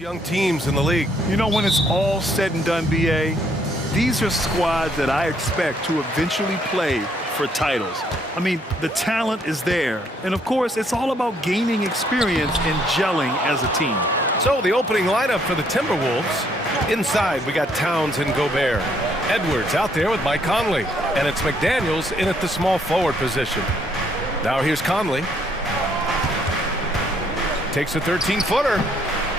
Young teams in the league. You know, when it's all said and done, BA, these are squads that I expect to eventually play for titles. I mean, the talent is there. And of course, it's all about gaining experience and gelling as a team. So the opening lineup for the Timberwolves. Inside, we got Towns and Gobert. Edwards out there with Mike Conley. And it's McDaniels in at the small forward position. Now here's Conley. Takes a 13-footer.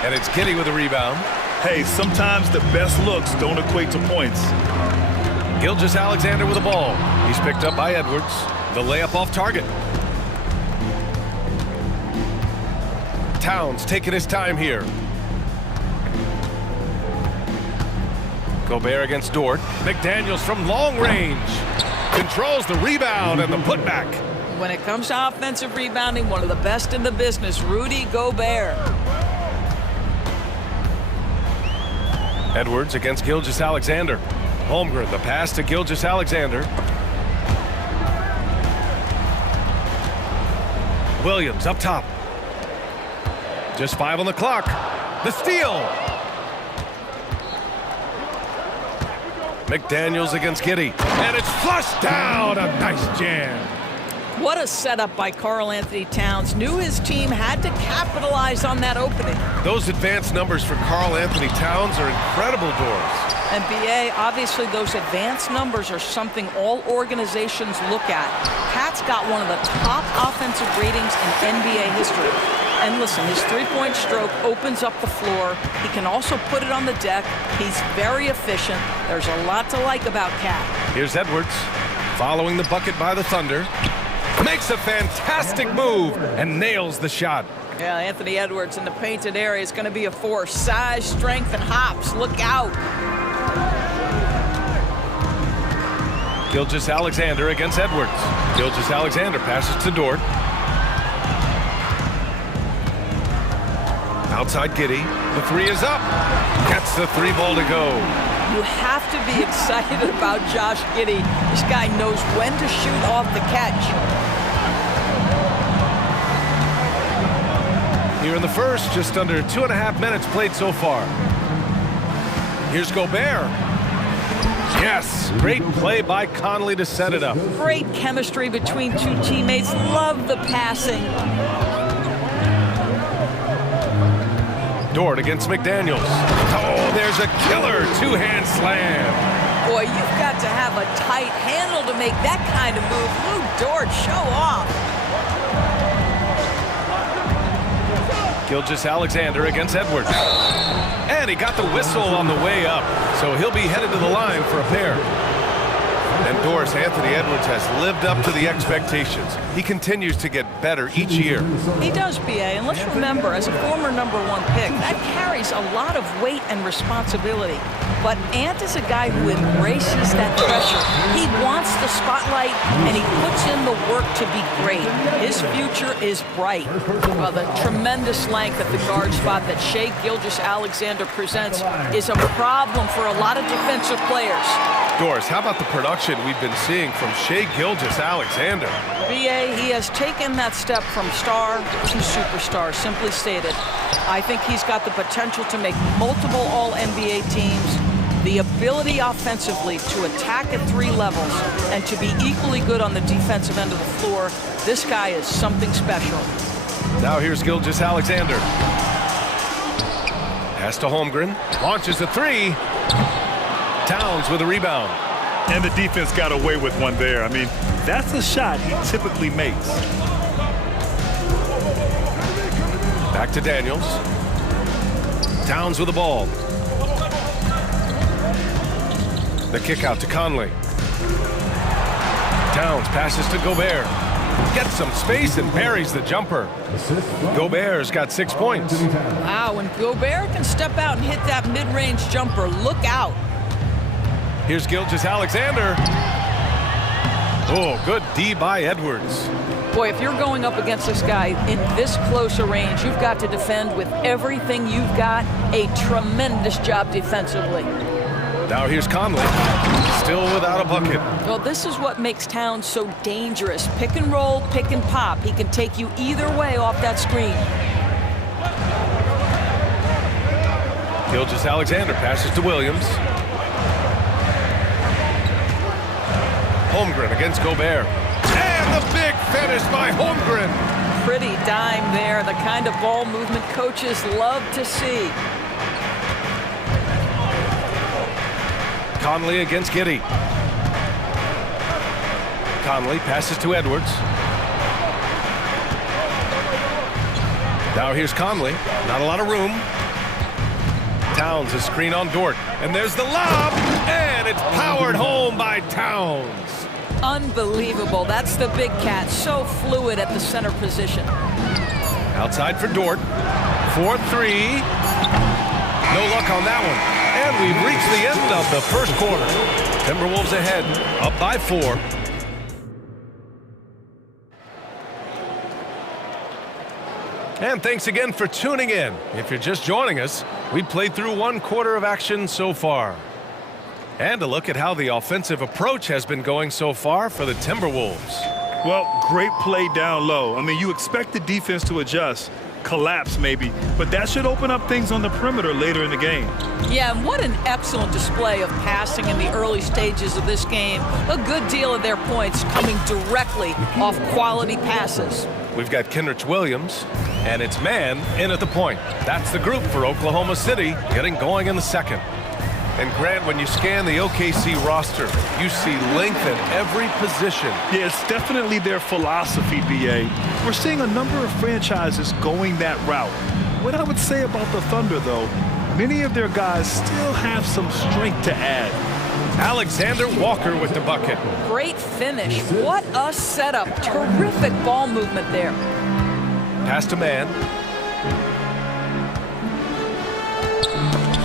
And it's Kitty with a rebound. Hey, sometimes the best looks don't equate to points. Gilgeous-Alexander with the ball. He's picked up by Edwards. The layup off target. Towns taking his time here. Gobert against Dort. McDaniels from long range. Controls the rebound and the putback. When it comes to offensive rebounding, one of the best in the business, Rudy Gobert. Edwards against Gilgeous-Alexander. Holmgren, the pass to Gilgeous-Alexander. Williams up top. Just 5 on the clock. The steal. McDaniels against Giddey. And it's flushed down. A nice jam. What a setup by Karl-Anthony Towns. Knew his team had to capitalize on that opening. Those advanced numbers for Karl-Anthony Towns are incredible, doors. And BA, obviously those advanced numbers are something all organizations look at. Pat's got one of the top offensive ratings in NBA history. And listen, his three-point stroke opens up the floor. He can also put it on the deck. He's very efficient. There's a lot to like about Cat. Here's Edwards, following the bucket by the Thunder. Makes a fantastic move and nails the shot. Yeah, Anthony Edwards in the painted area is going to be a force. Size, strength, and hops. Look out. Gilgeous-Alexander against Edwards. Gilgeous-Alexander passes to Dort. Outside Giddey. The three is up. Gets the three ball to go. You have to be excited about Josh Giddey. This guy knows when to shoot off the catch. Here in the first, just under 2.5 minutes played so far. Here's Gobert. Yes, great play by Conley to set it up. Great chemistry between two teammates. Love the passing. Dort against McDaniels. Oh, there's a killer two-hand slam. Boy, you've got to have a tight handle to make that kind of move. Lou Dort, show off. Gilgeous-Alexander against Edwards. And he got the whistle on the way up, so he'll be headed to the line for a pair. And Doris, Anthony Edwards has lived up to the expectations. He continues to get better each year. He does, BA, and let's remember, as a former #1 pick, that carries a lot of weight and responsibility. But Ant is a guy who embraces that pressure. He wants the spotlight, and he puts in the work to be great. His future is bright. Well, the tremendous length at the guard spot that Shai Gilgeous-Alexander presents is a problem for a lot of defensive players. Doris, how about the production we've been seeing from Shai Gilgeous-Alexander? BA, he has taken that step from star to superstar, simply stated. I think he's got the potential to make multiple All-NBA teams, the ability offensively to attack at 3 levels, and to be equally good on the defensive end of the floor. This guy is something special. Now here's Gilgeous-Alexander. Pass to Holmgren. Launches a 3. Towns with a rebound. And the defense got away with one there. I mean, that's a shot he typically makes. Back to Daniels. Towns with the ball. The kick out to Conley. Towns passes to Gobert. Gets some space and buries the jumper. Gobert's got 6 points. Wow, when Gobert can step out and hit that mid-range jumper, look out. Here's Gilgeous-Alexander. Oh, good D by Edwards. Boy, if you're going up against this guy in this close a range, you've got to defend with everything you've got. A tremendous job defensively. Now here's Conley, still without a bucket. Well, this is what makes Towns so dangerous. Pick and roll, pick and pop. He can take you either way off that screen. Gilgeous-Alexander passes to Williams. Holmgren against Gobert. And the big finish by Holmgren. Pretty dime there, the kind of ball movement coaches love to see. Conley against Giddey. Conley passes to Edwards. Now here's Conley. Not a lot of room. Towns a screen on Dort. And there's the lob. And it's powered home by Towns. Unbelievable. That's the big cat. So fluid at the center position. Outside for Dort. 4-3. No luck on that one. And we've reached the end of the first quarter. Timberwolves ahead, up by 4. And thanks again for tuning in. If you're just joining us, we played through 1 quarter of action so far. And a look at how the offensive approach has been going so far for the Timberwolves. Well, great play down low. I mean, you expect the defense to adjust, collapse maybe, but that should open up things on the perimeter later in the game. Yeah, and what an excellent display of passing in the early stages of this game. A good deal of their points coming directly off quality passes. We've got Kenrich Williams, and it's man in at the point. That's the group for Oklahoma City, getting going in the second. And Grant, when you scan the OKC roster, you see length at every position. Yeah, it's definitely their philosophy, BA. We're seeing a number of franchises going that route. What I would say about the Thunder, though, many of their guys still have some strength to add. Alexander Walker with the bucket. Great finish. What a setup. Terrific ball movement there. Pass to man.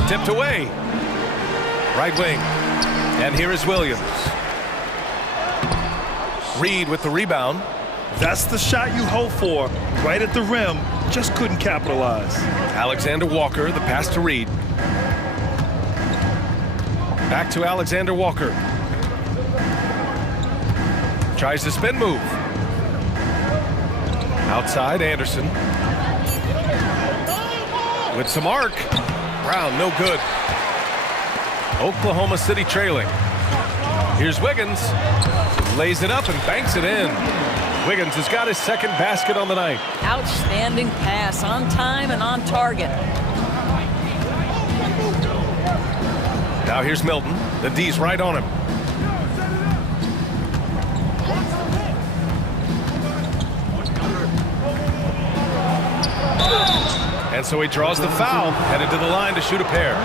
Tipped away. Right wing. And here is Williams. Reed with the rebound. That's the shot you hope for. Right at the rim. Just couldn't capitalize. Alexander Walker, the pass to Reed. Back to Alexander Walker. Tries the spin move. Outside, Anderson. With some arc. Brown, no good. Oklahoma City trailing. Here's Wiggins. Lays it up and banks it in. Wiggins has got his second basket on the night. Outstanding pass, on time and on target. Now here's Milton. The D's right on him. And so he draws the foul, headed to the line to shoot a pair.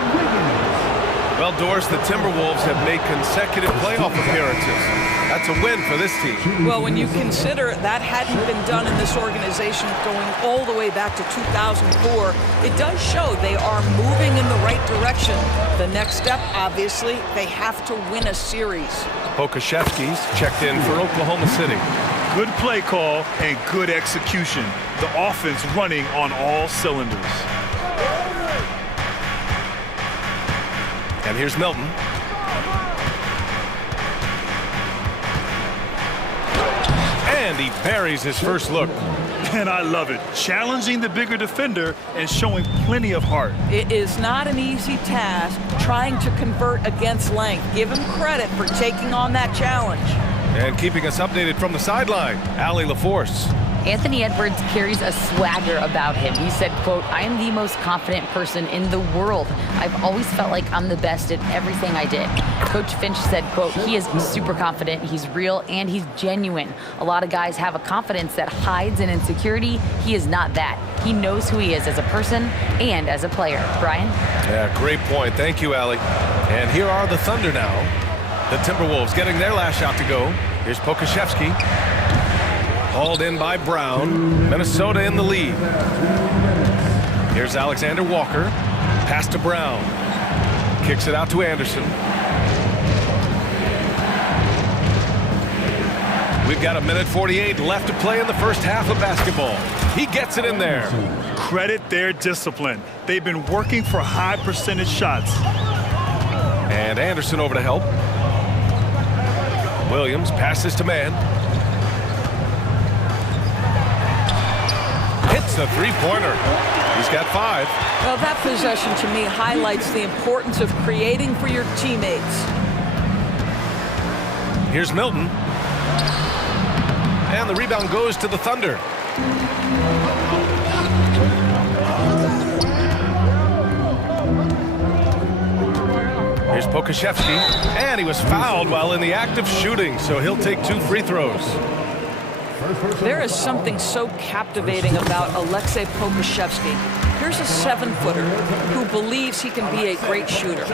Well, Doris, the Timberwolves have made consecutive playoff appearances. That's a win for this team. Well, when you consider that hadn't been done in this organization going all the way back to 2004, it does show they are moving in the right direction. The next step, obviously, they have to win a series. Pokashevsky's checked in for Oklahoma City. Good play call and good execution. The offense running on all cylinders. And here's Milton. And he buries his first look. And I love it. Challenging the bigger defender and showing plenty of heart. It is not an easy task trying to convert against length. Give him credit for taking on that challenge. And keeping us updated from the sideline, Allie LaForce. Anthony Edwards carries a swagger about him. He said, quote, "I am the most confident person in the world. I've always felt like I'm the best at everything I did." Coach Finch said, quote, "He is super confident, he's real, and he's genuine. A lot of guys have a confidence that hides in insecurity. He is not that. He knows who he is as a person and as a player." Brian? Yeah, great point. Thank you, Allie. And here are the Thunder now. The Timberwolves getting their last shot to go. Here's Pokashevsky. Hauled in by Brown. Minnesota in the lead. Here's Alexander Walker. Pass to Brown. Kicks it out to Anderson. We've got 1:48 left to play in the first half of basketball. He gets it in there. Credit their discipline. They've been working for high percentage shots. And Anderson over to help. Williams passes to man. Hits the three-pointer. He's got 5. Well, that possession to me highlights the importance of creating for your teammates. Here's Milton. And the rebound goes to the Thunder. Here's Pokashevsky, and he was fouled while in the act of shooting, so he'll take 2 free throws. There is something so captivating about Alexei Pokashevsky. Here's a 7-footer who believes he can be a great shooter.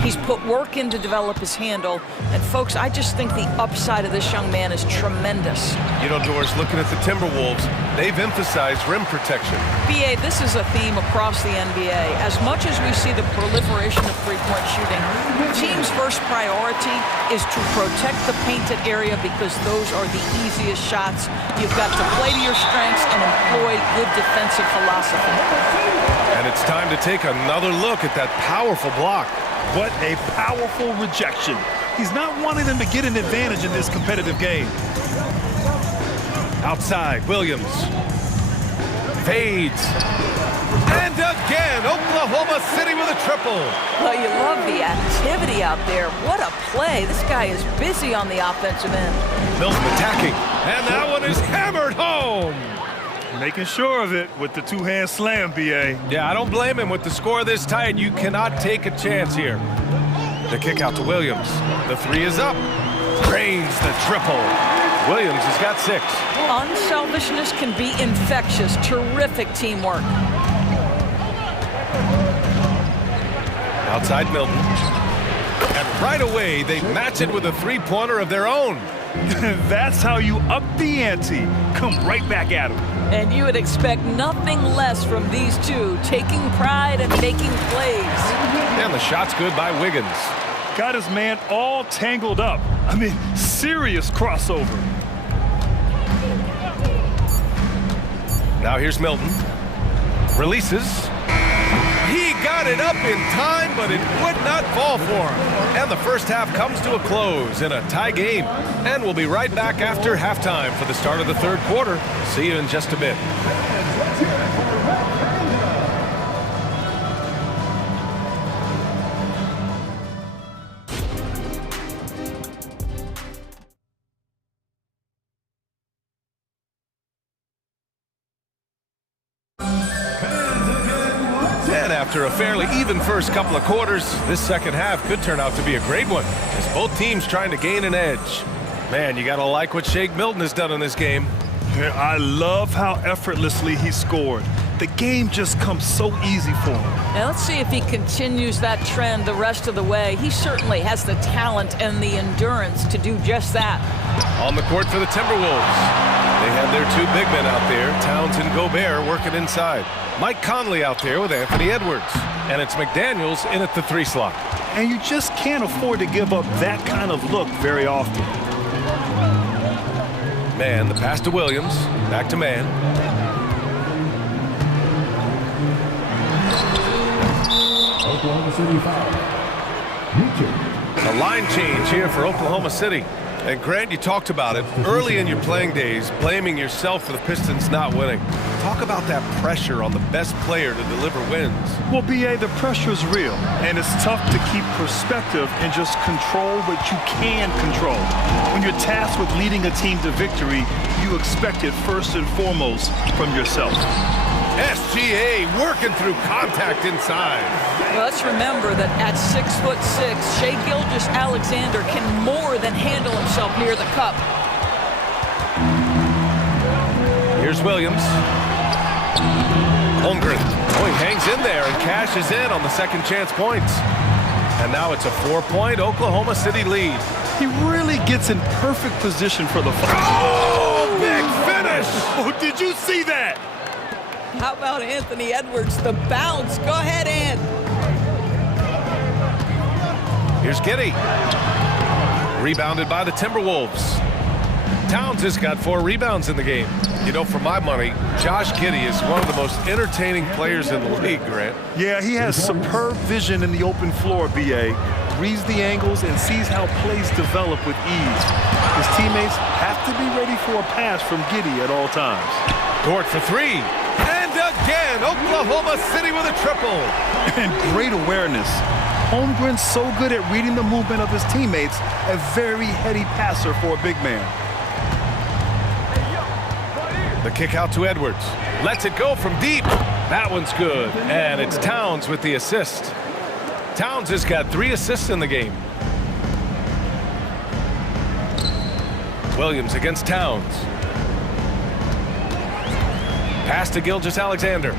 He's put work in to develop his handle, and folks, I just think the upside of this young man is tremendous. You know, Doris, looking at the Timberwolves, they've emphasized rim protection. BA, this is a theme across the NBA. As much as we see the proliferation of three-point shooting, the team's first priority is to protect the painted area because those are the easiest shots. You've got to play to your strengths and employ good defensive philosophy. And it's time to take another look at that powerful block. What a powerful rejection. He's not wanting them to get an advantage in this competitive game. Outside, Williams. Fades. And again, Oklahoma City with a triple. Well, you love the activity out there. What a play. This guy is busy on the offensive end. Milton attacking. And that one is hammered home. Making sure of it with the two-hand slam, BA. Yeah, I don't blame him. With the score this tight, you cannot take a chance here. The kick out to Williams. The 3 is up. Drains the triple. Williams has got 6. Unselfishness can be infectious. Terrific teamwork. Outside Milton. And right away, they match it with a 3-pointer of their own. That's how you up the ante. Come right back at him. And you would expect nothing less from these two, taking pride and making plays. And the shot's good by Wiggins. Got his man all tangled up. I mean, serious crossover. Now here's Milton. Releases. He got it up in time, but it would not fall for him. And the first half comes to a close in a tie game. And we'll be right back after halftime for the start of the 3rd quarter. See you in just a bit. And after a fairly even first couple of quarters, this second half could turn out to be a great one, as both teams trying to gain an edge. Man, you gotta like what Shake Milton has done in this game. Yeah, I love how effortlessly he scored. The game just comes so easy for him. Now let's see if he continues that trend the rest of the way. He certainly has the talent and the endurance to do just that. On the court for the Timberwolves. They have their 2 big men out there, Towns and Gobert, working inside. Mike Conley out there with Anthony Edwards. And it's McDaniels in at the 3 slot. And you just can't afford to give up that kind of look very often. Man, the pass to Williams. Back to man. Oklahoma City foul. A line change here for Oklahoma City. And Grant, you talked about it early in your playing days, blaming yourself for the Pistons not winning. Talk about that pressure on the best player to deliver wins. Well, BA, the pressure is real, and it's tough to keep perspective and just control what you can control. When you're tasked with leading a team to victory, you expect it first and foremost from yourself. SGA working through contact inside. Well, let's remember that at 6'6", Shai Gilgeous-Alexander can more than handle himself near the cup. Here's Williams. Holmgren. Oh, he hangs in there and cashes in on the second chance points. And now it's a 4-point Oklahoma City lead. He really gets in perfect position for the fight. Oh, big finish! Oh, did you see that? How about Anthony Edwards, the bounce? Go ahead, Ant. Here's Giddey. Rebounded by the Timberwolves. Towns has got 4 rebounds in the game. You know, for my money, Josh Giddey is one of the most entertaining players in the league, Grant. Yeah, he has superb vision in the open floor, BA. Reads the angles and sees how plays develop with ease. His teammates have to be ready for a pass from Giddey at all times. Dort for 3. And again, And Oklahoma City with a triple. And great awareness. Holmgren's so good at reading the movement of his teammates, a very heady passer for a big man. The kick out to Edwards. Lets it go from deep. That one's good. And it's Towns with the assist. Towns has got 3 assists in the game. Williams against Towns. Pass to Gilgeous-Alexander.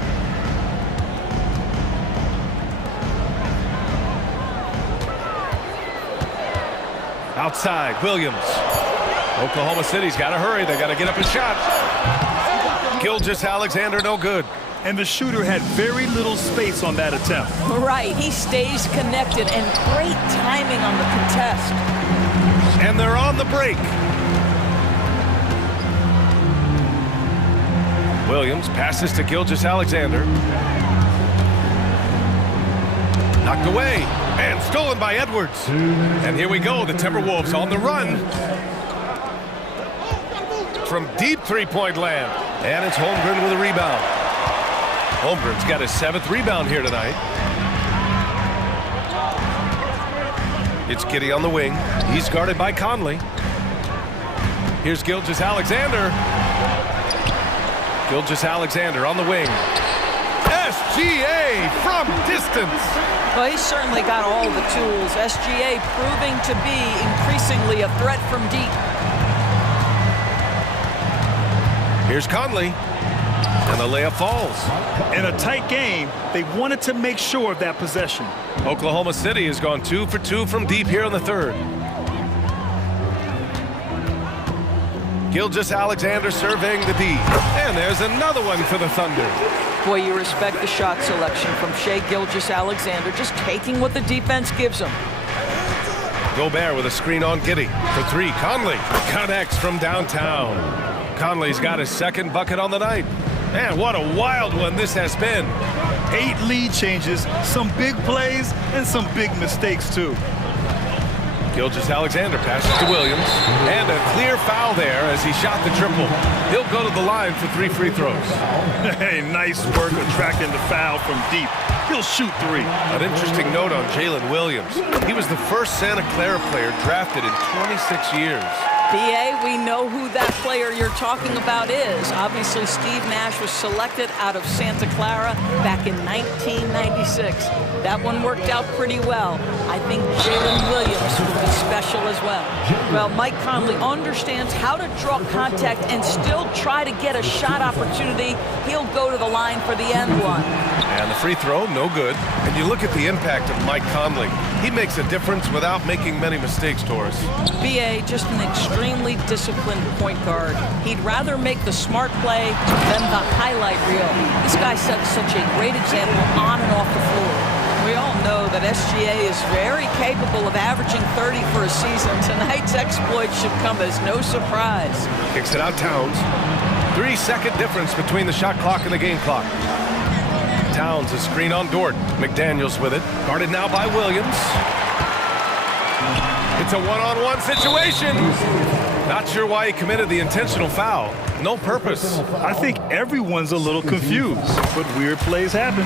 Outside, Williams. Oklahoma City's got to hurry. They got to get up a shot. Gilgeous-Alexander, no good. And the shooter had very little space on that attempt. Right, he stays connected, and great timing on the contest. And they're on the break. Williams passes to Gilgeous-Alexander. Knocked away and stolen by Edwards. And here we go, the Timberwolves on the run. From deep three-point land. And it's Holmgren with a rebound. Holmgren's got his 7th rebound here tonight. It's Giddey on the wing. He's guarded by Conley. Here's Gilgeous-Alexander. Gilgeous-Alexander on the wing. SGA from distance. Well, he's certainly got all the tools. SGA proving to be increasingly a threat from deep. Here's Conley. And the layup falls. In a tight game, they wanted to make sure of that possession. Oklahoma City has gone 2 for 2 from deep here in the 3rd. Gilgeous-Alexander surveying the D. And there's another one for the Thunder. Boy, you respect the shot selection from Shai Gilgeous-Alexander, just taking what the defense gives him. Gobert with a screen on Giddey. For 3, Conley connects from downtown. Conley's got his 2nd bucket on the night. Man, what a wild one this has been. 8 lead changes, some big plays, and some big mistakes, too. Gilgeous-Alexander passes to Williams. And a clear foul there as he shot the triple. He'll go to the line for 3 free throws. Hey, nice work attracting the foul from deep. He'll shoot 3. An interesting note on Jalen Williams. He was the first Santa Clara player drafted in 26 years. BA, we know who that player you're talking about is. Obviously, Steve Nash was selected out of Santa Clara back in 1996. That one worked out pretty well. I think Jalen Williams will be special as well. Well, Mike Conley understands how to draw contact and still try to get a shot opportunity. He'll go to the line for the end one. And the free throw, no good. And you look at the impact of Mike Conley. He makes a difference without making many mistakes, Taurus. BA, just an extremely disciplined point guard. He'd rather make the smart play than the highlight reel. This guy sets such a great example on and off the floor. We all know that SGA is very capable of averaging 30 for a season. Tonight's exploit should come as no surprise. Kicks it out Towns. 3-second difference between the shot clock and the game clock. Towns, a screen on Dort. McDaniels with it. Guarded now by Williams. It's a one-on-one situation. Not sure why he committed the intentional foul. No purpose. I think everyone's a little confused, but weird plays happen.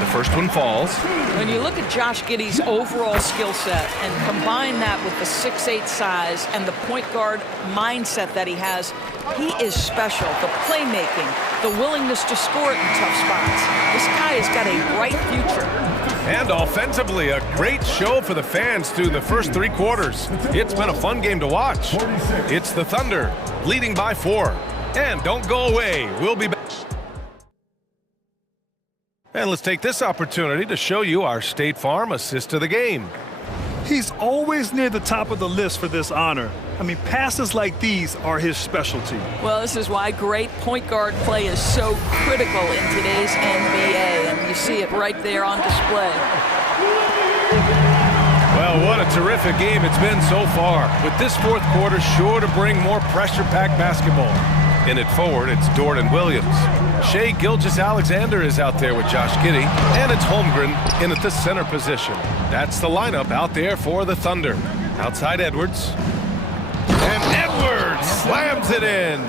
The first one falls. When you look at Josh Giddey's overall skill set and combine that with the 6'8" size and the point guard mindset that he has, he is special. The playmaking, the willingness to score in tough spots. This guy has got a bright future. And offensively, a great show for the fans through the first 3 quarters. It's been a fun game to watch. It's the Thunder leading by 4. And don't go away. We'll be back. And let's take this opportunity to show you our State Farm assist to the game. He's always near the top of the list for this honor. I mean, passes like these are his specialty. Well, this is why great point guard play is so critical in today's NBA, and you see it right there on display. Well, what a terrific game it's been so far. With this 4th quarter sure to bring more pressure-packed basketball. In it forward, it's Dort and Williams. Shai Gilgeous-Alexander is out there with Josh Giddey, and it's Holmgren in at the center position. That's the lineup out there for the Thunder. Outside Edwards. And Edwards slams it in.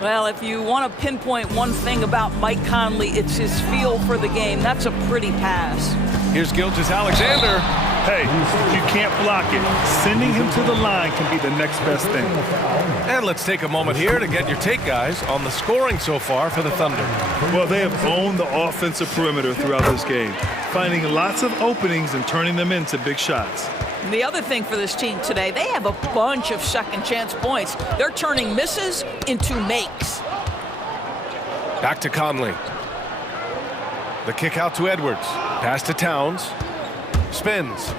Well, if you want to pinpoint one thing about Mike Conley, it's his feel for the game. That's a pretty pass. Here's Gilgeous-Alexander. Hey, you can't block it. Sending him to the line can be the next best thing. And let's take a moment here to get your take, guys, on the scoring so far for the Thunder. Well, they have owned the offensive perimeter throughout this game, finding lots of openings and turning them into big shots. The other thing for this team today, they have a bunch of second chance points. They're turning misses into makes. Back to Conley. The kick out to Edwards. Pass to Towns. Spins.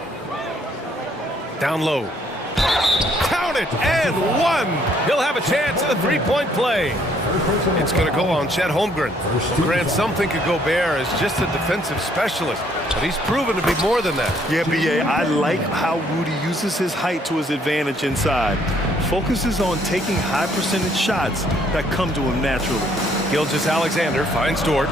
Down low. Count it, and one. He'll have a chance at a three-point play. It's going to go on Chet Holmgren. Grant, some think of Gobert as just a defensive specialist, but he's proven to be more than that. Yeah, B.A., I like how Rudy uses his height to his advantage inside. Focuses on taking high percentage shots that come to him naturally. Gilgeous-Alexander finds Dort.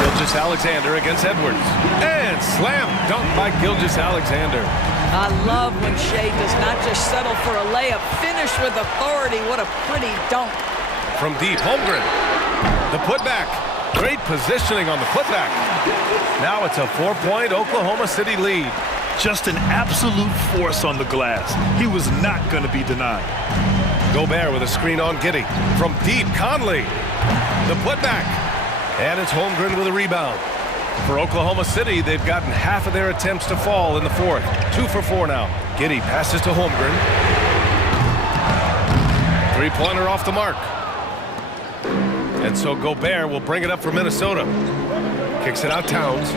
Gilgeous-Alexander against Edwards. And slam dunk by Gilgeous-Alexander. I love when Shea does not just settle for a layup. Finish with authority. What a pretty dunk. From deep, Holmgren. The putback. Great positioning on the putback. Now it's a 4-point Oklahoma City lead. Just an absolute force on the glass. He was not going to be denied. Gobert with a screen on Giddey. From deep, Conley. The putback. And it's Holmgren with a rebound. For Oklahoma City, they've gotten half of their attempts to fall in the fourth. 2 for 4 now. Giddey passes to Holmgren. Three-pointer off the mark. And so Gobert will bring it up for Minnesota. Kicks it out Towns.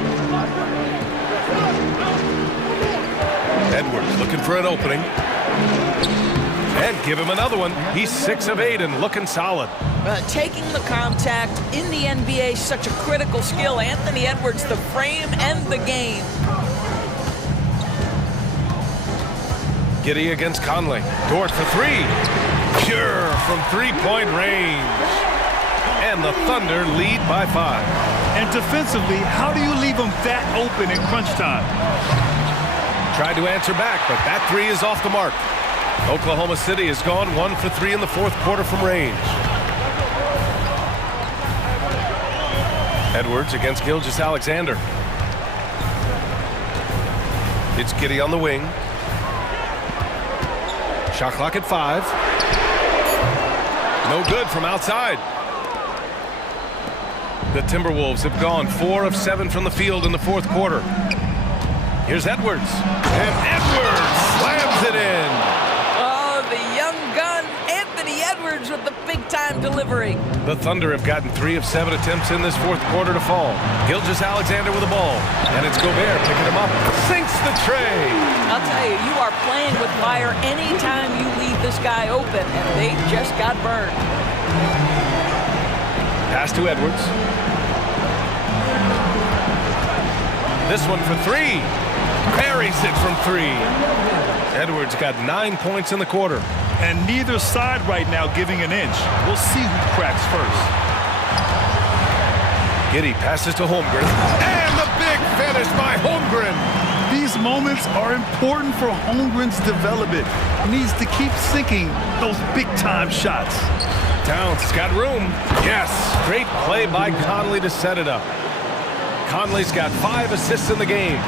Edwards looking for an opening. And give him another one. He's 6 of 8 and looking solid. Taking the contact in the NBA is such a critical skill. Anthony Edwards, the frame and the game. Giddey against Conley. Dort for 3. Pure from three-point range. And the Thunder lead by 5. And defensively, how do you leave them that open in crunch time? Tried to answer back, but that 3 is off the mark. Oklahoma City has gone 1 for 3 in the fourth quarter from range. Edwards against Gilgeous-Alexander. It's Giddey on the wing. Shot clock at 5. No good from outside. The Timberwolves have gone 4 of 7 from the field in the fourth quarter. Here's Edwards. And Edwards slams it in. Oh, the young gun, Anthony Edwards with the big-time delivery. The Thunder have gotten 3 of 7 attempts in this fourth quarter to fall. Gilgeous-Alexander with the ball. And it's Gobert picking him up. Sinks the tray. I'll tell you, you are playing with fire anytime you leave this guy open, and they just got burned. Pass to Edwards. This one for 3. Parries it from 3. Edwards got 9 points in the quarter. And neither side right now giving an inch. We'll see who cracks first. Giddey passes to Holmgren. And the big finish by Holmgren. These moments are important for Holmgren's development. He needs to keep sinking those big-time shots. Towns has got room. Yes, great play by Conley to set it up. Conley's got 5 assists in the game.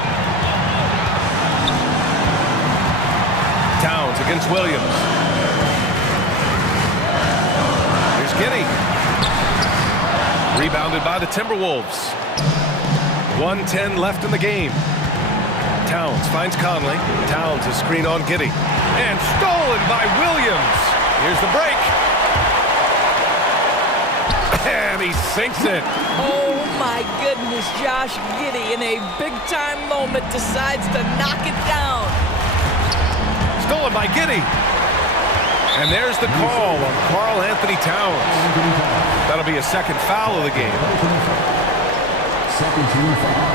Towns against Williams. Here's Giddey. Rebounded by the Timberwolves. 1:10 left in the game. Towns finds Conley. Towns is screen on Giddey. And stolen by Williams. Here's the break. And he sinks it. Oh my goodness, Josh Giddey in a big-time moment decides to knock it down. Stolen by Giddey. And there's the call on Karl Anthony Towns. That'll be a second foul of the game. Second team foul.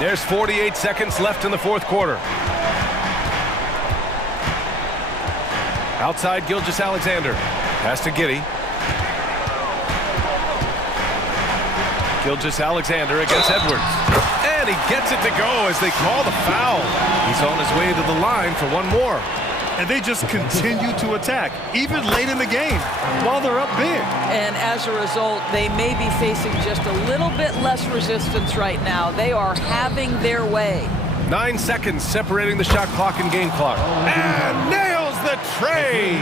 There's 48 seconds left in the fourth quarter. Outside Gilgeous-Alexander. Pass to Giddey. Gilgeous-Alexander against Edwards. And And he gets it to go as they call the foul. He's on his way to the line for one more. And they just continue to attack, even late in the game, while they're up big. And as a result, they may be facing just a little bit less resistance right now. They are having their way. 9 seconds separating the shot clock and game clock. And nails the tray!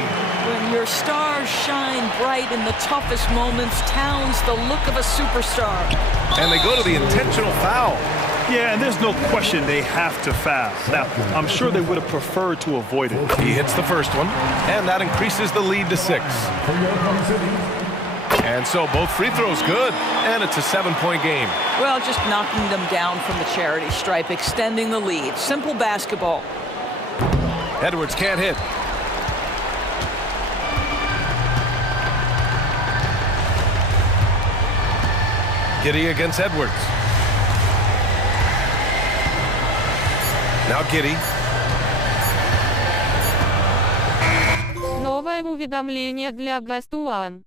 When your stars shine bright in the toughest moments, Towns the look of a superstar. And they go to the intentional foul. Yeah, and there's no question they have to foul. Now, I'm sure they would have preferred to avoid it. He hits the first one, and that increases the lead to 6. And so both free throws good, and it's a 7-point game. Well, just knocking them down from the charity stripe, extending the lead. Simple basketball. Edwards can't hit. Giddey against Edwards. Now Giddey. Новое уведомление для Best One.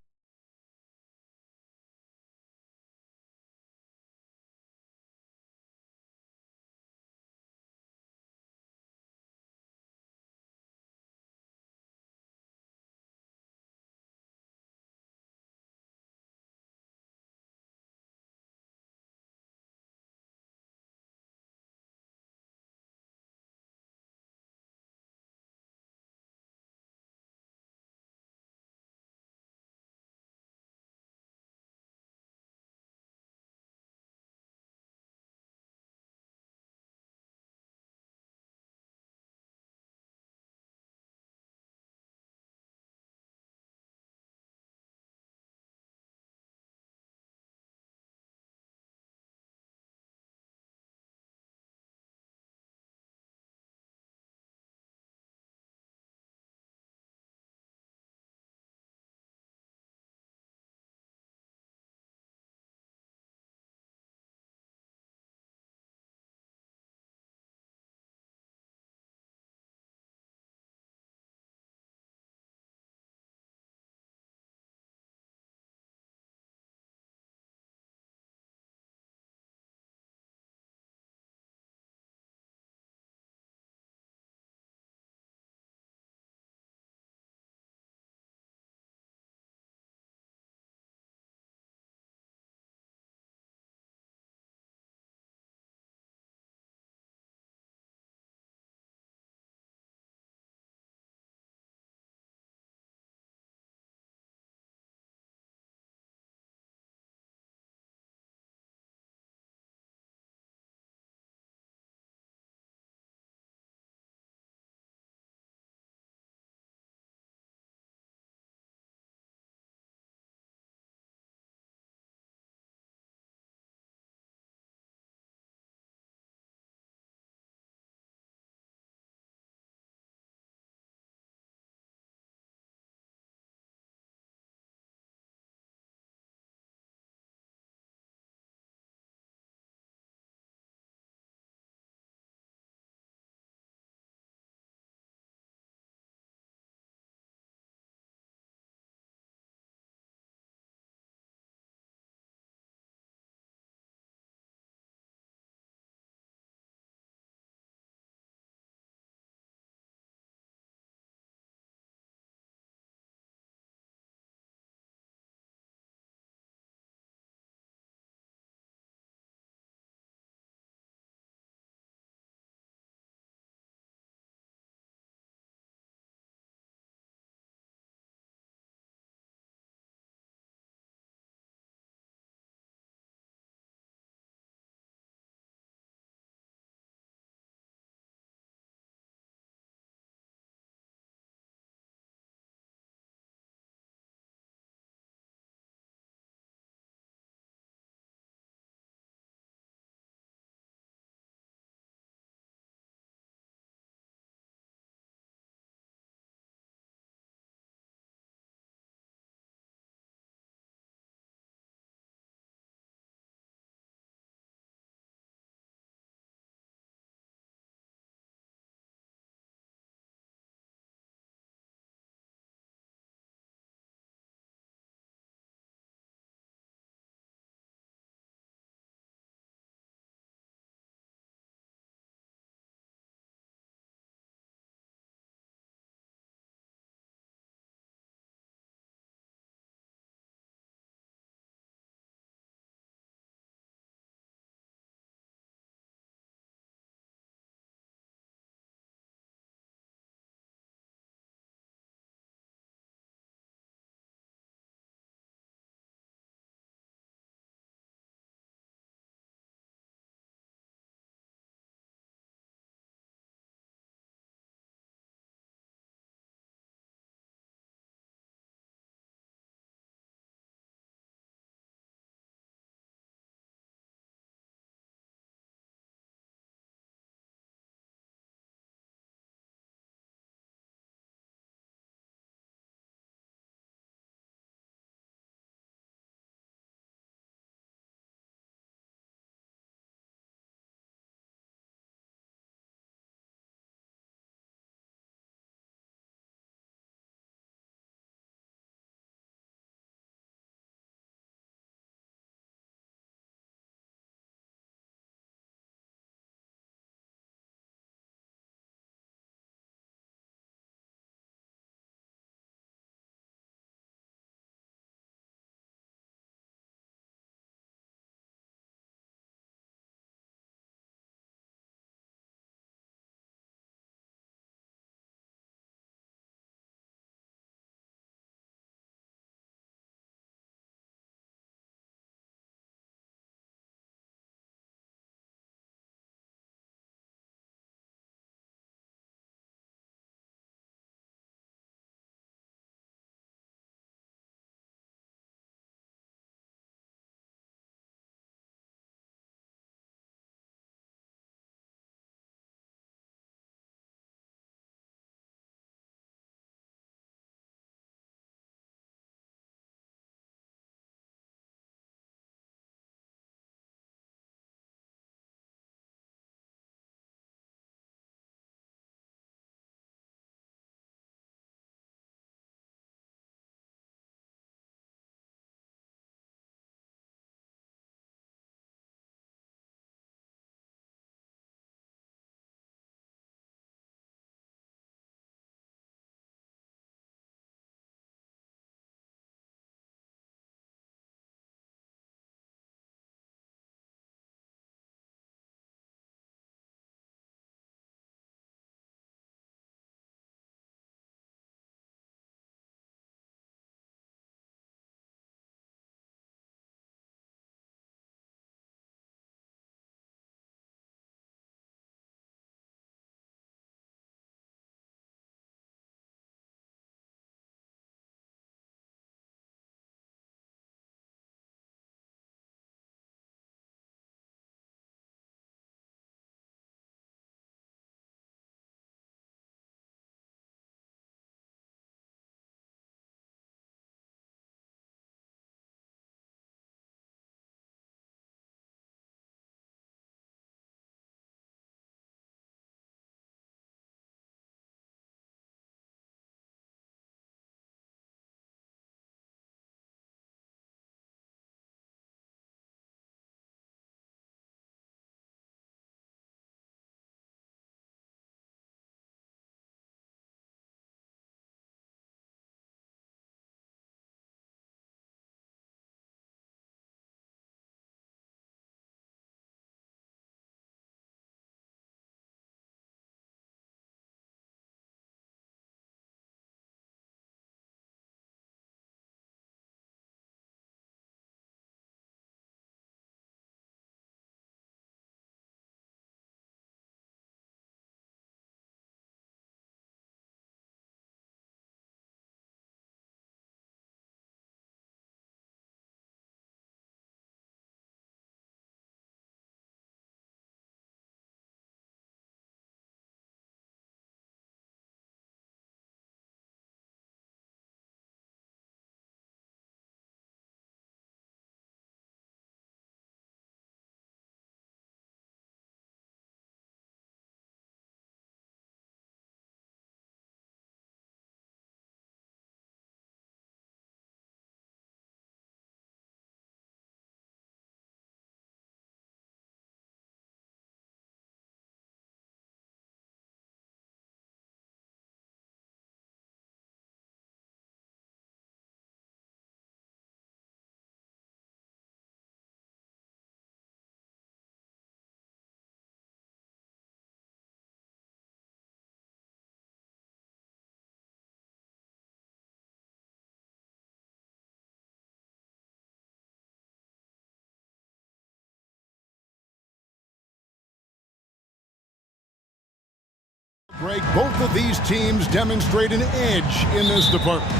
Greg, both of these teams demonstrate an edge in this department.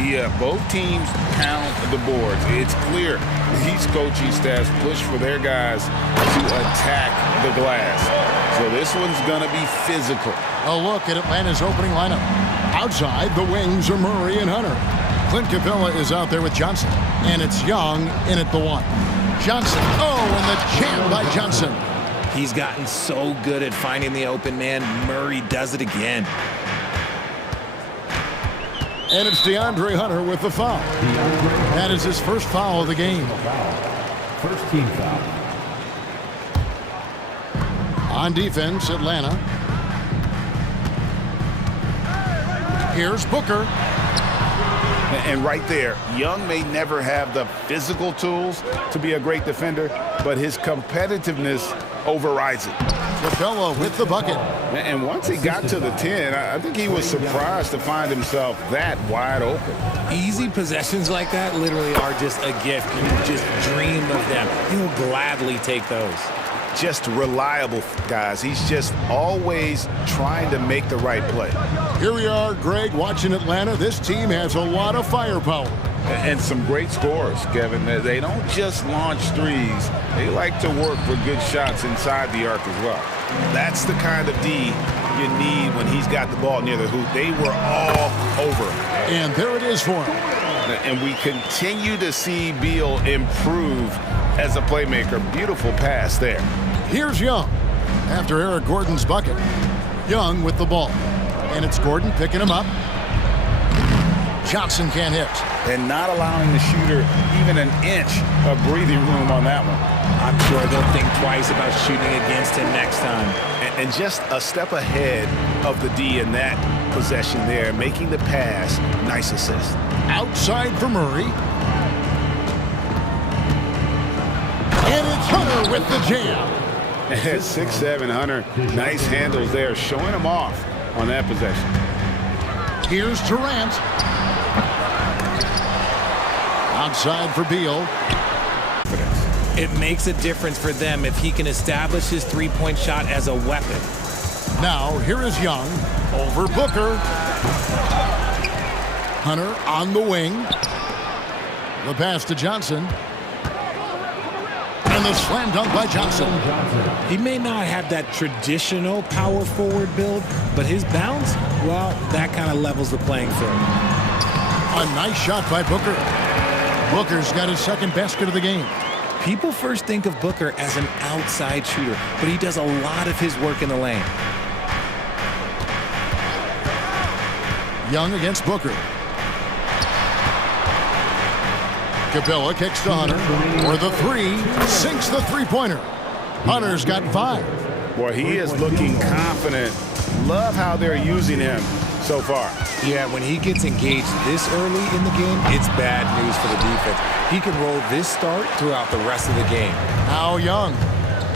Yeah, both teams pound the boards. It's clear these coaching staffs push for their guys to attack the glass. So this one's going to be physical. A look at Atlanta's opening lineup. Outside, the wings are Murray and Hunter. Clint Capella is out there with Johnson. And it's Young in at the one. Johnson, and the jam by Johnson. He's gotten so good at finding the open man. Murray does it again. And it's DeAndre Hunter with the foul. That is his first foul of the game. First team foul. On defense, Atlanta. Here's Booker. And right there, Young may never have the physical tools to be a great defender, but his competitiveness overrides it. Capella with the bucket. And once he got to the 10, I think he was surprised to find himself that wide open. Easy possessions like that literally are just a gift. You just dream of them. He'll gladly take those. Just reliable, guys. He's just always trying to make the right play. Here we are, Greg, watching Atlanta. This team has a lot of firepower. And some great scores, Kevin. They don't just launch threes. They like to work for good shots inside the arc as well. That's the kind of D you need when he's got the ball near the hoop. They were all over him. And there it is for him. And we continue to see Beal improve as a playmaker. Beautiful pass there. Here's Young after Eric Gordon's bucket. Young with the ball. And it's Gordon picking him up. Johnson can't hit. And not allowing the shooter even an inch of breathing room on that one. I'm sure they'll think twice about shooting against him next time. And just a step ahead of the D in that possession there, making the pass. Nice assist. Outside for Murray. And it's Hunter with the jam. At 6'7", Hunter, nice handles there, showing him off on that possession. Here's Durant. Outside for Beal. It makes a difference for them if he can establish his three-point shot as a weapon. Now, here is Young over Booker. Hunter on the wing. The pass to Johnson. And the slam dunk by Johnson. He may not have that traditional power forward build, but his bounce, well, that kind of levels the playing field. A nice shot by Booker. Booker's got his second basket of the game. People first think of Booker as an outside shooter, but he does a lot of his work in the lane. Young against Booker. Capella kicks to Hunter for the three, sinks the three-pointer. Hunter's got 5. Boy, he is looking confident. Love how they're using him so far. Yeah, when he gets engaged this early in the game, it's bad news for the defense. He can roll this start throughout the rest of the game. Now Young,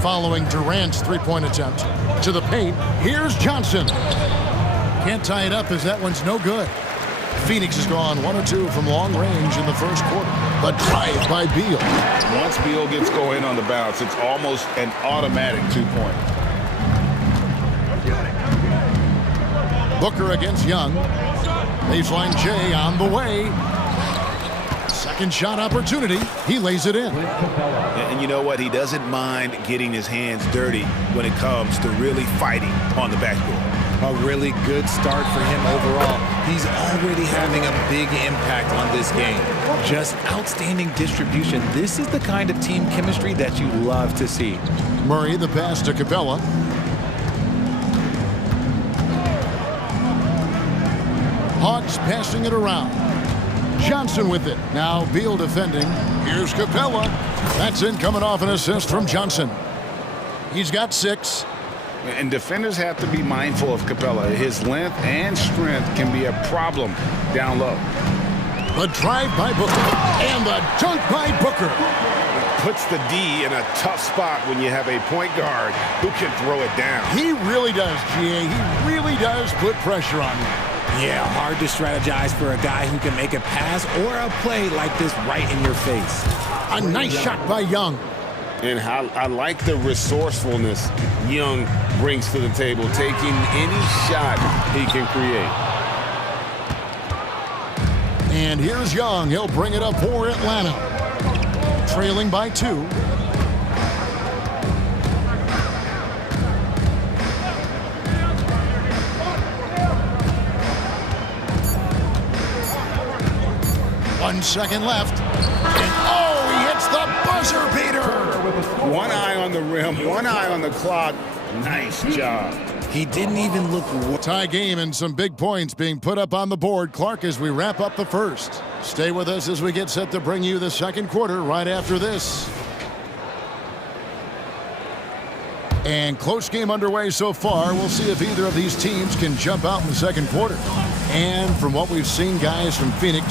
following Durant's three-point attempt. To the paint, here's Johnson. Can't tie it up as that one's no good. Phoenix has gone 1 or 2 from long range in the first quarter. The drive by Beal. Once Beal gets going on the bounce, it's almost an automatic 2-point. Booker against Young. Baseline J on the way. Second shot opportunity. He lays it in. And you know what? He doesn't mind getting his hands dirty when it comes to really fighting on the backboard. A really good start for him overall. He's already having a big impact on this game. Just outstanding distribution. This is the kind of team chemistry that you love to see. Murray, the pass to Capella. Hawks passing it around. Johnson with it. Now Beal defending. Here's Capella. That's in, coming off an assist from Johnson. He's got 6. And defenders have to be mindful of Capella. His length and strength can be a problem down low. The drive by Booker. And the dunk by Booker. Puts the D in a tough spot when you have a point guard who can throw it down. He really does, GA. He really does put pressure on you. Yeah, hard to strategize for a guy who can make a pass or a play like this right in your face. A nice shot by Young. And how I like the resourcefulness Young brings to the table, taking any shot he can create. And here's Young. He'll bring it up for Atlanta. Trailing by 2. One second left. And oh, he hits the buzzer beater. One eye on the rim, one eye on the clock. Nice job. He didn't even look. Tie game and some big points being put up on the board. Clark, as we wrap up the first. Stay with us as we get set to bring you the second quarter right after this. And close game underway so far. We'll see if either of these teams can jump out in the second quarter. And from what we've seen, guys, from Phoenix,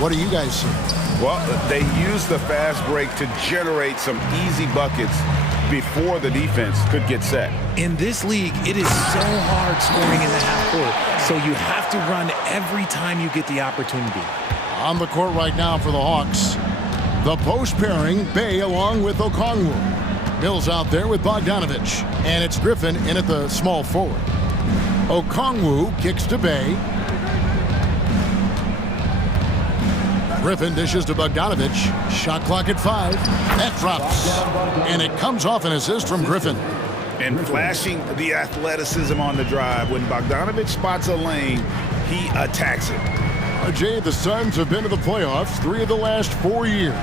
what do you guys see? Well, they use the fast break to generate some easy buckets before the defense could get set. In this league, it is so hard scoring in the half court, so you have to run every time you get the opportunity. On the court right now for the Hawks, the post pairing, Bay along with Okongwu. Mills out there with Bogdanovich, and it's Griffin in at the small forward. Okongwu kicks to Bay. Griffin dishes to Bogdanovich. Shot clock at 5. That drops. And it comes off an assist from Griffin. And flashing the athleticism on the drive. When Bogdanovich spots a lane, he attacks it. RJ, the Suns have been to the playoffs 3 of the last 4 years.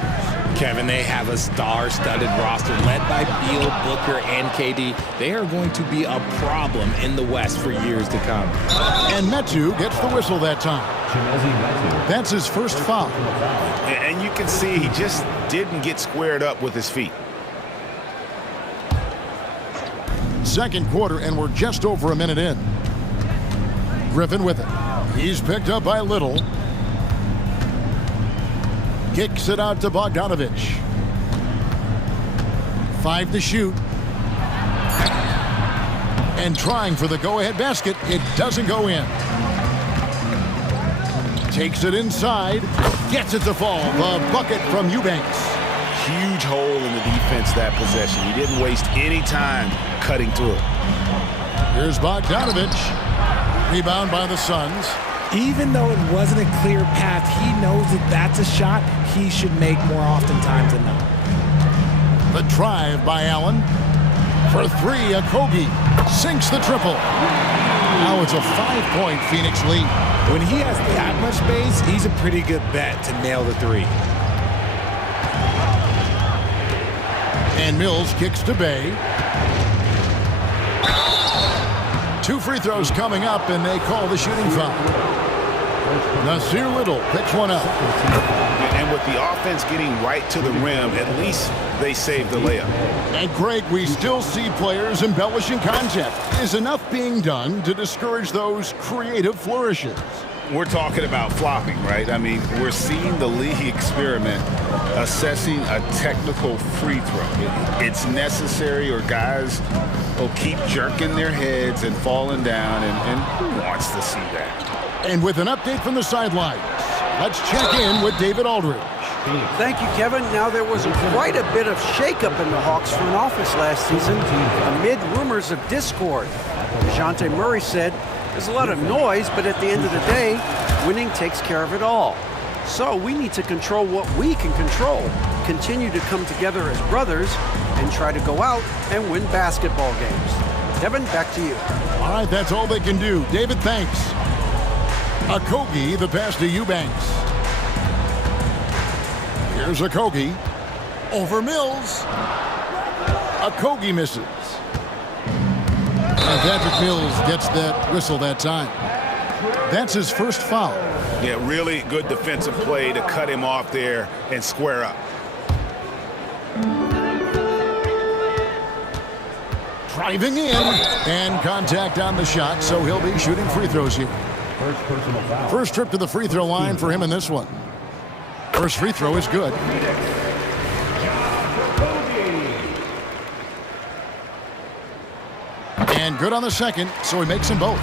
Kevin, they have a star-studded roster led by Beal, Booker, and KD. They are going to be a problem in the West for years to come. And Metu gets the whistle that time. That's his first foul. And you can see he just didn't get squared up with his feet. Second quarter, and we're just over a minute in. Griffin with it. He's picked up by Little. Kicks it out to Bogdanovich. 5 to shoot. And trying for the go-ahead basket. It doesn't go in. Takes it inside. Gets it to fall. The bucket from Eubanks. Huge hole in the defense that possession. He didn't waste any time cutting through it. Here's Bogdanovich. Rebound by the Suns. Even though it wasn't a clear path, he knows that that's a shot he should make more oftentimes than not. The drive by Allen. For 3, Okogie sinks the triple. Now it's a 5-point Phoenix lead. When he has that much space, he's a pretty good bet to nail the 3. And Mills kicks to Bay. 2 free throws coming up, and they call the shooting foul. Nasir Little picks one up. And with the offense getting right to the rim, at least they saved the layup. And Greg, we still see players embellishing contact. Is enough being done to discourage those creative flourishes? We're talking about flopping, right? I mean, we're seeing the league experiment assessing a technical free throw. It's necessary, or guys will keep jerking their heads and falling down, and who wants to see that? And with an update from the sidelines, let's check in with David Aldridge. Thank you, Kevin. Now, there was quite a bit of shakeup in the Hawks front office last season amid rumors of discord. DeJounte Murray said, "There's a lot of noise, but at the end of the day, winning takes care of it all. So we need to control what we can control, continue to come together as brothers, and try to go out and win basketball games." Kevin, back to you. All right, that's all they can do. David, thanks. Okogie, the pass to Eubanks. Here's Okogie. Over Mills. Okogie misses. And Patrick Mills gets that whistle that time. That's his first foul. Yeah, really good defensive play to cut him off there and square up. Driving in, and contact on the shot, so he'll be shooting free throws here. First trip to the free throw line for him in this one. First free throw is good. And good on the second, so he makes them both.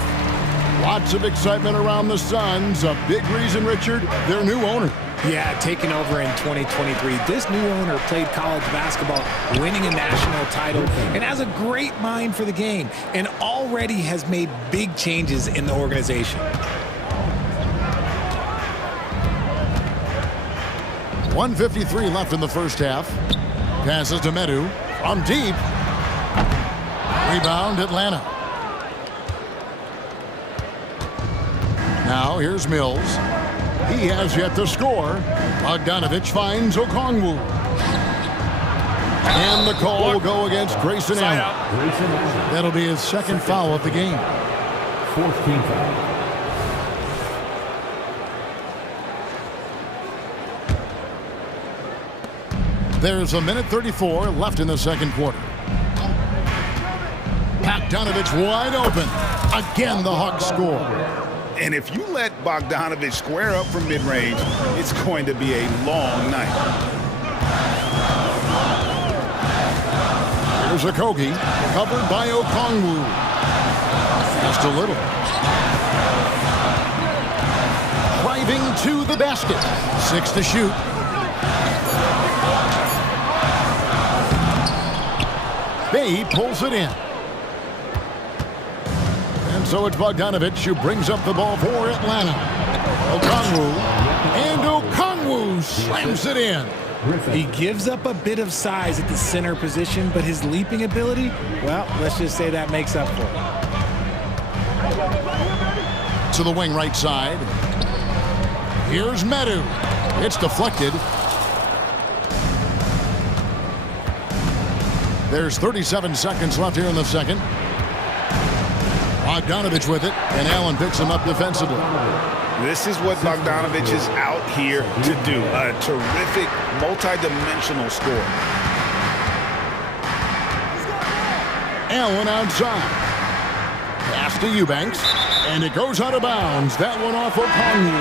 Lots of excitement around the Suns. A big reason, Richard, their new owner. Yeah, taking over in 2023. This new owner played college basketball, winning a national title, and has a great mind for the game, and already has made big changes in the organization. 1:53 left in the first half. Passes to Medu from deep. Rebound, Atlanta. Now here's Mills. He has yet to score. Bogdanovich finds Okongwu. And the call will go against Grayson Allen. That'll be his second foul of the game. 4th team foul. There's a minute 34 left in the second quarter. Bogdanovich wide open. Again, the Hawks score. And if you let Bogdanovich square up from mid-range, it's going to be a long night. Here's Okogie, covered by Okongwu. Just a little. Driving to the basket. 6 to shoot. Bay pulls it in. And so it's Bogdanovich who brings up the ball for Atlanta. Okongwu. And Okongwu slams it in. He gives up a bit of size at the center position, but his leaping ability, well, let's just say that makes up for it. To the wing right side. Here's Medu. It's deflected. There's 37 seconds left here in the second. Bogdanovich with it, and Allen picks him up defensively. This is what Bogdanovich is out here to do. A terrific, multi-dimensional score. Allen outside. Pass to Eubanks, and it goes out of bounds. That one off Okongwu.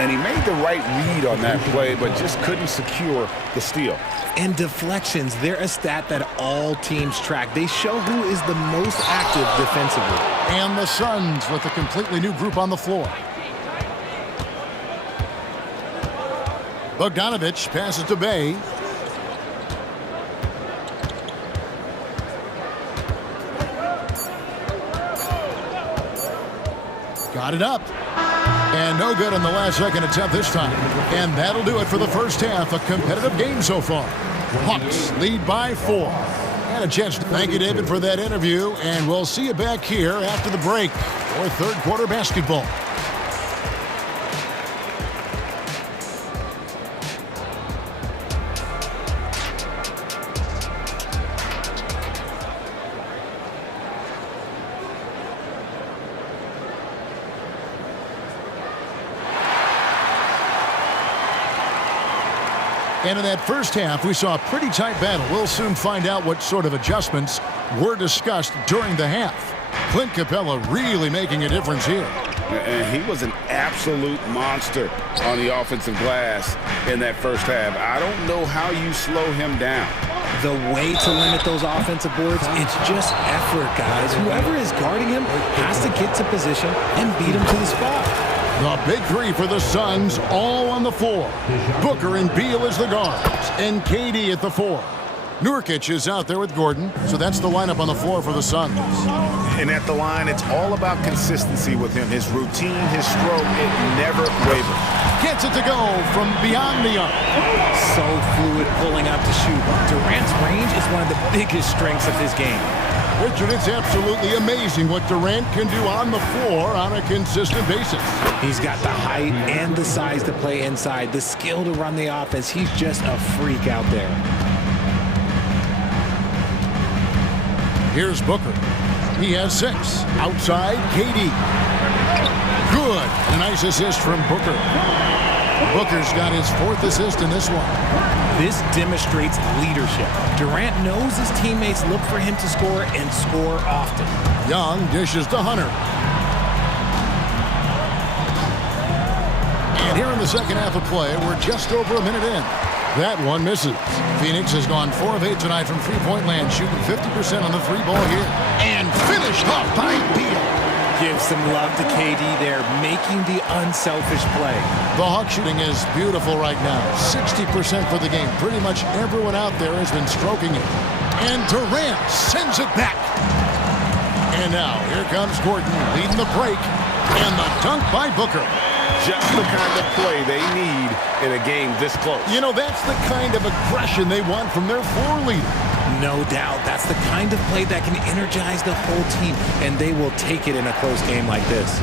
And he made the right read on that play, but just couldn't secure the steal. And deflections, they're a stat that all teams track. They show who is the most active defensively. And the Suns with a completely new group on the floor. Bogdanovich passes to Bay. Got it up. And no good on the last second attempt this time. And that'll do it for the first half. A competitive game so far. Hawks lead by 4. And a chance to thank you, David, for that interview. And we'll see you back here after the break for third quarter basketball. And in that first half, we saw a pretty tight battle. We'll soon find out what sort of adjustments were discussed during the half. Clint Capella really making a difference here. And he was an absolute monster on the offensive glass in that first half. I don't know how you slow him down. The way to limit those offensive boards, it's just effort, guys. Whoever is guarding him has to get to position and beat him to the spot. The big three for the Suns, all on the floor. Booker and Beal as the guards, and KD at the 4. Nurkic is out there with Gordon, so that's the lineup on the floor for the Suns. And at the line, it's all about consistency with him. His routine, his stroke, it never wavers. Gets it to go from beyond the arc. So fluid pulling up to shoot. Durant's range is one of the biggest strengths of his game. Richard, it's absolutely amazing what Durant can do on the floor on a consistent basis. He's got the height and the size to play inside, the skill to run the offense. He's just a freak out there. Here's Booker. He has 6. Outside, KD. Good. A nice assist from Booker. Booker's got his 4th assist in this one. This demonstrates leadership. Durant knows his teammates look for him to score and score often. Young dishes to Hunter. And here in the second half of play, we're just over a minute in. That one misses. Phoenix has gone 4 of 8 tonight from three-point land, shooting 50% on the 3 ball here. And finished off by Beal. Give some love to KD there, making the unselfish play. The Hawk shooting is beautiful right now. 60% for the game. Pretty much everyone out there has been stroking it. And Durant sends it back. And now here comes Gordon leading the break. And the dunk by Booker. Just the kind of play they need in a game this close. You know, that's the kind of aggression they want from their floor leader. No doubt. That's the kind of play that can energize the whole team, and they will take it in a close game like this.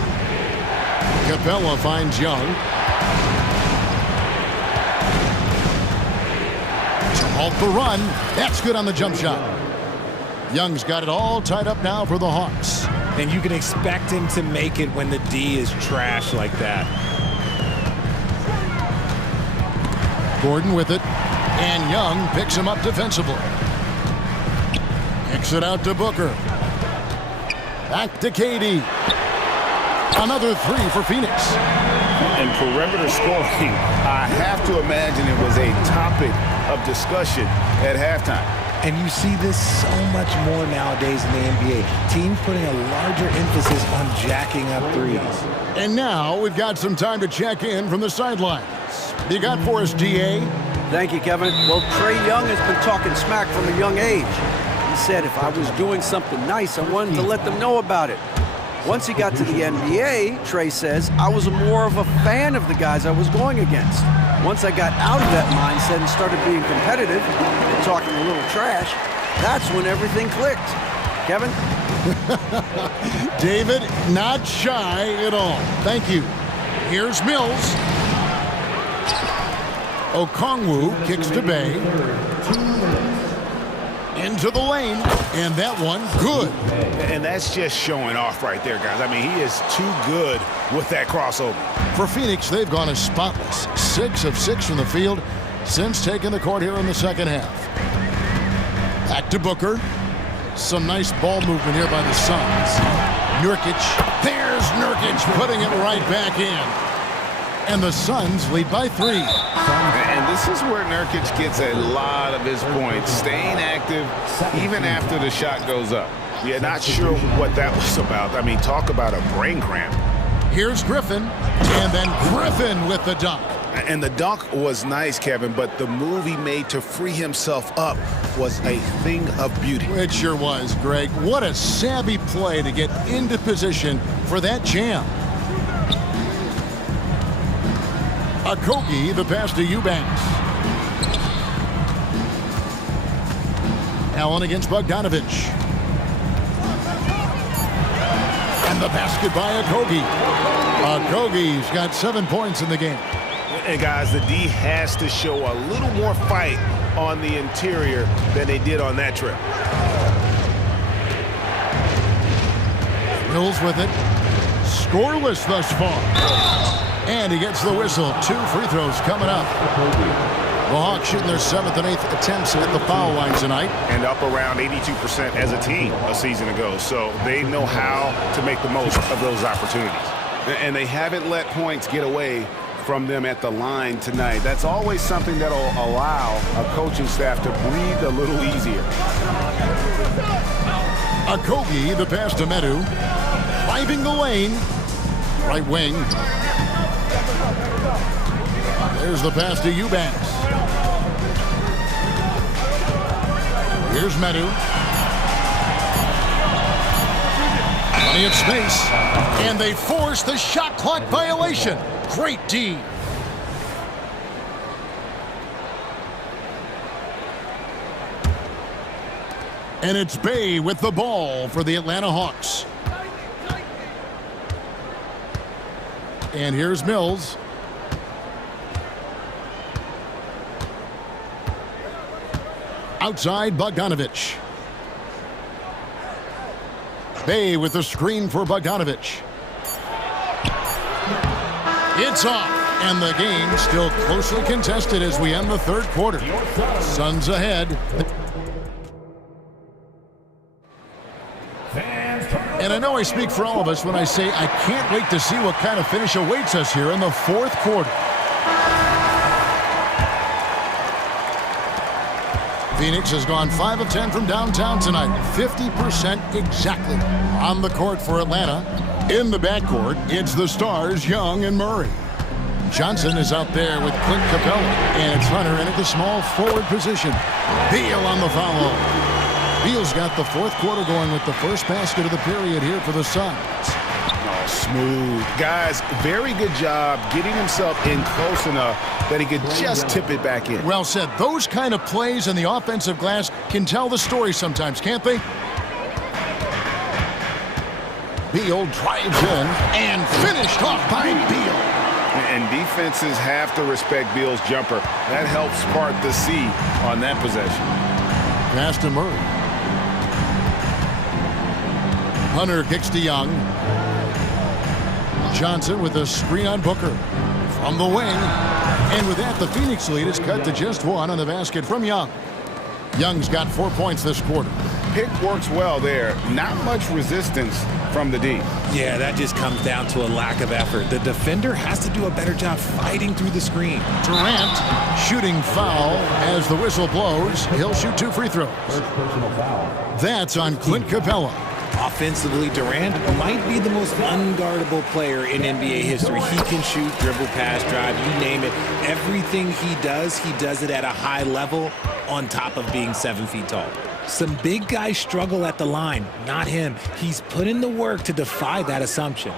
Capella finds Young. To halt the run. That's good on the jump shot. Young's got it all tied up now for the Hawks. And you can expect him to make it when the D is trash like that. Gordon with it. And Young picks him up defensively. Kicks it out to Booker. Back to KD. Another three for Phoenix. And perimeter scoring, I have to imagine it was a topic of discussion at halftime. And you see this so much more nowadays in the NBA. Teams putting a larger emphasis on jacking up threes. And now we've got some time to check in from the sidelines. You got for us, DA? Thank you, Kevin. Well, Trae Young has been talking smack from a young age. He said if I was doing something nice, I wanted to let them know about it. Once he got to the NBA, Trae says, I was more of a fan of the guys I was going against. Once I got out of that mindset and started being competitive and talking a little trash, that's when everything clicked. Kevin? David, not shy at all. Thank you. Here's Mills. Okongwu kicks to Bay. Into the lane, and that one good. And that's just showing off right there, guys. I mean, he is too good with that crossover. For Phoenix, they've gone as spotless. 6 of 6 from the field since taking the court here in the second half. Back to Booker. Some nice ball movement here by the Suns. Nurkic. There's Nurkic putting it right back in. And the Suns lead by 3. And this is where Nurkic gets a lot of his points, staying active even after the shot goes up. You're not sure what that was about. I mean, talk about a brain cramp. Here's Griffin, and then Griffin with the dunk. And the dunk was nice, Kevin, but the move he made to free himself up was a thing of beauty. It sure was, Greg. What a savvy play to get into position for that jam. Okogie, the pass to Eubanks. Allen against Bogdanovich. And the basket by Okogie. Okogie's got 7 points in the game. And guys, the D has to show a little more fight on the interior than they did on that trip. Mills with it. Scoreless thus far. And he gets the whistle. 2 free throws coming up. The Hawks shooting their 7th and 8th attempts at the foul line tonight. And up around 82% as a team a season ago. So they know how to make the most of those opportunities. And they haven't let points get away from them at the line tonight. That's always something that'll allow a coaching staff to breathe a little easier. Okogie, the pass to Medu. Driving the lane. Right wing. There's the pass to Eubanks. Here's Medu. Plenty of space. And they force the shot clock violation. Great D. And it's Bay with the ball for the Atlanta Hawks. And here's Mills. Outside, Bogdanovich. Bay with the screen for Bogdanovich. It's off, and the game still closely contested as we end the third quarter. Suns ahead. And I know I speak for all of us when I say I can't wait to see what kind of finish awaits us here in the fourth quarter. Phoenix has gone 5 of 10 from downtown tonight. 50% exactly on the court for Atlanta. In the backcourt, it's the stars, Young and Murray. Johnson is out there with Clint Capella, and it's Hunter in at the small forward position. Beal on the foul. Beal's got the fourth quarter going with the first basket of the period here for the Suns. Oh, smooth. Guys, very good job getting himself in close enough that he could just tip it back in. Well said. Those kind of plays in the offensive glass can tell the story sometimes, can't they? Beal drives in and finished off by Beal. And defenses have to respect Beal's jumper. That helps part the C on that possession. Pass to Murray. Hunter kicks to Young. Johnson with a screen on Booker. From the wing. And with that, the Phoenix lead is cut to just one on the basket from Young. Young's got 4 points this quarter. Pick works well there. Not much resistance from the D. Yeah, that just comes down to a lack of effort. The defender has to do a better job fighting through the screen. Durant shooting foul as the whistle blows. He'll shoot 2 free throws. That's on Clint Capella. Offensively, Durant might be the most unguardable player in NBA history. He can shoot, dribble, pass, drive, you name it. Everything he does it at a high level on top of being 7 feet tall. Some big guys struggle at the line, not him. He's put in the work to defy that assumption.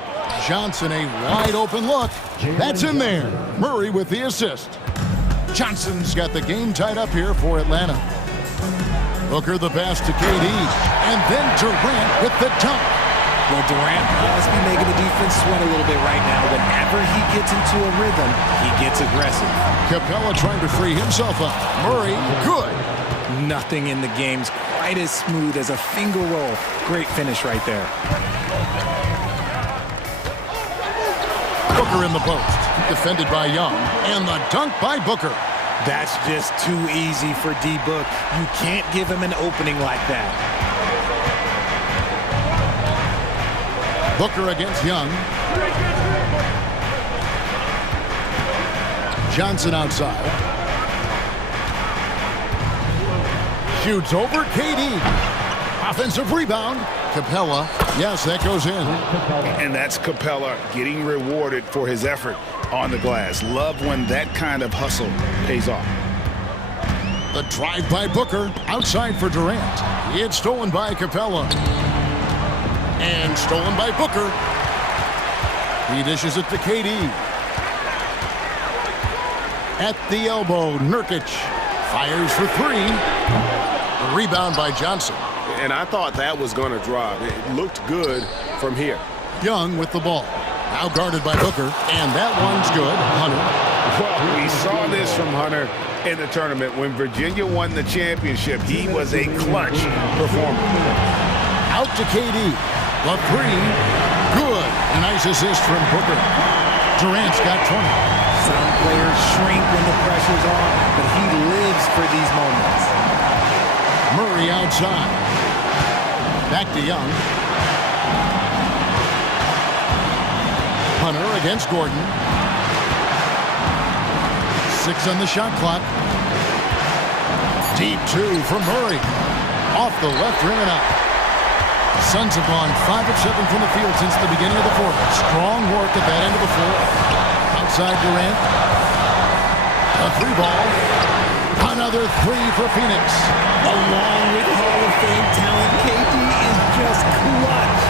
Johnson, a wide open look. That's in there. Murray with the assist. Johnson's got the game tied up here for Atlanta. Booker the pass to KD. And then Durant with the dunk. Well, Durant must be making the defense sweat a little bit right now. Whenever he gets into a rhythm, he gets aggressive. Capella trying to free himself up. Murray, good. Nothing in the game's quite as smooth as a finger roll. Great finish right there. Booker in the post. Defended by Young. And the dunk by Booker. That's just too easy for D-Book. You can't give him an opening like that. Booker against Young. Johnson outside. Shoots over KD. Offensive rebound. Capella. Yes, that goes in. And that's Capella getting rewarded for his effort on the glass. Love when that kind of hustle pays off. The drive by Booker. Outside for Durant. It's stolen by Capella. And stolen by Booker. He dishes it to KD. At the elbow, Nurkic fires for 3. A rebound by Johnson. And I thought that was going to drop. It looked good from here. Young with the ball. Now guarded by Booker. And that one's good. Hunter. Well, we saw this from Hunter in the tournament. When Virginia won the championship, he was a clutch performer. Out to KD. The 3. Good. A nice assist from Booker. Durant's got 20. Some players shrink when the pressure's on, but he lives for these moments. Murray outside. Back to Young. Hunter against Gordon. 6 on the shot clock. Deep 2 from Murray. Off the left rim and out. The Suns have gone 5 of 7 from the field since the beginning of the fourth. Strong work at that end of the floor. Outside Durant. A 3 ball. Another 3 for Phoenix. Along with Hall of Fame talent, KD is just clutch.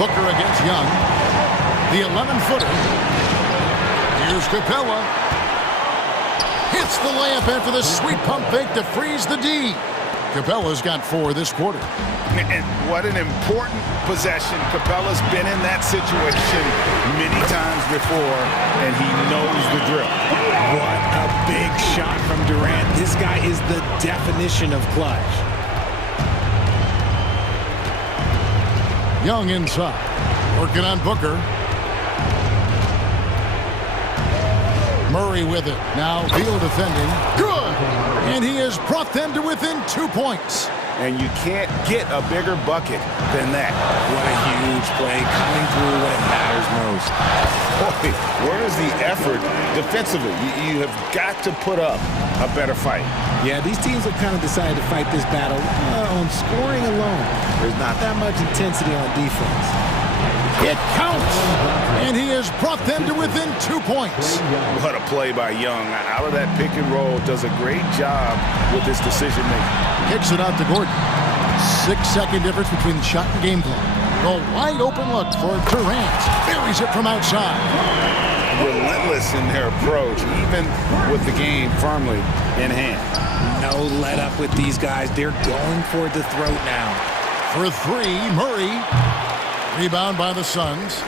Booker against Young. The 11-footer. Here's Capella. Hits the layup after the sweet pump fake to freeze the D. Capella's got 4 this quarter. And what an important possession. Capella's been in that situation many times before, and he knows the drill. What a big shot from Durant. This guy is the definition of clutch. Young inside. Working on Booker. Murray with it. Now Beal defending. Good! And he has brought them to within 2 points. And you can't get a bigger bucket than that. What a huge play coming through when it matters most. Boy, where's the effort defensively? You have got to put up a better fight. Yeah, these teams have kind of decided to fight this battle on scoring alone. There's not that much intensity on defense. It counts! And he has brought them to within 2 points. What a play by Young. Out of that pick and roll, does a great job with his decision making. Kicks it out to Gordon. 6-second difference between the shot and game clock. The wide open look for Durant. Buries it from outside. Relentless in their approach, even with the game firmly in hand. No let up with these guys. They're going for the throat now. For three, Murray. Rebound by the Suns.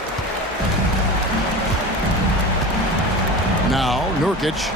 Now, Nurkic.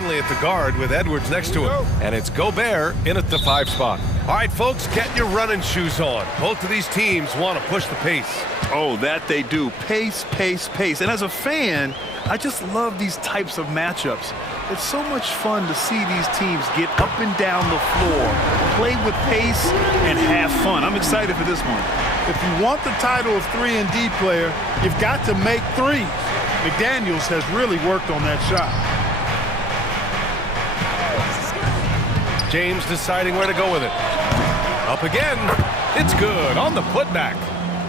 Conley at the guard with Edwards next to him. And it's Gobert in at the 5 spot. All right, folks, get your running shoes on. Both of these teams want to push the pace. Oh, that they do. Pace, pace, pace. And as a fan, I just love these types of matchups. It's so much fun to see these teams get up and down the floor, play with pace, and have fun. I'm excited for this one. If you want the title of 3-and-D player, you've got to make threes. McDaniels has really worked on that shot. James deciding where to go with it. Up again. It's good on the putback.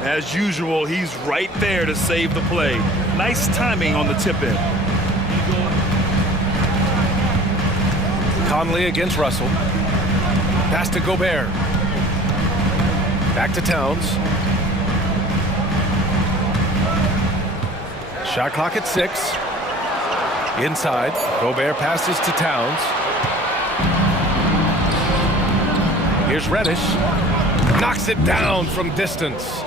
As usual, he's right there to save the play. Nice timing on the tip-in. Conley against Russell. Pass to Gobert. Back to Towns. Shot clock at 6. Inside. Gobert passes to Towns. Here's Reddish. Knocks it down from distance.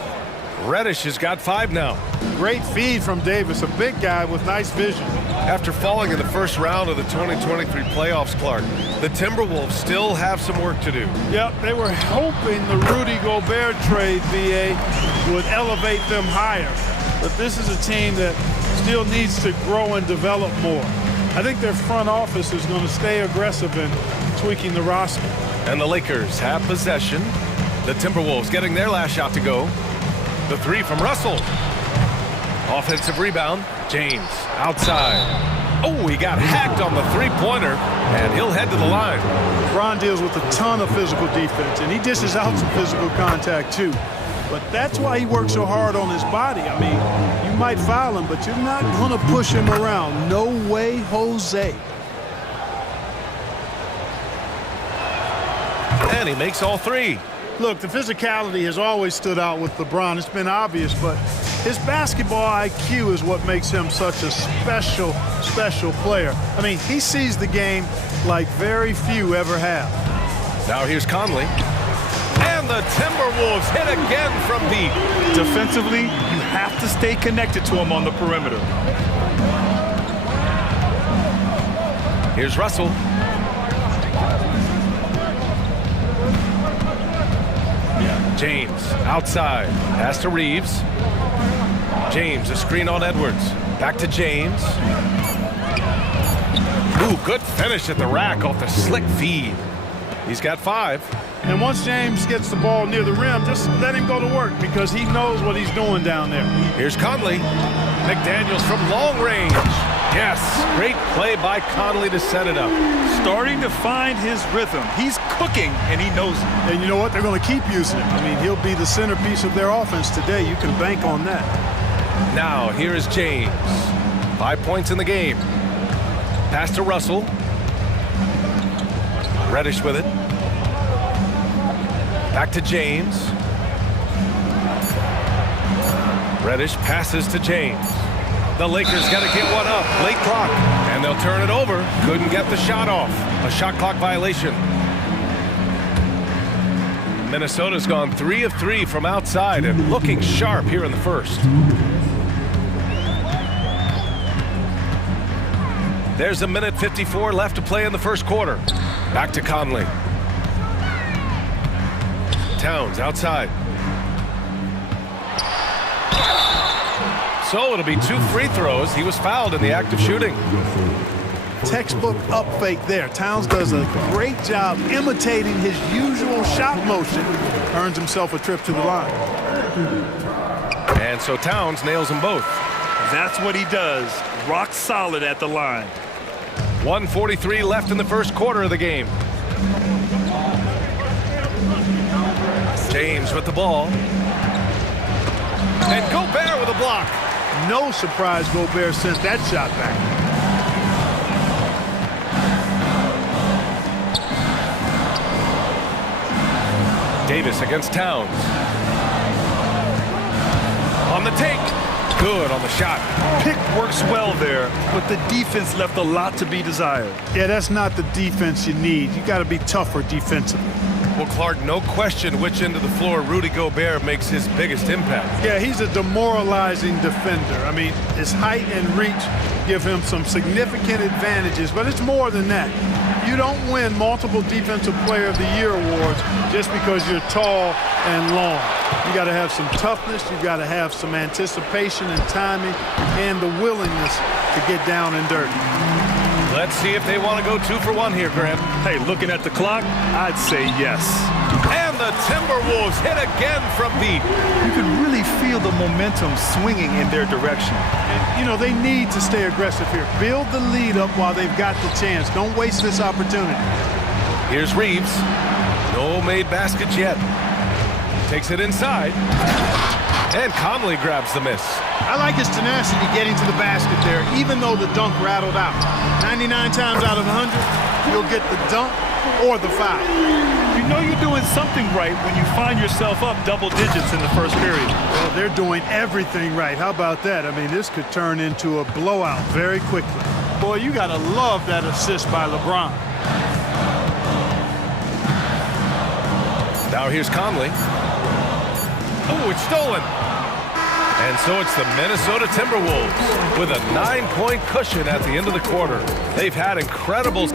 Reddish has got 5 now. Great feed from Davis, a big guy with nice vision. After falling in the first round of the 2023 playoffs, Clark, the Timberwolves still have some work to do. Yep, they were hoping the Rudy Gobert trade, BA, would elevate them higher. But this is a team that still needs to grow and develop more. I think their front office is going to stay aggressive in tweaking the roster. And the Lakers have possession. The Timberwolves getting their last shot to go. The 3 from Russell. Offensive rebound. James outside. Oh, he got hacked on the 3-pointer, and he'll head to the line. LeBron deals with a ton of physical defense, and he dishes out some physical contact too. But that's why he works so hard on his body. I mean, you might foul him, but you're not going to push him around. No way, Jose. And he makes all 3. Look, the physicality has always stood out with LeBron. It's been obvious, but his basketball IQ is what makes him such a special, special player. I mean, he sees the game like very few ever have. Now here's Conley. And the Timberwolves hit again from deep. Defensively, you have to stay connected to him on the perimeter. Here's Russell. James outside. Pass to Reeves. James, a screen on Edwards. Back to James. Ooh, good finish at the rack off the slick feed. He's got 5. And once James gets the ball near the rim, just let him go to work because he knows what he's doing down there. Here's Conley. McDaniels from long range. Yes, great play by Conley to set it up. Starting to find his rhythm. He's cooking, and he knows it. And you know what? They're going to keep using him. I mean, he'll be the centerpiece of their offense today. You can bank on that. Now, here is James. 5 points in the game. Pass to Russell. Reddish with it. Back to James. Reddish passes to James. The Lakers got to get one up. Late clock. And they'll turn it over. Couldn't get the shot off. A shot clock violation. Minnesota's gone 3 of 3 from outside and looking sharp here in the first. There's a minute 54 left to play in the first quarter. Back to Conley. Towns outside. So it'll be 2 free throws. He was fouled in the act of shooting. Textbook up fake there. Towns does a great job imitating his usual shot motion. Earns himself a trip to the line. And so Towns nails them both. That's what he does. Rock solid at the line. 1:43 left in the first quarter of the game. James with the ball. And Gobert with a block. No surprise Gobert sent that shot back. Davis against Towns. On the take. Good on the shot. Pick works well there, but the defense left a lot to be desired. Yeah, that's not the defense you need. You got to be tougher defensively. Well, Clark, no question which end of the floor Rudy Gobert makes his biggest impact. Yeah, he's a demoralizing defender. I mean, his height and reach give him some significant advantages, but it's more than that. You don't win multiple Defensive Player of the Year awards just because you're tall and long. You got to have some toughness, you got to have some anticipation and timing, and the willingness to get down and dirty. Let's see if they want to go 2 for 1 here, Grant. Hey, looking at the clock, I'd say yes. And the Timberwolves hit again from deep. You can really feel the momentum swinging in their direction. And, you know, they need to stay aggressive here. Build the lead up while they've got the chance. Don't waste this opportunity. Here's Reeves. No made baskets yet. Takes it inside. And Conley grabs the miss. I like his tenacity getting to the basket there, even though the dunk rattled out. 99 times out of 100, you'll get the dunk or the foul. You know you're doing something right when you find yourself up double digits in the first period. Well, they're doing everything right. How about that? I mean, this could turn into a blowout very quickly. Boy, you got to love that assist by LeBron. Now here's Conley. Oh, it's stolen. And so it's the Minnesota Timberwolves with a 9-point cushion at the end of the quarter. They've had incredible...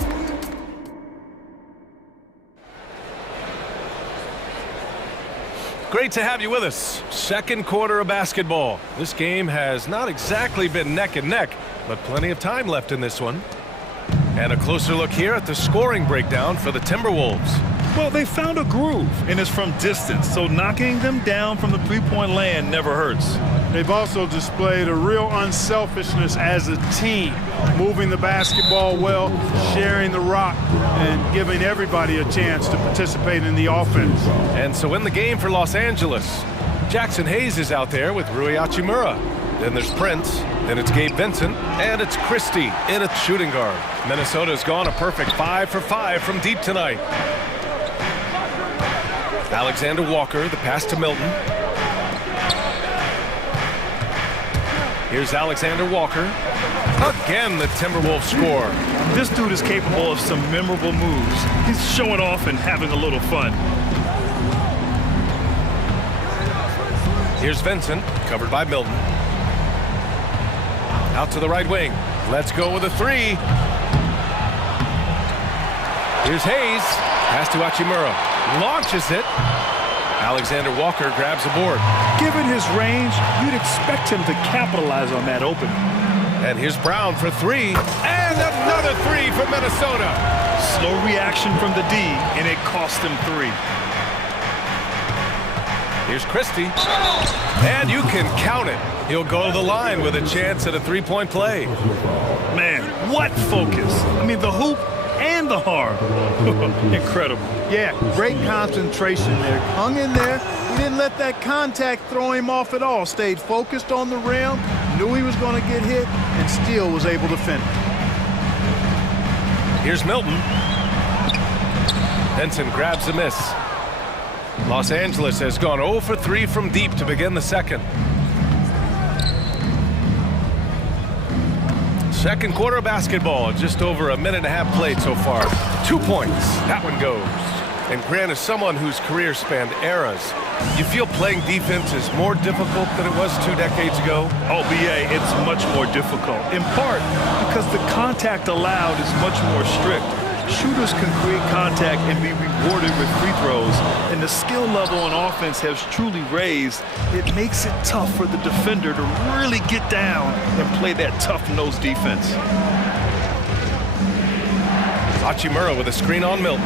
Great to have you with us. Second quarter of basketball. This game has not exactly been neck and neck, but plenty of time left in this one. And a closer look here at the scoring breakdown for the Timberwolves. Well, they found a groove, and it's from distance, so knocking them down from the three-point land never hurts. They've also displayed a real unselfishness as a team, moving the basketball well, sharing the rock, and giving everybody a chance to participate in the offense. And so in the game for Los Angeles, Jackson Hayes is out there with Rui Hachimura. Then there's Prince, then it's Gabe Vincent, and it's Christie in at shooting guard. Minnesota's gone a perfect 5 for 5 from deep tonight. Alexander Walker, the pass to Milton. Here's Alexander Walker. Again, the Timberwolves score. This dude is capable of some memorable moves. He's showing off and having a little fun. Here's Vincent, covered by Milton. Out to the right wing. Let's go with a 3. Here's Hayes. Pass to Hachimura. Launches it. Alexander Walker grabs a board. Given his range, you'd expect him to capitalize on that opening. And here's Brown for 3. And another 3 for Minnesota. Slow reaction from the D, and it cost him 3. Here's Christie. And you can count it. He'll go to the line with a chance at a 3-point play. Man, what focus. I mean, the hoop and the harm. Incredible. Yeah, great concentration there. Hung in there. He didn't let that contact throw him off at all. Stayed focused on the rim, knew he was going to get hit, and still was able to finish. Here's Milton. Benson grabs a miss. Los Angeles has gone 0 for 3 from deep to begin the second. Second quarter of basketball, just over a minute and a half played so far. 2 points, that one goes. And Grant, as someone whose career spanned eras, you feel playing defense is more difficult than it was 2 decades ago? Oh, BA, it's much more difficult, in part because the contact allowed is much more strict. Shooters can create contact and be rewarded with free throws, and the skill level on offense has truly raised. It makes it tough for the defender to really get down and play that tough-nosed defense. Hachimura with a screen on Milton.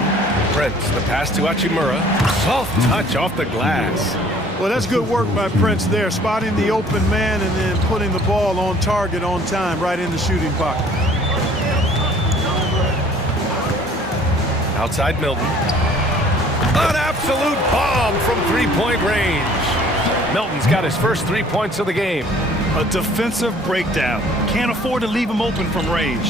Prince, the pass to Hachimura. Soft touch off the glass. Well, that's good work by Prince there, spotting the open man and then putting the ball on target on time, right in the shooting pocket. Outside Milton. An absolute bomb from 3-point range. Milton's got his first 3 points of the game. A defensive breakdown. Can't afford to leave him open from range.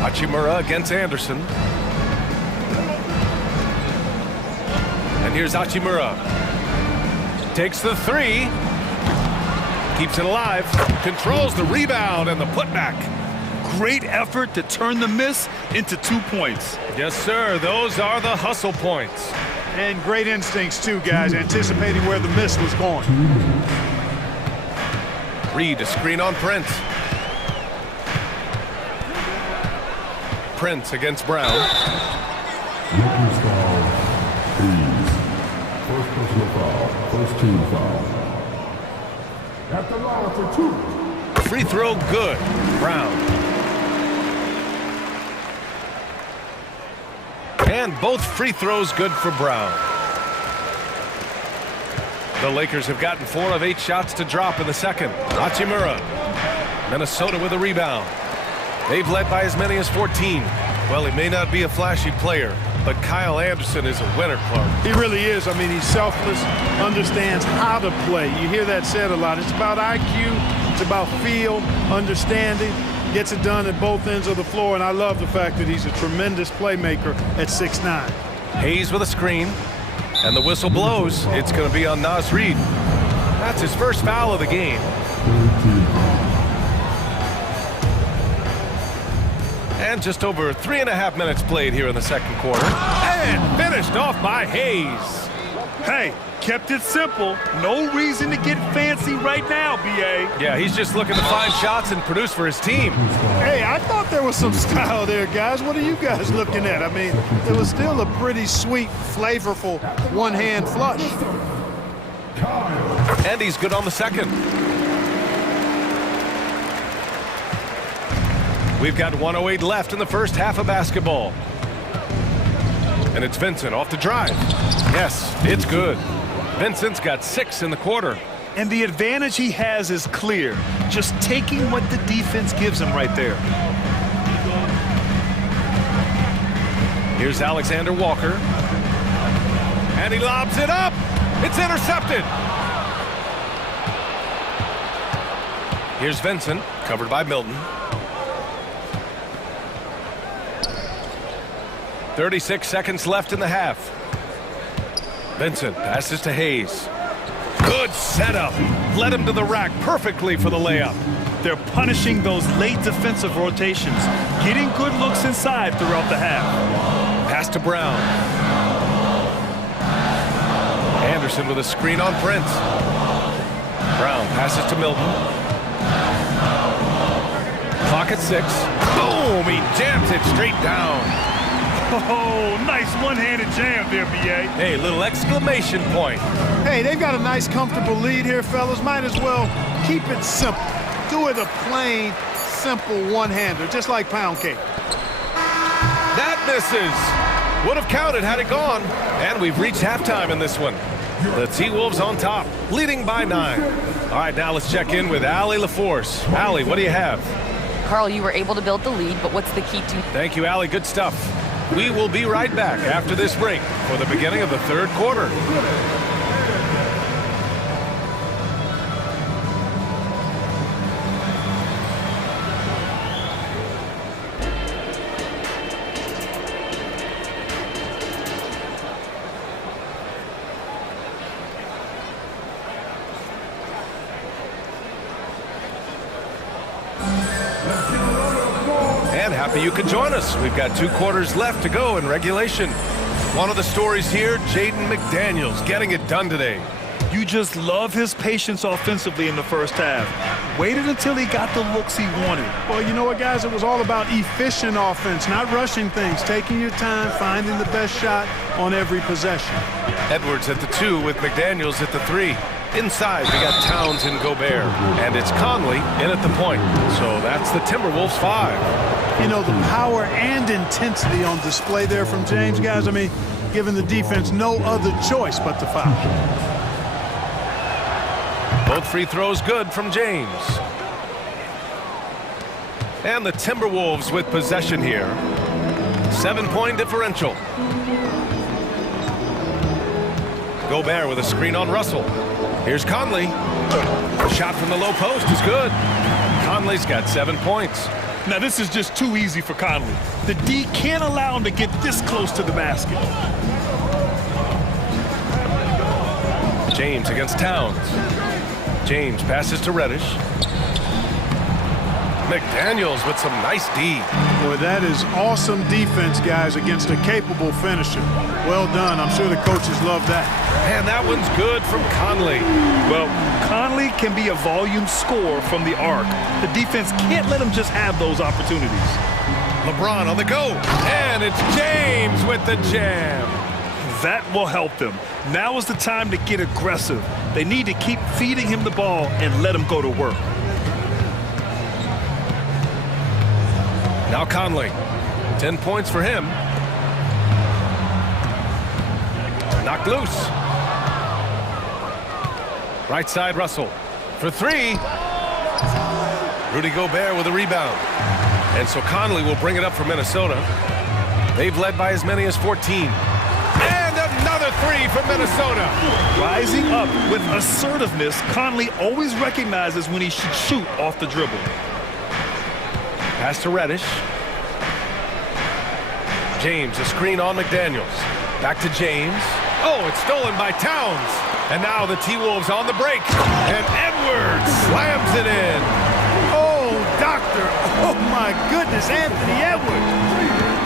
Hachimura against Anderson. And here's Hachimura. Takes the 3. Keeps it alive. Controls the rebound and the putback. great effort to turn the miss into 2 points. Yes, sir. Those are the hustle points. And great instincts, too, guys, anticipating where the miss was going. Reed, a screen on Prince. Prince against Brown. Rookie foul, please. First personal foul, first team foul. At the line for 2. Free throw good. Brown. And both free throws good for Brown. The Lakers have gotten 4 of 8 shots to drop in the second. Hachimura. Minnesota with a rebound. They've led by as many as 14. Well, he may not be a flashy player, but Kyle Anderson is a winner, Clark. He really is. I mean, he's selfless, understands how to play. You hear that said a lot. It's about IQ, it's about feel, understanding, gets it done at both ends of the floor, and I love the fact that he's a tremendous playmaker at 6'9". Hayes with a screen, and the whistle blows. It's going to be on Naz Reid. That's his first foul of the game. And just over 3.5 minutes played here in the second quarter. And finished off by Hayes. Hey, kept it simple. No reason to get fancy right now, B.A. Yeah, he's just looking to find shots and produce for his team. Hey, I thought there was some style there, guys. What are you guys looking at? I mean, it was still a pretty sweet, flavorful one-hand flush. And he's good on the second. We've got 1:08 left in the first half of basketball. And it's Vincent off the drive. Yes, it's good. Vincent's got 6 in the quarter. And the advantage he has is clear. Just taking what the defense gives him right there. Here's Alexander Walker. And he lobs it up. It's intercepted. Here's Vincent, covered by Milton. 36 seconds left in the half. Vincent passes to Hayes. Good setup. Led him to the rack perfectly for the layup. They're punishing those late defensive rotations, getting good looks inside throughout the half. Pass to Brown. Anderson with a screen on Prince. Brown passes to Milton. Clock at 6. Boom! He jams it straight down. Oh, nice one-handed jam there, B.A. Hey, little exclamation point. Hey, they've got a nice, comfortable lead here, fellas. Might as well keep it simple. Do it a plain, simple one-hander, just like pound cake. That misses. Would have counted had it gone. And we've reached halftime in this one. The T-Wolves on top, leading by 9. All right, now let's check in with Allie LaForce. Allie, what do you have? Carl, you were able to build the lead, but what's the key to... Thank you, Allie. Good stuff. We will be right back after this break for the beginning of the third quarter. Happy you could join us. We've got 2 quarters left to go in regulation. One of the stories here, Jaden McDaniels getting it done today. You just love his patience offensively in the first half. Waited until he got the looks he wanted. Well, you know what, guys? It was all about efficient offense, not rushing things, taking your time, finding the best shot on every possession. Edwards at the 2 with McDaniels at the 3. Inside, we got Towns and Gobert. And it's Conley in at the point. So that's the Timberwolves 5. You know, the power and intensity on display there from James, guys. I mean, giving the defense no other choice but to foul. Both free throws good from James. And the Timberwolves with possession here. 7-point differential. Gobert with a screen on Russell. Here's Conley. The shot from the low post is good. Conley's got 7 points. Now this is just too easy for Conley. The D can't allow him to get this close to the basket. James against Towns. James passes to Reddish. McDaniels with some nice D. Boy, that is awesome defense, guys, against a capable finisher. Well done. I'm sure the coaches love that. And that one's good from Conley. Well, Conley can be a volume scorer from the arc. The defense can't let him just have those opportunities. LeBron on the go. And it's James with the jam. That will help them. Now is the time to get aggressive. They need to keep feeding him the ball and let him go to work. Now Conley. 10 points for him. Knocked loose. Right side Russell for three. Rudy Gobert with a rebound. And so Conley will bring it up for Minnesota. They've led by as many as 14. And another three for Minnesota. Rising up with assertiveness, Conley always recognizes when he should shoot off the dribble. Pass to Reddish. James, a screen on McDaniels. Back to James. Oh, it's stolen by Towns. And now the T-Wolves on the break. And Edwards slams it in. Oh, doctor. Oh, my goodness. Anthony Edwards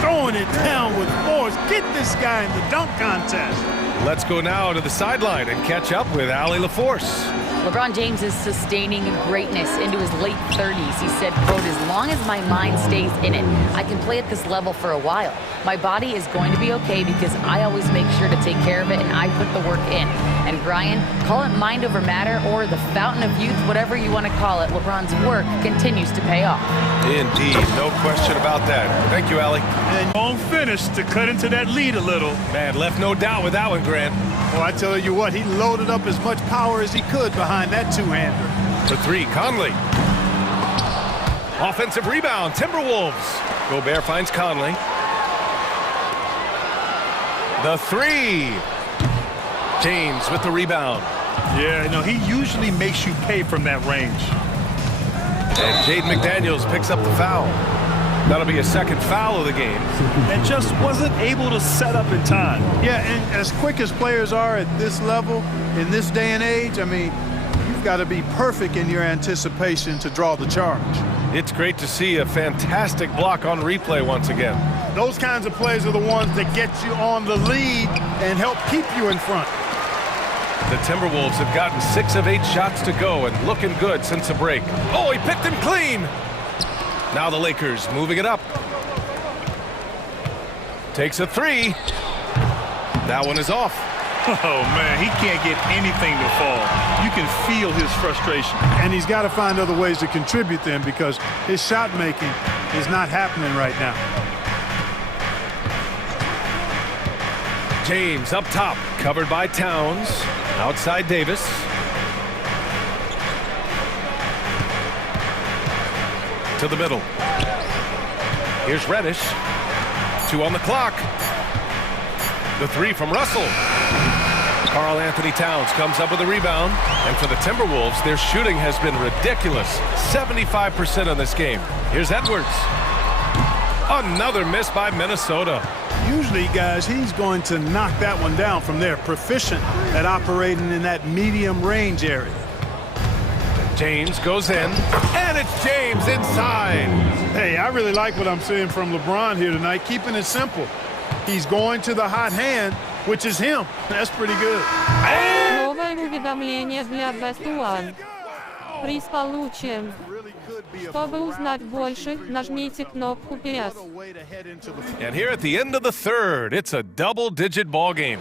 throwing it down with force. Get this guy in the dunk contest. Let's go now to the sideline and catch up with Allie LaForce. LeBron James is sustaining greatness into his late 30s. He said, quote, as long as my mind stays in it, I can play at this level for a while. My body is going to be okay because I always make sure to take care of it and I put the work in. And Brian, call it mind over matter or the fountain of youth, whatever you want to call it, LeBron's work continues to pay off. Indeed, no question about that. Thank you, Allie. And long finish to cut into that lead a little. Man, left no doubt with that one, Grant. Well, I tell you what, he loaded up as much power as he could behind that two-hander. The three, Conley. Offensive rebound, Timberwolves. Gobert finds Conley. The three. James with the rebound. Yeah, no, he usually makes you pay from that range. And Jaden McDaniels picks up the foul. That'll be a second foul of the game. And just wasn't able to set up in time. Yeah, and as quick as players are at this level, in this day and age, I mean, you've got to be perfect in your anticipation to draw the charge. It's great to see a fantastic block on replay once again. Those kinds of plays are the ones that get you on the lead and help keep you in front. The Timberwolves have gotten 6 of 8 shots to go and looking good since the break. Oh, he picked him clean. Now the Lakers moving it up. Takes a three. That one is off. Oh, man, he can't get anything to fall. You can feel his frustration. And he's got to find other ways to contribute then because his shot making is not happening right now. James up top, covered by Towns. Outside Davis. To the middle. Here's Reddish. 2 on the clock. The three from Russell. Karl Anthony Towns comes up with a rebound. And for the Timberwolves, their shooting has been ridiculous. 75% in this game. Here's Edwards. Another miss by Minnesota. Usually, guys, he's going to knock that one down from there. Proficient at operating in that medium range area. James goes in, and it's James inside. Hey, I really like what I'm seeing from LeBron here tonight, keeping it simple. He's going to the hot hand, which is him. That's pretty good. Новое уведомление для Best One. Приз получен. Чтобы узнать больше, нажмите кнопку «Пресс». And here at the end of the third, it's a double-digit ball game.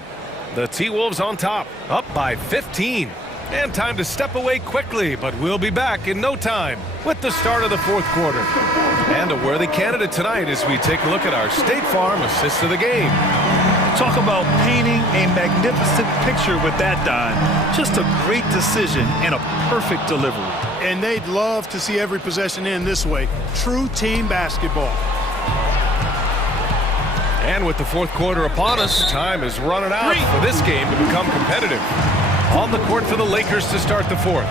The T-Wolves on top, up by 15. And time to step away quickly, but we'll be back in no time with the start of the fourth quarter. And a worthy candidate tonight as we take a look at our State Farm assist of the game. Talk about painting a magnificent picture with that, Don. Just a great decision and a perfect delivery. And they'd love to see every possession end this way. True team basketball. And with the fourth quarter upon us, time is running out for this game to become competitive. On the court for the Lakers to start the fourth.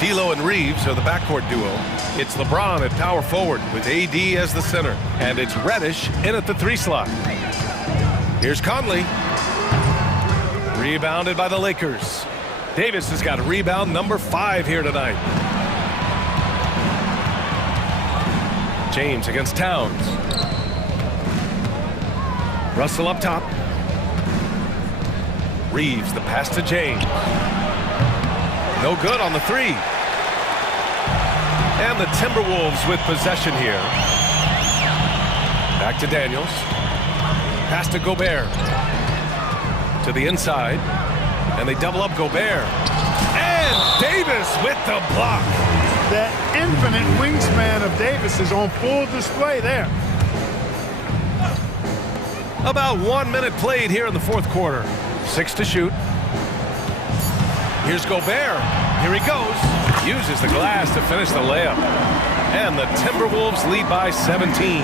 D'Lo and Reeves are the backcourt duo. It's LeBron at power forward with AD as the center. And it's Reddish in at the 3 slot. Here's Conley. Rebounded by the Lakers. Davis has got rebound number 5 here tonight. James against Towns. Russell up top. Reeves, the pass to James. No good on the three. And the Timberwolves with possession here. Back to Daniels. Pass to Gobert. To the inside. And they double up Gobert. And Davis with the block. That infinite wingspan of Davis is on full display there. About 1 minute played here in the fourth quarter. 6 to shoot. Here's Gobert. Here he goes. Uses the glass to finish the layup. And the Timberwolves lead by 17.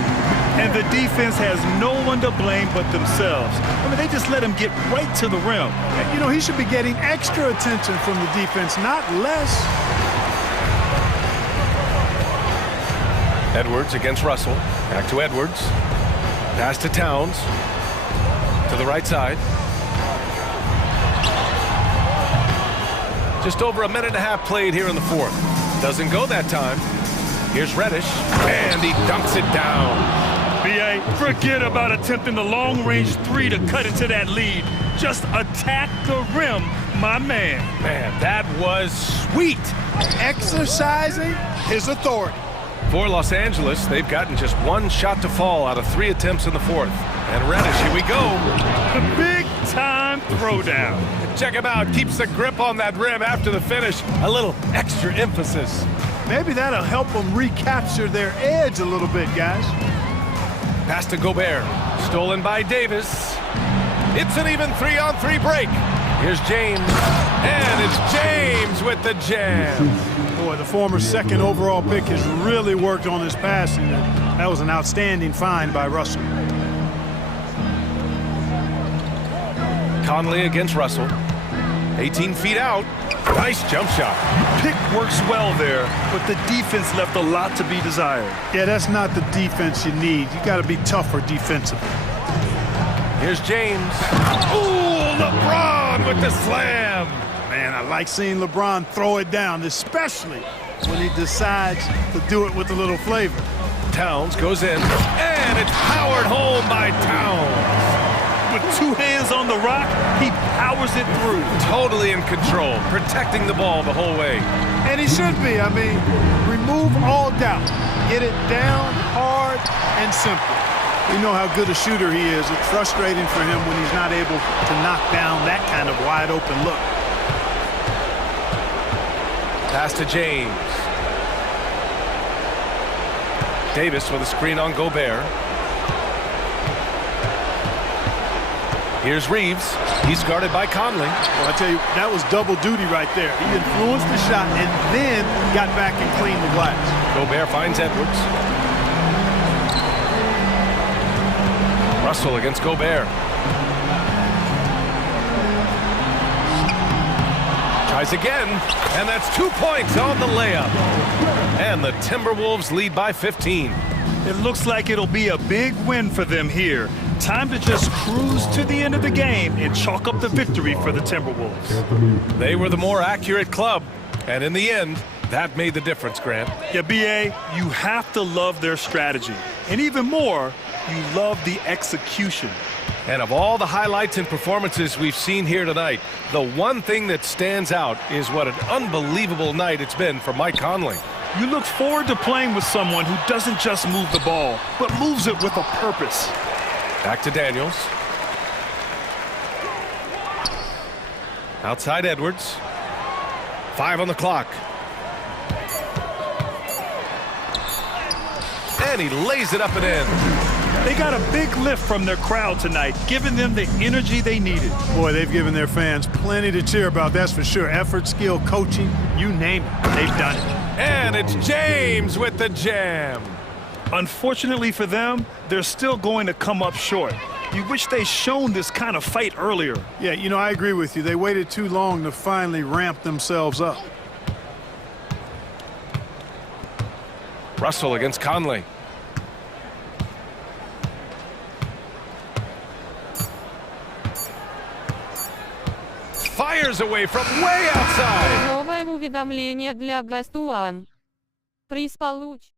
And the defense has no one to blame but themselves. I mean, they just let him get right to the rim. You know, he should be getting extra attention from the defense, not less. Edwards against Russell. Back to Edwards. Pass to Towns. To the right side. Just over a minute and a half played here in the fourth. Doesn't go that time. Here's Reddish. And he dunks it down. B.A., forget about attempting the long-range three to cut into that lead. Just attack the rim, my man. Man, that was sweet. Exercising his authority. For Los Angeles, they've gotten just one shot to fall out of 3 attempts in the fourth. And Reddish, here we go. The big-time throwdown. Check him out. Keeps the grip on that rim after the finish. A little extra emphasis. Maybe that'll help them recapture their edge a little bit, guys. Pass to Gobert. Stolen by Davis. It's an even 3-on-3 break. Here's James. And it's James with the jam. Boy, the former second overall pick has really worked on his passing. That was an outstanding find by Russell. Conley against Russell. 18 feet out. Nice jump shot. Pick works well there, but the defense left a lot to be desired. Yeah, that's not the defense you need. You got to be tougher defensively. Here's James. Ooh, LeBron with the slam. Man, I like seeing LeBron throw it down, especially when he decides to do it with a little flavor. Towns goes in, and it's powered home by Towns. With 2 hands on the rock, he powers it through. Totally in control, protecting the ball the whole way. And he should be. I mean, remove all doubt. Get it down hard and simple. We know how good a shooter he is. It's frustrating for him when he's not able to knock down that kind of wide open look. Pass to James. Davis with a screen on Gobert. Here's Reeves. He's guarded by Conley. Well, I tell you, that was double duty right there. He influenced the shot and then got back and cleaned the glass. Gobert finds Edwards. Russell against Gobert. Tries again, and that's 2 points on the layup. And the Timberwolves lead by 15. It looks like it'll be a big win for them here. Time to just cruise to the end of the game and chalk up the victory for the Timberwolves. They were the more accurate club, and in the end, that made the difference, Grant. Yeah, B.A., you have to love their strategy. And even more, you love the execution. And of all the highlights and performances we've seen here tonight, the one thing that stands out is what an unbelievable night it's been for Mike Conley. You look forward to playing with someone who doesn't just move the ball, but moves it with a purpose. Back to Daniels. Outside Edwards. 5 on the clock. And he lays it up and in. They got a big lift from their crowd tonight, giving them the energy they needed. Boy, they've given their fans plenty to cheer about, that's for sure. Effort, skill, coaching, you name it, they've done it. And it's James with the jam. Unfortunately for them, they're still going to come up short. You wish they'd shown this kind of fight earlier. Yeah, you know, I agree with you. They waited too long to finally ramp themselves up. Russell against Conley. Fires away from way outside. Новое уведомление для Гастуан. Приз получен.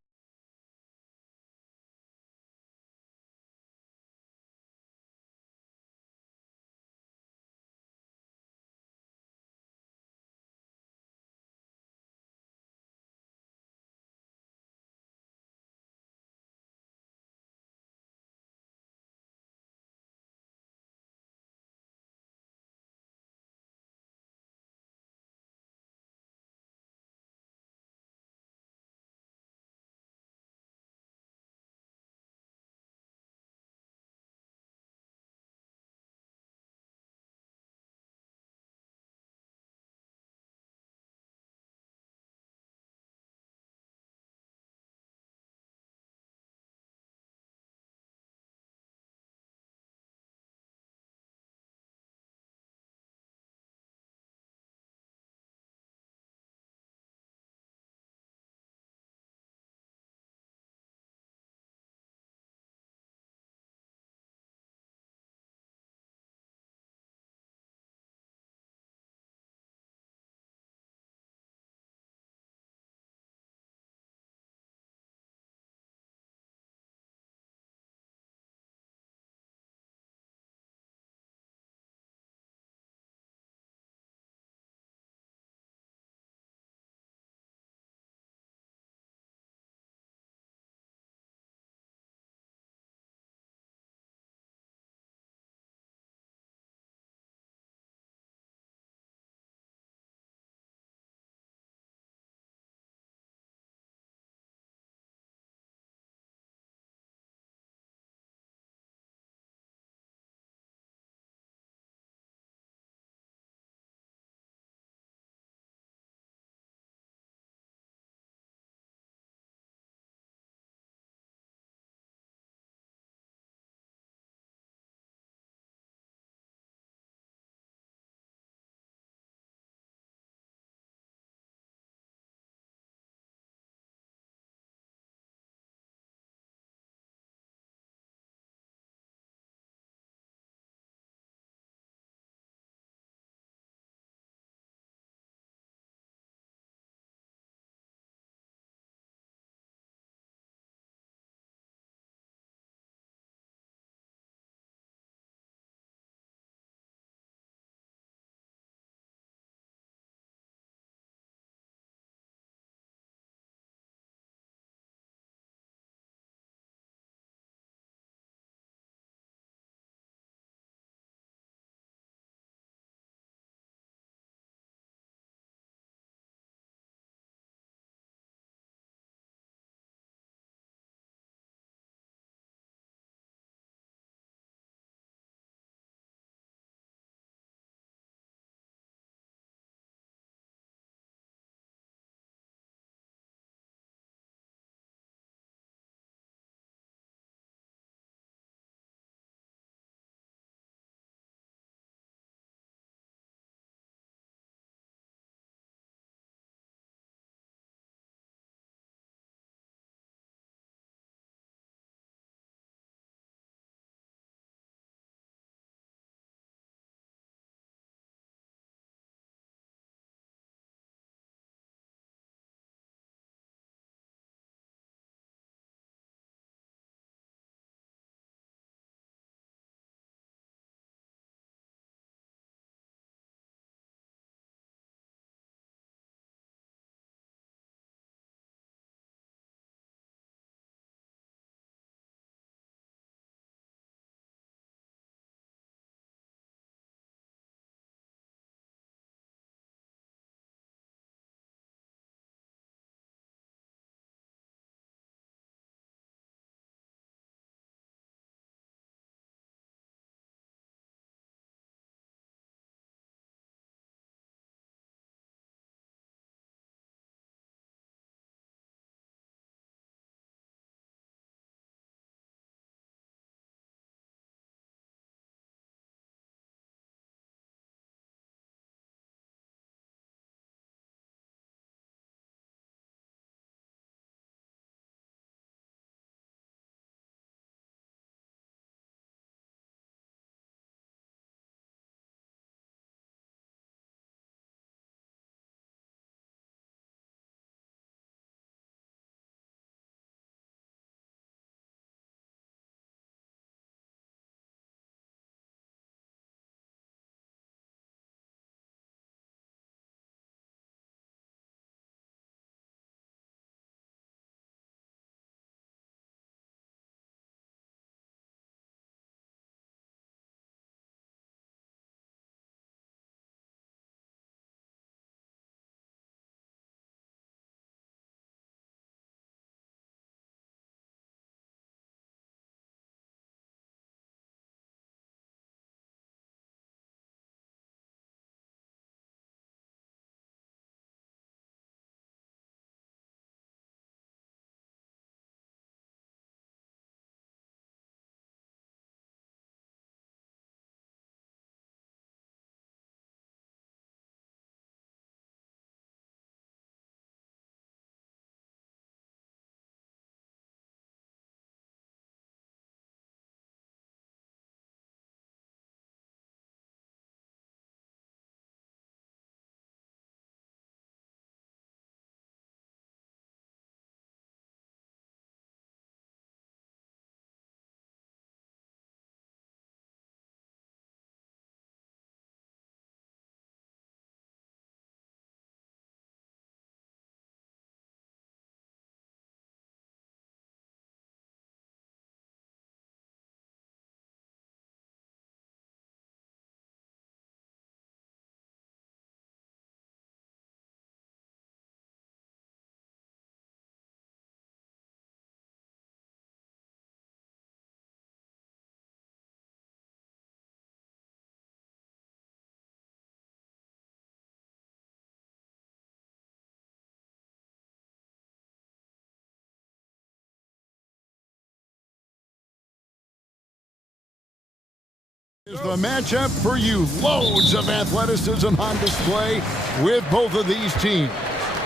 Is the matchup for you. Loads of athleticism on display with both of these teams.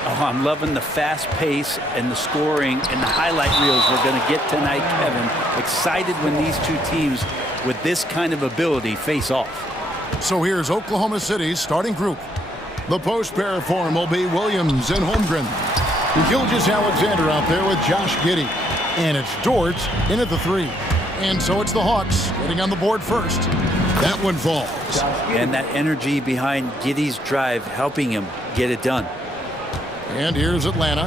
Oh, I'm loving the fast pace and the scoring and the highlight reels we're going to get tonight, Kevin. Excited when these two teams with this kind of ability face off. So here's Oklahoma City's starting group. The post pair form will be Williams and Holmgren. Gilgeous Alexander out there with Josh Giddey. And it's Dort in at the 3. And so it's the Hawks getting on the board first. That one falls. And that energy behind Giddey's drive helping him get it done. And here's Atlanta.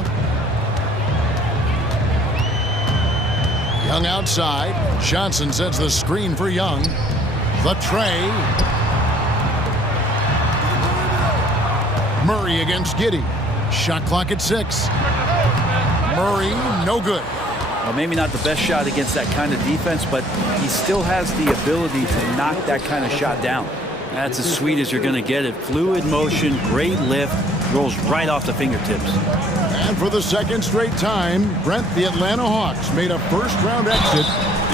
Young outside. Johnson sets the screen for Young. The tray. Murray against Giddey. Shot clock at 6. Murray, no good. Well, maybe not the best shot against that kind of defense, but he still has the ability to knock that kind of shot down. That's as sweet as you're going to get it. Fluid motion, great lift, rolls right off the fingertips. And for the second straight time, Brent, the Atlanta Hawks made a first-round exit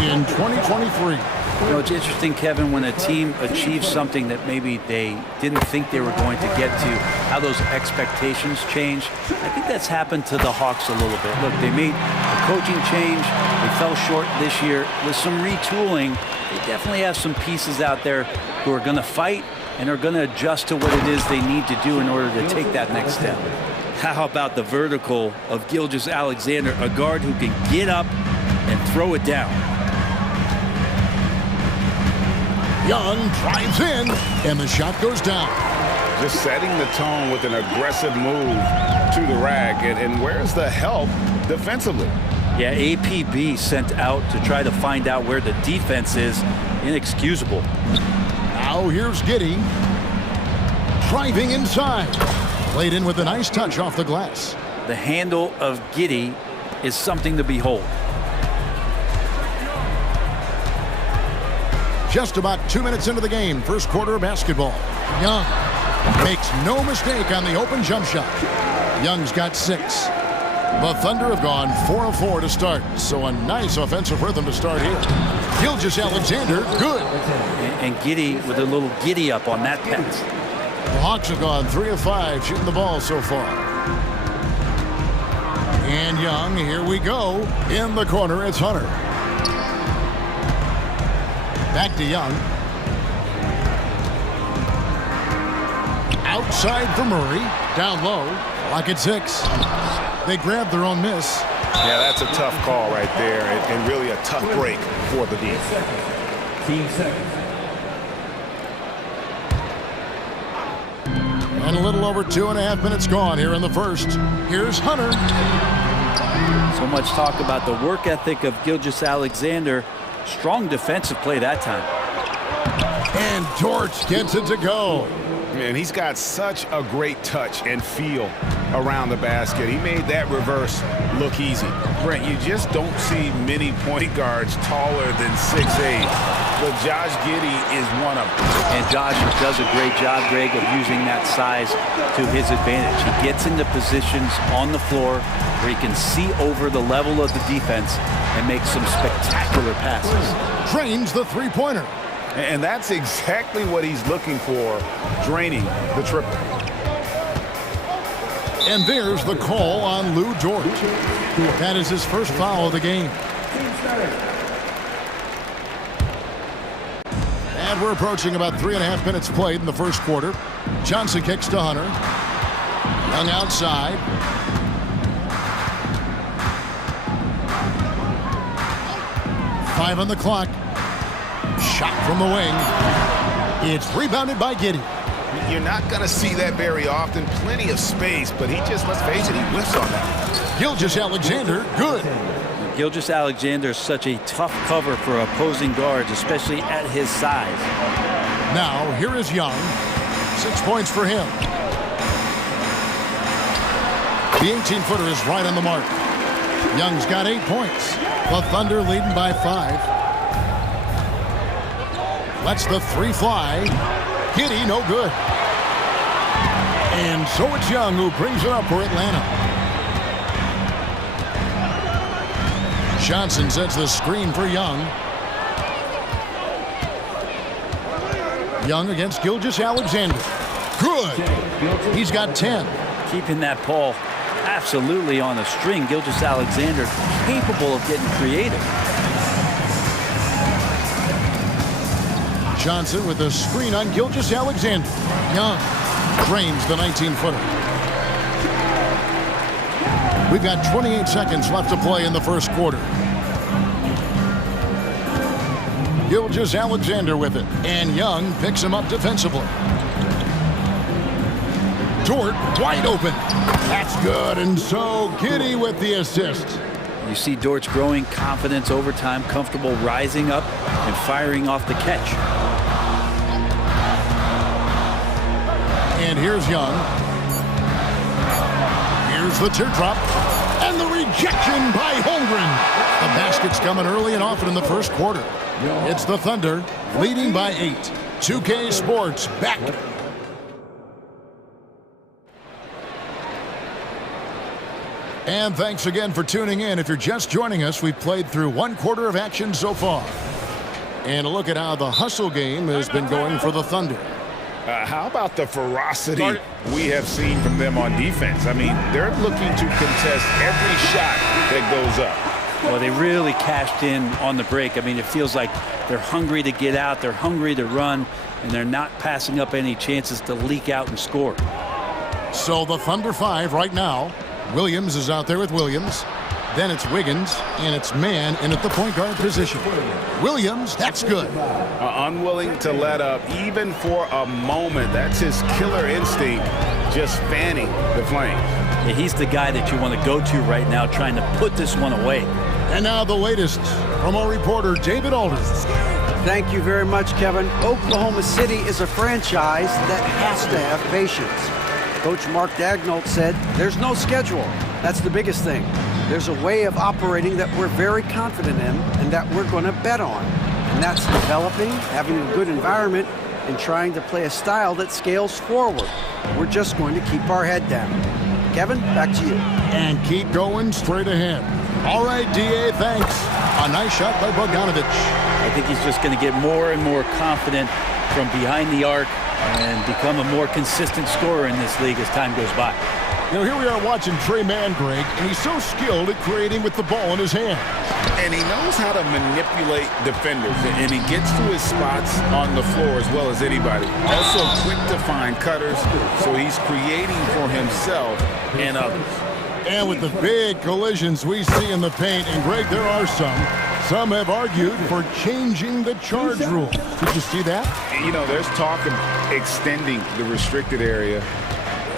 in 2023. You know, it's interesting, Kevin, when a team achieves something that maybe they didn't think they were going to get to, how those expectations change. I think that's happened to the Hawks a little bit. Look, they made a coaching change. They fell short this year. With some retooling, they definitely have some pieces out there who are going to fight and are going to adjust to what it is they need to do in order to take that next step. How about the vertical of Gilgeous Alexander, a guard who can get up and throw it down. Young drives in, and the shot goes down. Just setting the tone with an aggressive move to the rack. And where's the help defensively? Yeah, APB sent out to try to find out where the defense is. Inexcusable. Now here's Giddey. Driving inside. Played in with a nice touch off the glass. The handle of Giddey is something to behold. Just about 2 minutes into the game, first quarter of basketball. Young makes no mistake on the open jump shot. Young's got 6. The Thunder have gone 4 of 4 to start, so a nice offensive rhythm to start here. Gilgeous Alexander, good. And Giddey with a little giddy up on that pass. The Hawks have gone 3 of 5 shooting the ball so far. And Young, here we go. In the corner, it's Hunter. Back to Young. Outside for Murray. Down low. Clock at 6. They grabbed their own miss. Yeah, that's a tough call right there, and really a tough break for the team. And a little over 2.5 minutes gone here in the first. Here's Hunter. So much talk about the work ethic of Gilgeous Alexander. Strong defensive play that time. And Dort gets it to go. And he's got such a great touch and feel around the basket. He made that reverse look easy. Brent, you just don't see many point guards taller than 6'8". But Josh Giddey is one of them. And Josh does a great job, Greg, of using that size to his advantage. He gets into positions on the floor where he can see over the level of the defense and make some spectacular passes. Drains the three-pointer. And that's exactly what he's looking for, draining the triple. And there's the call on Lou Dort. That is his first foul of the game. And we're approaching about 3.5 minutes played in the first quarter. Johnson kicks to Hunter. Young outside. Five on the clock. Shot from the wing. It's rebounded by Giddey. You're not going to see that very often. Plenty of space, but he just, let's face it, he whiffs on that. Gilgeous Alexander, good. Gilgeous Alexander is such a tough cover for opposing guards, especially at his size. Now, here is Young. 6 points for him. The 18-footer is right on the mark. Young's got 8 points. The Thunder leading by 5. Lets the three fly. Giddey, no good. And so it's Young who brings it up for Atlanta. Johnson sets the screen for Young. Young against Gilgeous Alexander. Good. He's got 10. Keeping that ball absolutely on a string. Gilgeous Alexander capable of getting creative. Johnson with a screen on Gilgeous Alexander. Young drains the 19-footer. We've got 28 seconds left to play in the first quarter. Gilgeous Alexander with it, and Young picks him up defensively. Dort wide open. That's good, and so Giddy with the assist. You see Dort's growing confidence over time, comfortable rising up and firing off the catch. And here's Young. Here's the teardrop. And the rejection by Holmgren. The basket's coming early and often in the first quarter. It's the Thunder leading by 8. 2K Sports back. And thanks again for tuning in. If you're just joining us, we've played through one quarter of action so far. And a look at how the hustle game has been going for the Thunder. How about the ferocity we have seen from them on defense? I mean, they're looking to contest every shot that goes up. Well, they really cashed in on the break. I mean, it feels like they're hungry to get out, they're hungry to run, and they're not passing up any chances to leak out and score. So the Thunder 5 right now. Williams is out there with Williams. Then it's Wiggins, and it's Mann in at the point guard position. Williams, that's good. Unwilling to let up even for a moment. That's his killer instinct, just fanning the flame. Yeah, he's the guy that you want to go to right now, trying to put this one away. And now the latest from our reporter, David Aldridge. Thank you very much, Kevin. Oklahoma City is a franchise that has to have patience. Coach Mark Daigneault said, there's no schedule. That's the biggest thing. There's a way of operating that we're very confident in and that we're going to bet on. And that's developing, having a good environment, and trying to play a style that scales forward. We're just going to keep our head down. Kevin, back to you. And keep going straight ahead. All right, D.A., thanks. A nice shot by Bogdanovic. I think he's just going to get more and more confident from behind the arc and become a more consistent scorer in this league as time goes by. You know, here we are watching Trey Mann, Greg, and he's so skilled at creating with the ball in his hand. And he knows how to manipulate defenders, and he gets to his spots on the floor as well as anybody. Also quick to find cutters, so he's creating for himself and others. And with the big collisions we see in the paint, and Greg, there are some have argued for changing the charge rule. Did you see that? You know, there's talk of extending the restricted area.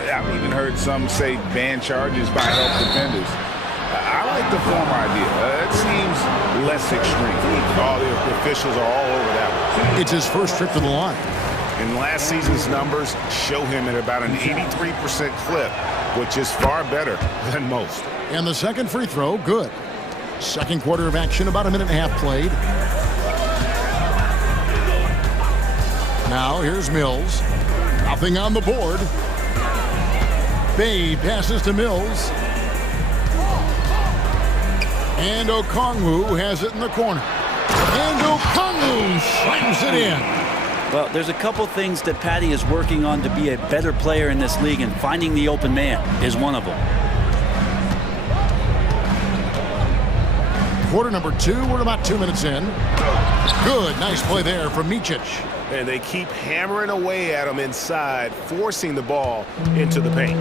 I've even heard some say ban charges by help defenders. I like the former idea. It seems less extreme. All the officials are all over that one. It's his first trip to the line. And last season's numbers show him at about an 83% clip, which is far better than most. And the second free throw, good. Second quarter of action, about a minute and a half played. Now here's Mills. Nothing on the board. Bay passes to Mills. And Okongwu has it in the corner. And Okongwu slams it in. Well, there's a couple things that Patty is working on to be a better player in this league, and finding the open man is one of them. Quarter number 2, we're about 2 minutes in. Good, nice play there from Micic. And they keep hammering away at him inside, forcing the ball into the paint.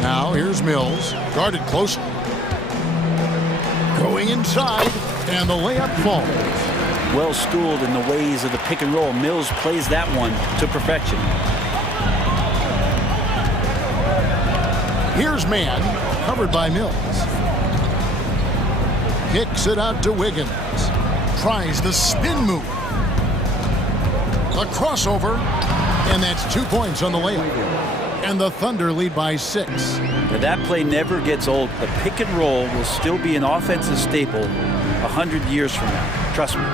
Now here's Mills, guarded closely. Going inside, and the layup falls. Well schooled in the ways of the pick and roll. Mills plays that one to perfection. Here's Mann, covered by Mills. Kicks it out to Wiggins. Tries the spin move. The crossover, and that's 2 points on the layup. And the Thunder lead by 6. Now that play never gets old. The pick and roll will still be an offensive staple 100 years from now. Trust me.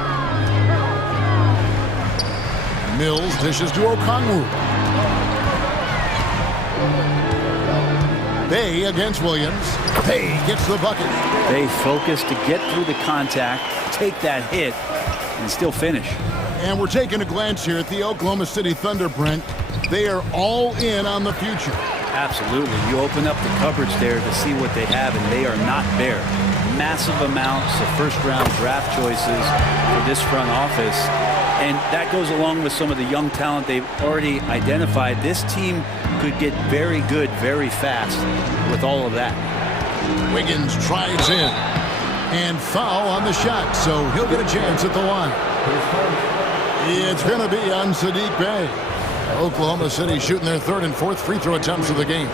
Mills dishes to Okongwu. Bay against Williams. Bay gets the bucket. They focus to get through the contact, take that hit, and still finish. And we're taking a glance here at the Oklahoma City Thunder, Brent. They are all in on the future. Absolutely. You open up the cupboards there to see what they have, and they are not bare. Massive amounts of first-round draft choices for this front office. And that goes along with some of the young talent they've already identified. This team could get very good very fast with all of that. Wiggins tries in. And foul on the shot, so he'll get a chance at the line. It's going to be on Sadiq Bey. Oklahoma City shooting their third and fourth free throw attempts of the game.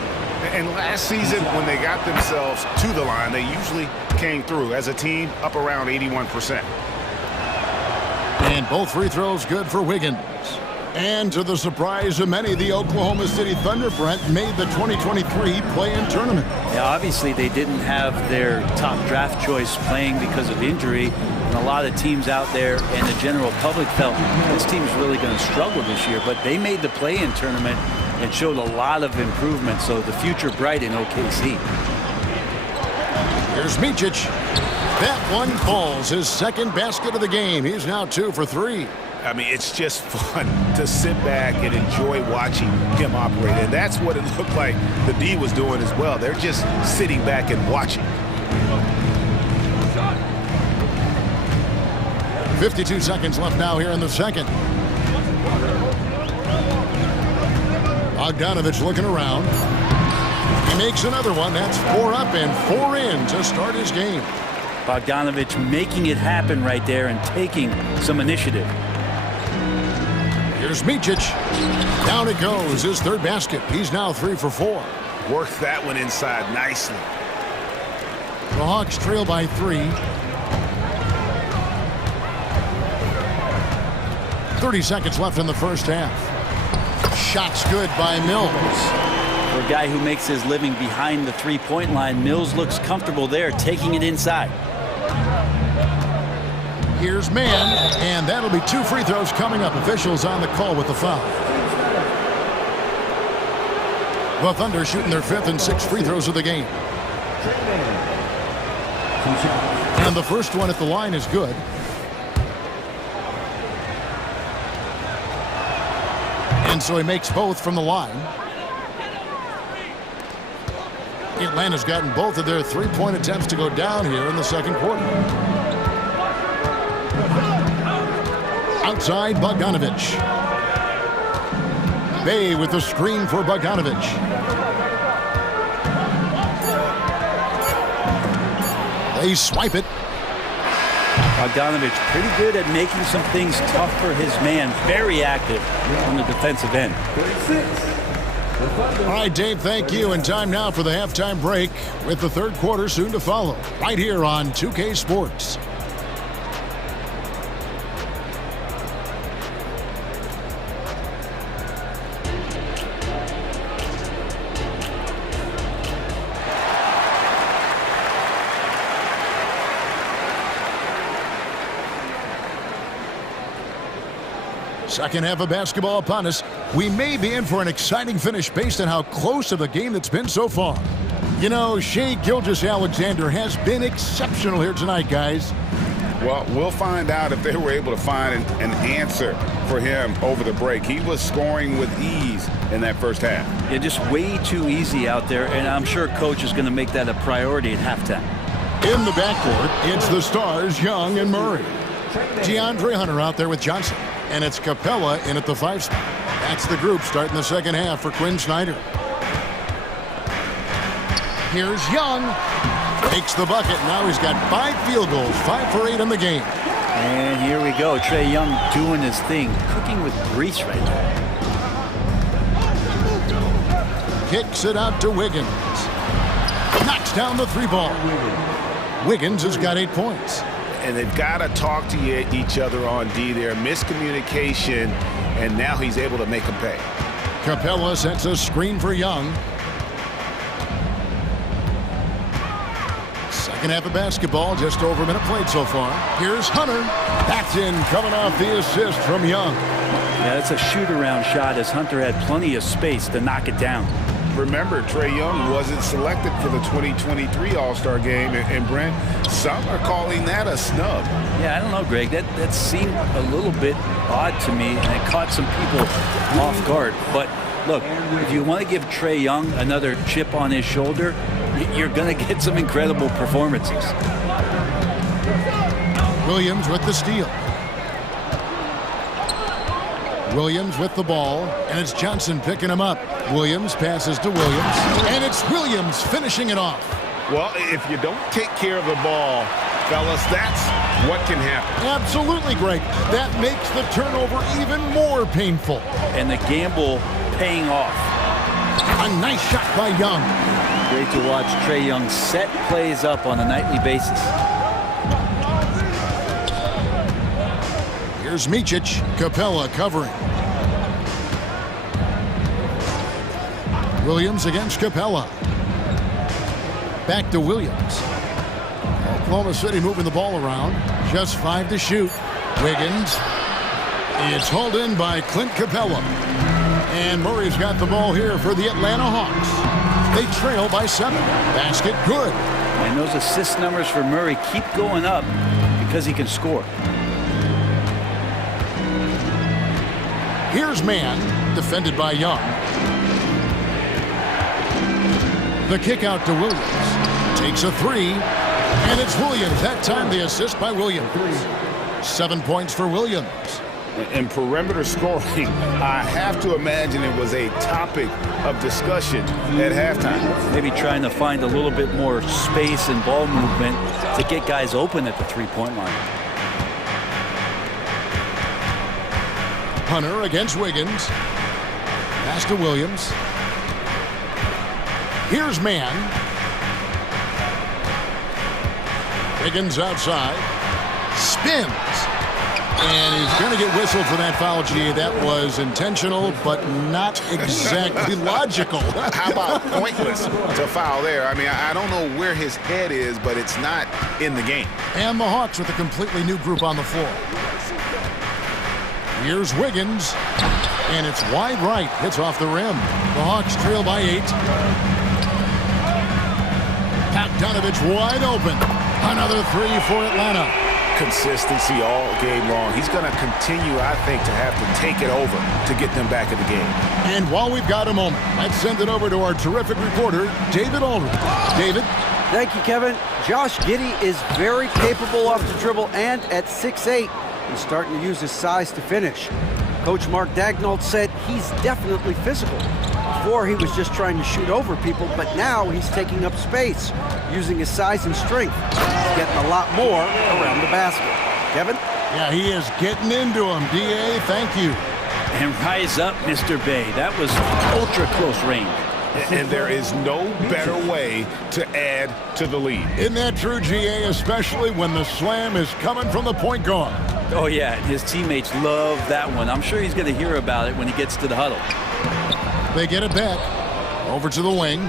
And last season, when they got themselves to the line, they usually came through as a team up around 81%. And both free throws good for Wiggins. And to the surprise of many, the Oklahoma City Thunder, Brent, made the 2023 play-in tournament. Yeah, obviously they didn't have their top draft choice playing because of injury. And a lot of teams out there and the general public felt this team's really going to struggle this year. But they made the play-in tournament and showed a lot of improvement. So the future bright in OKC. Here's Micic. That one falls, his second basket of the game. He's now 2 for 3. I mean, it's just fun to sit back and enjoy watching him operate. And that's what it looked like the D was doing as well. They're just sitting back and watching. 52 seconds left now here in the second. Bogdanovich looking around. He makes another one. That's 4 up and 4 in to start his game. Bogdanovich making it happen right there and taking some initiative. Here's Micic. Down it goes, his third basket. He's now 3 for 4. Worked that one inside nicely. The Hawks trail by 3. 30 seconds left in the first half. Shots good by Mills. For a guy who makes his living behind the three-point line, Mills looks comfortable there, taking it inside. Here's Mann, and that'll be 2 free throws coming up. Officials on the call with the foul. The Thunder shooting their 5th and 6th free throws of the game. And the first one at the line is good. And so he makes both from the line. Atlanta's gotten both of their three-point attempts to go down here in the second quarter. Outside, Bogdanovich. Bey with the screen for Bogdanovich. They swipe it. Bogdanovich pretty good at making some things tough for his man. Very active on the defensive end. All right, Dave, thank you. And time now for the halftime break with the third quarter soon to follow. Right here on 2K Sports. Second half of basketball upon us. We may be in for an exciting finish based on how close of a game that's been so far. You know, Shai Gilgeous-Alexander has been exceptional here tonight, guys. Well, we'll find out if they were able to find an answer for him over the break. He was scoring with ease in that first half. Yeah, just way too easy out there, and I'm sure Coach is going to make that a priority at halftime. In the backcourt, it's the stars, Young and Murray. DeAndre Hunter out there with Johnson. And it's Capella in at the 5 spot. That's the group starting the second half for Quinn Snyder. Here's Young. Makes the bucket. Now he's got 5 field goals, 5 for 8 in the game. And here we go. Trae Young doing his thing, cooking with grease right now. Kicks it out to Wiggins. Knocks down the 3 ball. Wiggins has got 8 points. And they've got to talk to each other on D there. Miscommunication, and now he's able to make them pay. Capella sets a screen for Young. Second half of basketball, just over a minute played so far. Here's Hunter. That's in, coming off the assist from Young. Yeah, that's a shoot-around shot as Hunter had plenty of space to knock it down. remember, Trae Young wasn't selected for the 2023 All-Star game, and Brent, some are calling that a snub. Yeah, I don't know, Greg. That seemed a little bit odd to me, and it caught some people off guard. But look, if you want to give Trae Young another chip on his shoulder, you're going to get some incredible performances. Williams with the steal. Williams with the ball, and it's Johnson picking him up. Williams passes to Williams, and it's Williams finishing it off. Well, if you don't take care of the ball, fellas, that's what can happen. Absolutely, Greg. That makes the turnover even more painful. And the gamble paying off. A nice shot by Young. Great to watch Trae Young set plays up on a nightly basis. Here's Micic. Capella covering. Williams against Capella. Back to Williams. Oklahoma City moving the ball around. Just 5 to shoot. Wiggins. It's hauled in by Clint Capella. And Murray's got the ball here for the Atlanta Hawks. They trail by 7. Basket good. And those assist numbers for Murray keep going up because he can score. Here's man, defended by Young. The kick out to Williams. Takes a 3, and it's Williams. That time the assist by Williams. 7 points for Williams. In perimeter scoring, I have to imagine it was a topic of discussion at halftime. Maybe trying to find a little bit more space and ball movement to get guys open at the three-point line. Hunter against Wiggins. Pass to Williams. Here's man. Wiggins outside. Spins. And he's going to get whistled for that foul, G. That was intentional, but not exactly logical. How about pointless to foul there? I mean, I don't know where his head is, but it's not in the game. And the Hawks with a completely new group on the floor. Here's Wiggins, and it's wide right. Hits off the rim. The Hawks trail by 8. Bogdanovich wide open. Another 3 for Atlanta. Consistency all game long. He's going to continue, I think, to have to take it over to get them back in the game. And while we've got a moment, let's send it over to our terrific reporter, David Aldridge. David? Thank you, Kevin. Josh Giddey is very capable off the dribble, and at 6'8", he's starting to use his size to finish. Coach Mark Daigneault said he's definitely physical. Before, he was just trying to shoot over people, but now he's taking up space, using his size and strength. He's getting a lot more around the basket. Kevin? Yeah, he is getting into him. D.A., thank you. And rise up, Mr. Bay. That was ultra close range. And there is no better way to add to the lead. Isn't that true, G.A., especially when the slam is coming from the point guard? Oh, yeah, his teammates love that one. I'm sure he's going to hear about it when he gets to the huddle. They get it back. Over to the wing.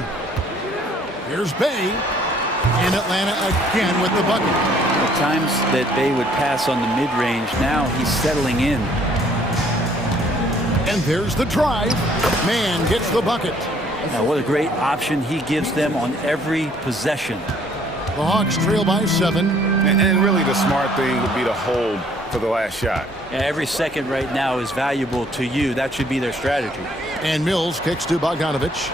Here's Bay. And Atlanta again with the bucket. The times that Bay would pass on the mid-range, now he's settling in. And there's the drive. Man gets the bucket. Now, what a great option he gives them on every possession. The Hawks trail by 7. And really the smart thing would be to hold for the last shot. Yeah, every second right now is valuable to you. That should be their strategy. And Mills kicks to Bogdanovich.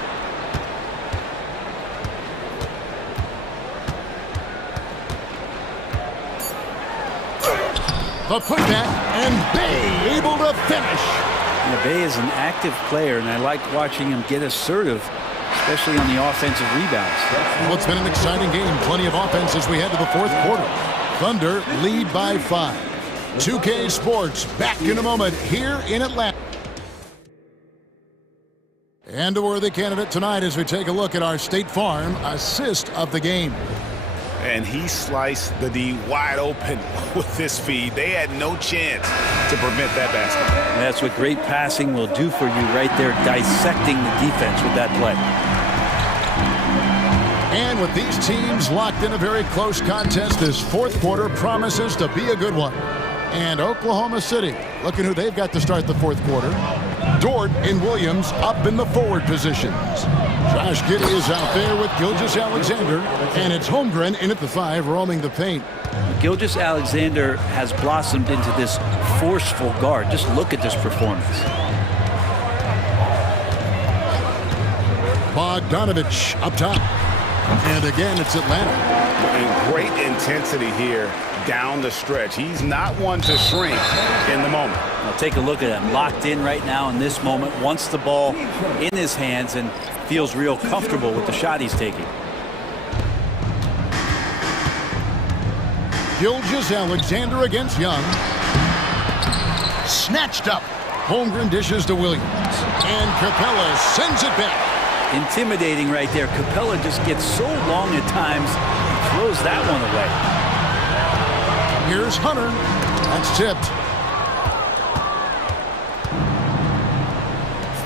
The putback, and Bay able to finish. Yeah, Bay is an active player, and I like watching him get assertive, especially on the offensive rebounds. Well, it's been an exciting game. Plenty of offense as we head to the fourth quarter. Thunder lead by 5. 2K Sports back in a moment here in Atlanta. And a worthy candidate tonight as we take a look at our State Farm assist of the game. And he sliced the D wide open with his feed. They had no chance to prevent that basket. That's what great passing will do for you right there, dissecting the defense with that play. And with these teams locked in a very close contest, this fourth quarter promises to be a good one. And Oklahoma City, looking who they've got to start the fourth quarter. Dort and Williams up in the forward positions. Josh Giddey is out there with Gilgeous-Alexander, and it's Holmgren in at the 5, roaming the paint. Gilgeous-Alexander has blossomed into this forceful guard. Just look at this performance. Bogdanovich up top. And again, it's Atlanta. And great intensity here down the stretch. He's not one to shrink in the moment. Now take a look at him. Locked in right now in this moment. Wants the ball in his hands and feels real comfortable with the shot he's taking. Gilgeous-Alexander against Young. Snatched up. Holmgren dishes to Williams. And Capella sends it back. Intimidating right there. Capella just gets so long at times, throws that one away. Here's Hunter. That's tipped.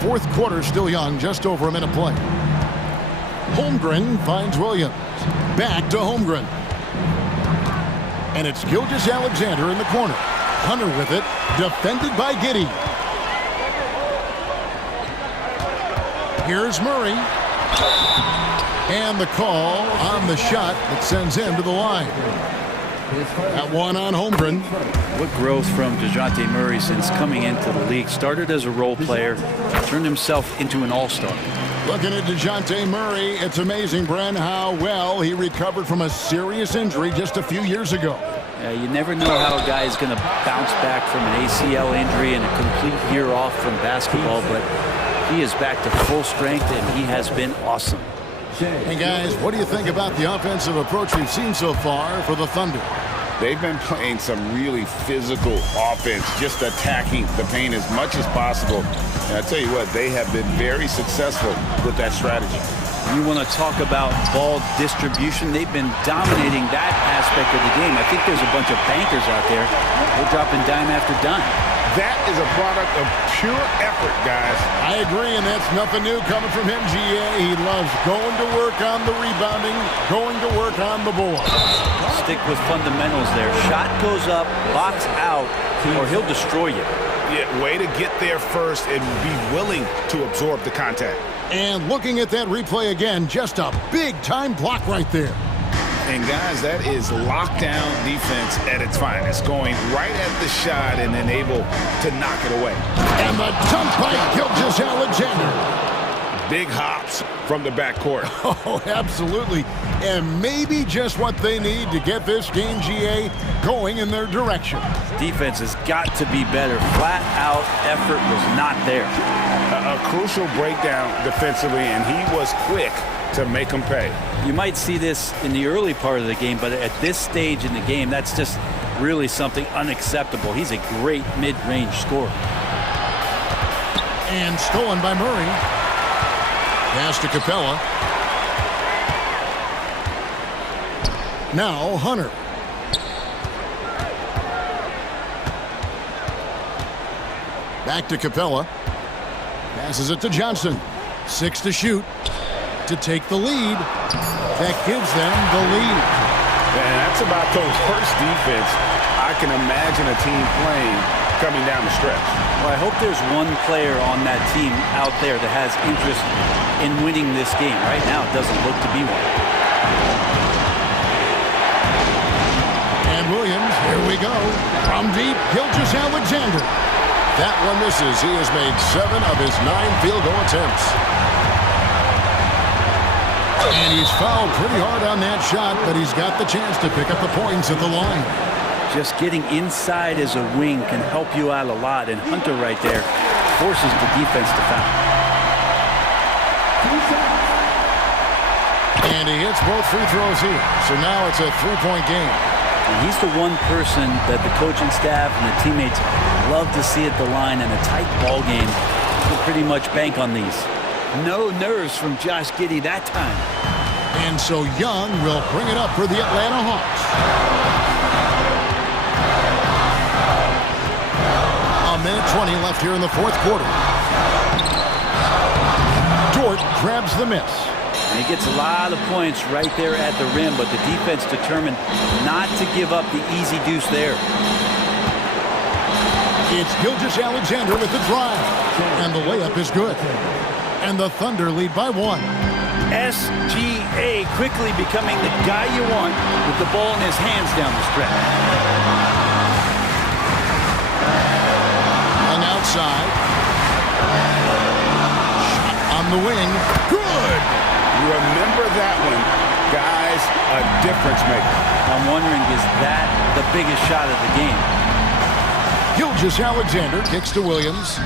Fourth quarter still Young, just over a minute play. Holmgren finds Williams. Back to Holmgren. And it's Gilgeous-Alexander in the corner. Hunter with it, defended by Giddey. Here's Murray. And the call on the shot that sends him to the line. That one on Holmgren. What growth from DeJounte Murray since coming into the league. Started as a role player, turned himself into an all-star. Looking at DeJounte Murray, it's amazing, Bren, how well he recovered from a serious injury just a few years ago. You never know how a guy is going to bounce back from an ACL injury and a complete year off from basketball, but he is back to full strength, and he has been awesome. Hey, guys, what do you think about the offensive approach we've seen so far for the Thunder? They've been playing some really physical offense, just attacking the paint as much as possible. And I tell you what, they have been very successful with that strategy. You want to talk about ball distribution? They've been dominating that aspect of the game. I think there's a bunch of bankers out there. They're dropping dime after dime. That is a product of pure effort, guys. I agree, and that's nothing new coming from him, GA. He loves going to work on the rebounding, going to work on the board. Stick with fundamentals there. Shot goes up, box out, or he'll destroy you. Yeah, way to get there first and be willing to absorb the contact. And looking at that replay again, just a big-time block right there. And guys, that is lockdown defense at its finest, going right at the shot and then able to knock it away. And the dunk by Gilgeous-Alexander. Big hops from the backcourt. Oh, absolutely. And maybe just what they need to get this game, GA, going in their direction. Defense has got to be better. Flat out effort was not there. A crucial breakdown defensively, and he was quick to make them pay. You might see this in the early part of the game, but at this stage in the game, that's just really something unacceptable. He's a great mid-range scorer. And stolen by Murray. Pass to Capella. Now Hunter. Back to Capella. Passes it to Johnson. 6 to shoot. To take the lead. That gives them the lead. And that's about the worst defense I can imagine a team playing coming down the stretch. Well, I hope there's one player on that team out there that has interest in winning this game. Right now, it doesn't look to be one. And Williams, here we go. From deep, Gilgeous-Alexander. That one misses. He has made 7 of his 9 field goal attempts. And he's fouled pretty hard on that shot, but he's got the chance to pick up the points at the line. Just getting inside as a wing can help you out a lot, and Hunter right there forces the defense to foul. And he hits both free throws here, so now it's a 3-point game. And he's the one person that the coaching staff and the teammates love to see at the line in a tight ball game. We'll pretty much bank on these. No nerves from Josh Giddey that time. And so Young will bring it up for the Atlanta Hawks. A minute 20 left here in the fourth quarter. Dort grabs the miss. And he gets a lot of points right there at the rim, but the defense determined not to give up the easy deuce there. It's Gilgeous-Alexander with the drive. And the layup is good. And the Thunder lead by 1. SGA quickly becoming the guy you want with the ball in his hands down the stretch. On outside. Shot on the wing. Good! Remember that one. Guys, a difference maker. I'm wondering, is that the biggest shot of the game? Gilgeous-Alexander kicks to Williams.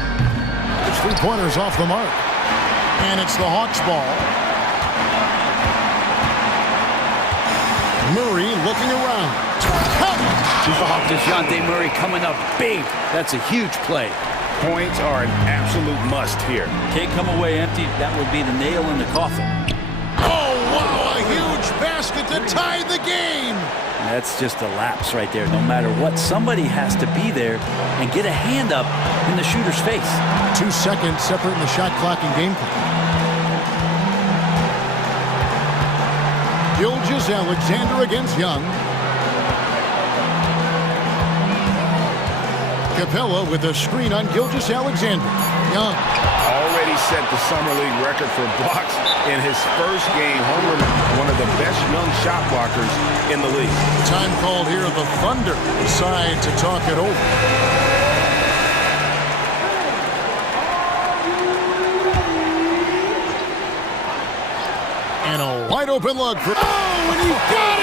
It's 3-pointers off the mark. And it's the Hawks ball. Murray looking around. DeJounte Murray coming up big. That's a huge play. Points are an absolute must here. Can't come away empty. That would be the nail in the coffin. Oh, wow, a huge basket to tie the game. That's just a lapse right there. No matter what, somebody has to be there and get a hand up in the shooter's face. 2 seconds separating the shot clock and game clock. Gilgeous-Alexander against Young. Capella with a screen on Gilgeous-Alexander. Young. Already set the Summer League record for blocks in his first game. Homer, one of the best young shot blockers in the league. Time called here. The Thunder decide to talk it over. And a wide open look for... Oh, and he got it!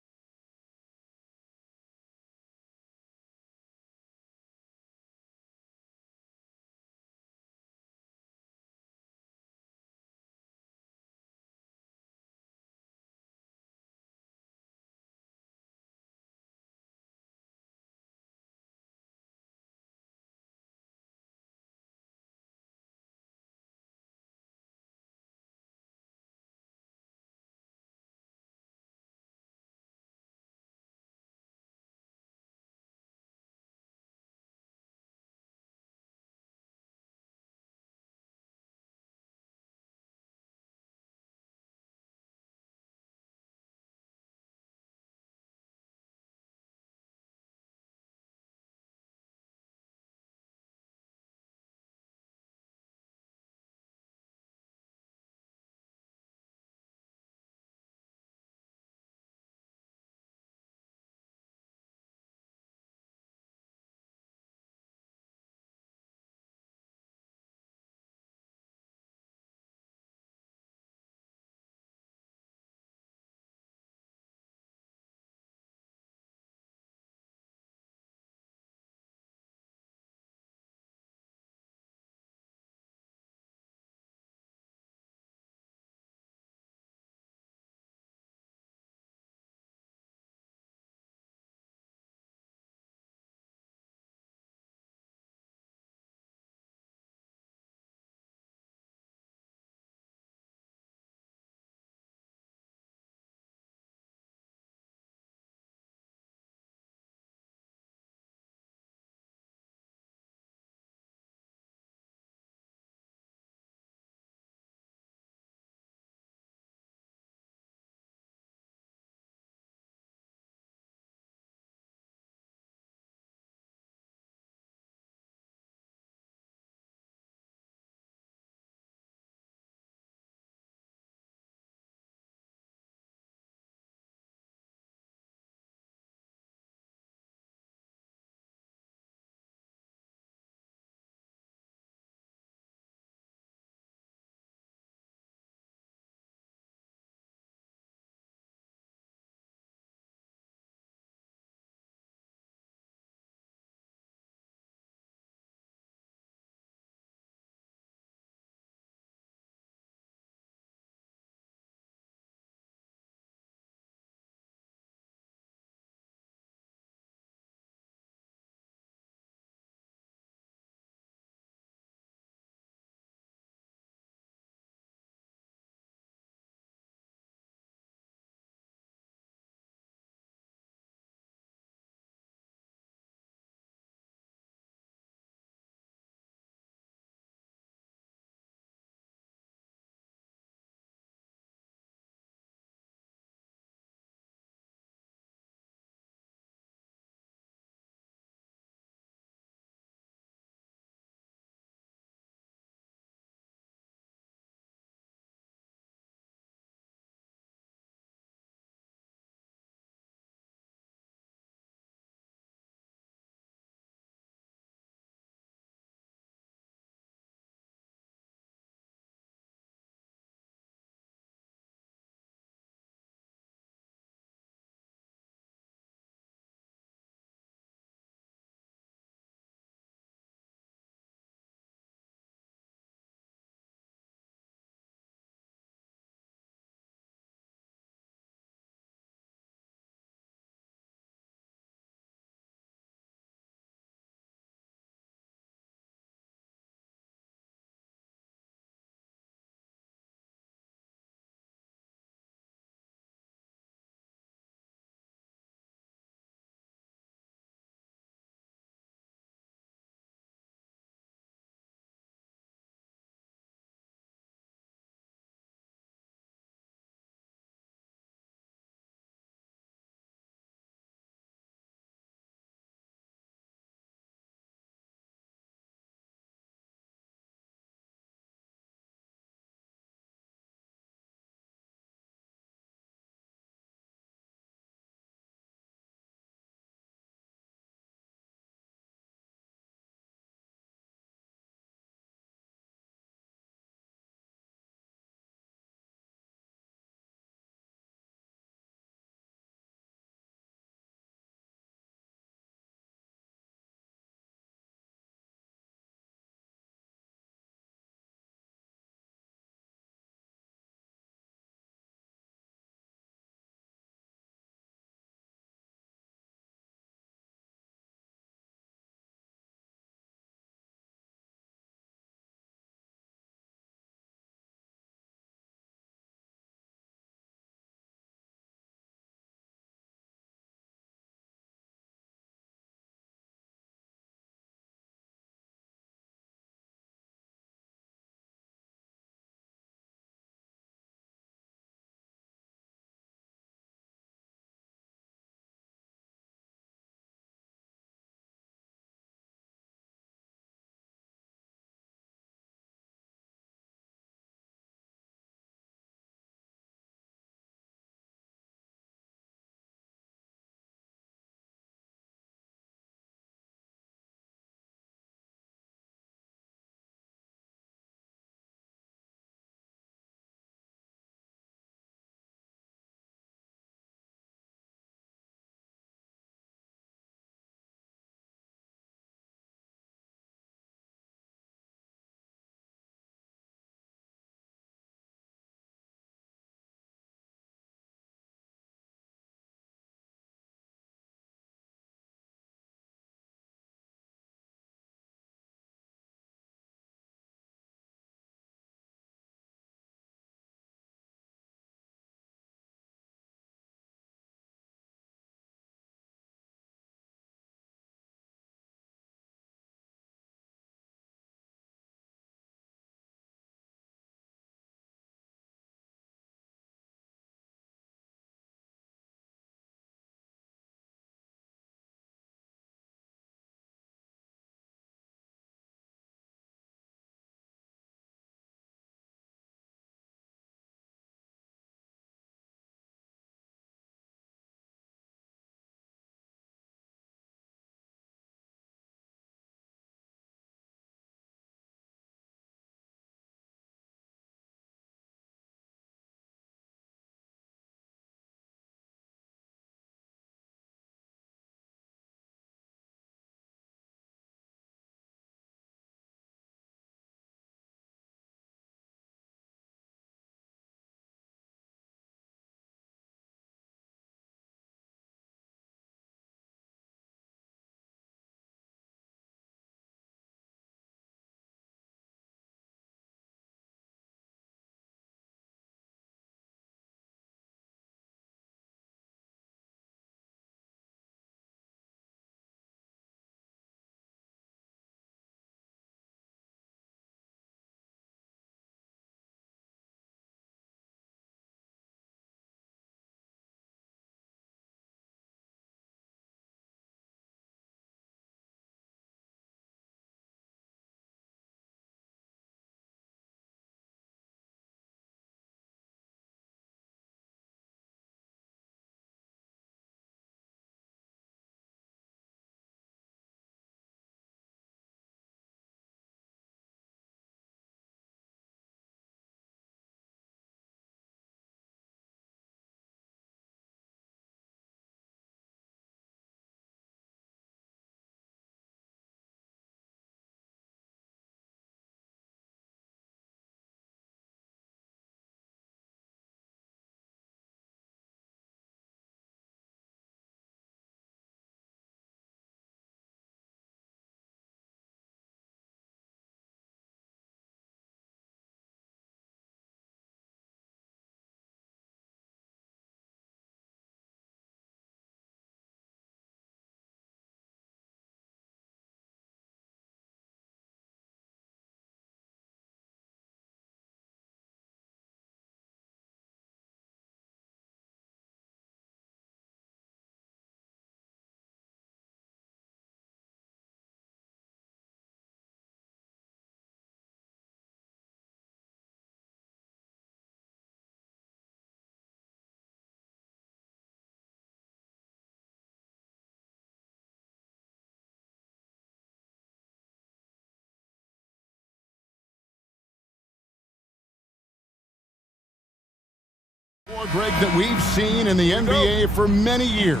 More, Greg, that we've seen in the NBA for many years.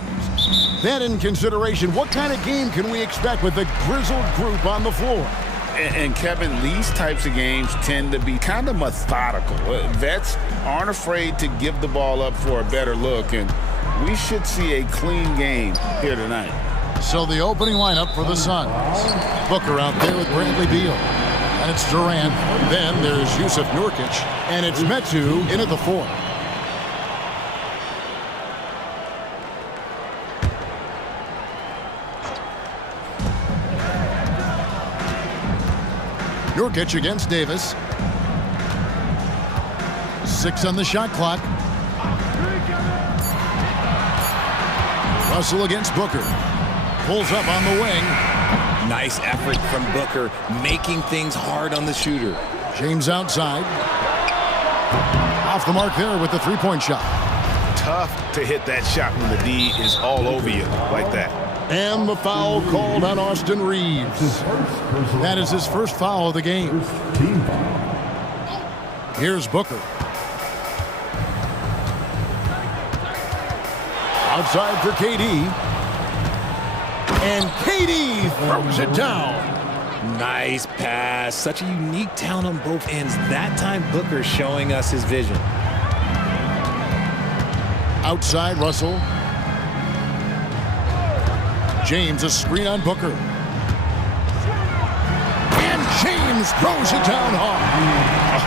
Then in consideration, what kind of game can we expect with the grizzled group on the floor? And Kevin, these types of games tend to be kind of methodical. Vets aren't afraid to give the ball up for a better look, and we should see a clean game here tonight. So the opening lineup for the Suns. Booker out there with Bradley Beal. And it's Durant. Then there's Yusuf Nurkic. And it's Metu in at the 4. Nurkic against Davis. 6 on the shot clock. Russell against Booker. Pulls up on the wing. Nice effort from Booker, making things hard on the shooter. James outside. Off the mark there with the three-point shot. Tough to hit that shot when the D is all over you like that. And the foul called on Austin Reeves. That is his first foul of the game. Here's Booker. Outside for KD. And KD throws it down. Nice pass. Such a unique talent on both ends. That time, Booker showing us his vision. Outside, Russell. James, a screen on Booker. And James throws it down hard.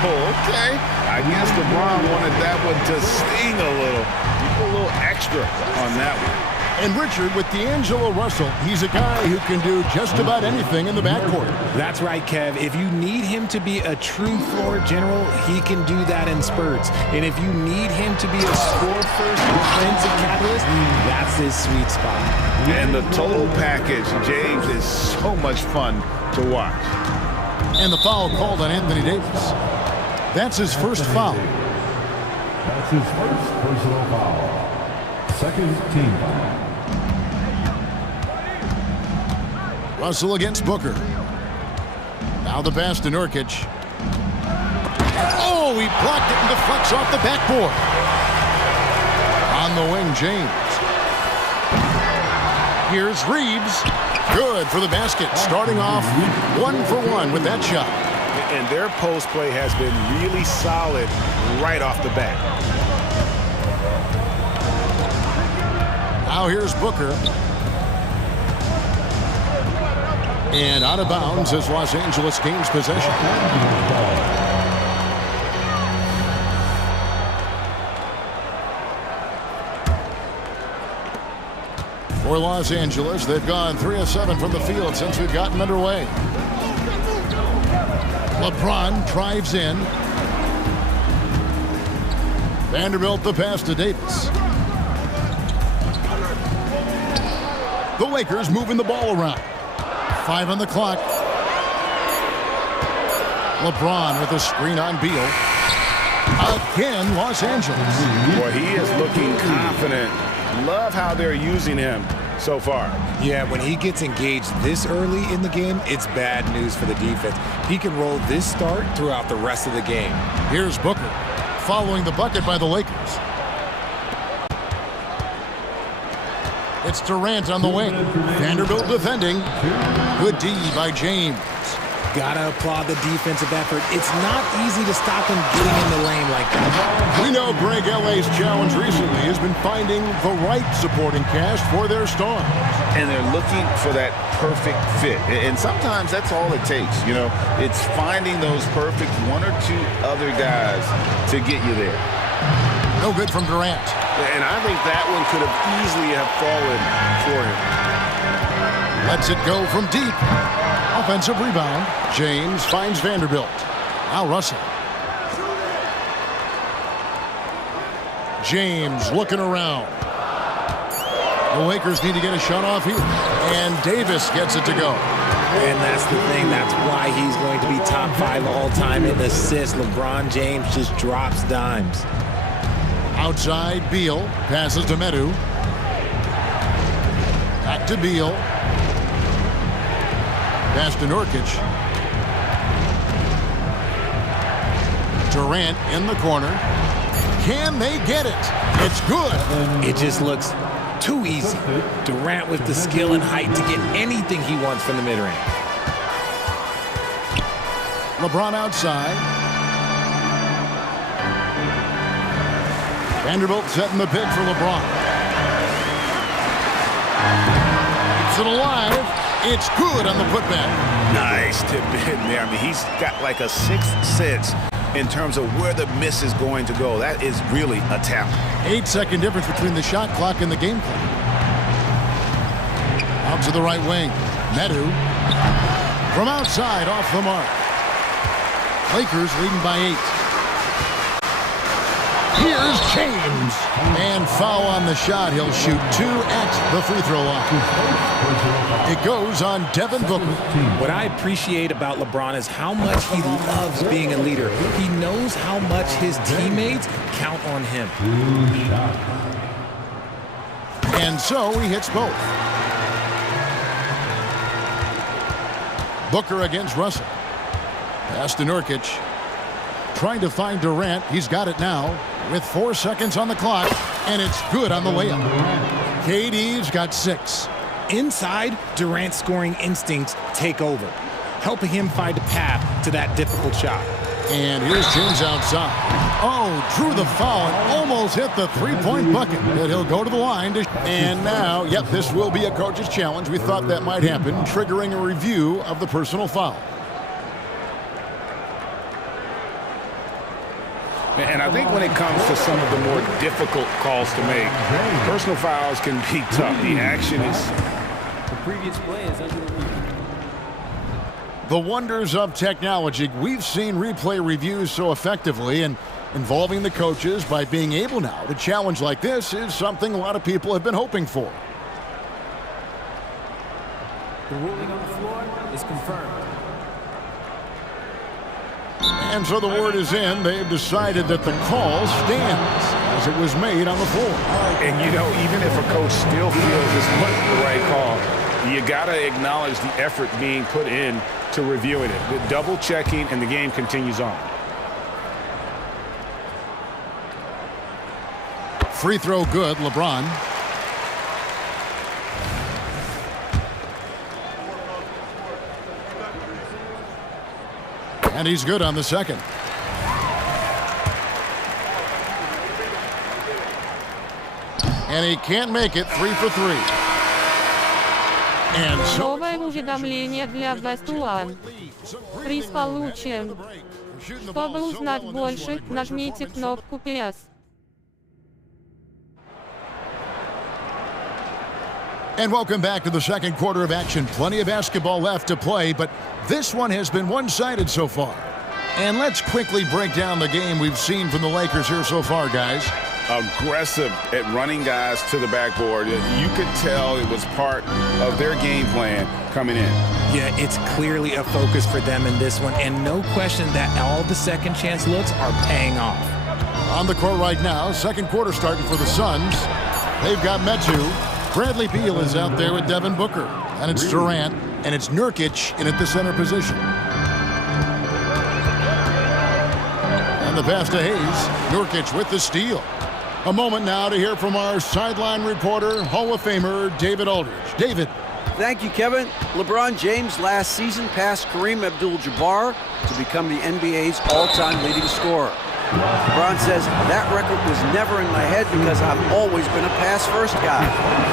Oh, okay. I guess LeBron wanted that one to sting a little. You put a little extra on that one. And Richard, with D'Angelo Russell, he's a guy who can do just about anything in the backcourt. That's right, Kev. If you need him to be a true floor general, he can do that in spurts. And if you need him to be a score-first offensive catalyst, that's his sweet spot. And the total package, James, is so much fun to watch. And the foul called on Anthony Davis. That's his first foul. That's his first personal foul. Second team foul. Russell against Booker. Now the pass to Nurkic. Oh, he blocked it and deflects off the backboard. On the wing, James. Here's Reeves. Good for the basket. Starting off 1 for 1 with that shot. And their post play has been really solid right off the bat. Now here's Booker. And out of bounds as Los Angeles gains possession. For Los Angeles, they've gone 3 of 7 from the field since we've gotten underway. LeBron drives in. Vanderbilt the pass to Davis. The Lakers moving the ball around. 5 on the clock. LeBron with a screen on Beal. Again, Los Angeles. Boy, he is looking confident. Love how they're using him so far. Yeah, when he gets engaged this early in the game, it's bad news for the defense. He can roll this start throughout the rest of the game. Here's Booker, following the bucket by the Lakers. It's Durant on the wing. Vanderbilt defending. Good D by James. Gotta applaud the defensive effort. It's not easy to stop him getting in the lane like that. We know Greg LA's challenge recently has been finding the right supporting cast for their stars. And they're looking for that perfect fit. And sometimes that's all it takes. You know, it's finding those perfect 1 or 2 other guys to get you there. No good from Durant. And I think that one could have easily have fallen for him. Lets it go from deep. Offensive rebound. James finds Vanderbilt. Now Russell. James looking around. The Lakers need to get a shot off here. And Davis gets it to go. And that's the thing. That's why he's going to be top 5 all-time in assists. LeBron James just drops dimes. Outside, Beal passes to Metu. Back to Beal. Pass to Nurkic. Durant in the corner. Can they get it? It's good. It just looks too easy. Durant with the skill and height to get anything he wants from the mid-range. LeBron outside. Vanderbilt setting the pick for LeBron. Keeps it alive. It's good on the putback. Nice tip in there. I mean, he's got like a sixth sense in terms of where the miss is going to go. That is really a talent. 8-second difference between the shot clock and the game clock. Out to the right wing. Medu. From outside, off the mark. Lakers leading by 8. Here's James. And foul on the shot. He'll shoot 2 at the free throw line. It goes on Devin Booker. What I appreciate about LeBron is how much he loves being a leader. He knows how much his teammates count on him. And so he hits both. Booker against Russell. Pass to Nurkic. Trying to find Durant. He's got it now with 4 seconds on the clock, and it's good on the layup. KD's got 6. Inside, Durant's scoring instincts take over, helping him find a path to that difficult shot. And here's James outside. Oh, drew the foul and almost hit the three-point bucket. But he'll go to the line. And now, yep, this will be a coach's challenge. We thought that might happen, triggering a review of the personal foul. And I think when it comes to some of the more difficult calls to make, personal fouls can be tough. The action is... The previous play is under review. The wonders of technology. We've seen replay reviews so effectively, and involving the coaches by being able now to challenge like this is something a lot of people have been hoping for. The ruling on the floor is confirmed. And so the word is in. They've decided that the call stands as it was made on the floor. And, you know, even if a coach still feels this wasn't the right call, you got to acknowledge the effort being put in to reviewing it. The double checking, and the game continues on. Free throw good, LeBron. And he's good on the second. And he can't make it. 3 for 3. And so Новое уведомление для Best One. Приз получен. Чтобы узнать больше, нажмите кнопку PS. And welcome back to the second quarter of action. Plenty of basketball left to play, but this one has been one-sided so far. And let's quickly break down the game we've seen from the Lakers here so far, guys. Aggressive at running guys to the backboard. You could tell it was part of their game plan coming in. Yeah, it's clearly a focus for them in this one, and no question that all the second chance looks are paying off. On the court right now, second quarter starting for the Suns. They've got Metu. Bradley Beal is out there with Devin Booker. And it's Durant, and it's Nurkic in at the center position. And the pass to Hayes. Nurkic with the steal. A moment now to hear from our sideline reporter, Hall of Famer David Aldridge. David. Thank you, Kevin. LeBron James last season passed Kareem Abdul-Jabbar to become the NBA's all-time leading scorer. LeBron says, that record was never in my head because I've always been a pass-first guy,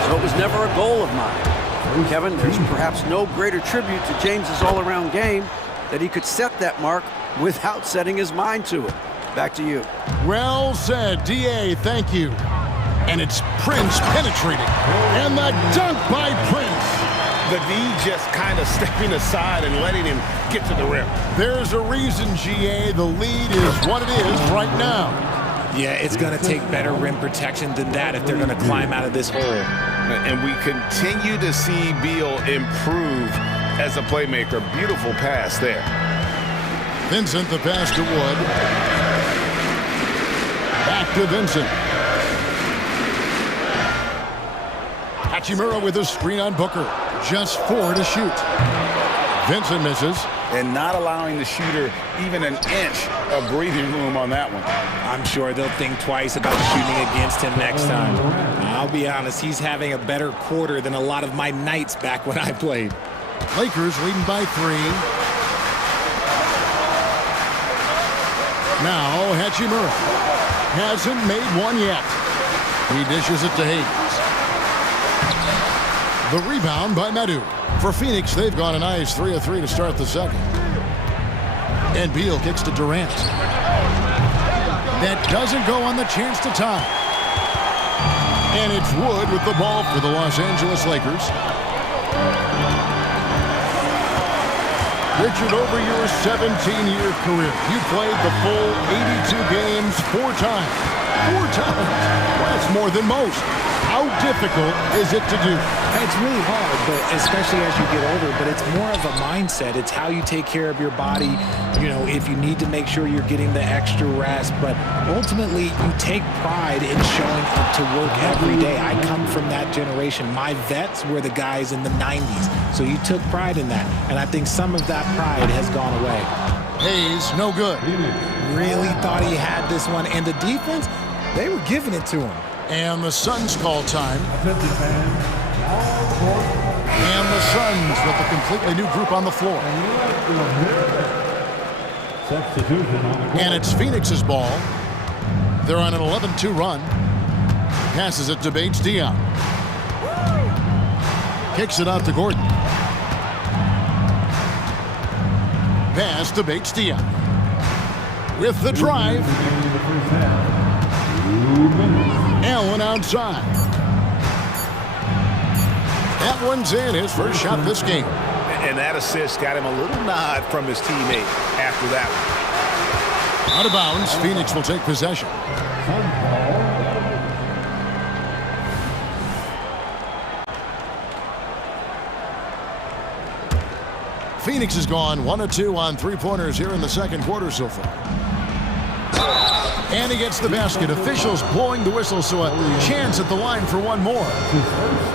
so it was never a goal of mine. Kevin, there's perhaps no greater tribute to James's all-around game that he could set that mark without setting his mind to it. Back to you. Well said, D.A., thank you. And it's Prince penetrating. And the dunk by Prince. The D just kind of stepping aside and letting him get to the rim. There's a reason, G.A., the lead is what it is right now. Yeah, it's going to take better rim protection than that if they're going to climb out of this hole. And we continue to see Beal improve as a playmaker. Beautiful pass there. Vincent, the pass to Wood. Back to Vincent. Hachimura with a screen on Booker. Just 4 to shoot. Vincent misses. and not allowing the shooter even an inch of breathing room on that one. I'm sure they'll think twice about shooting against him next time. I'll be honest, he's having a better quarter than a lot of my nights back when I played. Lakers leading by 3. Now Hachimura hasn't made one yet. He dishes it to Hayes. The rebound by Madu. For Phoenix, they've gone a nice 3 of 3 to start the second. And Beal kicks to Durant. That doesn't go on the chance to tie. And it's Wood with the ball for the Los Angeles Lakers. Richard, over your 17-year career, you played the full 82 games 4 times. 4 times. Well, that's more than most. How difficult is it to do? It's really hard, but especially as you get older, but it's more of a mindset. It's how you take care of your body, you know, if you need to make sure you're getting the extra rest. But ultimately, you take pride in showing up to work every day. I come from that generation. My vets were the guys in the 90s, so you took pride in that. And I think some of that pride has gone away. Hayes, no good. Really thought he had this one. And the defense, they were giving it to him. And the Suns call time. And the Suns with a completely new group on the floor. And it's Phoenix's ball. They're on an 11-2 run. Passes it to Bates Diop. Kicks it out to Gordon. Pass to Bates Diop. With the drive. Allen outside. That one's in, his first shot this game. And that assist got him a little nod from his teammate after that one. Out of bounds, Phoenix will take possession. Phoenix has gone 1 of 2 on 3-pointers here in the second quarter so far. And he gets the basket. Officials blowing the whistle, so a chance at the line for one more.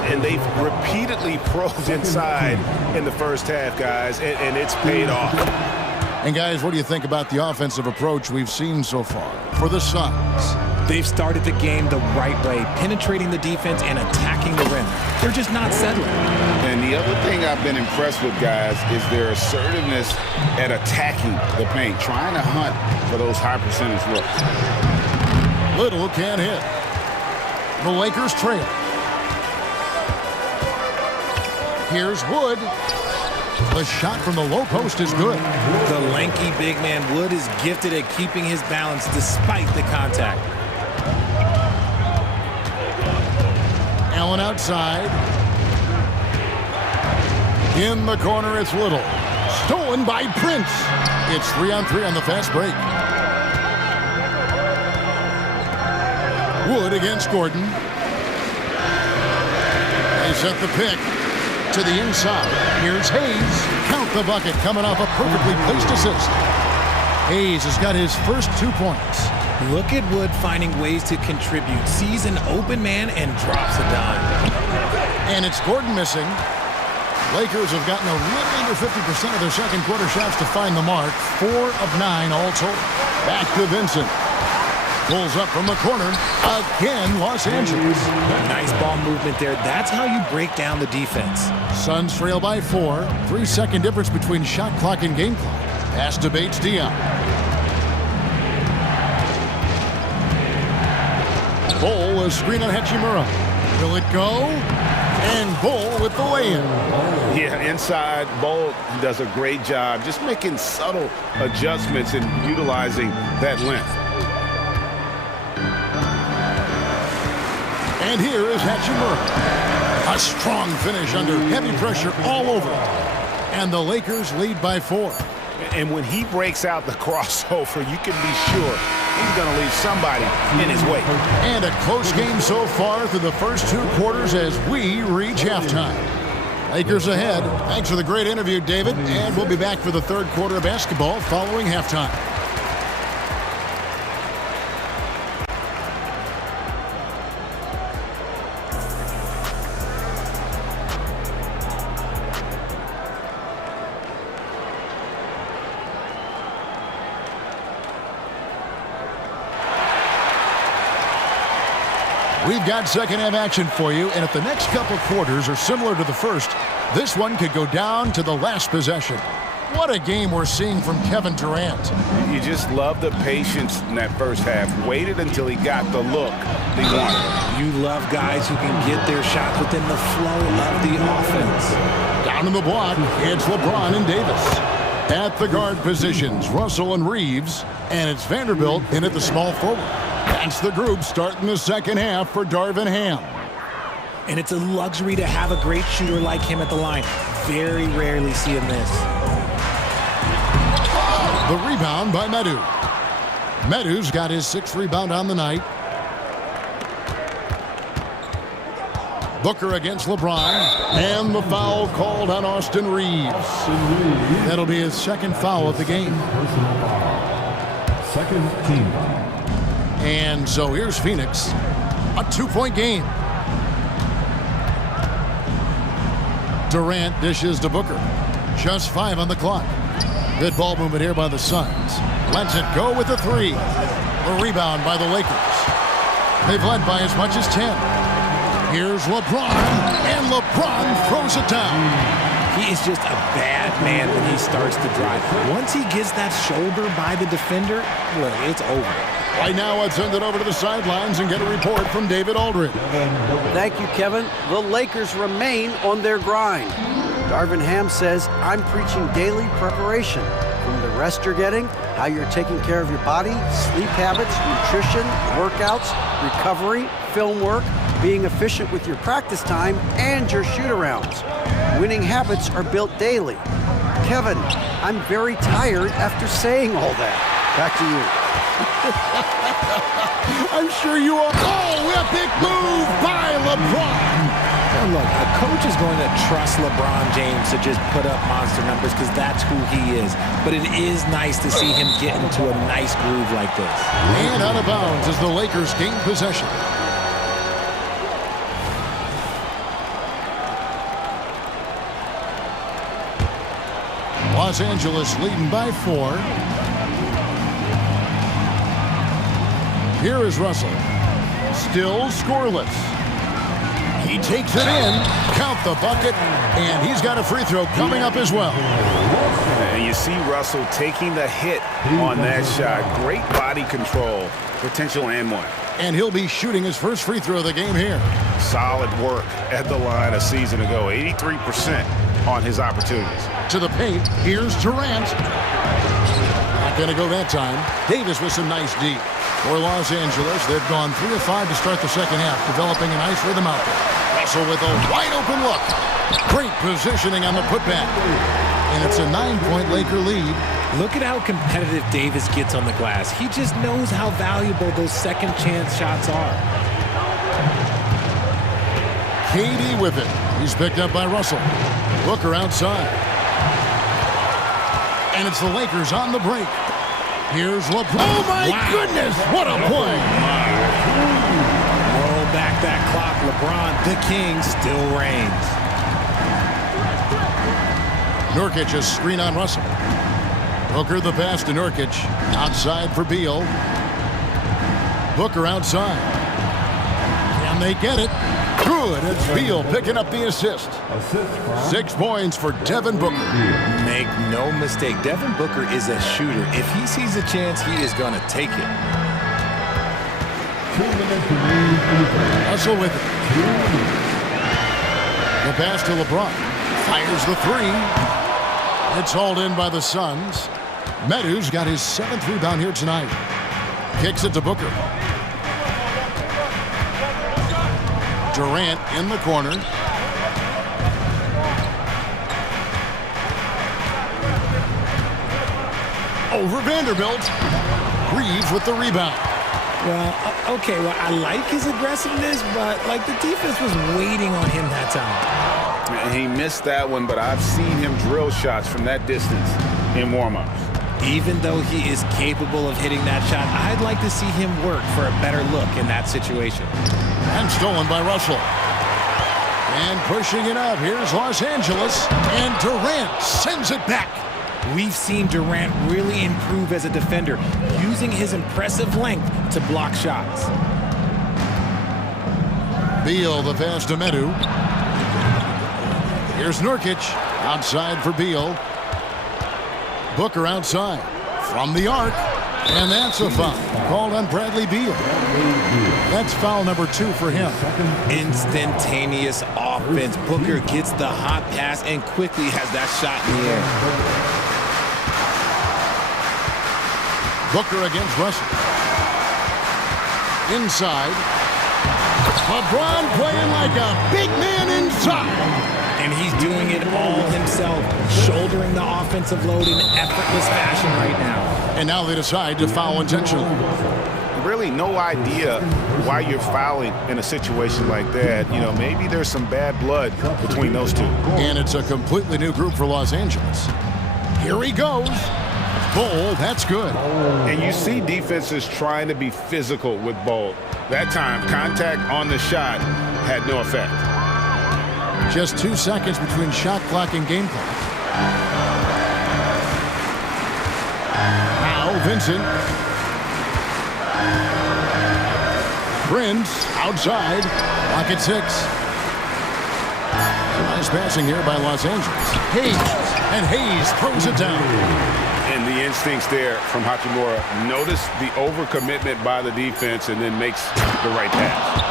And they've repeatedly probed inside in the first half, guys, and it's paid off. And guys, what do you think about the offensive approach we've seen so far for the Suns? They've started the game the right way, penetrating the defense and attacking the rim. They're just not settling. And the other thing I've been impressed with, guys, is their assertiveness at attacking the paint, trying to hunt for those high percentage looks. Little can't hit. The Lakers trail. Here's Wood. The shot from the low post is good. The lanky big man Wood is gifted at keeping his balance despite the contact. Allen outside. In the corner, it's Little. Stolen by Prince. It's 3-on-3 on the fast break. Wood against Gordon. They set the pick to the inside. Here's Hayes. Count the bucket coming off a perfectly placed assist. Hayes has got his first 2 points. Look at Wood finding ways to contribute. Sees an open man and drops a dime. And it's Gordon missing. Lakers have gotten a little under 50% of their second quarter shots to find the mark. 4 of 9 all told. Back to Vincent. Pulls up from the corner. Again, Los Angeles. Nice ball movement there. That's how you break down the defense. Suns trail by 4. 3-second difference between shot clock and game clock. Pass to Bates Diop. Bull, a screen on Hachimura. Will it go? And Bull with the lay-in. Yeah, inside, Bull does a great job just making subtle adjustments and utilizing that length. And here is Hachimura. A strong finish under heavy pressure all over. And the Lakers lead by 4. And when he breaks out the crossover, you can be sure he's going to leave somebody in his way. And a close game so far through the first 2 quarters as we reach halftime. Lakers ahead. Thanks for the great interview, David. And we'll be back for the third quarter of basketball following halftime. We've got second half action for you, and if the next couple quarters are similar to the first, this one could go down to the last possession. What a game we're seeing from Kevin Durant. You just love the patience in that first half. Waited until he got the look he wanted. You love guys who can get their shots within the flow of the offense. Down in the block, it's LeBron and Davis. At the guard positions, Russell and Reeves, and it's Vanderbilt in at the small forward. That's the group starting the second half for Darvin Ham. And it's a luxury to have a great shooter like him at the line. Very rarely see him miss. The rebound by Medu. Medu's got his 6th rebound on the night. Booker against LeBron, and the foul called on Austin Reeves. That'll be his 2nd foul of the game. Second team foul. And so here's Phoenix, a 2-point game. Durant dishes to Booker. Just 5 on the clock. Good ball movement here by the Suns. Lets it go with the 3. The rebound by the Lakers. They've led by as much as 10. Here's LeBron, and LeBron throws it down. He is just a bad man when he starts to drive. Once he gets that shoulder by the defender, look, it's over. Right now, let's send it over to the sidelines and get a report from David Aldridge. Thank you, Kevin. The Lakers remain on their grind. Darvin Ham says, I'm preaching daily preparation. From the rest you're getting, how you're taking care of your body, sleep habits, nutrition, workouts, recovery, film work, being efficient with your practice time, and your shoot-arounds. Winning habits are built daily. Kevin, I'm very tired after saying all that. Back to you. I'm sure you are. Oh, epic move by LeBron. And look, a coach is going to trust LeBron James to just put up monster numbers because that's who he is. But it is nice to see him get into a nice groove like this. And out of bounds as the Lakers gain possession. Los Angeles leading by 4. Here is Russell. Still scoreless. He takes it in, count the bucket, and he's got a free throw coming up as well. And you see Russell taking the hit on that shot. Great body control, potential and one. And he'll be shooting his first free throw of the game here. Solid work at the line a season ago. 83% on his opportunities. To the paint, here's Durant. Not going to go that time. Davis with some nice D. For Los Angeles, they've gone 3 of 5 to start the second half, developing a nice rhythm out there. Russell with a wide-open look. Great positioning on the putback. And it's a 9-point Laker lead. Look at how competitive Davis gets on the glass. He just knows how valuable those second-chance shots are. KD with it. He's picked up by Russell. Booker outside. And it's the Lakers on the break. Here's LeBron. Oh, my goodness. What a play. Roll back that clock. LeBron, the king, still reigns. Nurkic, a screen on Russell. Booker the pass to Nurkic. Outside for Beal. Booker outside. Can they get it? Good. It's Beal picking up the assist. 6 points for Devin Booker. Make no mistake, Devin Booker is a shooter. If he sees a chance, he is going to take it. Russell with it. The pass to LeBron. Fires the 3. It's hauled in by the Suns. Medu's got his 7th rebound here tonight. Kicks it to Booker. Durant in the corner. Over Vanderbilt. Reeves with the rebound. Well, okay, well, I like his aggressiveness, but, like, the defense was waiting on him that time. He missed that one, but I've seen him drill shots from that distance in warm-ups. Even though he is capable of hitting that shot, I'd like to see him work for a better look in that situation. And stolen by Russell. And pushing it up. Here's Los Angeles. And Durant sends it back. We've seen Durant really improve as a defender, using his impressive length to block shots. Beal, the pass to Medu. Here's Nurkic. Outside for Beal. Booker outside. From the arc. And that's a foul called on Bradley Beal. That's foul number 2 for him. Instantaneous offense. Booker gets the hot pass and quickly has that shot in the air. Booker against Russell. Inside. LeBron playing like a big man inside. And he's doing it all himself, shouldering the offensive load in effortless fashion right now. And now they decide to foul intentionally. Really no idea why you're fouling in a situation like that. You know, maybe there's some bad blood between those two. And it's a completely new group for Los Angeles. Here he goes. Bull, that's good. And you see defenses trying to be physical with Bull. That time, contact on the shot had no effect. Just 2 seconds between shot clock and game clock. Now Vincent. Prince outside. Clock at 6. Nice passing here by Los Angeles. Hayes. And Hayes throws it down. And the instincts there from Hachimura. Notice the overcommitment by the defense and then makes the right pass.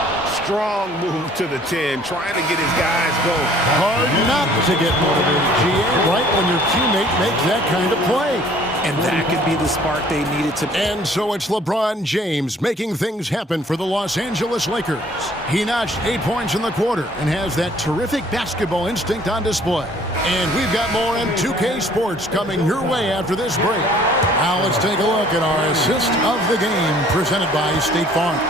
Strong move to the 10, trying to get his guys going. Hard not to get motivated, GA, right when your teammate makes that kind of play. And that could be the spark they needed to... And so it's LeBron James making things happen for the Los Angeles Lakers. He notched 8 points in the quarter and has that terrific basketball instinct on display. And we've got more on 2K Sports coming your way after this break. Now let's take a look at our assist of the game presented by State Farm.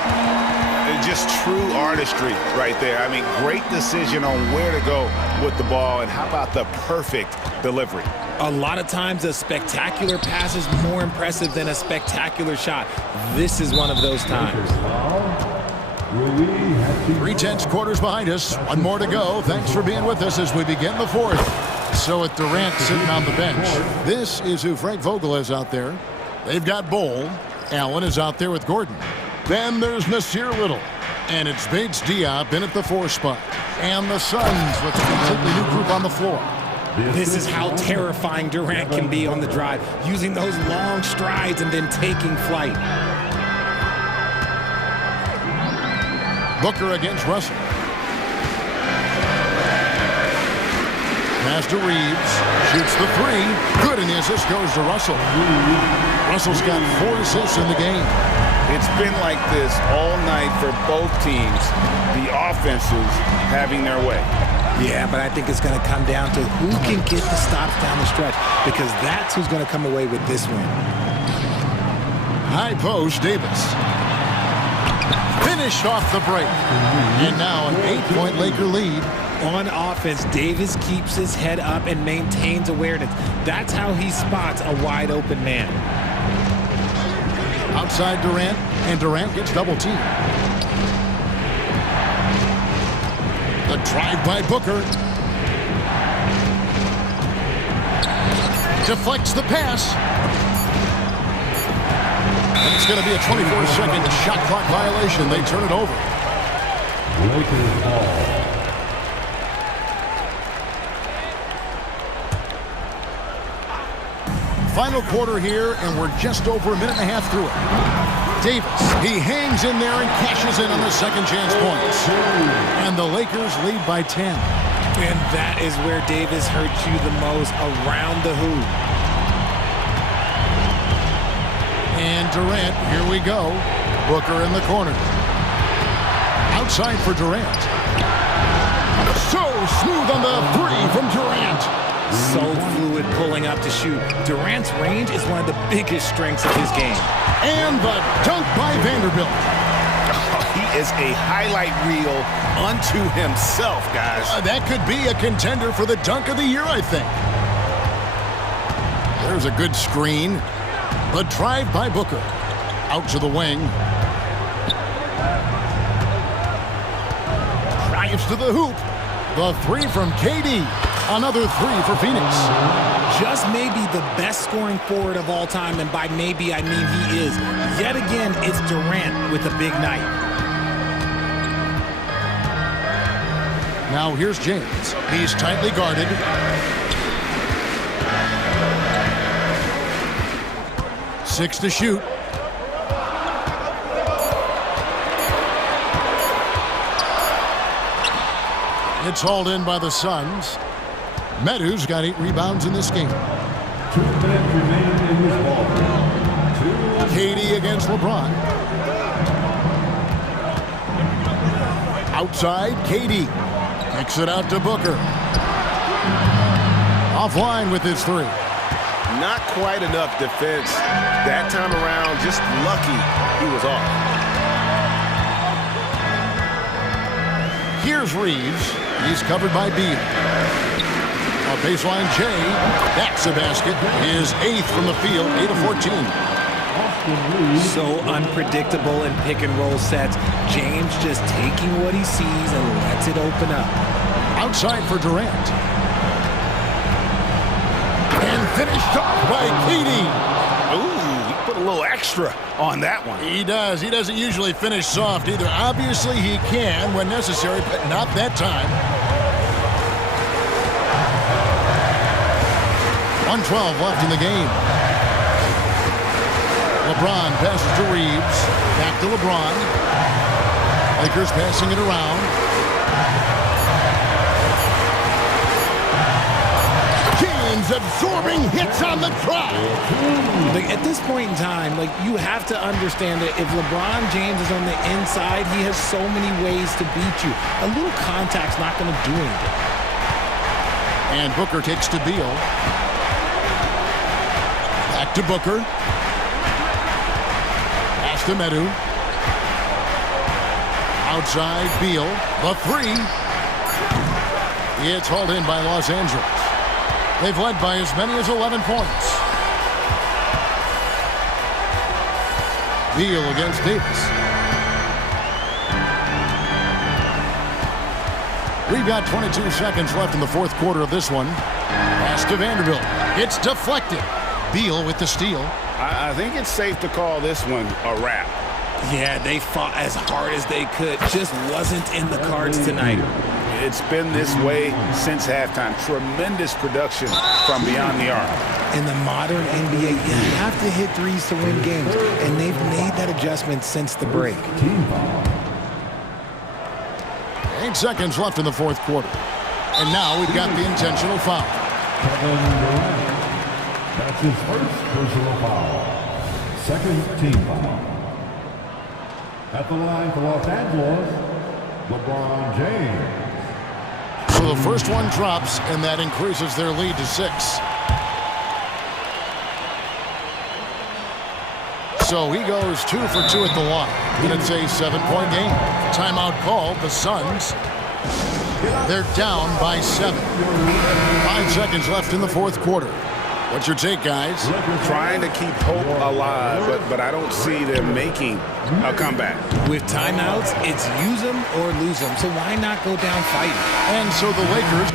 Just true artistry right there. I mean, great decision on where to go with the ball, and how about the perfect delivery? A lot of times a spectacular pass is more impressive than a spectacular shot. This is one of those times. 3 tenths quarters behind us. One more to go. Thanks for being with us as we begin the 4th. So with Durant sitting on the bench, this is who Frank Vogel is out there. They've got Bull. Allen is out there with Gordon. Then there's Nasir Little. And it's Bates Diop in at the 4 spot. And the Suns with a completely new group on the floor. This is how terrifying Durant can be on the drive, using those long strides and then taking flight. Booker against Russell. Pass to Reeves. Shoots the 3. Good, and the assist goes to Russell. Russell's got 4 assists in the game. It's been like this all night for both teams. The offenses having their way. Yeah, but I think it's going to come down to who can get the stops down the stretch, because that's who's going to come away with this win. High post, Davis. Finished off the break. And now an 8-point Laker lead. On offense, Davis keeps his head up and maintains awareness. That's how he spots a wide open man. Outside Durant, and Durant gets double teamed. The drive by Booker. Deflects the pass. And it's going to be a 24-second shot clock violation. They turn it over. Lakers ball. Final quarter here, and we're just over a minute and a half through it. Davis, he hangs in there and cashes in on the second chance points. And the Lakers lead by 10. And that is where Davis hurts you the most, around the hoop. And Durant, here we go. Booker in the corner. Outside for Durant. So smooth on the 3 from Durant. So fluid pulling up to shoot. Durant's range is one of the biggest strengths of his game. And the dunk by Vanderbilt. Oh, he is a highlight reel unto himself, guys. That could be a contender for the dunk of the year, I think. There's a good screen. The drive by Booker. Out to the wing. Drives to the hoop. The 3 from KD. Another 3 for Phoenix. Just maybe the best scoring forward of all time, and by maybe I mean he is. Yet again, it's Durant with a big night. Now here's James. He's tightly guarded. Six to shoot. It's hauled in by the Suns. Medu's got 8 rebounds in this game. 2 minutes remaining in this ball game. KD against LeBron. Outside, KD. Kicks it out to Booker. Offline with his 3. Not quite enough defense that time around. Just lucky he was off. Here's Reeves. He's covered by Beal. A baseline J. That's a basket. His 8th from the field, 8 of 14. So unpredictable in pick and roll sets. James just taking what he sees and lets it open up. Outside for Durant. And finished off by KD. Ooh, he put a little extra on that one. He does. He doesn't usually finish soft either. Obviously, he can when necessary, but not that time. 1:12 left in the game. LeBron passes to Reeves. Back to LeBron. Lakers passing it around. James absorbing hits on the drive. At this point in time, you have to understand that if LeBron James is on the inside, he has so many ways to beat you. A little contact's not going to do anything. And Booker takes to Beal. Back to Booker. Pass to Medu. Outside, Beal. The 3. It's hauled in by Los Angeles. They've led by as many as 11 points. Beal against Davis. We've got 22 seconds left in the 4th quarter of this one. Pass to Vanderbilt. It's deflected. Beal with the steal. I think it's safe to call this one a wrap. Yeah, they fought as hard as they could. Just wasn't in the cards tonight. It's been this way since halftime. Tremendous production from beyond the arc. In the modern NBA, you have to hit threes to win games, and they've made that adjustment since the break. 8 seconds left in the 4th quarter. And now we've got the intentional foul. That's his first personal foul. Second team foul. At the line for Los Angeles, LeBron James. So the first one drops, and that increases their lead to 6. So he goes 2 for 2 at the line. And it's a 7-point game. Timeout called. The Suns, they're down by 7. 5 seconds left in the 4th quarter. What's your take, guys? Trying to keep hope alive, but I don't see them making a comeback. With timeouts, it's use them or lose them. So why not go down fighting? And so the Lakers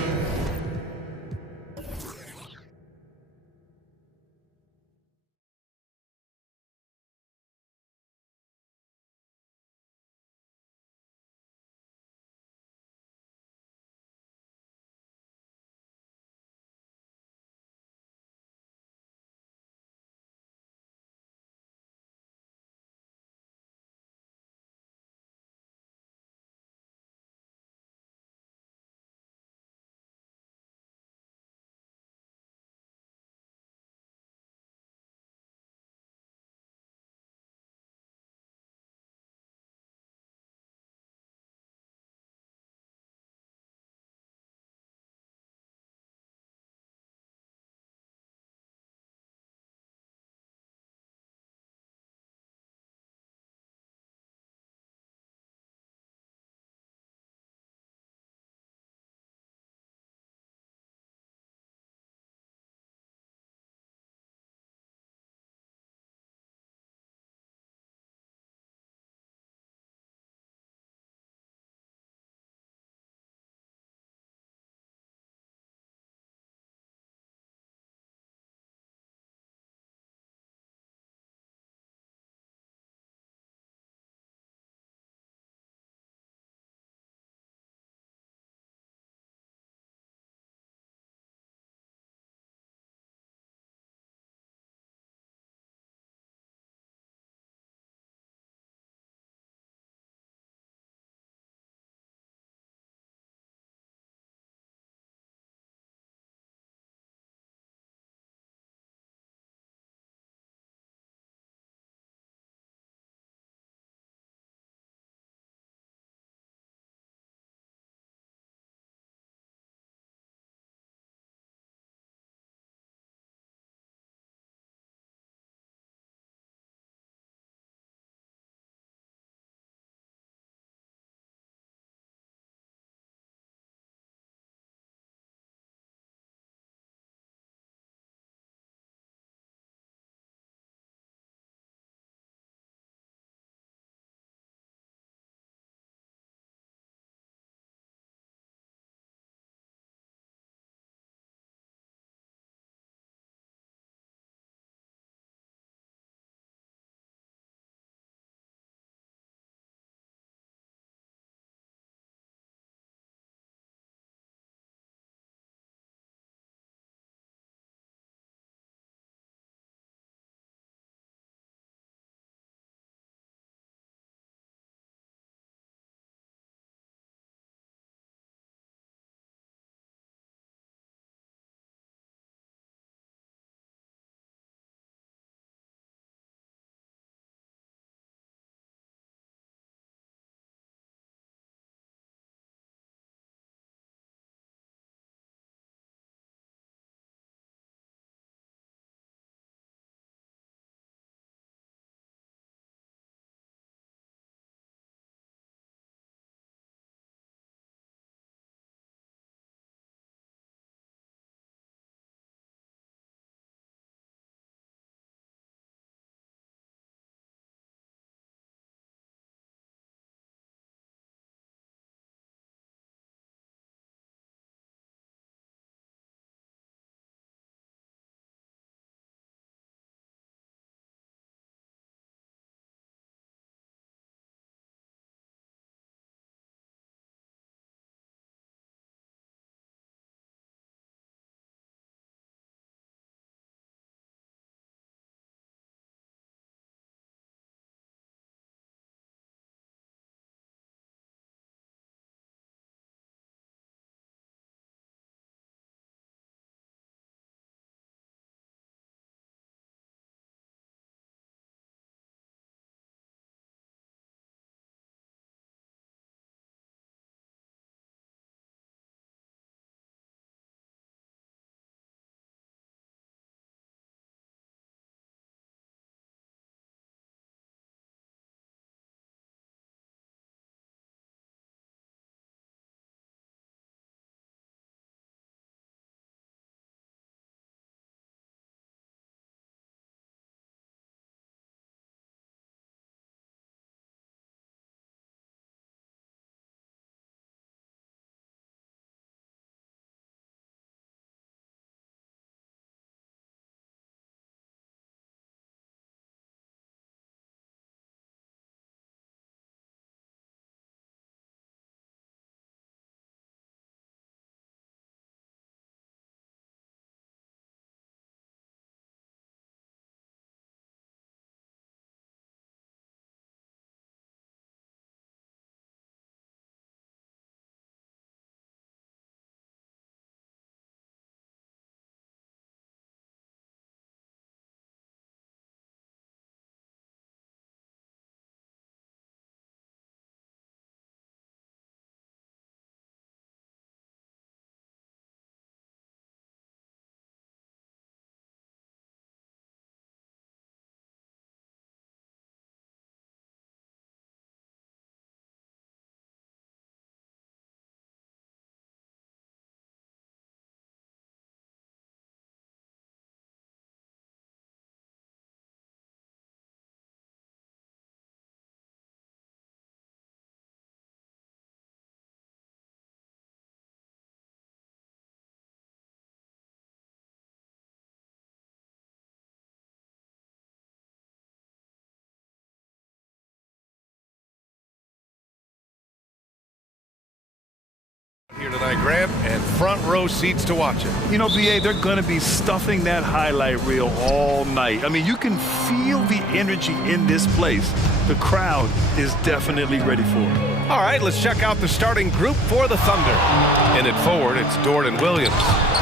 tonight, Grant, and front row seats to watch it. You know, BA, they're going to be stuffing that highlight reel all night. I mean, you can feel the energy in this place. The crowd is definitely ready for it. All right, let's check out the starting group for the Thunder. In it forward, it's Dort and Williams.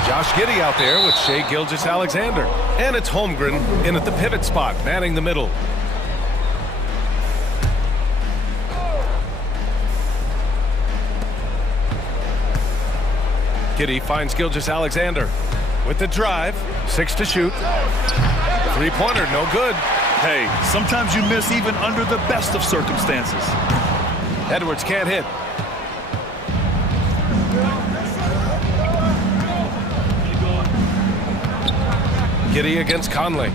Josh Giddey out there with Shai Gilgeous-Alexander. And it's Holmgren in at the pivot spot, manning the middle. Giddey finds Gilgeous-Alexander with the drive. 6 to shoot. Three-pointer, no good. Hey, sometimes you miss even under the best of circumstances. Edwards can't hit. Giddey against Conley.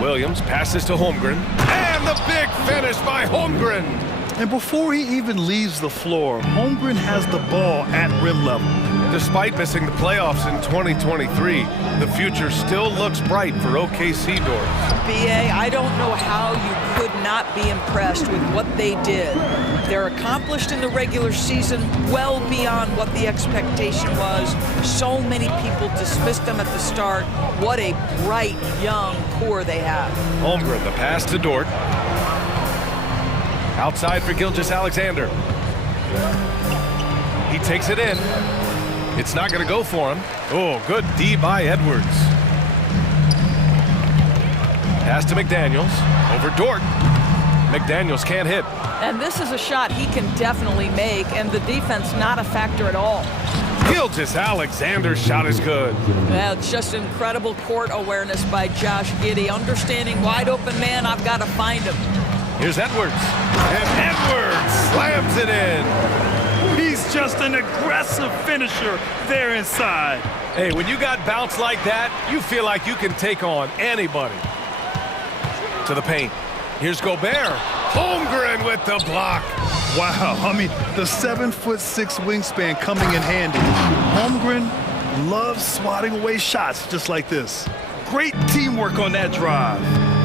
Williams passes to Holmgren. And the big finish by Holmgren. And before he even leaves the floor, Holmgren has the ball at rim level. Despite missing the playoffs in 2023, the future still looks bright for OKC doors. BA, I don't know how you could not be impressed with what they did. They're accomplished in the regular season well beyond what the expectation was. So many people dismissed them at the start. What a bright, young core they have. Holmgren, the pass to Dort. Outside for Gilgeous-Alexander. He takes it in. It's not going to go for him. Oh, good D by Edwards. Pass to McDaniels. Over Dort. McDaniels can't hit. And this is a shot he can definitely make, and the defense not a factor at all. Gilgeous-Alexander's shot is good. Well, it's just incredible court awareness by Josh Giddey. Understanding wide open man, I've got to find him. Here's Edwards. And Edwards slams it in. He's just an aggressive finisher there inside. Hey, when you got bounce like that, you feel like you can take on anybody. To the paint. Here's Gobert. Holmgren with the block. Wow, I mean, the 7'6" wingspan coming in handy. Holmgren loves swatting away shots just like this. Great teamwork on that drive,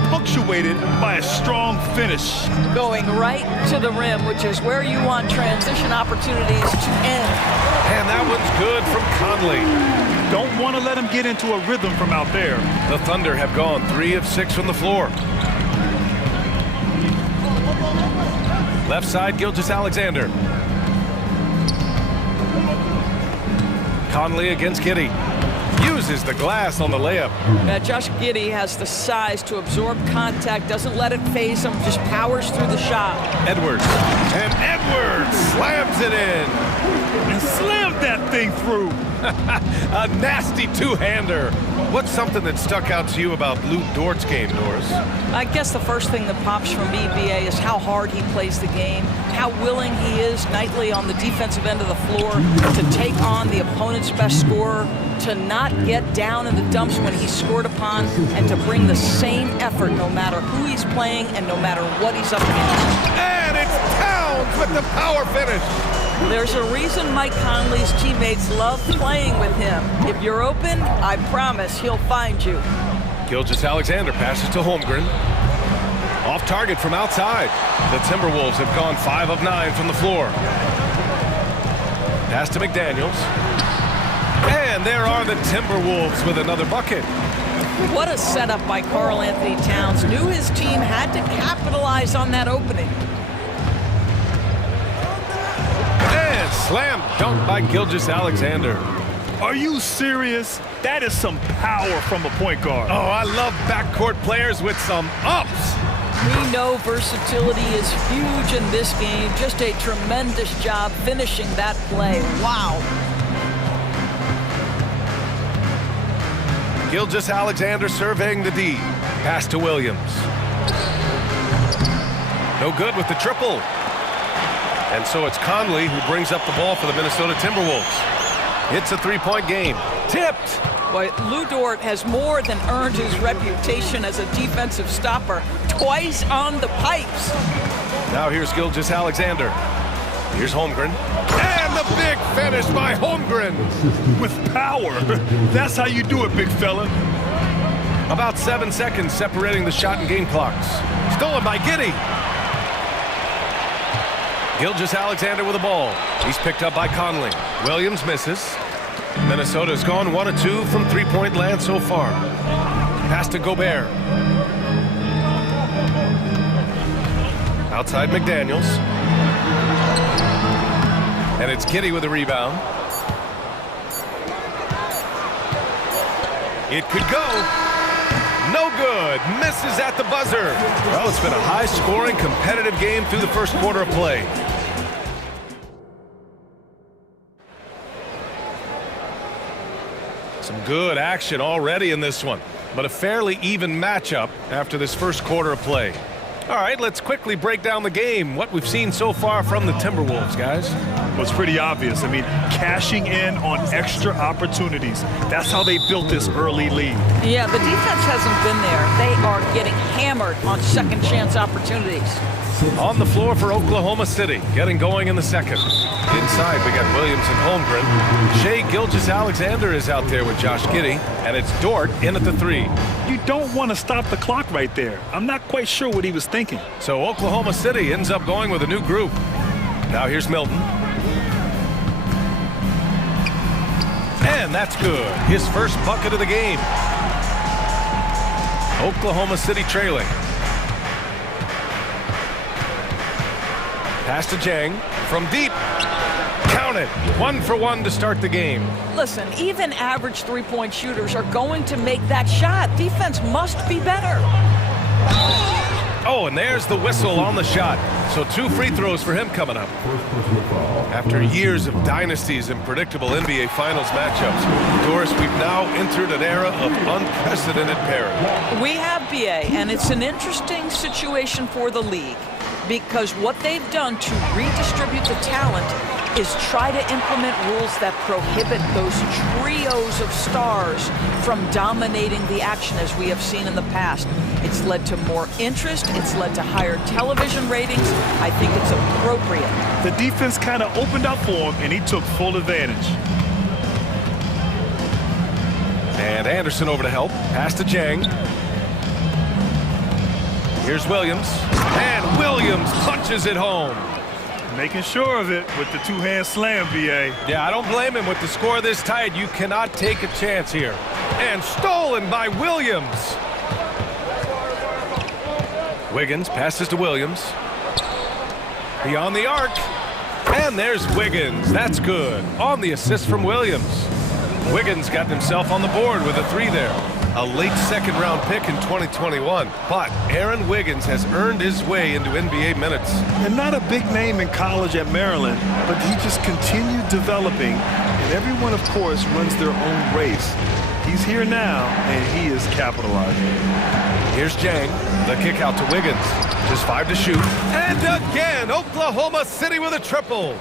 punctuated by a strong finish. Going right to the rim, which is where you want transition opportunities to end. And that one's good from Conley. Don't want to let him get into a rhythm from out there. The Thunder have gone 3 of 6 from the floor. Left side, Gilgeous-Alexander. Conley against Giddey. Uses the glass on the layup. Josh Giddey has the size to absorb contact, doesn't let it phase him, just powers through the shot. Edwards. And Edwards slams it in. And slammed that thing through. A nasty two-hander. What's something that stuck out to you about Lou Dort's game, Doris? I guess the first thing that pops from me, BA, is how hard he plays the game, how willing he is nightly on the defensive end of the floor to take on the opponent's best scorer, to not get down in the dumps when he's scored upon, and to bring the same effort no matter who he's playing and no matter what he's up against. And it's Towns with the power finish. There's a reason Mike Conley's teammates love playing with him. If you're open, I promise he'll find you. Gilgeous-Alexander passes to Holmgren. Off target from outside. The Timberwolves have gone 5 of 9 from the floor. Pass to McDaniels. And there are the Timberwolves with another bucket. What a setup by Karl Anthony Towns. Knew his team had to capitalize on that opening. And slam dunk by Gilgeous-Alexander. Are you serious? That is some power from a point guard. Oh, I love backcourt players with some ups. We know versatility is huge in this game. Just a tremendous job finishing that play. Wow. Gilgeous-Alexander surveying the D. Pass to Williams. No good with the triple. And so it's Conley who brings up the ball for the Minnesota Timberwolves. It's a three-point game. Tipped. Boy, Lou Dort has more than earned his reputation as a defensive stopper. Twice on the pipes. Now here's Gilgeous-Alexander. Here's Holmgren. And the big finish by Holmgren. With power. That's how you do it, big fella. About 7 seconds separating the shot and game clocks. Stolen by Giddey. Gilgeous-Alexander with the ball. He's picked up by Conley. Williams misses. Minnesota's gone 1 of 2 from three-point land so far. Pass to Gobert. Outside McDaniels. And it's Giddey with the rebound. It could go. No good. Misses at the buzzer. Well, it's been a high-scoring, competitive game through the first quarter of play. Some good action already in this one, but a fairly even matchup after this first quarter of play. All right, let's quickly break down the game, what we've seen so far from the Timberwolves, guys. Well, it's pretty obvious. I mean, cashing in on extra opportunities. That's how they built this early lead. Yeah, the defense hasn't been there. They are getting hammered on second chance opportunities. On the floor for Oklahoma City, getting going in the second. Inside, we got Williams and Holmgren. Shai Gilgeous-Alexander is out there with Josh Giddey, and it's Dort in at the 3. You don't want to stop the clock right there. I'm not quite sure what he was thinking. So Oklahoma City ends up going with a new group. Now here's Milton. And that's good. His first bucket of the game. Oklahoma City trailing. Pass to Jang from deep. Count it. 1 for 1 to start the game. Listen, even average three-point shooters are going to make that shot. Defense must be better. Oh, and there's the whistle on the shot. So 2 free throws for him coming up. After years of dynasties and predictable NBA Finals matchups, Doris, we've now entered an era of unprecedented parity. We have, BA, and it's an interesting situation for the league because what they've done to redistribute the talent is try to implement rules that prohibit those trios of stars from dominating the action as we have seen in the past. It's led to more interest. It's led to higher television ratings. I think it's appropriate. The defense kind of opened up for him, and he took full advantage. And Anderson over to help. Pass to Jang. Here's Williams. And Williams punches it home. Making sure of it with the two-hand slam, BA. Yeah, I don't blame him. With the score this tight, you cannot take a chance here. And stolen by Williams. Wiggins passes to Williams. Beyond the arc. And there's Wiggins. That's good. On the assist from Williams. Wiggins got himself on the board with a 3 there. A late second-round pick in 2021. But Aaron Wiggins has earned his way into NBA minutes. And not a big name in college at Maryland, but he just continued developing. And everyone, of course, runs their own race. He's here now, and he is capitalizing. Here's Jang. The kick out to Wiggins. Just 5 to shoot. And again, Oklahoma City with a triple.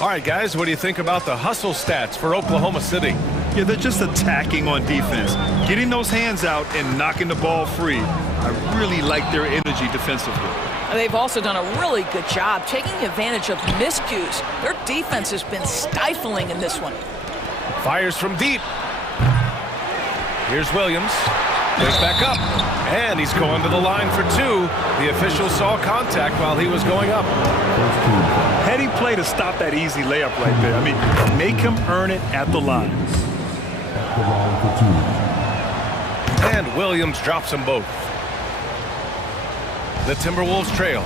All right, guys, what do you think about the hustle stats for Oklahoma City? Yeah, they're just attacking on defense, getting those hands out and knocking the ball free. I really like their energy defensively. They've also done a really good job taking advantage of miscues. Their defense has been stifling in this one. Fires from deep. Here's Williams. Goes back up. And he's going to the line for 2. The official saw contact while he was going up. Heady play to stop that easy layup right there. I mean, make him earn it at the line. And Williams drops them both. The Timberwolves trail.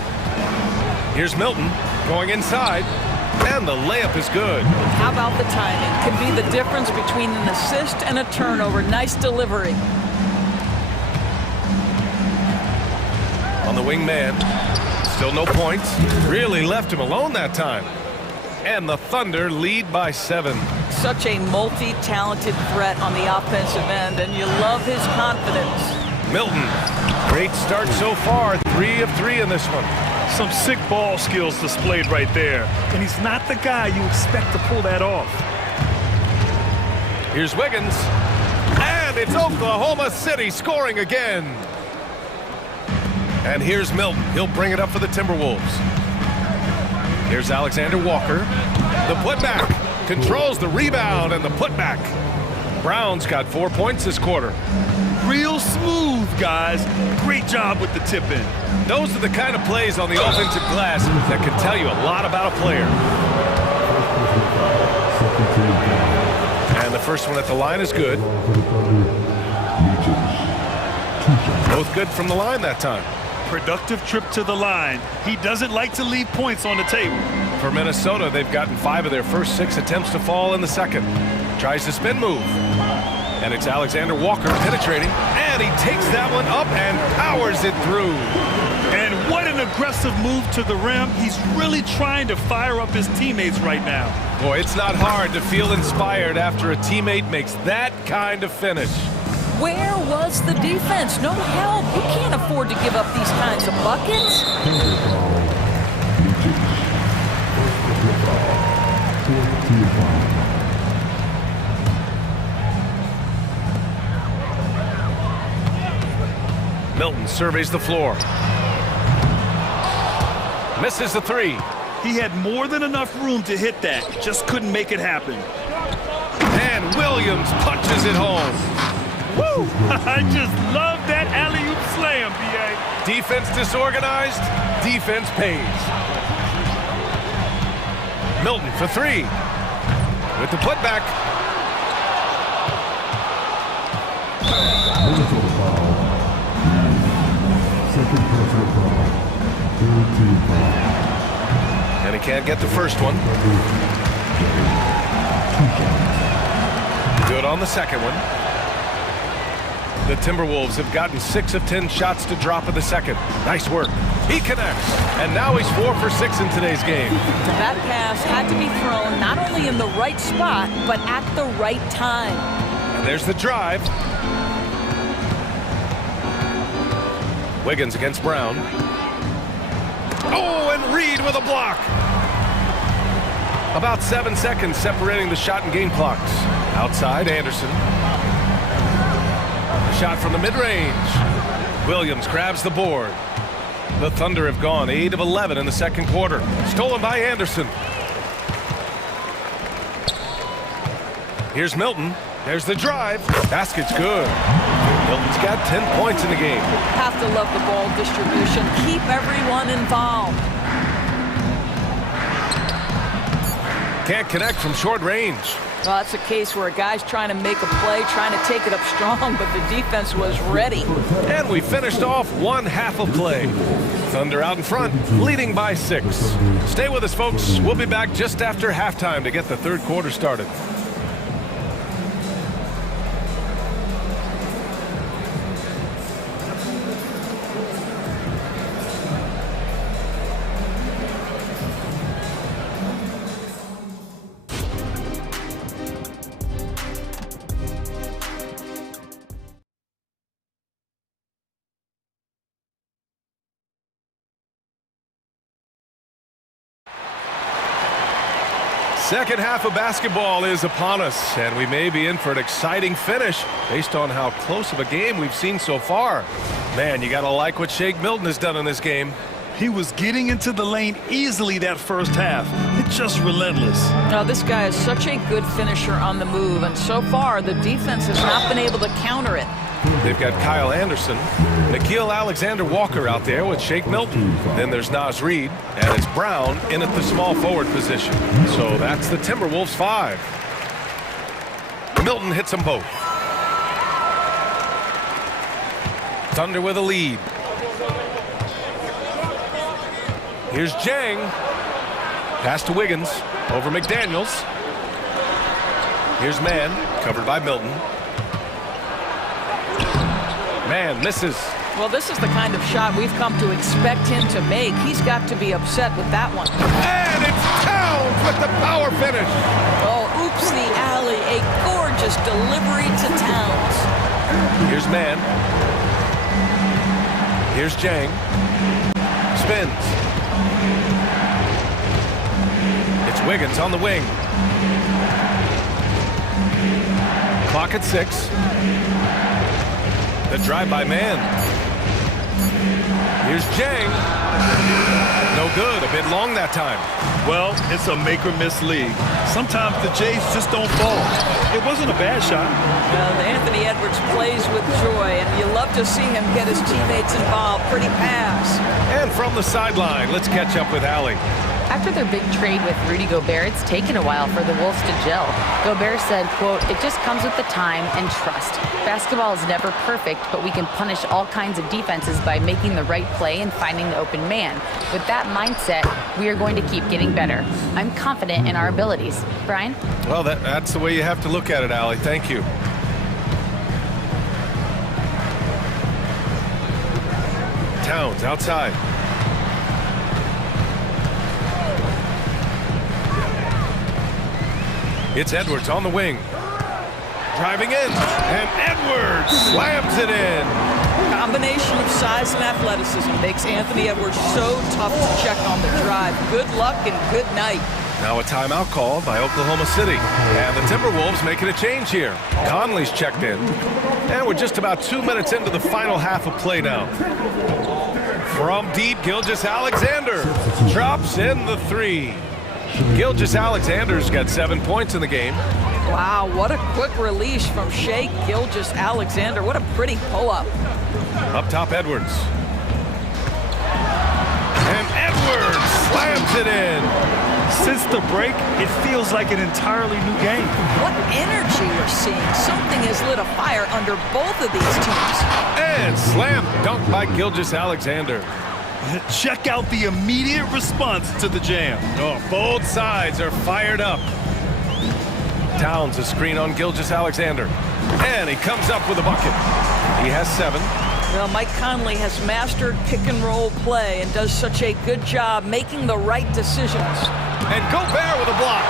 Here's Milton going inside. And the layup is good. How about the timing? Could be the difference between an assist and a turnover. Nice delivery. On the wing man. Still no points. Really left him alone that time. And the Thunder lead by 7. Such a multi-talented threat on the offensive end, and you love his confidence. Milton, great start so far. 3 of 3 in this one. Some sick ball skills displayed right there. And he's not the guy you expect to pull that off. Here's Wiggins. And it's Oklahoma City scoring again. And here's Milton. He'll bring it up for the Timberwolves. Here's Alexander Walker. The putback. Controls the rebound and the putback. Brown's got 4 points this quarter. Real smooth move, guys. Great job with the tip in. Those are the kind of plays on the offensive glass that can tell you a lot about a player. And the first one at the line is good. Both good from the line that time. Productive trip to the line. He doesn't like to leave points on the table. For Minnesota, they've gotten 5 of their first 6 attempts to fall in the second. Tries the spin move. And it's Alexander Walker penetrating. And he takes that one up and powers it through. And what an aggressive move to the rim. He's really trying to fire up his teammates right now. Boy, it's not hard to feel inspired after a teammate makes that kind of finish. Where was the defense? No help. You can't afford to give up these kinds of buckets. Milton surveys the floor. Misses the 3. He had more than enough room to hit that. Just couldn't make it happen. And Williams punches it home. Woo! I just love that alley-oop slam, B.A. Defense disorganized, defense pays. Milton for 3. With the putback. And he can't get the first one. Good on the second one. The Timberwolves have gotten 6 of 10 shots to drop in the second. Nice work. He connects. And now he's 4 for 6 in today's game. That pass had to be thrown not only in the right spot, but at the right time. And there's the drive. Wiggins against Brown. Oh, and Reed with a block. About 7 seconds separating the shot and game clocks. Outside, Anderson. Shot from the mid-range. Williams grabs the board. The Thunder have gone 8 of 11 in the second quarter. Stolen by Anderson. Here's Milton. There's the drive. Basket's good. Milton's got 10 points in the game. Have to love the ball distribution. Keep everyone involved. Can't connect from short range. Well, that's a case where a guy's trying to make a play, trying to take it up strong, but the defense was ready. And we finished off one half of play. Thunder out in front, leading by 6. Stay with us, folks. We'll be back just after halftime to get the third quarter started. Second half of basketball is upon us, and we may be in for an exciting finish based on how close of a game we've seen so far. Man, you got to like what Shake Milton has done in this game. He was getting into the lane easily that first half. It's just relentless. Now, this guy is such a good finisher on the move, and so far the defense has not been able to counter it. They've got Kyle Anderson, Nickeil Alexander-Walker out there with Shake Milton. Then there's Naz Reid, and it's Brown in at the small forward position. So that's the Timberwolves 5. Milton hits them both. Thunder with a lead. Here's Jang. Pass to Wiggins over McDaniels. Here's Mann, covered by Milton. Man misses. Well, this is the kind of shot we've come to expect him to make. He's got to be upset with that one. And it's Towns with the power finish. Oh, oops, the alley. A gorgeous delivery to Towns. Here's Mann. Here's Jang. Spins. It's Wiggins on the wing. Clock at 6. The drive by Mann. Here's Jang. No good. A bit long that time. Well, it's a make-or-miss league. Sometimes the Jays just don't fall. It wasn't a bad shot. Anthony Edwards plays with joy, and you love to see him get his teammates involved. Pretty pass. And from the sideline, let's catch up with Allie. After their big trade with Rudy Gobert, it's taken a while for the Wolves to gel. Gobert said, quote, "It just comes with the time and trust. Basketball is never perfect, but we can punish all kinds of defenses by making the right play and finding the open man. With that mindset, we are going to keep getting better. I'm confident in our abilities." Brian? Well, that's the way you have to look at it, Allie. Thank you. Towns outside. It's Edwards on the wing. Driving in, and Edwards slams it in. Combination of size and athleticism makes Anthony Edwards so tough to check on the drive. Good luck and good night. Now a timeout called by Oklahoma City. And the Timberwolves making a change here. Conley's checked in. And we're just about 2 minutes into the final half of play now. From deep, Gilgeous-Alexander drops in the three. Gilgeous-Alexander's got 7 points in the game. Wow, what a quick release from Shai Gilgeous-Alexander. What a pretty pull-up. Up top, Edwards. And Edwards slams it in. Since the break, it feels like an entirely new game. What energy we're seeing. Something has lit a fire under both of these teams. And slam dunk by Gilgeous-Alexander. Check out the immediate response to the jam. Oh, both sides are fired up. Towns a screen on Gilgeous-Alexander. And he comes up with a bucket. He has 7. Well, Mike Conley has mastered pick-and-roll play and does such a good job making the right decisions. And Gobert with a block.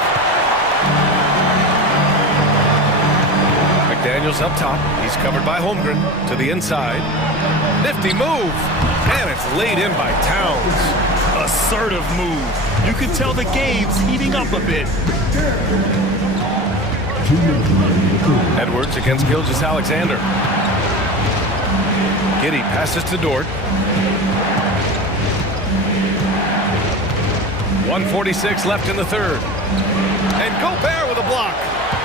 McDaniels up top. He's covered by Holmgren to the inside. Nifty move. And it's laid in by Towns. Assertive move. You can tell the game's heating up a bit. Edwards against Gilgeous-Alexander. Giddey passes to Dort. 1:46 left in the third. And Gobert with a block.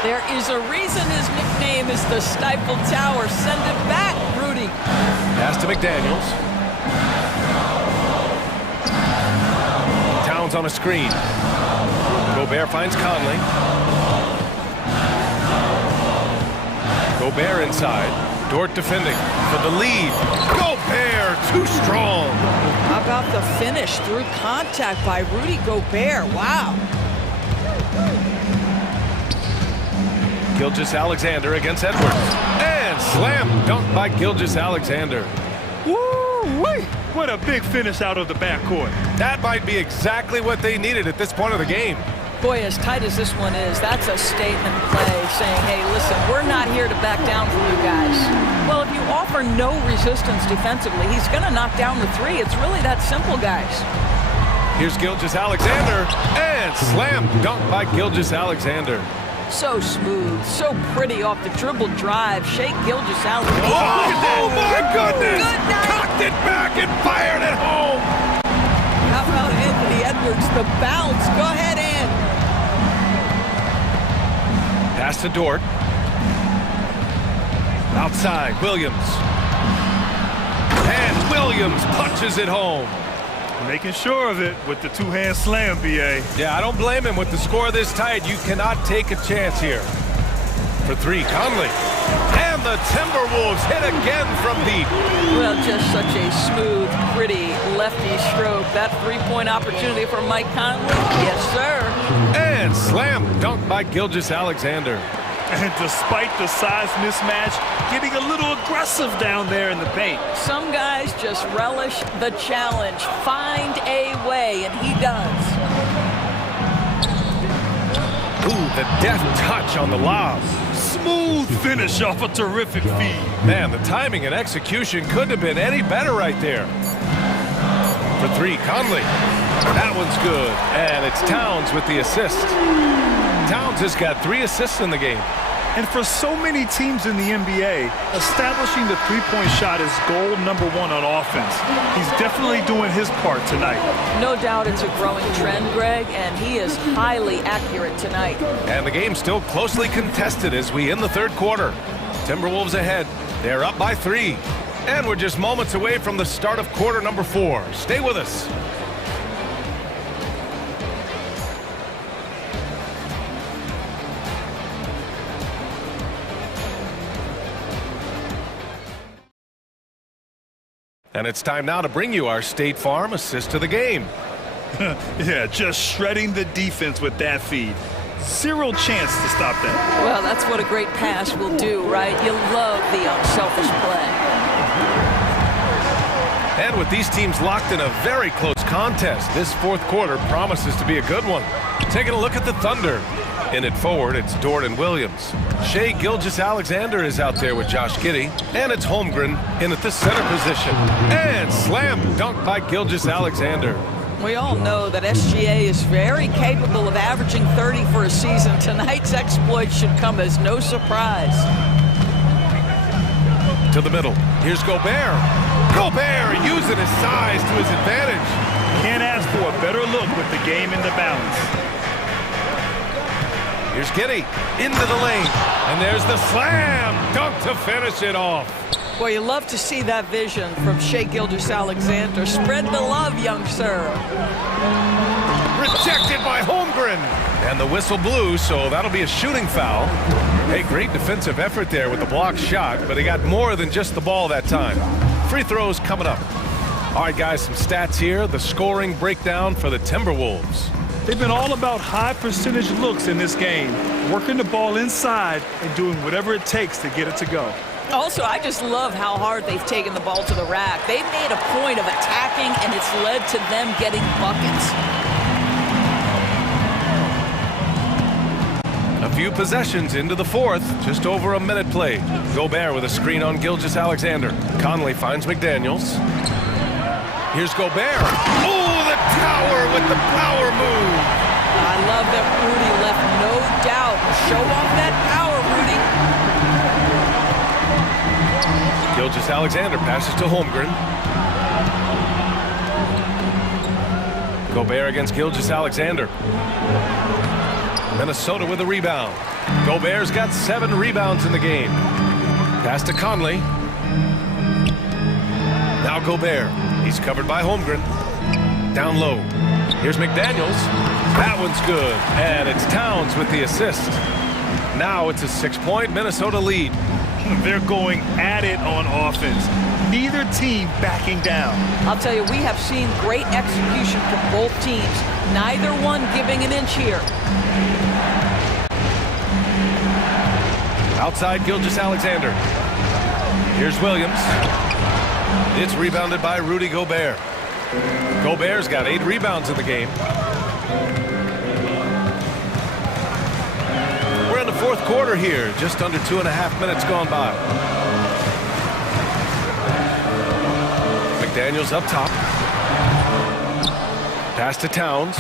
There is a reason his nickname is the Stifled Tower. Send it back, Rudy. Pass to McDaniels. Towns on a screen. Gobert finds Conley. Gobert inside. Dort defending for the lead. Gobert too strong. How about the finish through contact by Rudy Gobert? Wow. Gilgeous-Alexander against Edwards. And slam dunk by Gilgeous-Alexander. Woo-wee! What a big finish out of the backcourt. That might be exactly what they needed at this point of the game. Boy, as tight as this one is, that's a statement play saying, hey, listen, we're not here to back down from you guys. Well, if you offer no resistance defensively, he's going to knock down the three. It's really that simple, guys. Here's Gilgeous-Alexander, and slam dunk by Gilgeous-Alexander. So smooth, so pretty off the dribble drive. Shai Gilgeous-Alexander. Oh, my goodness! Good night. Cocked it back and fired it home. How about Anthony Edwards, the bounce? Go ahead, Ant. Pass to Dort. Outside, Williams. And Williams punches it home. Making sure of it with the two-hand slam, B.A. Yeah, I don't blame him. With the score this tight, you cannot take a chance here. For 3, Conley. And the Timberwolves hit again from deep. Well, just such a smooth, pretty lefty stroke. That three-point opportunity for Mike Conley. Yes, sir. And slam dunk by Gilgeous-Alexander. And despite the size mismatch, getting a little aggressive down there in the paint. Some guys just relish the challenge. Find a way, and he does. Ooh, the deft touch on the lob. Smooth finish off a terrific feed. Man, the timing and execution couldn't have been any better right there. For 3, Conley. That one's good. And it's Towns with the assist. Towns has got 3 assists in the game. And for so many teams in the NBA, establishing the three-point shot is goal number 1 on offense. He's definitely doing his part tonight. No doubt it's a growing trend, Greg, and he is highly accurate tonight. And the game's still closely contested as we end the third quarter. Timberwolves ahead. They're up by 3. And we're just moments away from the start of quarter number 4. Stay with us. And it's time now to bring you our State Farm assist to the game. Yeah, just shredding the defense with that feed. Zero chance to stop that. Well, that's what a great pass will do, right? You love the unselfish play. And with these teams locked in a very close contest, this fourth quarter promises to be a good one. Taking a look at the Thunder. In it forward, it's Jordan Williams. Shai Gilgeous-Alexander is out there with Josh Giddey. And it's Holmgren in at the center position. And slam dunk by Gilgeous-Alexander. We all know that SGA is very capable of averaging 30 for a season. Tonight's exploit should come as no surprise. To the middle. Here's Gobert. Gobert using his size to his advantage. Can't ask for a better look with the game in the balance. Here's Giddey into the lane. And there's the slam dunk to finish it off. Well, you love to see that vision from Shai Gilgeous-Alexander. Spread the love, young sir. Rejected by Holmgren. And the whistle blew, so that'll be a shooting foul. Hey, great defensive effort there with the blocked shot, but he got more than just the ball that time. Free throws coming up. All right, guys, some stats here. The scoring breakdown for the Timberwolves. They've been all about high percentage looks in this game, working the ball inside and doing whatever it takes to get it to go. Also, I just love how hard they've taken the ball to the rack. They've made a point of attacking, and it's led to them getting buckets. A few possessions into the fourth, just over a minute played. Gobert with a screen on Gilgeous-Alexander. Conley finds McDaniels. Here's Gobert. Oh, the tower with the power move. I love that Rudy left no doubt. Show off that power, Rudy. Gilgeous-Alexander passes to Holmgren. Gobert against Gilgeous-Alexander. Minnesota with a rebound. Gobert's got 7 rebounds in the game. Pass to Conley. Now Gobert. He's covered by Holmgren. Down low. Here's McDaniels. That one's good. And it's Towns with the assist. Now it's a 6-point Minnesota lead. They're going at it on offense. Neither team backing down. I'll tell you, we have seen great execution from both teams. Neither one giving an inch here. Outside Gilgeous-Alexander. Here's Williams. It's rebounded by Rudy Gobert. Gobert's got 8 rebounds in the game. We're in the fourth quarter here, just under 2.5 minutes gone by. McDaniels up top. Pass to Towns.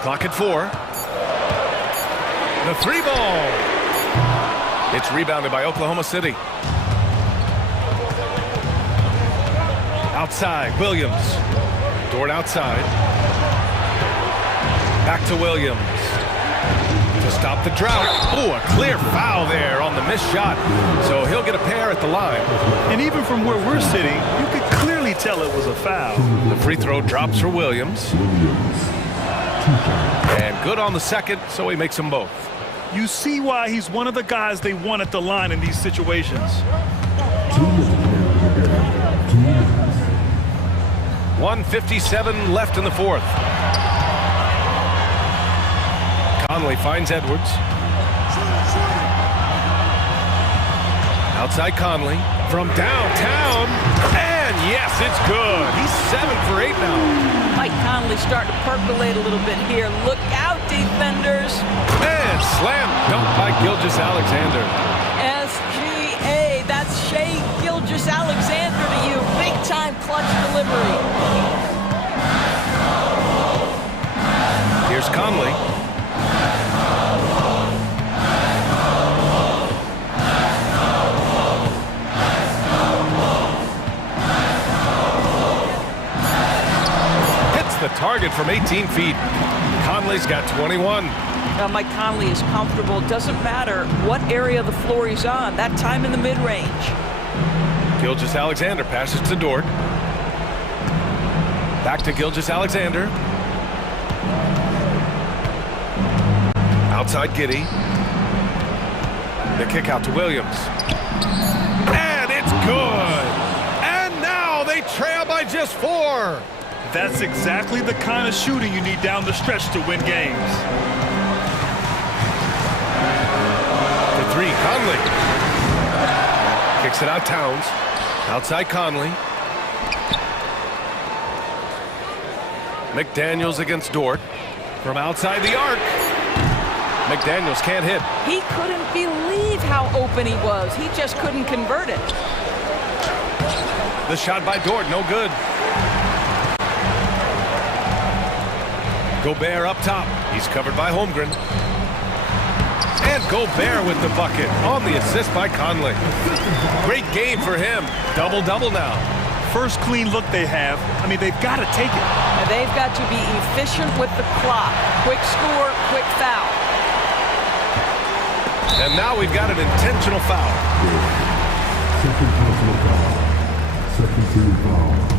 Clock at 4. The 3 ball. It's rebounded by Oklahoma City. Outside, Williams. Dort outside. Back to Williams. To stop the drought. Oh, a clear foul there on the missed shot. So he'll get a pair at the line. And even from where we're sitting, you could clearly tell it was a foul. The free throw drops for Williams. And good on the second, so he makes them both. You see why he's one of the guys they want at the line in these situations. 1:57 left in the fourth. Conley finds Edwards. Outside Conley from downtown. And yes, it's good. He's 7 for 8 now. Mike Conley starting to percolate a little bit here. Look out, defenders. And slam dunk by Gilgeous-Alexander. SGA, that's Shai Gilgeous-Alexander to you. Big time clutch delivery. Here's Conley. Hits the target from 18 feet. Conley's got 21. Mike Conley is comfortable. Doesn't matter what area of the floor he's on. That time in the mid-range. Gilgeous-Alexander passes to Dort. Back to Gilgeous-Alexander. Outside Giddey. The kick out to Williams. And it's good. And now they trail by just 4. That's exactly the kind of shooting you need down the stretch to win games. The 3, Conley. Kicks it out Towns. Outside Conley. McDaniels against Dort. From outside the arc. McDaniels can't hit. He couldn't believe how open he was. He just couldn't convert it. The shot by Dort, no good. Gobert up top. He's covered by Holmgren. And Gobert with the bucket on the assist by Conley. Great game for him. Double-double now. First clean look they have. I mean, they've got to take it. And they've got to be efficient with the clock. Quick score, quick foul. And now we've got an intentional foul. Second personal foul. Second team foul.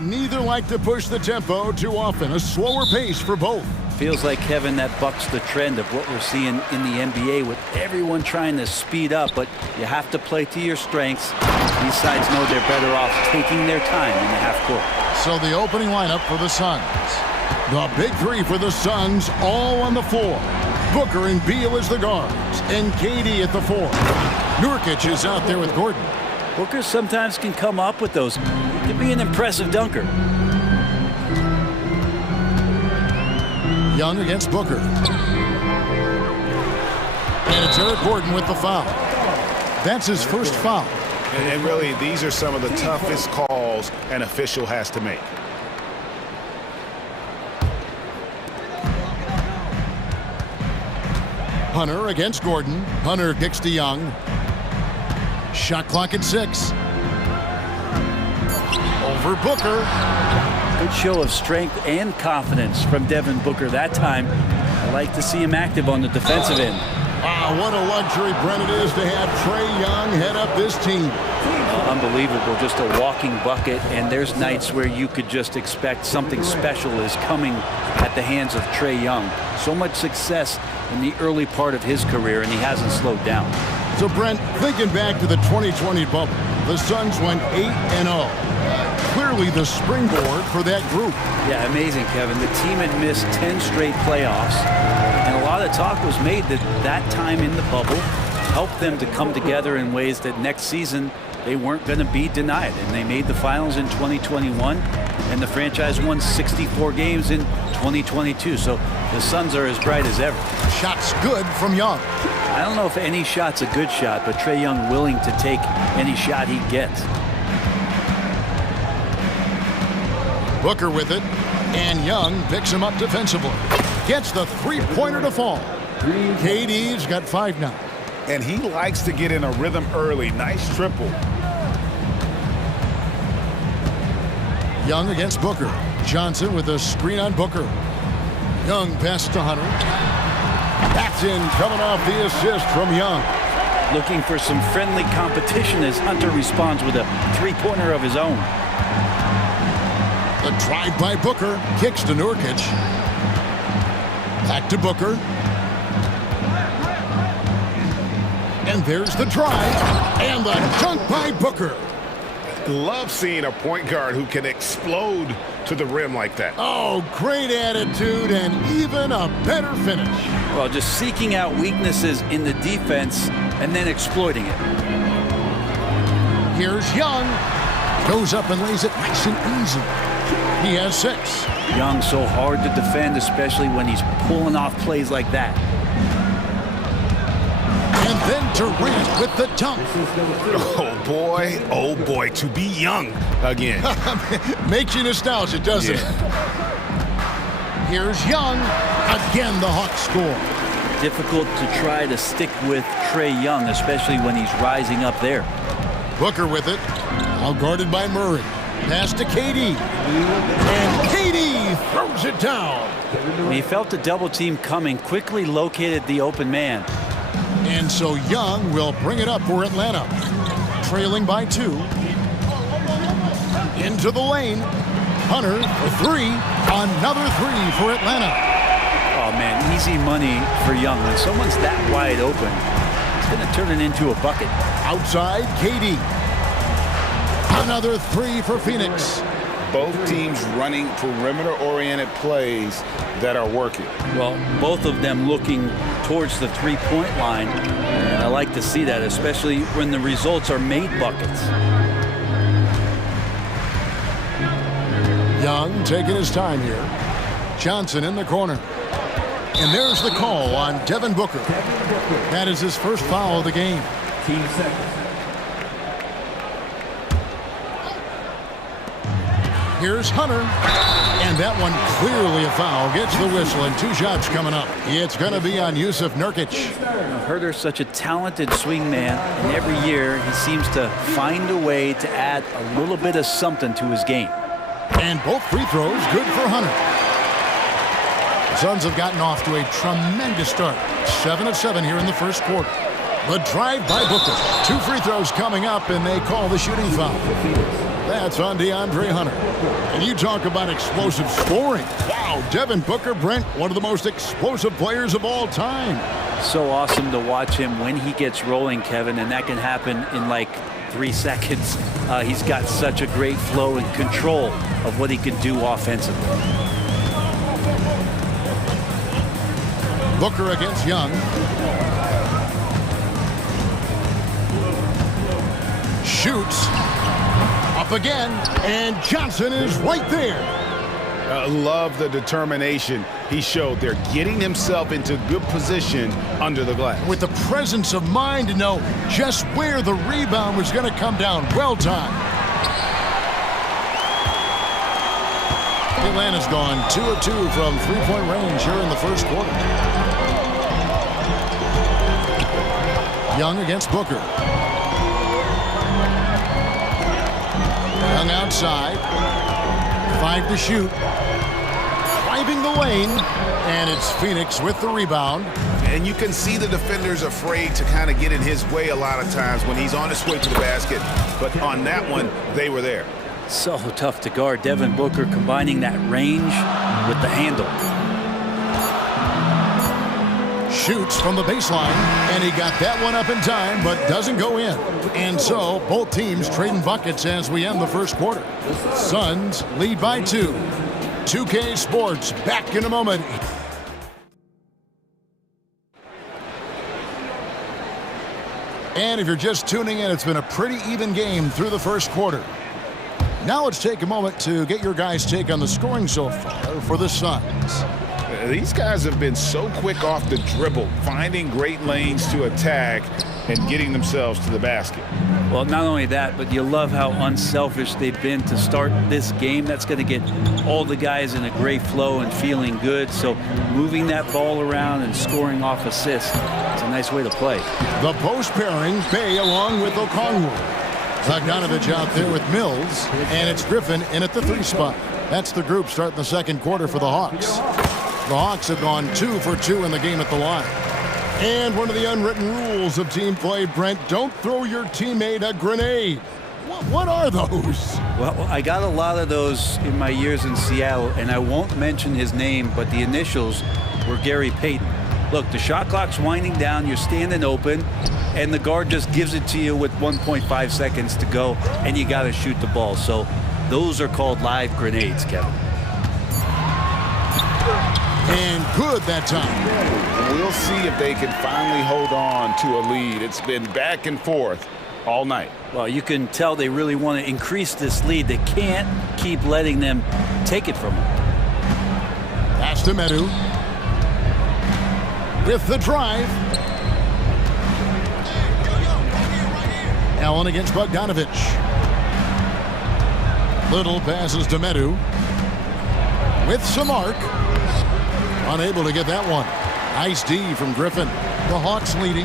Neither like to push the tempo too often. A slower pace for both. Feels like, Kevin, that bucks the trend of what we're seeing in the NBA with everyone trying to speed up, but you have to play to your strengths. These sides know they're better off taking their time in the half court. So the opening lineup for the Suns. The big three for the Suns all on the floor. Booker and Beal as the guards, and KD at the four. Nurkic is out there with Gordon. Booker sometimes can come up with those. He can be an impressive dunker. Young against Booker. And it's Eric Gordon with the foul. That's his first foul. And really, these are some of the toughest calls an official has to make. Hunter against Gordon. Hunter kicks to Young. Shot clock at 6. Over Booker. Good show of strength and confidence from Devin Booker that time. I like to see him active on the defensive end. Wow, what a luxury, Brent, it is to have Trae Young head up this team. Unbelievable, just a walking bucket, and there's nights where you could just expect something special is coming at the hands of Trae Young. So much success in the early part of his career, and he hasn't slowed down. So, Brent, thinking back to the 2020 bubble, the Suns went 8-0. Clearly the springboard for that group. Yeah, amazing, Kevin. The team had missed 10 straight playoffs, and a lot of talk was made that that time in the bubble helped them to come together in ways that next season they weren't going to be denied. And they made the finals in 2021, and the franchise won 64 games in 2022. So the Suns are as bright as ever. Shots good from Young. I don't know if any shot's a good shot, but Trae Young willing to take any shot he gets. Booker with it, and Young picks him up defensively. Gets the three-pointer to fall. KD's got 5 now. And he likes to get in a rhythm early. Nice triple. Young against Booker. Johnson with a screen on Booker. Young passes to Hunter. That's in, coming off the assist from Young. Looking for some friendly competition as Hunter responds with a three-pointer of his own. The drive by Booker, kicks to Nurkic. Back to Booker. And there's the drive, and the dunk by Booker. Love seeing a point guard who can explode to the rim like that. Oh, great attitude and even a better finish. Well, just seeking out weaknesses in the defense and then exploiting it. Here's Young. Goes up and lays it nice and easy. He has 6. Young so hard to defend, especially when he's pulling off plays like that. And then Durant with the dunk. Oh boy, to be Young again. Makes you nostalgic, doesn't it? Here's Young. Again, the Hawks score. Difficult to try to stick with Trae Young, especially when he's rising up there. Booker with it. Now guarded by Murray. Pass to KD. And KD throws it down. When he felt the double team coming, quickly located the open man. And so Young will bring it up for Atlanta. Trailing by 2. Into the lane. Hunter for 3. Another 3 for Atlanta. Oh, man, easy money for Young. When someone's that wide open, it's going to turn it into a bucket. Outside, KD. Another 3 for Phoenix. Both teams running perimeter-oriented plays that are working. Well, both of them looking towards the three-point line. And I like to see that, especially when the results are made buckets. Young taking his time here. Johnson in the corner. And there's the call on Devin Booker. That is his first foul of the game. Team seconds. Here's Hunter. And that one clearly a foul. Gets the whistle and 2 shots coming up. It's going to be on Yusuf Nurkic. Herder's such a talented swing man, and every year he seems to find a way to add a little bit of something to his game. And both free throws good for Hunter. The Suns have gotten off to a tremendous start. 7 of 7 here in the first quarter. The drive by Booker. 2 free throws coming up, and they call the shooting foul. That's on DeAndre Hunter. And you talk about explosive scoring. Wow, Devin Booker, Brent, one of the most explosive players of all time. So awesome to watch him when he gets rolling, Kevin, and that can happen in like 3 seconds. He's got such a great flow and control of what he can do offensively. Booker against Young. Shoots. Up again, and Johnson is right there. Love the determination he showed there, getting himself into good position under the glass. With the presence of mind to know just where the rebound was going to come down. Well timed. Atlanta's gone 2 of 2 from three-point range here in the first quarter. Young against Booker. Young outside. 5 to shoot. Driving the lane. And it's Phoenix with the rebound. And you can see the defenders afraid to kind of get in his way a lot of times when he's on his way to the basket. But on that one, they were there. So tough to guard. Devin Booker combining that range with the handle. Shoots from the baseline, and he got that one up in time, but doesn't go in. And so both teams trading buckets as we end the first quarter. Suns lead by 2. 2K Sports back in a moment. And if you're just tuning in, it's been a pretty even game through the first quarter. Now let's take a moment to get your guys' take on the scoring so far for the Suns. These guys have been so quick off the dribble, finding great lanes to attack and getting themselves to the basket. Well, not only that, but you love how unselfish they've been to start this game. That's going to get all the guys in a great flow and feeling good. So moving that ball around and scoring off assists, it's a nice way to play. The post pairing, Bay along with Okongwu. Bogdanovich out there with Mills, and it's Griffin in at the 3 spot. That's the group starting the second quarter for the Hawks. The Hawks have gone 2 for 2 in the game at the line. And one of the unwritten rules of team play, Brent, don't throw your teammate a grenade. What are those? Well, I got a lot of those in my years in Seattle, and I won't mention his name, but the initials were Gary Payton. Look, the shot clock's winding down, you're standing open, and the guard just gives it to you with 1.5 seconds to go, and you got to shoot the ball. So those are called live grenades, Kevin. And good that time. We'll see if they can finally hold on to a lead. It's been back and forth all night. Well, you can tell they really want to increase this lead. They can't keep letting them take it from them. Pass to Medu. With the drive. Allen against Bogdanovich. Little passes to Medu. With some arc. Unable to get that one. Nice D from Griffin. The Hawks leading.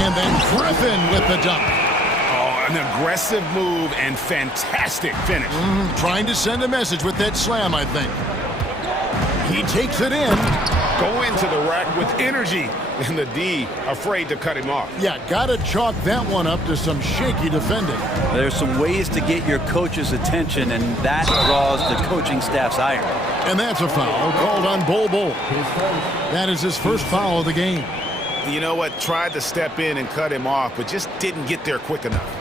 And then Griffin with the dunk. Oh, an aggressive move and fantastic finish. Trying to send a message with that slam, I think. He takes it in. Go into the rack with energy. And the D afraid to cut him off. Yeah, got to chalk that one up to some shaky defending. There's some ways to get your coach's attention, and that draws the coaching staff's ire. And that's a foul called on Bol Bol. That is his first foul of the game. You know what? Tried to step in and cut him off, but just didn't get there quick enough.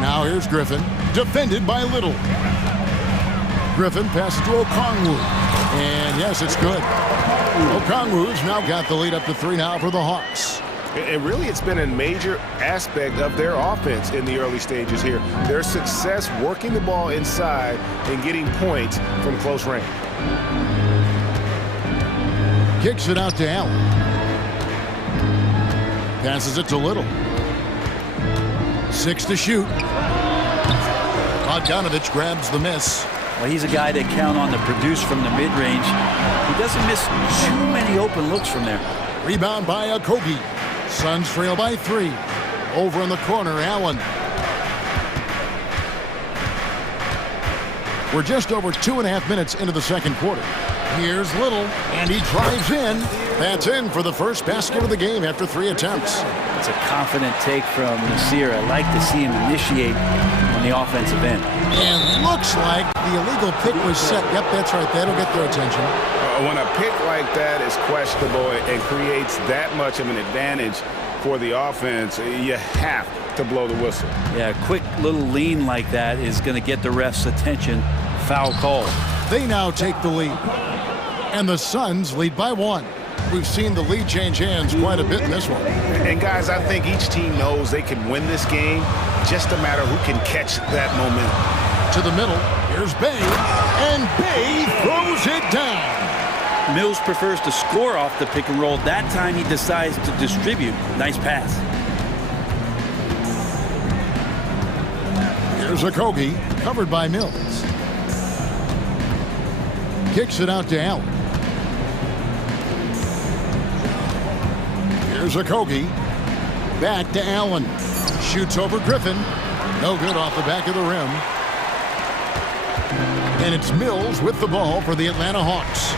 Now here's Griffin, defended by Little. Griffin passes to Okongwu. And yes, it's good. Okongwu's now got the lead up to 3 now for the Hawks. And really, it's been a major aspect of their offense in the early stages here. Their success working the ball inside and getting points from close range. Kicks it out to Allen. Passes it to Little. 6 to shoot. Bogdanovich grabs the miss. Well, he's a guy they count on to produce from the mid-range. He doesn't miss too many open looks from there. Rebound by Okogie. Suns trail by 3. Over in the corner, Allen. We're just over 2.5 minutes into the second quarter. Here's Little, and he drives in. That's in for the first basket of the game after 3 attempts. It's a confident take from Nasir. I like to see him initiate on the offensive end. And looks like the illegal pick was set. Yep, that's right. That'll get their attention. When a pick like that is questionable and creates that much of an advantage for the offense, you have to blow the whistle. Yeah, a quick little lean like that is going to get the ref's attention. Foul call. They now take the lead. And the Suns lead by 1. We've seen the lead change hands quite a bit in this one. And guys, I think each team knows they can win this game. Just a matter who can catch that momentum. To the middle, here's Bay, and Bay throws it down. Mills prefers to score off the pick and roll. That time he decides to distribute. Nice pass. Here's Okogie, covered by Mills. Kicks it out to Allen. Here's Okogie. Back to Allen. Shoots over Griffin. No good off the back of the rim. And it's Mills with the ball for the Atlanta Hawks.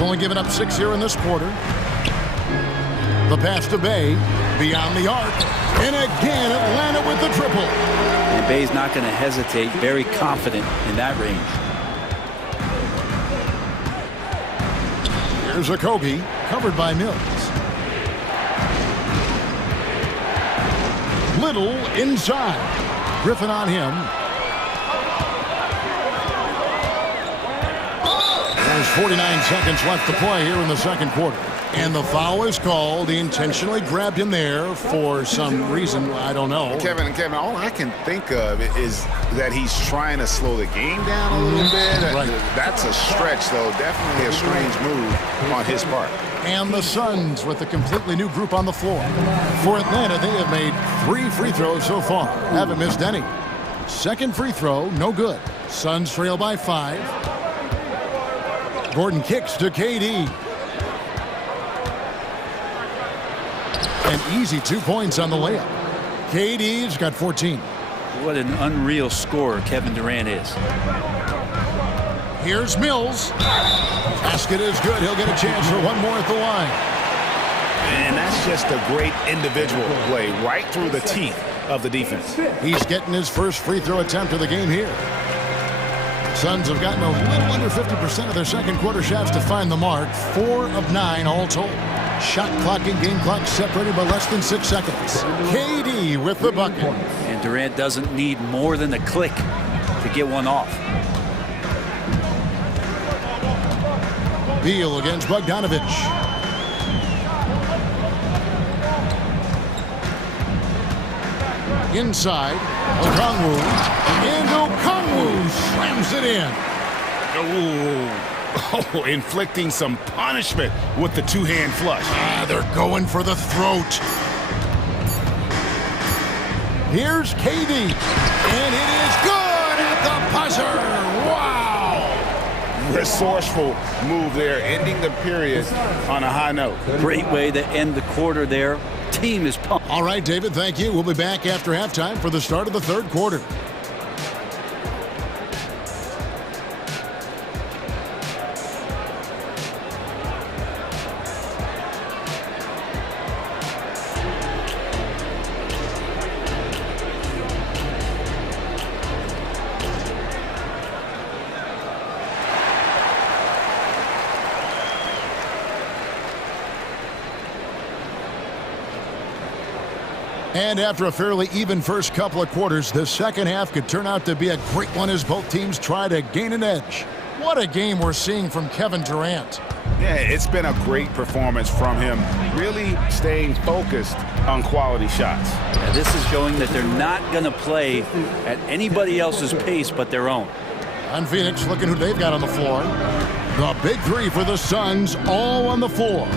Only giving up 6 here in this quarter. The pass to Bay. Beyond the arc. And again, Atlanta with the triple. And Bay's not going to hesitate. Very confident in that range. Here's Okogie, covered by Mills. Little inside. Griffin on him. There's 49 seconds left to play here in the second quarter. And the foul is called. He intentionally grabbed him there for some reason. I don't know. Kevin, all I can think of is that he's trying to slow the game down a little bit. Right. That's a stretch, though. Definitely a strange move on his part. And the Suns with a completely new group on the floor. For Atlanta, they have made 3 free throws so far. Haven't missed any. Second free throw, no good. Suns trail by 5. Gordon kicks to KD. An easy 2 points on the layup. KD's got 14. What an unreal scorer Kevin Durant is. Here's Mills. Basket is good. He'll get a chance for one more at the line. And that's just a great individual play right through the teeth of the defense. He's getting his first free throw attempt of the game here. Suns have gotten a little under 50% of their second quarter shots to find the mark. 4 of 9 all told. Shot clock and game clock separated by less than 6 seconds. KD with the bucket. And Durant doesn't need more than a click to get one off. Beal against Bogdanovich. Inside, Okongwu. And Okongwu slams it in. Oh, inflicting some punishment with the two-hand flush. They're going for the throat. Here's KD. And it is good at the buzzer. Wow. Resourceful move there, ending the period on a high note. Great way to end the quarter there. Team is pumped. All right, David, thank you. We'll be back after halftime for the start of the third quarter. And after a fairly even first couple of quarters, the second half could turn out to be a great one as both teams try to gain an edge. What a game we're seeing from Kevin Durant. Yeah, it's been a great performance from him, really staying focused on quality shots. Yeah, this is showing that they're not going to play at anybody else's pace but their own. On Phoenix, looking who they've got on the floor. The big three for the Suns, all on the floor.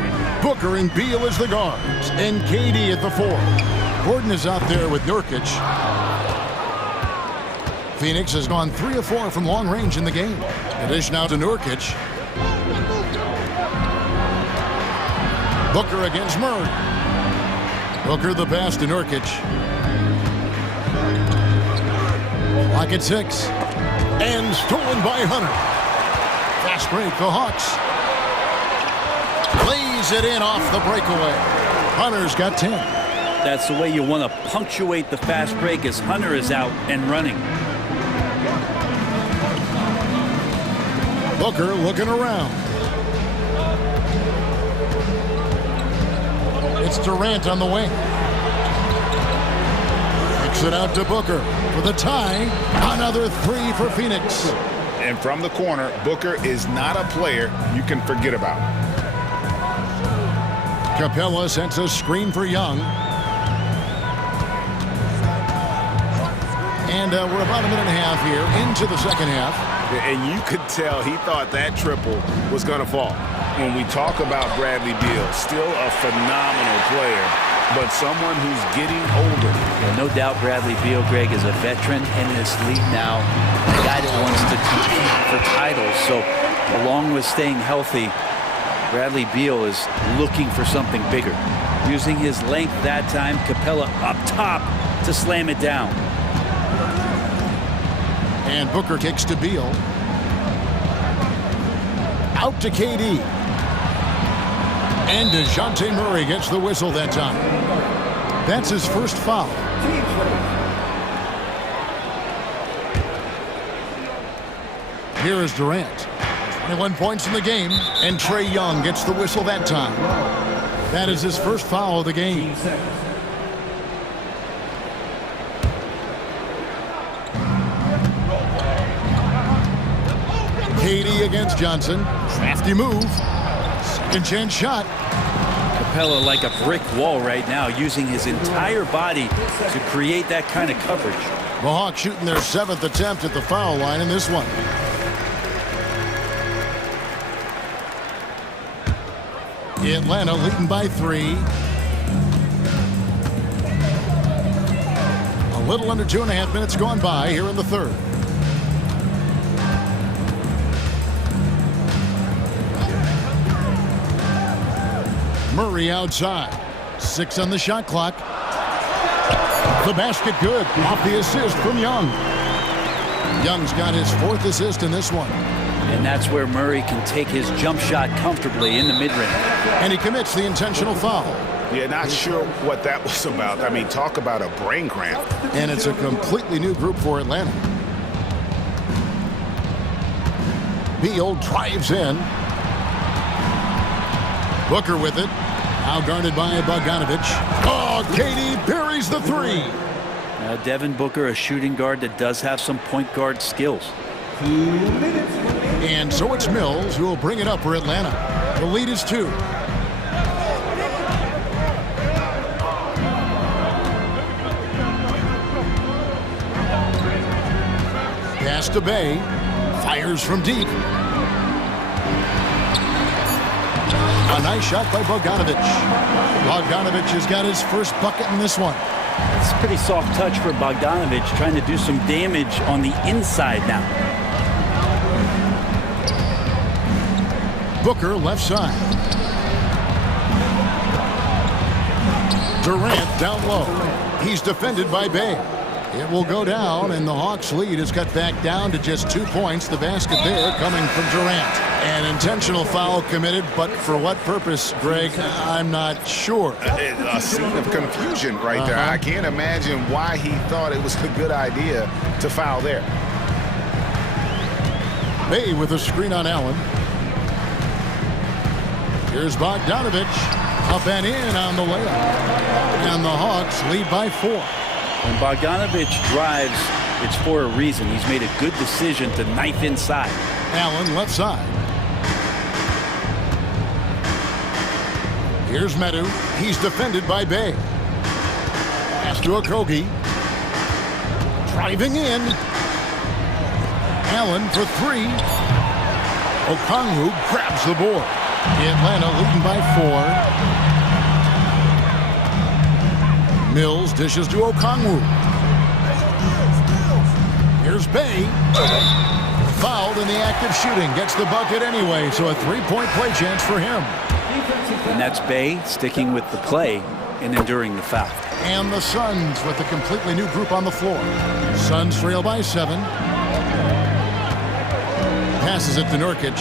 Booker and Beal as the guards, and KD at the 4. Gordon is out there with Nurkic. Phoenix has gone 3 of 4 from long range in the game. The dish now to Nurkic. Booker against Murray. Booker the pass to Nurkic. Clock at 6. And stolen by Hunter. Fast break, the Hawks. Lays it in off the breakaway. Hunter's got 10. That's the way you want to punctuate the fast break as Hunter is out and running. Booker looking around. It's Durant on the wing. Kicks it out to Booker for the tie. Another three for Phoenix. And from the corner, Booker is not a player you can forget about. Capella sends a screen for Young. And we're about a minute and a half here into the second half. And you could tell he thought that triple was going to fall. When we talk about Bradley Beal, still a phenomenal player, but someone who's getting older. Yeah, no doubt Bradley Beal, Greg, is a veteran in this league now. A guy that wants to compete for titles. So along with staying healthy, Bradley Beal is looking for something bigger. Using his length that time, Capella up top to slam it down. And Booker kicks to Beal. Out to KD. And DeJounte Murray gets the whistle that time. That's his first foul. Here is Durant. 21 points in the game. And Trae Young gets the whistle that time. That is his first foul of the game. KD against Johnson. Crafty move. Second chance shot. Capella like a brick wall right now, using his entire body to create that kind of coverage. The Hawks shooting their 7th attempt at the foul line in this one. Atlanta leading by 3. A little under 2.5 minutes gone by here in the third. Murray outside. 6 on the shot clock. The basket good. Off the assist from Young. Young's got his 4th assist in this one. And that's where Murray can take his jump shot comfortably in the mid-range. And he commits the intentional foul. Yeah, not sure what that was about. I mean, talk about a brain cramp. And it's a completely new group for Atlanta. Beal drives in. Booker with it. Now guarded by Bogdanovich. Oh, KD buries the 3. Devin Booker, a shooting guard that does have some point guard skills. And so it's Mills who will bring it up for Atlanta. The lead is 2. Pass to Bay. Fires from deep. A nice shot by Bogdanovich. Bogdanovich has got his first bucket in this one. It's a pretty soft touch for Bogdanovich, trying to do some damage on the inside now. Booker left side. Durant down low. He's defended by Bay. It will go down, and the Hawks' lead is cut back down to just 2 points. The basket there coming from Durant. An intentional foul committed, but for what purpose, Greg? I'm not sure. A scene of confusion right there. I can't imagine why he thought it was a good idea to foul there. Bay with a screen on Allen. Here's Bogdanovich. Up and in on the layup. And the Hawks lead by 4. When Bogdanovich drives, it's for a reason. He's made a good decision to knife inside. Allen left side. Here's Medu. He's defended by Bay. Pass to Okogie. Driving in. Allen for 3. Okongwu grabs the board. Atlanta leading by 4. Mills dishes to Okongwu. Here's Bay. Fouled in the act of shooting. Gets the bucket anyway, so a 3-point play chance for him. And that's Bay sticking with the play and enduring the foul. And the Suns with a completely new group on the floor. Suns trail by 7. passes it to Nurkic.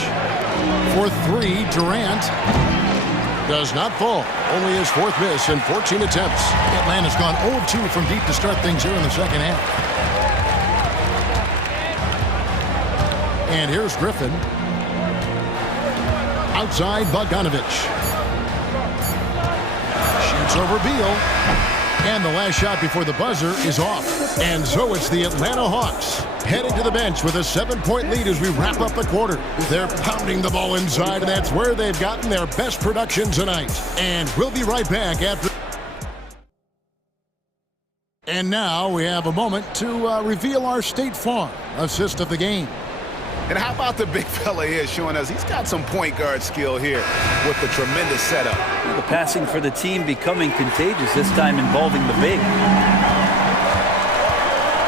For three, Durant. Does not fall. Only his fourth miss in 14 attempts. Atlanta's gone 0-2 from deep to start things here in the second half. And here's Griffin. Outside, Bogdanovic. Shoots over Beal. And the last shot before the buzzer is off. And so it's the Atlanta Hawks heading to the bench with a 7-point lead as we wrap up the quarter. They're pounding the ball inside, and that's where they've gotten their best production tonight. And we'll be right back after. And now we have a moment to reveal our State Farm assist of the game. And how about the big fella here showing us he's got some point guard skill here with the tremendous setup. The passing for the team becoming contagious, this time involving the big.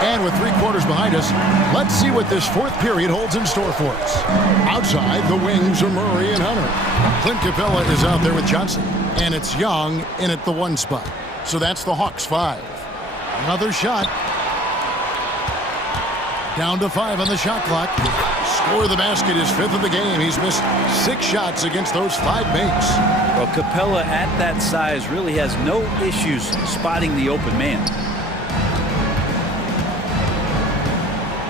And with 3 quarters behind us, let's see what this fourth period holds in store for us. Outside, the wings are Murray and Hunter. Clint Capella is out there with Johnson. And it's Young in at the 1 spot. So that's the Hawks 5. Another shot. Down to 5 on the shot clock. Score of the basket is 5th of the game. He's missed 6 shots against those 5 makes. Well, Capella at that size really has no issues spotting the open man.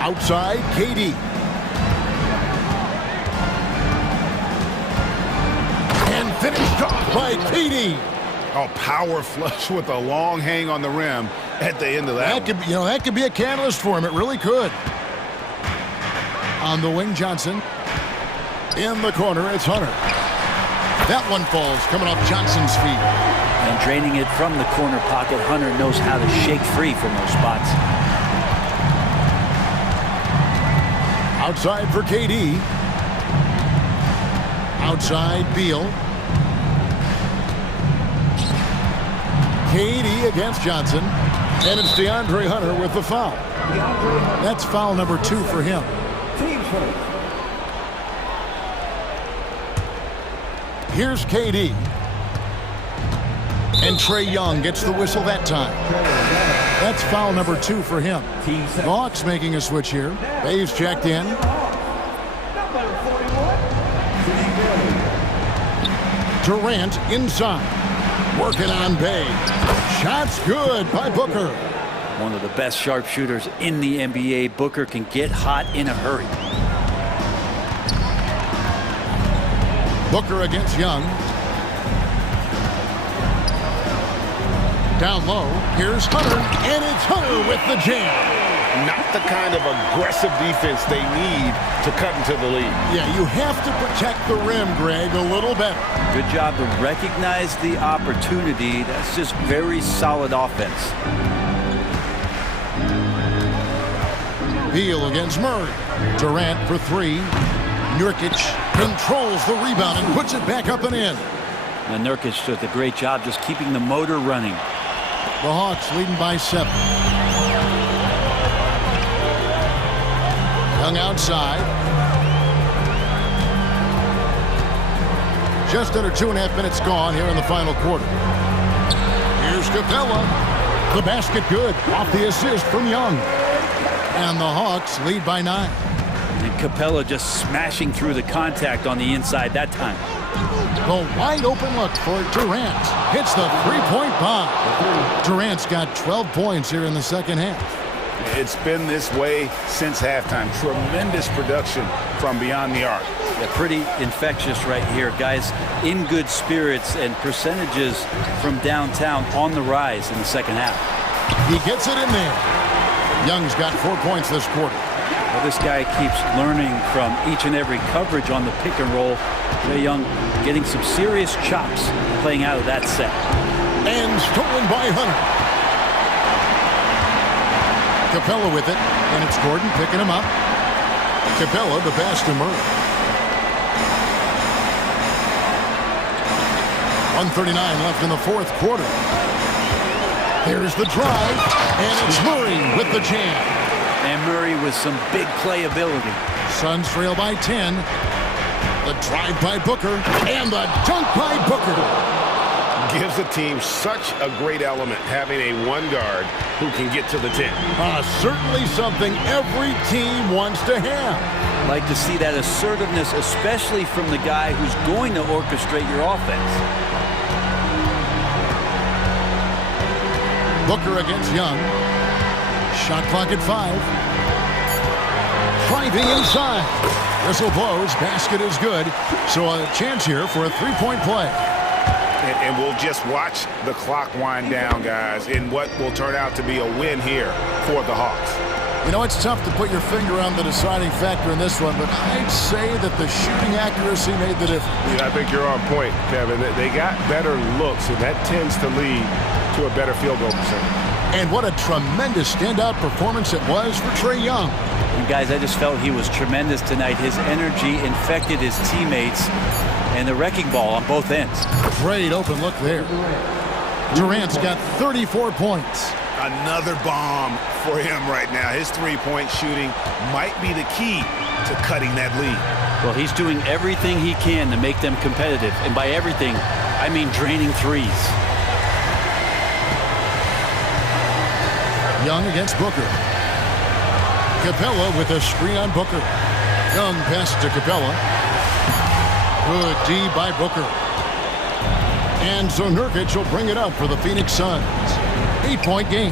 Outside, KD. And finished off by KD. Oh, power flush with a long hang on the rim at the end of that. That could be a catalyst for him. It really could. On the wing, Johnson. In the corner, it's Hunter. That one falls, coming off Johnson's feet. And draining it from the corner pocket, Hunter knows how to shake free from those spots. Outside for KD. Outside, Beal. KD against Johnson. And it's DeAndre Hunter with the foul. That's foul number 2 for him. Here's KD. And Trae Young gets the whistle that time. That's foul number 2 for him. The Hawks making a switch here. Bay's checked in. Durant inside. Working on Bay. Shots good by Booker. One of the best sharpshooters in the NBA. Booker can get hot in a hurry. Booker against Young. Down low, here's Hunter, and it's Hunter with the jam. Not the kind of aggressive defense they need to cut into the lead. Yeah, you have to protect the rim, Greg, a little better. Good job to recognize the opportunity. That's just very solid offense. Beal against Murray. Durant for 3. Nurkic controls the rebound and puts it back up and in. And Nurkic does a great job just keeping the motor running. The Hawks leading by 7. Young outside. Just under 2.5 minutes gone here in the final quarter. Here's Capella. The basket good off the assist from Young. And the Hawks lead by 9. And Capella just smashing through the contact on the inside that time. The wide open look for Durant. Hits the 3-point bomb. Durant's got 12 points here in the second half. It's been this way since halftime. Tremendous production from beyond the arc. Yeah, pretty infectious right here. Guys in good spirits and percentages from downtown on the rise in the second half. He gets it in there. Young's got 4 points this quarter. Well, this guy keeps learning from each and every coverage on the pick and roll. Trae Young getting some serious chops playing out of that set. And stolen by Hunter. Capella with it, and it's Gordon picking him up. Capella, the pass to Murray. 1:39 left in the fourth quarter. Here's the drive, and it's Murray with the jam. And Murray with some big playability. Suns trail by 10. The drive by Booker, and the dunk by Booker. Gives the team such a great element having a one guard who can get to the 10. Certainly something every team wants to have. Like to see that assertiveness, especially from the guy who's going to orchestrate your offense. Booker against Young. Shot clock at 5. Driving inside. Whistle blows. Basket is good. So a chance here for a three-point play. And we'll just watch the clock wind down, guys, in what will turn out to be a win here for the Hawks. You know, it's tough to put your finger on the deciding factor in this one, but I'd say that the shooting accuracy made the difference. Yeah, I think you're on point, Kevin. They got better looks, and that tends to lead to a better field goal percentage. And what a tremendous standout performance it was for Trae Young. And guys, I just felt he was tremendous tonight. His energy infected his teammates, and the wrecking ball on both ends. Great open look there. Durant's got 34 points. Another bomb for him right now. His three-point shooting might be the key to cutting that lead. Well, he's doing everything he can to make them competitive. And by everything, I mean draining threes. Young against Booker. Capella with a screen on Booker. Young pass to Capella. Good D by Booker. And so Nurkic will bring it up for the Phoenix Suns. 8-point game.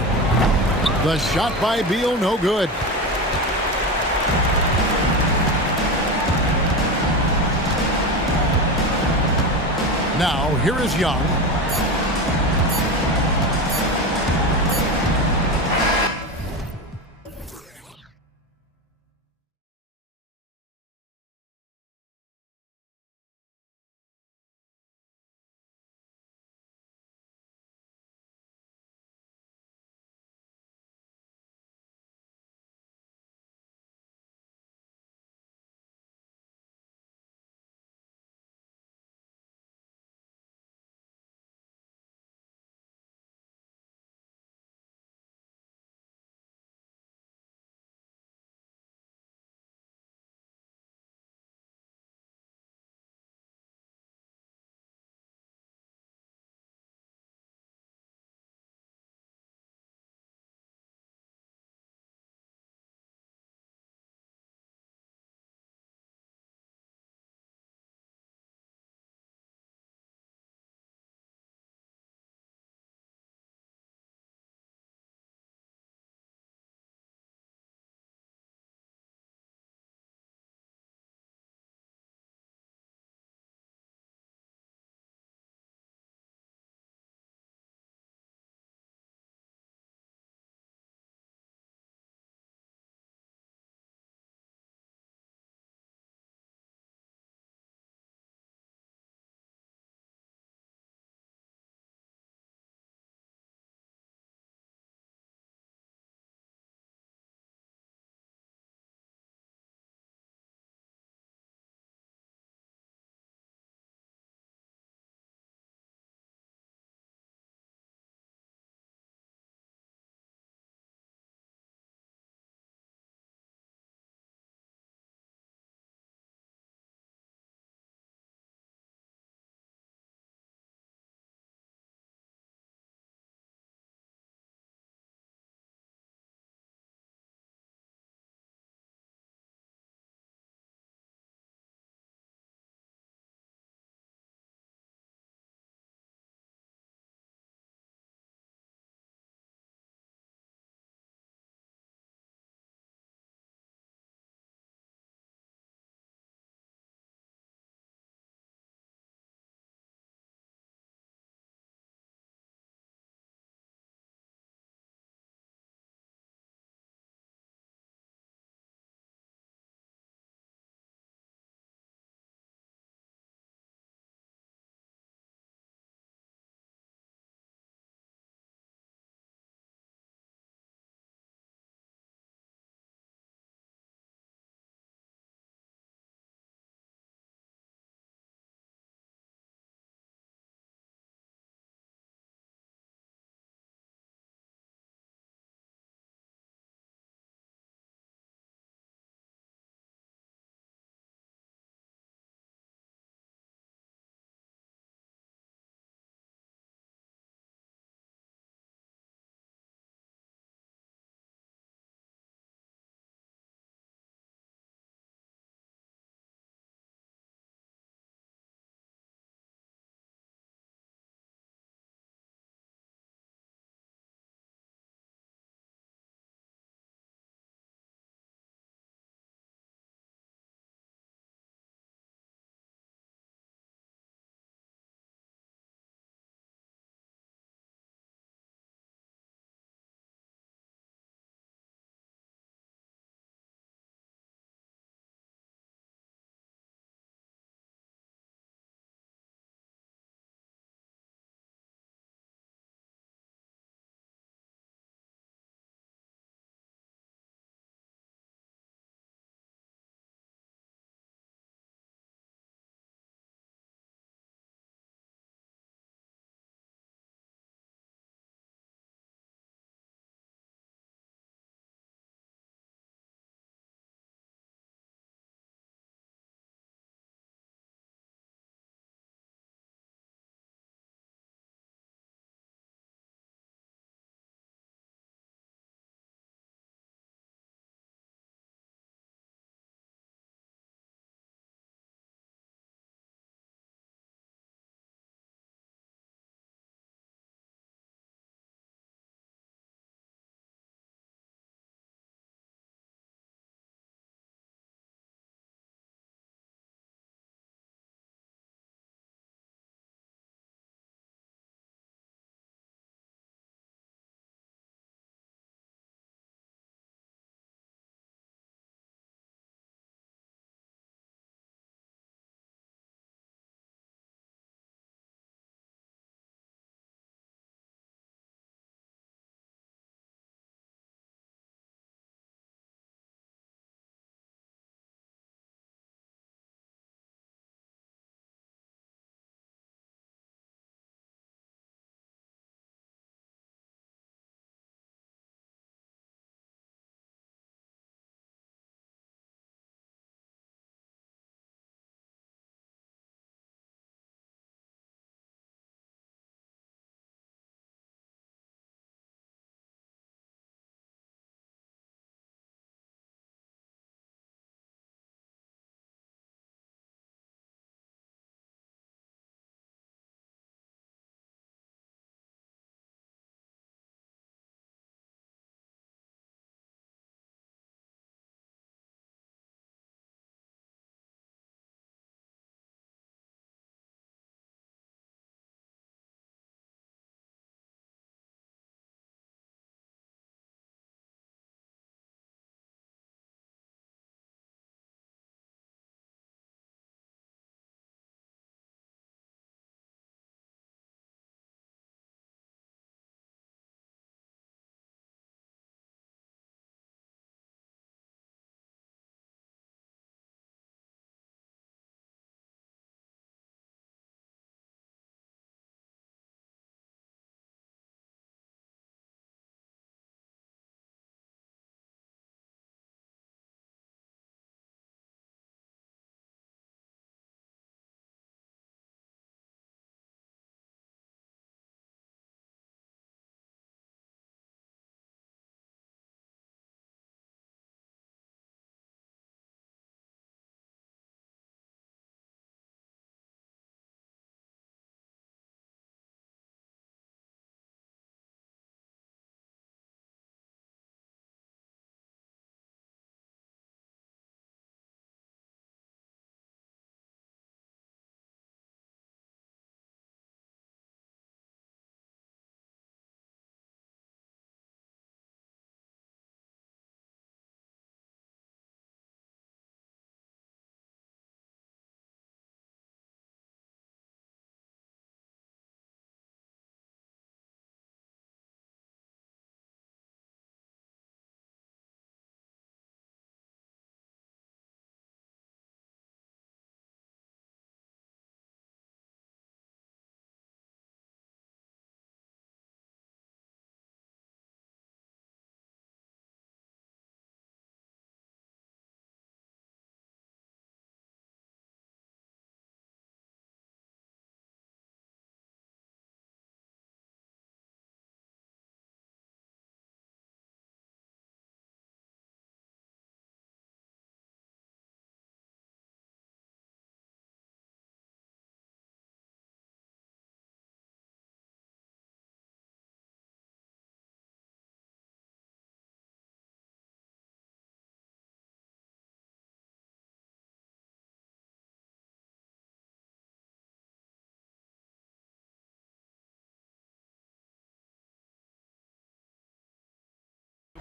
The shot by Beal, no good. Now, here is Young.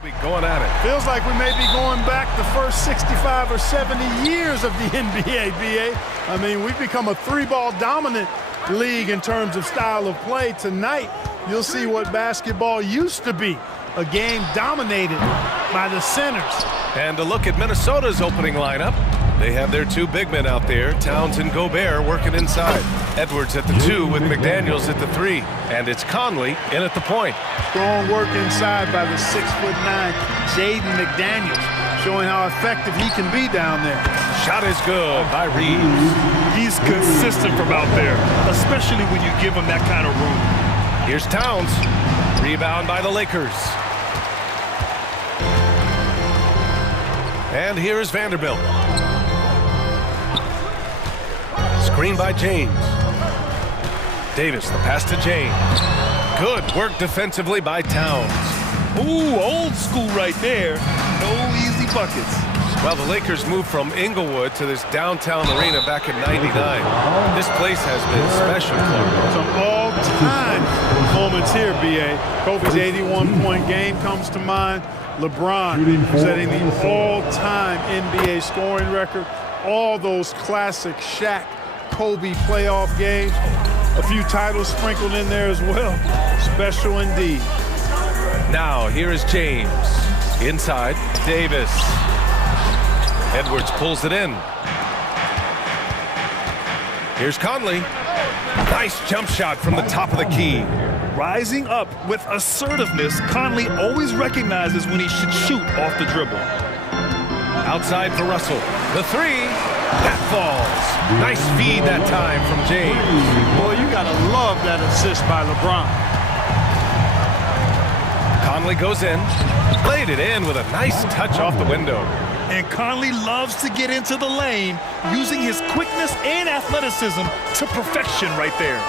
Going at it. Feels like we may be going back the first 65 or 70 years of the NBA, BA. I mean, we've become a three-ball dominant league in terms of style of play. Tonight, you'll see what basketball used to be, a game dominated by the centers. And a look at Minnesota's opening lineup. They have their two big men out there, Towns and Gobert, working inside. Edwards at the 2 with McDaniels at the 3. And it's Conley in at the point. Strong work inside by the 6'9" Jaden McDaniels, showing how effective he can be down there. Shot is good by Reeves. He's consistent from out there, especially when you give him that kind of room. Here's Towns. Rebound by the Lakers. And here's Vanderbilt. Screen by James. Davis, the pass to James. Good work defensively by Towns. Ooh, old school right there. No easy buckets. Well, the Lakers moved from Inglewood to this downtown arena back in '99. This place has been special. Some all-time moments here, B.A. Kobe's 81-point game comes to mind. LeBron setting the all-time NBA scoring record. All those classic Shaq, Kobe playoff games. A few titles sprinkled in there as well. Special indeed. Now, here is James. Inside, Davis. Edwards pulls it in. Here's Conley. Nice jump shot from the top of the key. Rising up with assertiveness, Conley always recognizes when he should shoot off the dribble. Outside for Russell. The 3. That falls. Nice feed that time from James. Boy, you gotta love that assist by LeBron. Conley goes in. Played it in with a nice touch off the window. And Conley loves to get into the lane, using his quickness and athleticism to perfection right there.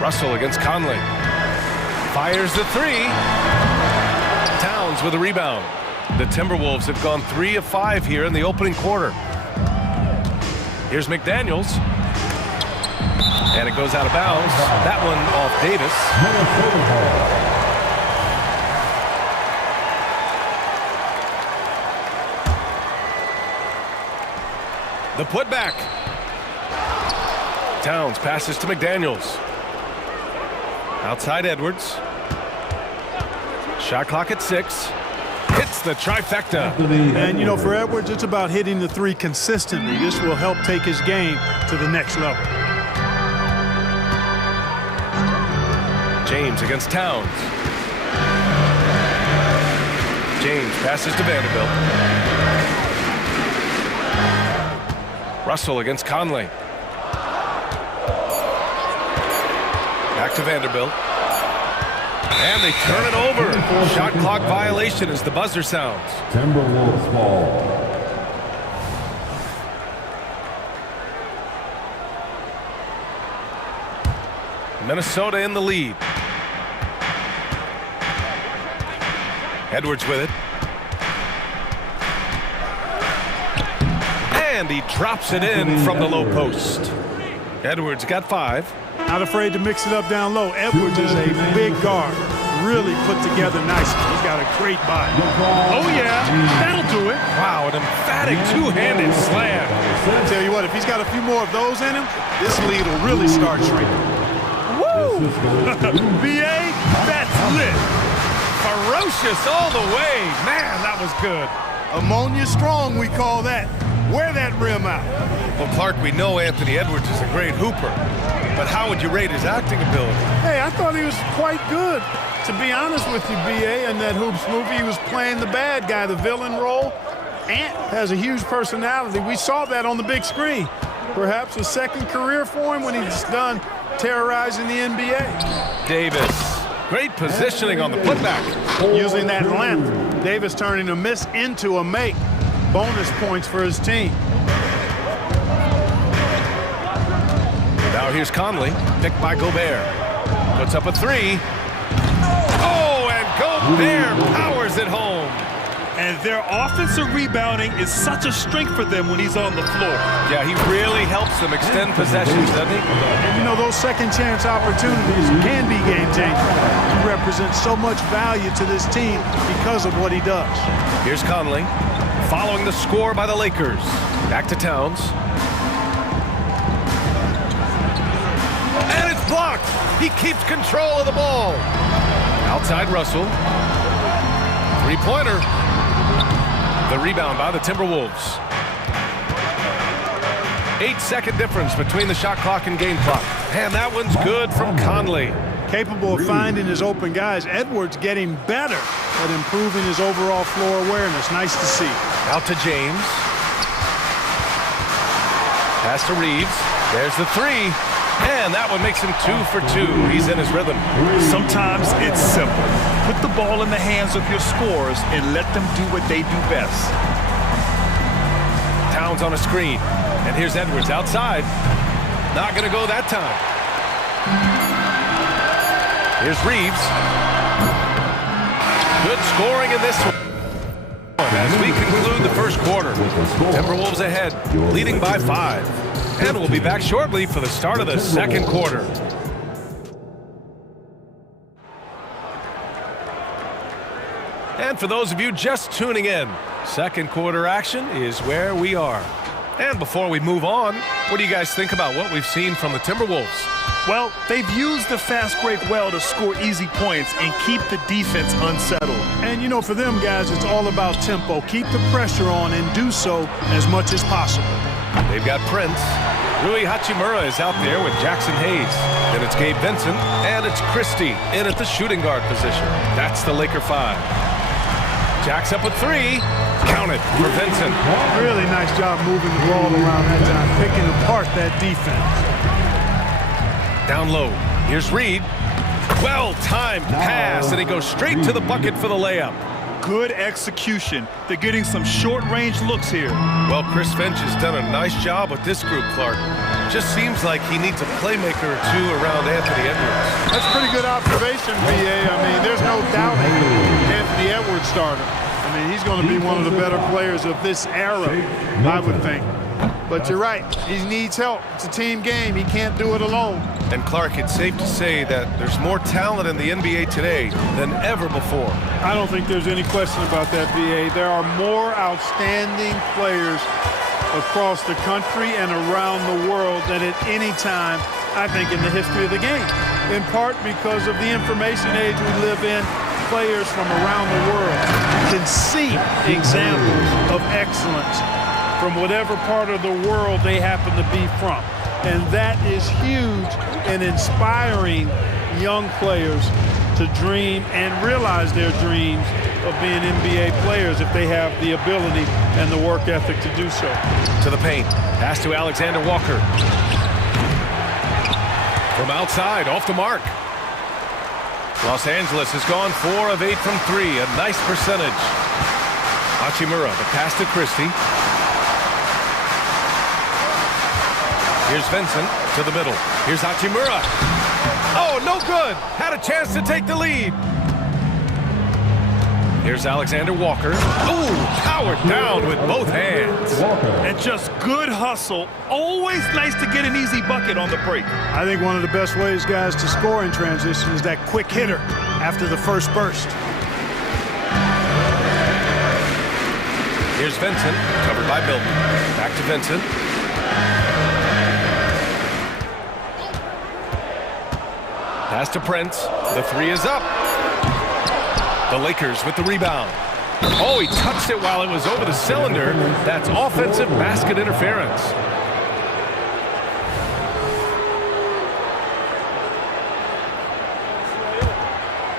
Russell against Conley. Fires the 3. Towns with a rebound. The Timberwolves have gone 3 of 5 here in the opening quarter. Here's McDaniels. And it goes out of bounds. That one off Davis. The putback. Towns passes to McDaniels. Outside Edwards. Shot clock at 6. Hits the trifecta. And, you know, for Edwards, it's about hitting the 3 consistently. This will help take his game to the next level. James against Towns. James passes to Vanderbilt. Russell against Conley. Back to Vanderbilt. And they turn it over. Shot clock violation as the buzzer sounds. Timberwolves ball. Minnesota in the lead. Edwards with it. And he drops it in from the low post. Edwards got 5. Not afraid to mix it up down low. Edwards is a big guard. Really put together nicely. He's got a great body. Oh, yeah. That'll do it. Wow, an emphatic two-handed slam. I tell you what, if he's got a few more of those in him, this lead will really start shrinking. Woo! B.A., that's lit. Ferocious all the way. Man, that was good. Ammonia strong, we call that. Wear that rim out. Well, Clark, we know Anthony Edwards is a great hooper, but how would you rate his acting ability? Hey, I thought he was quite good. To be honest with you, B.A., in that Hoops movie, he was playing the bad guy, the villain role. Ant has a huge personality. We saw that on the big screen. Perhaps a second career for him when he's done terrorizing the NBA. Davis, great positioning on the putback. Using that length, Davis turning a miss into a make. Bonus points for his team. Now here's Conley, picked by Gobert. Puts up a 3. Oh, and Gobert powers it home. And their offensive rebounding is such a strength for them when he's on the floor. Yeah, he really helps them extend possessions, doesn't he? And you know, those second chance opportunities can be game changers. He represents so much value to this team because of what he does. Here's Conley, following the score by the Lakers. Back to Towns. And it's blocked. He keeps control of the ball. Outside Russell. Three-pointer. The rebound by the Timberwolves. 8-second difference between the shot clock and game clock. And that one's good from Conley. Capable of finding his open guys. Edwards getting better at improving his overall floor awareness. Nice to see. Out to James. Pass to Reeves. There's the three. And that one makes him 2 for 2. He's in his rhythm. Sometimes it's simple. Put the ball in the hands of your scorers and let them do what they do best. Towns on a screen. And here's Edwards outside. Not going to go that time. Here's Reeves. Good scoring in this one. As we conclude the first quarter, Timberwolves ahead, leading by 5. And we'll be back shortly for the start of the second quarter. And for those of you just tuning in, second quarter action is where we are. And before we move on, what do you guys think about what we've seen from the Timberwolves? Well, they've used the fast break well to score easy points and keep the defense unsettled. And you know, for them guys, it's all about tempo. Keep the pressure on and do so as much as possible. They've got Prince. Rui Hachimura is out there with Jackson Hayes. Then it's Gabe Vincent, and it's Christie in at the shooting guard position. That's the Laker 5. Jacks up with 3. Count it for Vincent. Really nice job moving the ball around that time, picking apart that defense. Down low. Here's Reed. Well-timed pass, and he goes straight to the bucket for the layup. Good execution. They're getting some short-range looks here. Well, Chris Finch has done a nice job with this group, Clark. Just seems like he needs a playmaker or two around Anthony Edwards. That's pretty good observation, B.A. I mean, there's no doubting Anthony Edwards starter. I mean, he's going to be one of the better players of this era, I would think. But you're right. He needs help. It's a team game. He can't do it alone. And Clark, it's safe to say that there's more talent in the NBA today than ever before. I don't think there's any question about that, B.A. There are more outstanding players across the country and around the world than at any time, I think, in the history of the game. In part because of the information age we live in, players from around the world can see examples of excellence from whatever part of the world they happen to be from. And that is huge in inspiring young players to dream and realize their dreams of being NBA players if they have the ability and the work ethic to do so. To the paint. Pass to Alexander Walker. From outside, off the mark. Los Angeles has gone 4 of 8 from 3. A nice percentage. Hachimura, the pass to Christie. Here's Vincent to the middle. Here's Hachimura. Oh, no good. Had a chance to take the lead. Here's Alexander Walker. Ooh, powered down with both hands. And just good hustle. Always nice to get an easy bucket on the break. I think one of the best ways, guys, to score in transition is that quick hitter after the first burst. Here's Vincent, covered by Milton. Back to Vincent. Pass to Prince. The 3 is up. The Lakers with the rebound. Oh, he touched it while it was over the cylinder. That's offensive basket interference.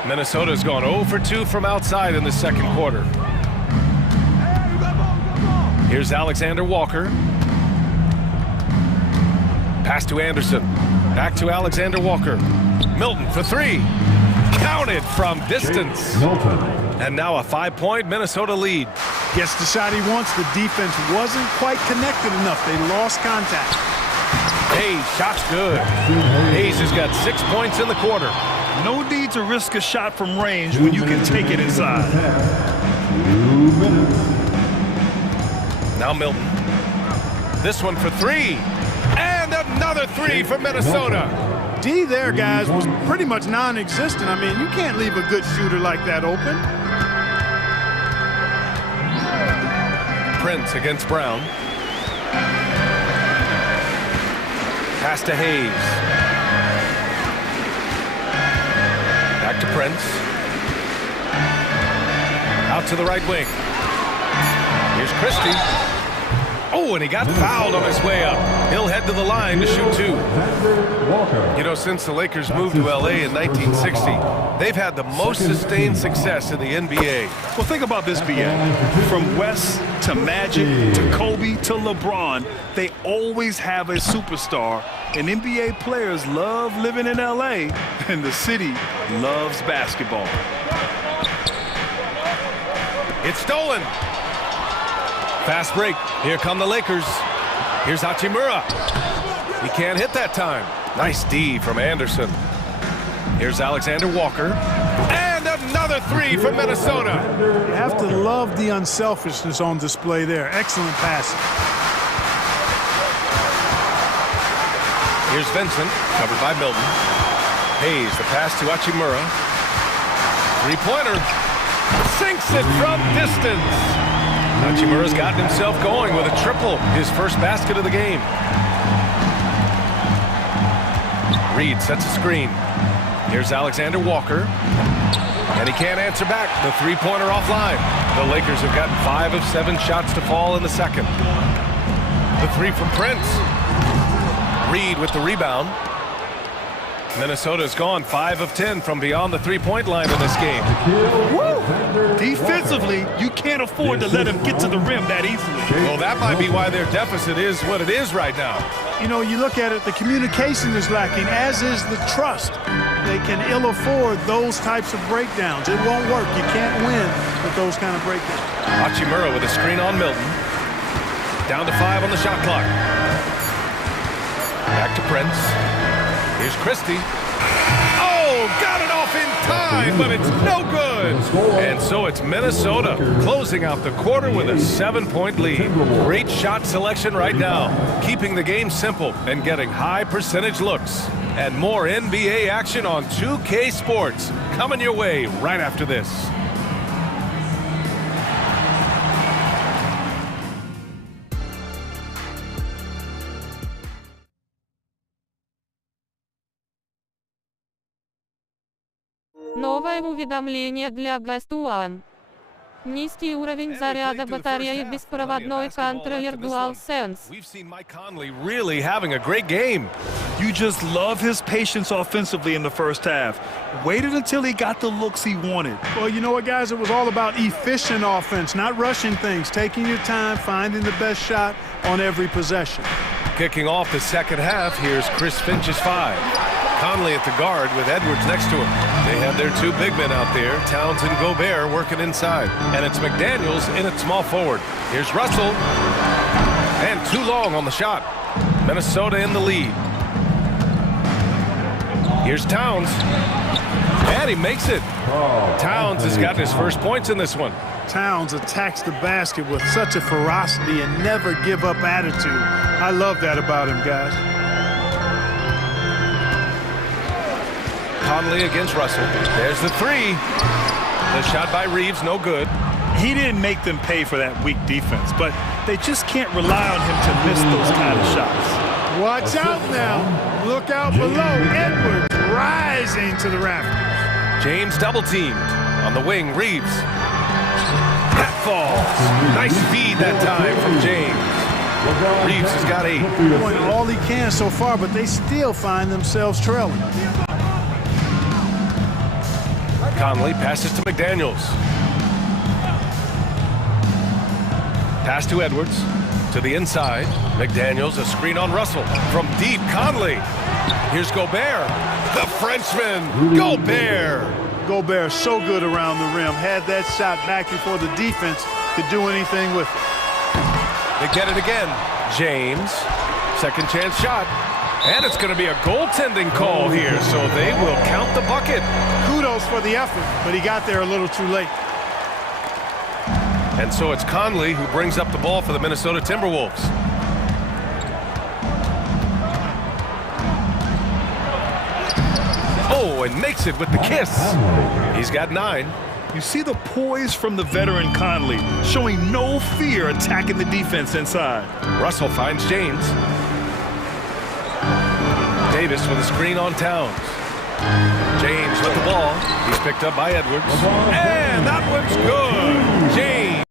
Minnesota's gone 0 for 2 from outside in the second quarter. Here's Alexander Walker. Pass to Anderson. Back to Alexander Walker. Milton for 3. Counted from distance. And now a 5-point Minnesota lead. Gets the shot he wants. The defense wasn't quite connected enough. They lost contact. Hayes, shot's good. Hayes has got 6 points in the quarter. No need to risk a shot from range when you can take it inside. minutes. Now Milton. This one for three. And another three for Minnesota. D there, guys, was pretty much non-existent. I mean, you can't leave a good shooter like that open. Prince against Brown. Pass to Hayes. Back to Prince. Out to the right wing. Here's Christie. Oh, and he got fouled on his way up. He'll head to the line to shoot two. You know, since the Lakers moved to LA in 1960, they've had the most sustained success in the NBA. Well, think about this, BA. From West to Magic to Kobe to LeBron, they always have a superstar. And NBA players love living in LA, and the city loves basketball. It's stolen. Fast break. Here come the Lakers. Here's Hachimura. He can't hit that time. Nice D from Anderson. Here's Alexander Walker. And another three from Minnesota. You have to love the unselfishness on display there. Excellent passing. Here's Vincent, covered by Milton. Hayes, the pass to Hachimura. Three-pointer. Sinks it from distance. Hachimura's gotten himself going with a triple, his first basket of the game. Reed sets a screen. Here's Alexander Walker. And he can't answer back. The three-pointer offline. The Lakers have gotten 5 of 7 shots to fall in the second. The three from Prince. Reed with the rebound. Minnesota's gone 5 of 10 from beyond the three-point line in this game. Woo! Defensively, you can't afford to let him get to the rim that easily. Well, that might be why their deficit is what it is right now. You know, you look at it, the communication is lacking, as is the trust. They can ill afford those types of breakdowns. It won't work. You can't win with those kind of breakdowns. Hachimura with a screen on Milton. Down to 5 on the shot clock. Back to Prince. Here's Christie. Oh, got it off in time, but it's no good. And so it's Minnesota closing out the quarter with a 7-point lead. Great shot selection right now, keeping the game simple and getting high percentage looks. And more NBA action on 2K Sports coming your way right after this. Новое уведомление для Gas1. Низкий уровень заряда батареи беспроводной контроллер DualSense. We've seen Mike Conley really having a great game. You just love his patience offensively in the first half. Waited until he got the looks he wanted. Well, you know what, guys? It was all about efficient offense, not rushing things, taking your time, finding the best shot on every possession. Kicking off the second half, here's Chris Finch's 5. Conley at the guard with Edwards next to him. They have their 2 big men out there, Towns and Gobert, working inside. And it's McDaniels in at small forward. Here's Russell. And too long on the shot. Minnesota in the lead. Here's Towns. And he makes it. Towns has gotten his first points in this one. Towns attacks the basket with such a ferocity and never give up attitude. I love that about him, guys. Conley against Russell. There's the 3. The shot by Reeves, no good. He didn't make them pay for that weak defense, but they just can't rely on him to miss those kind of shots. Watch out now. Look out below. Edwards rising to the rafters. James double-teamed. On the wing, Reeves. That falls. Nice feed that time from James. Reeves has got 8. Doing all he can so far, but they still find themselves trailing. Conley passes to McDaniels. Pass to Edwards. To the inside. McDaniels, a screen on Russell. From deep, Conley. Here's Gobert. The Frenchman, Gobert. Gobert so good around the rim. Had that shot back before the defense could do anything with it. They get it again. James. Second chance shot. And it's going to be a goaltending call here, so they will count the bucket. Kudos for the effort, but he got there a little too late. And so it's Conley who brings up the ball for the Minnesota Timberwolves. Oh, and makes it with the kiss. He's got 9. You see the poise from the veteran Conley, showing no fear attacking the defense inside. Russell finds James. Davis with a screen on Towns. James with the ball. He's picked up by Edwards. And that one's good. James.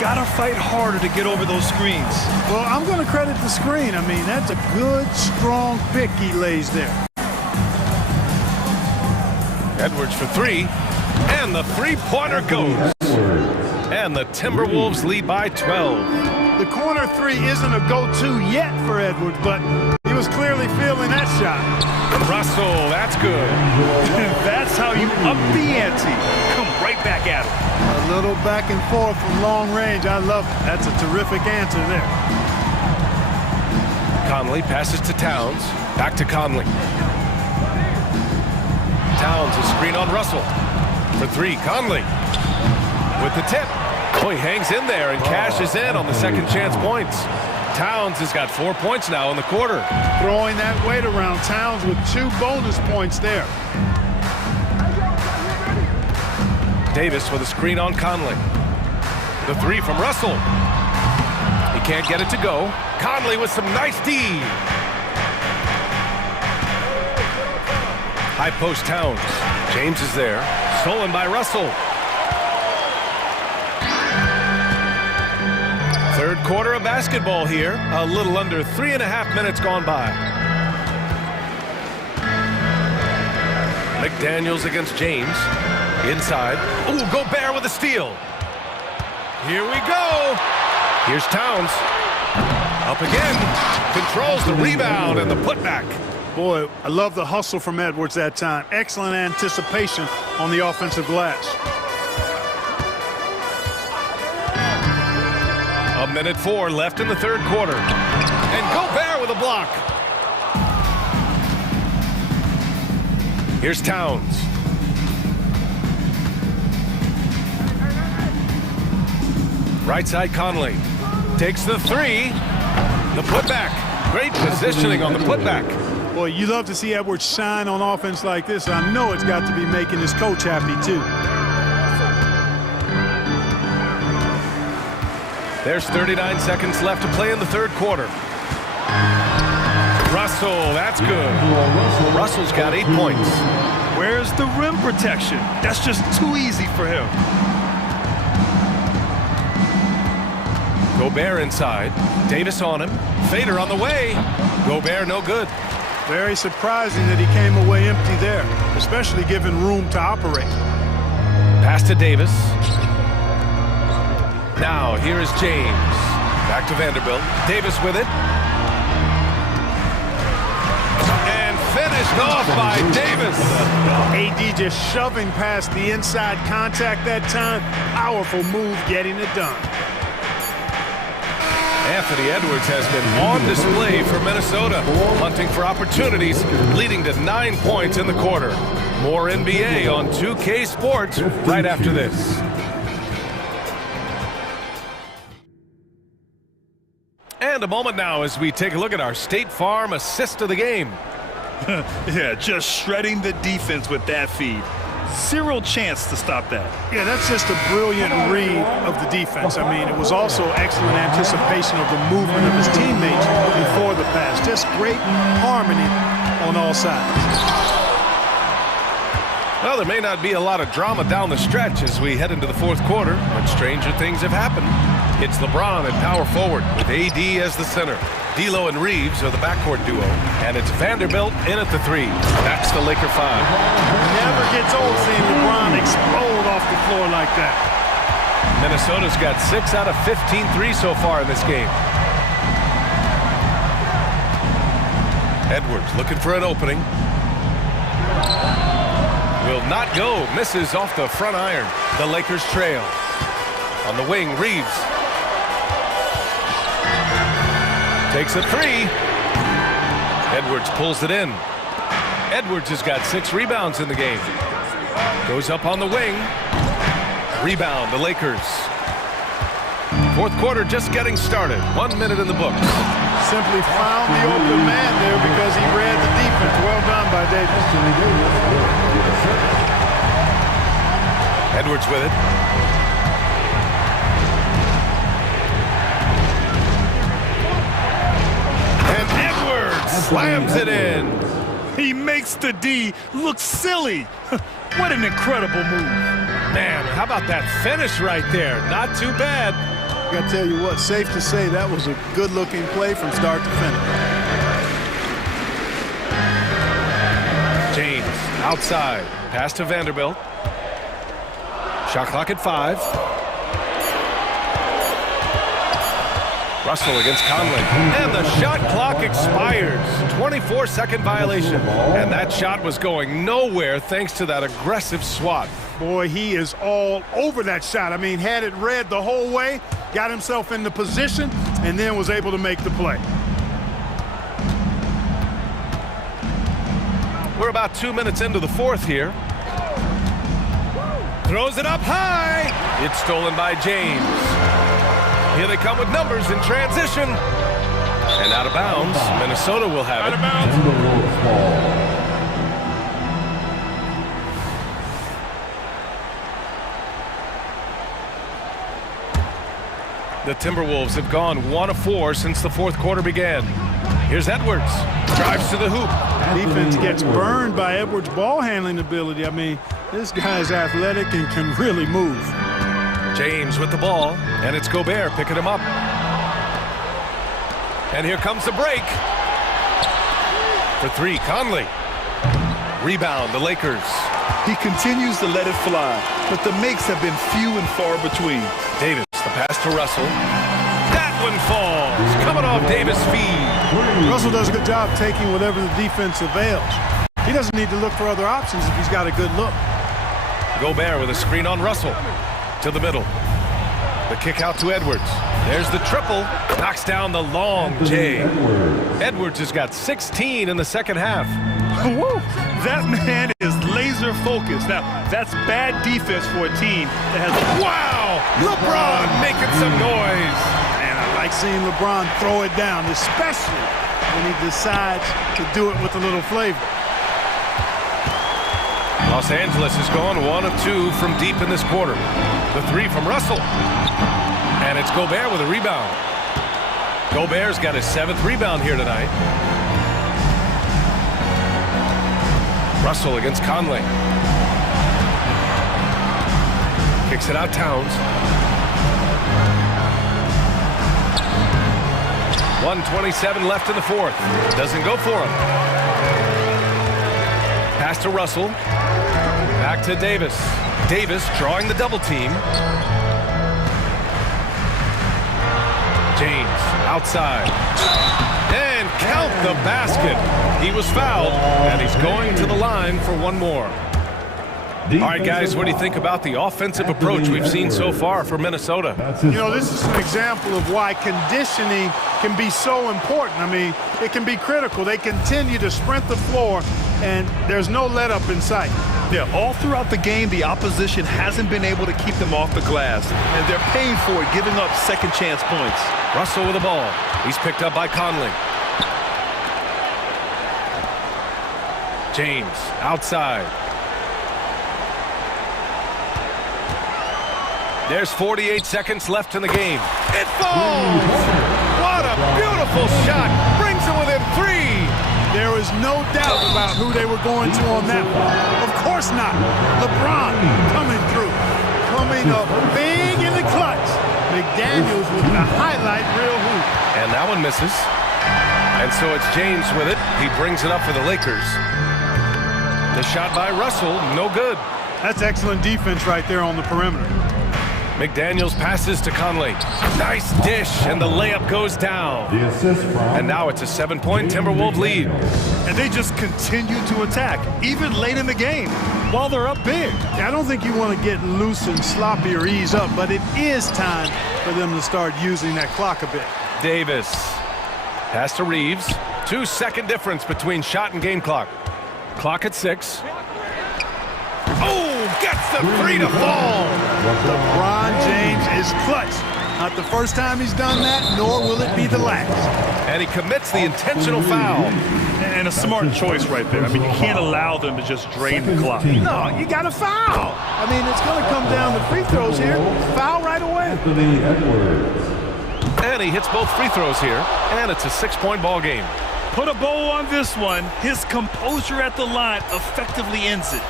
Gotta fight harder to get over those screens. Well, I'm going to credit the screen. I mean, that's a good, strong pick he lays there. Edwards for 3. And the three-pointer goes. And the Timberwolves lead by 12. The corner 3 isn't a go-to yet for Edwards, but he was clearly feeling that shot. Russell, that's good. That's how you up the ante. Come right back at him. A little back and forth from long range. I love it. That's a terrific answer there. Conley passes to Towns. Back to Conley. Towns, a screen on Russell. For 3, Conley. With the tip. Oh, he hangs in there and cashes in on the second chance points. Towns has got 4 points now in the quarter. Throwing that weight around. Towns with 2 bonus points there. Davis with a screen on Conley. The 3 from Russell. He can't get it to go. Conley with some nice D. High post Towns. James is there. Stolen by Russell. Third quarter of basketball here. A little under 3.5 minutes gone by. McDaniels against James. Inside. Ooh, Gobert with a steal. Here we go. Here's Towns. Up again. Controls the rebound and the putback. Boy, I love the hustle from Edwards that time. Excellent anticipation on the offensive glass. 1:04 left in the third quarter. And Gobert with a block. Here's Towns. Right side Conley. Takes the 3. The putback. Great positioning on the putback. Boy, you love to see Edwards shine on offense like this. I know it's got to be making his coach happy, too. There's 39 seconds left to play in the third quarter. Russell, that's good. Russell's got 8 points. Where's the rim protection? That's just too easy for him. Gobert inside. Davis on him. Fader on the way. Gobert no good. Very surprising that he came away empty there, especially given room to operate. Pass to Davis. Now, here is James. Back to Vanderbilt. Davis with it. And finished off by Davis. AD just shoving past the inside contact that time. Powerful move getting it done. Anthony Edwards has been on display for Minnesota, hunting for opportunities, leading to 9 points in the quarter. More NBA on 2K Sports right after this. And a moment now as we take a look at our State Farm assist of the game. Yeah, just shredding the defense with that feed. Zero chance to stop that. Yeah, that's just a brilliant read of the defense. I mean, it was also excellent anticipation of the movement of his teammates before the pass. Just great harmony on all sides. Well, there may not be a lot of drama down the stretch as we head into the fourth quarter, but stranger things have happened. It's LeBron at power forward with AD as the center. D'Lo and Reeves are the backcourt duo, and it's Vanderbilt in at the 3. That's the Laker 5. Never gets old seeing LeBron explode off the floor like that. Minnesota's got 6 out of 15 threes so far in this game. Edwards looking for an opening. Will not go. Misses off the front iron. The Lakers trail. On the wing, Reeves. Takes a 3. Edwards pulls it in. Edwards has got 6 rebounds in the game. Goes up on the wing. Rebound, the Lakers. Fourth quarter just getting started. 1 minute in the books. Simply found the open man there because he read the defense. Well done by Davis. Edwards with it. And Edwards slams it in. He makes the D look silly. What an incredible move. Man, how about that finish right there? Not too bad. I gotta tell you what, safe to say that was a good-looking play from start to finish. James outside. Pass to Vanderbilt. Shot clock at 5. Russell against Conley. And the shot clock expires. 24-second violation. And that shot was going nowhere thanks to that aggressive swat. Boy, he is all over that shot. I mean, had it read the whole way, got himself in the position, and then was able to make the play. We're about 2 minutes into the fourth here. Throws it up high. It's stolen by James. Here they come with numbers in transition. And out of bounds. Minnesota will have it. Out of bounds. The Timberwolves have gone 1 of 4 since the fourth quarter began. Here's Edwards. Drives to the hoop. Defense gets burned by Edwards' ball handling ability. I mean, this guy's athletic and can really move. James with the ball, and it's Gobert picking him up. And here comes the break. For 3, Conley. Rebound, the Lakers. He continues to let it fly, but the makes have been few and far between. Davis, the pass to Russell. That one falls. Coming off Davis' feed. Russell does a good job taking whatever the defense avails. He doesn't need to look for other options if he's got a good look. Gobert with a screen on Russell. To the middle. The kick out to Edwards. There's the triple. Knocks down the long J. Edwards has got 16 in the second half. Woo! That man is laser focused. Now, that's bad defense for a team that has... Wow! LeBron making some noise. And I like seeing LeBron throw it down, especially when he decides to do it with a little flavor. Los Angeles has gone 1 of 2 from deep in this quarter. The 3 from Russell. And it's Gobert with a rebound. Gobert's got his 7th rebound here tonight. Russell against Conley. Kicks it out Towns. 1:27 left in the fourth. Doesn't go for him. Pass to Russell. Back to Davis. Davis drawing the double team. James outside. And count the basket. He was fouled, and he's going to the line for one more. All right, guys, what do you think about the offensive approach we've seen so far for Minnesota? You know, this is an example of why conditioning can be so important. I mean, it can be critical. They continue to sprint the floor, and there's no let-up in sight. Yeah, all throughout the game, the opposition hasn't been able to keep them off the glass, and they're paying for it, giving up second-chance points. Russell with the ball. He's picked up by Conley. James outside. There's 48 seconds left in the game. It falls! What a beautiful shot! Brings it within 3! There is no doubt about who they were going to on that one. Of course not. LeBron coming through. Coming up big in the clutch. McDaniels with the highlight reel hoop. And that one misses. And so it's James with it. He brings it up for the Lakers. The shot by Russell, no good. That's excellent defense right there on the perimeter. McDaniels passes to Conley. Nice dish, and the layup goes down. And now it's a 7-point Timberwolves lead. And they just continue to attack, even late in the game, while they're up big. I don't think you want to get loose and sloppy or ease up, but it is time for them to start using that clock a bit. Davis. Pass to Reeves. 2-second difference between shot and game clock. Clock at 6. Oh, gets the 3 to fall. LeBron James is clutch. Not the first time he's done that, nor will it be the last. And he commits the intentional foul. And a smart choice right there. I mean, you can't allow them to just drain the clock. No, you got to foul. I mean, it's going to come down to free throws here. Foul right away. And he hits both free throws here, and it's a 6-point ball game. Put a bow on this one. His composure at the line effectively ends it.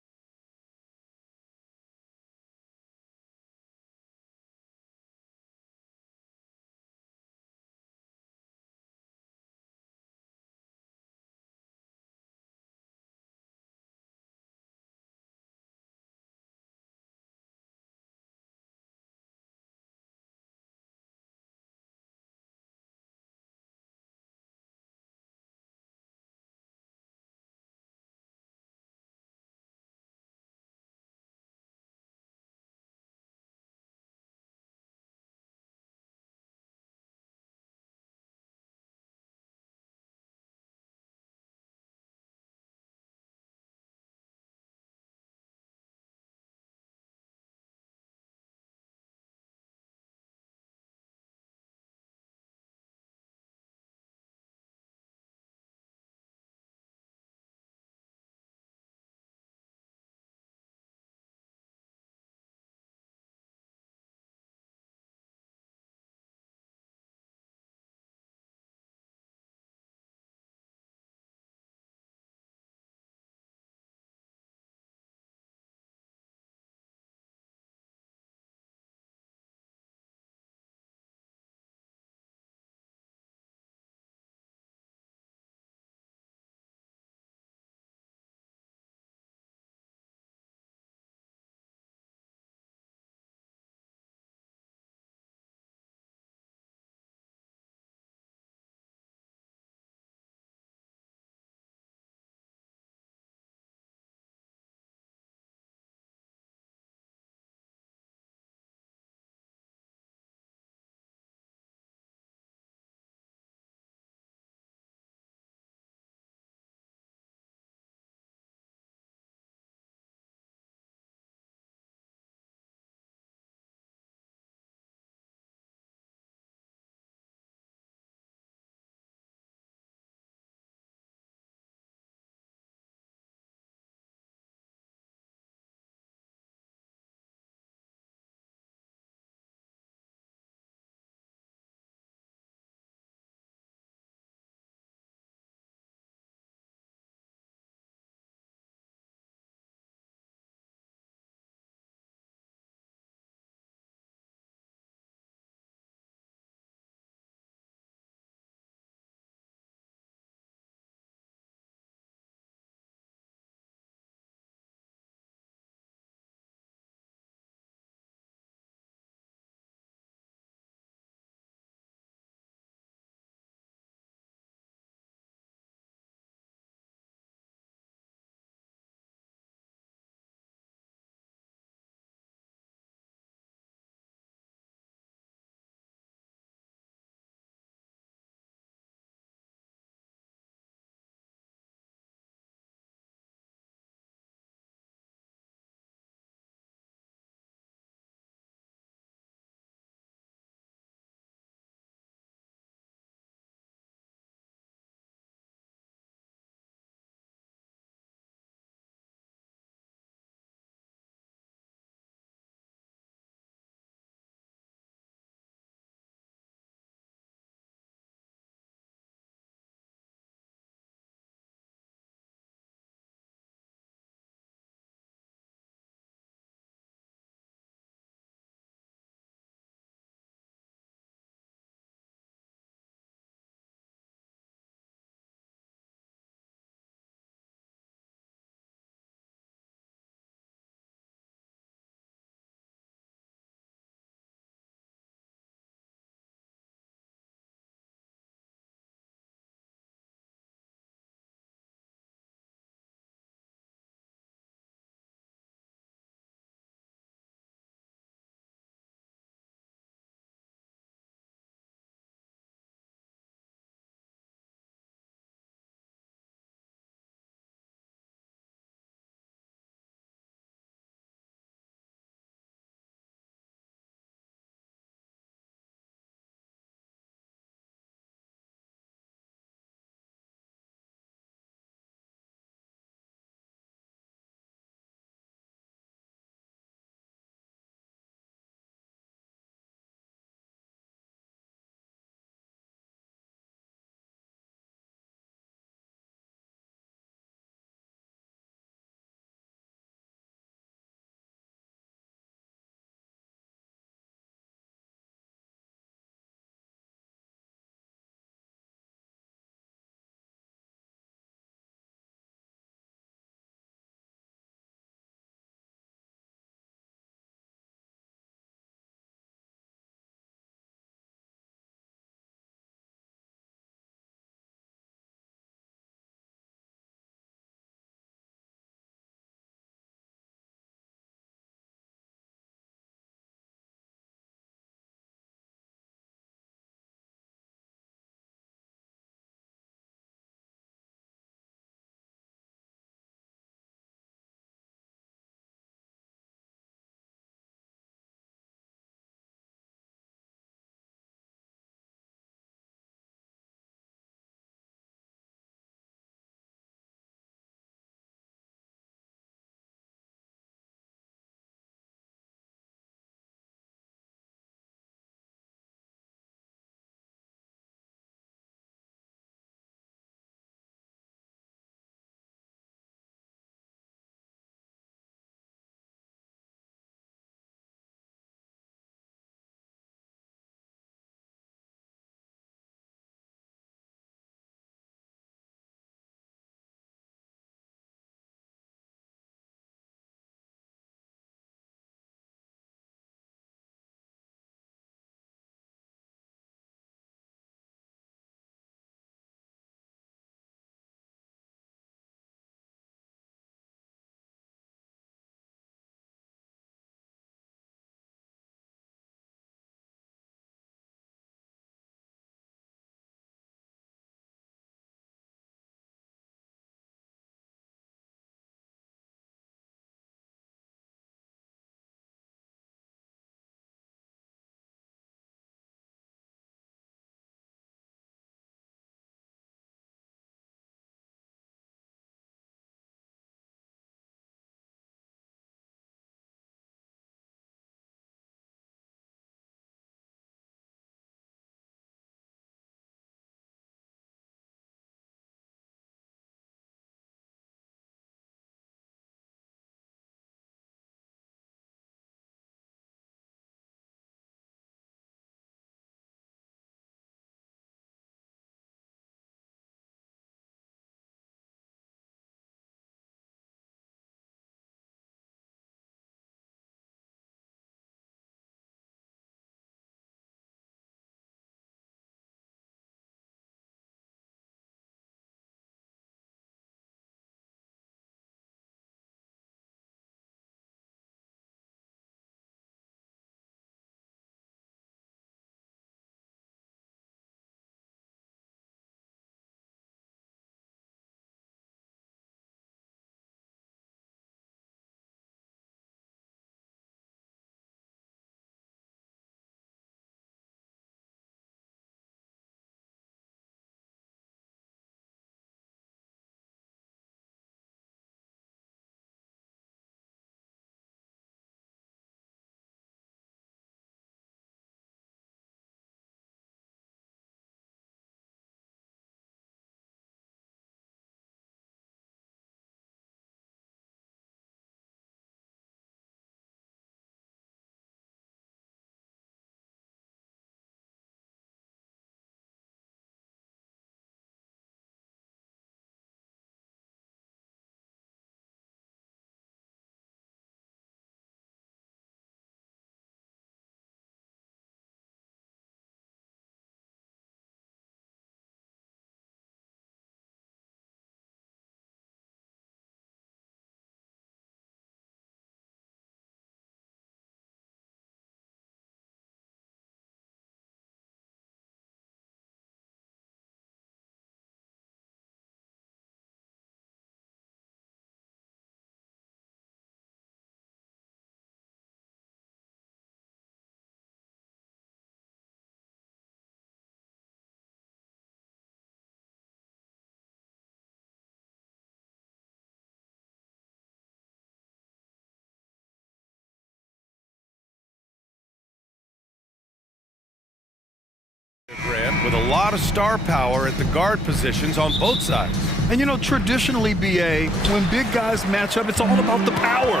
with a lot of star power at the guard positions on both sides. And you know, traditionally, BA, when big guys match up, it's all about the power.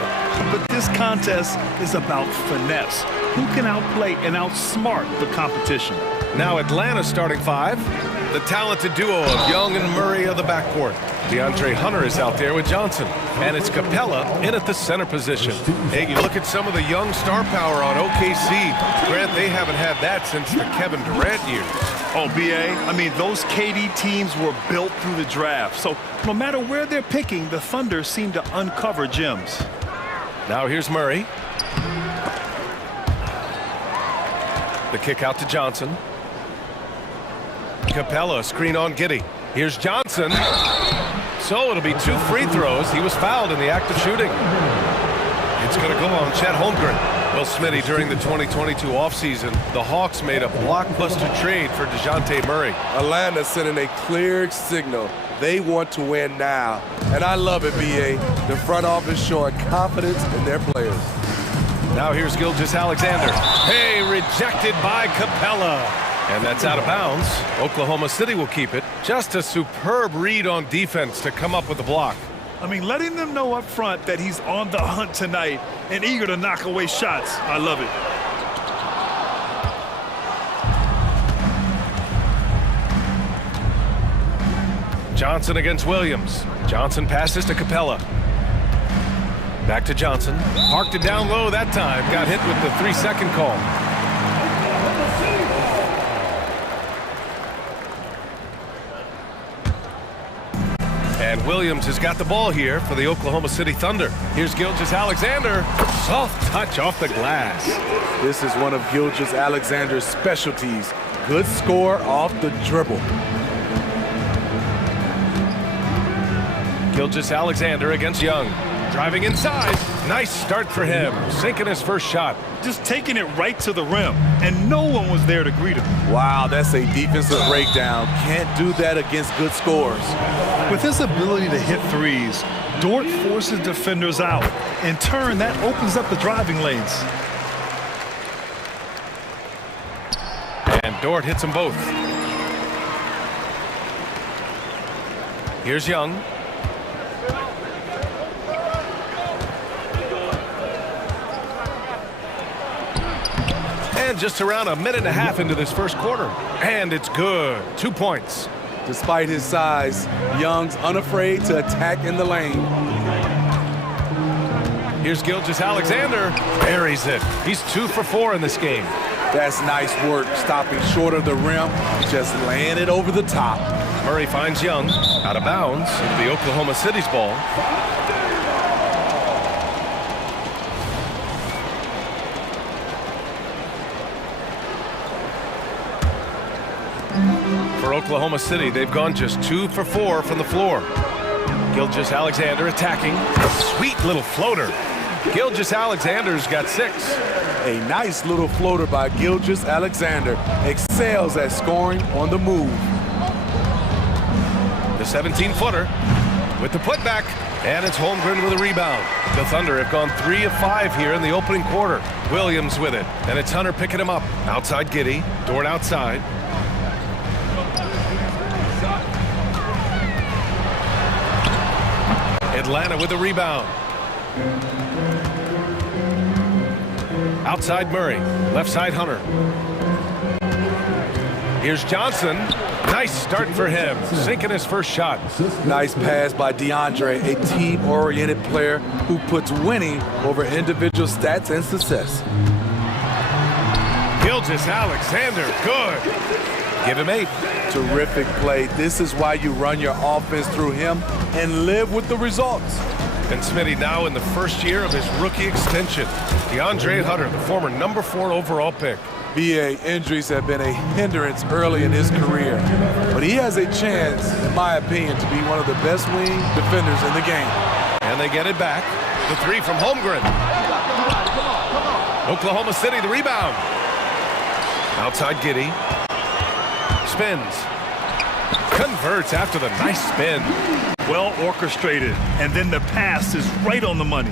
But this contest is about finesse. Who can outplay and outsmart the competition? Now Atlanta starting five. The talented duo of Young and Murray of the backcourt. DeAndre Hunter is out there with Johnson. And it's Capella in at the center position. Hey, you look at some of the young star power on OKC. Grant, they haven't had that since the Kevin Durant years. Oh, BA, I mean, those KD teams were built through the draft. So no matter where they're picking, the Thunder seem to uncover gems. Now here's Murray. The kick out to Johnson. Capella, screen on Giddey. Here's Johnson. So it'll be 2 free throws. He was fouled in the act of shooting. It's going to go on Chet Holmgren. Well, Smitty, during the 2022 offseason, the Hawks made a blockbuster trade for DeJounte Murray. Atlanta sending a clear signal. They want to win now. And I love it, BA. The front office showing confidence in their players. Now here's Gilgeous-Alexander. Hey, rejected by Capella. And that's out of bounds. Oklahoma City will keep it. Just a superb read on defense to come up with the block. I mean, letting them know up front that he's on the hunt tonight and eager to knock away shots. I love it. Johnson against Williams. Johnson passes to Capella. Back to Johnson. Parked it down low that time. Got hit with the 3-second call. And Williams has got the ball here for the Oklahoma City Thunder. Here's Gilgeous-Alexander. Soft touch off the glass. This is one of Gilgeous-Alexander's specialties. Good score off the dribble. Gilgeous-Alexander against Young. Driving inside. Nice start for him. Sinking his first shot. Just taking it right to the rim, and no one was there to greet him. Wow, that's a defensive breakdown. Can't do that against good scores. With his ability to hit threes, Dort forces defenders out. In turn, that opens up the driving lanes. And Dort hits them both. Here's Young. And just around a minute and a half into this first quarter. And it's good. 2 points. Despite his size, Young's unafraid to attack in the lane. Here's Gilgeous-Alexander. Buries it. He's 2 for 4 in this game. That's nice work, stopping short of the rim, just laying it over the top. Murray finds Young. Out of bounds into the Oklahoma City's ball. For Oklahoma City, they've gone just 2 for 4 from the floor. Gilgeous-Alexander attacking. Sweet little floater. Gilgeous-Alexander's got 6. A nice little floater by Gilgeous-Alexander. Excels at scoring on the move. The 17-footer with the putback. And it's Holmgren with a rebound. The Thunder have gone 3 of 5 here in the opening quarter. Williams with it. And it's Hunter picking him up. Outside Giddey. Dort outside. Atlanta with the rebound. Outside Murray. Left side Hunter. Here's Johnson. Nice start for him. Sinking his first shot. Nice pass by DeAndre, a team-oriented player who puts winning over individual stats and success. Gilgeous-Alexander, good. Give him 8. Terrific play. This is why you run your offense through him and live with the results. And Smitty now in the first year of his rookie extension. DeAndre Hunter, the former number 4 overall pick. BA, injuries have been a hindrance early in his career, but he has a chance, in my opinion, to be one of the best wing defenders in the game. And they get it back. The 3 from Holmgren. Oklahoma City, the rebound. Outside Giddey. Spins. Converts after the nice spin. Well orchestrated, and then the pass is right on the money.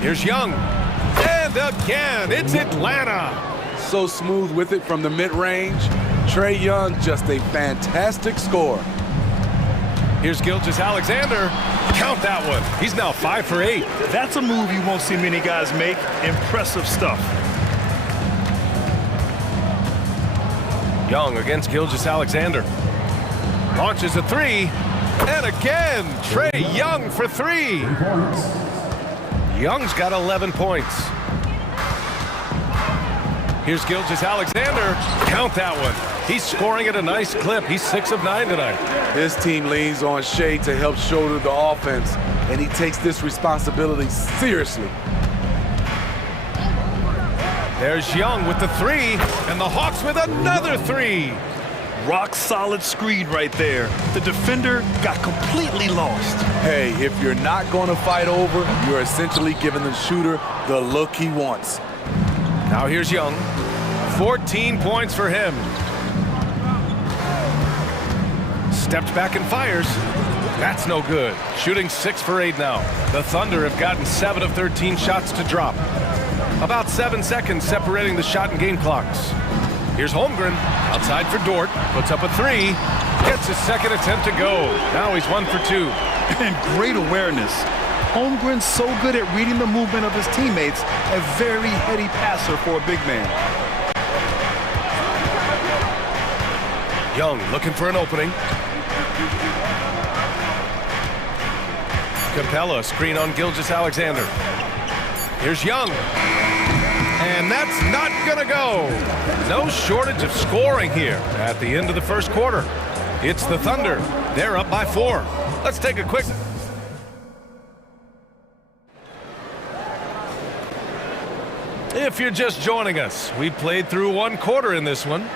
Here's Young. And again, it's Atlanta. so smooth with it from the mid-range. Trae Young, just a fantastic scorer. Here's Gilgeous-Alexander. Count that one. He's now 5 for 8. That's a move you won't see many guys make. Impressive stuff. Young against Gilgeous-Alexander. Launches a three. And again, Trae Young for 3. Young's got 11 points. Here's Gilgeous-Alexander. Count that one. He's scoring at a nice clip. He's 6 of 9 tonight. His team leans on Shea to help shoulder the offense, and he takes this responsibility seriously. There's Young with the 3, and the Hawks with another 3. Rock solid screen right there. The defender got completely lost. Hey, if you're not going to fight over, you're essentially giving the shooter the look he wants. Now here's Young. 14 points for him. Steps back and fires. That's no good. Shooting 6 for 8 now. The Thunder have gotten 7 of 13 shots to drop. About 7 seconds separating the shot and game clocks. Here's Holmgren, outside for Dort, puts up a 3, gets his second attempt to go. Now he's 1 for 2. And great awareness. Holmgren's so good at reading the movement of his teammates, a very heady passer for a big man. Young looking for an opening. Capella screen on Gilgeous-Alexander. Here's Young. And that's not gonna go. No shortage of scoring here at the end of the first quarter. It's the Thunder. They're up by 4. Let's take a quick... If you're just joining us, we played through 1 quarter in this one.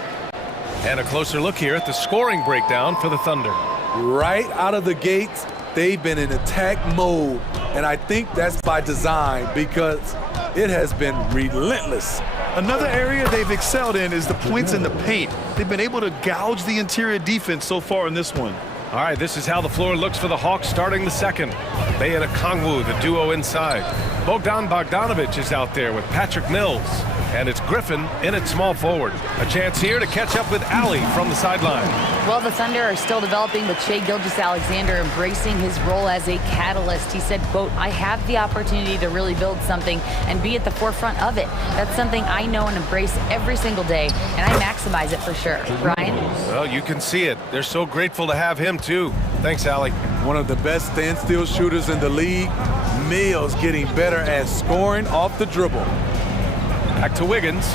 And a closer look here at the scoring breakdown for the Thunder. Right out of the gates, they've been in attack mode. And I think that's by design because it has been relentless. Another area they've excelled in is the points in the paint. They've been able to gouge the interior defense so far in this one. All right, this is how the floor looks for the Hawks starting the second. Bay and Okongwu, the duo inside. Bogdan Bogdanovic is out there with Patrick Mills. And it's Griffin in at small forward. A chance here to catch up with Allie from the sideline. Well, the Thunder are still developing with Shai Gilgeous-Alexander embracing his role as a catalyst. He said, quote, I have the opportunity to really build something and be at the forefront of it. That's something I know and embrace every single day, and I maximize it for sure. Ryan? Well, you can see it. They're so grateful to have him, too. Thanks, Allie. One of the best standstill shooters in the league. Mills getting better at scoring off the dribble. Back to Wiggins.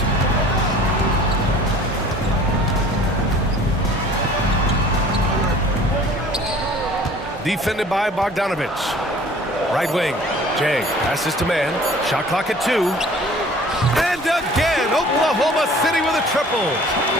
Defended by Bogdanovic. Right wing. Jay passes to man. Shot clock at 2. And again, Oklahoma City with a triple.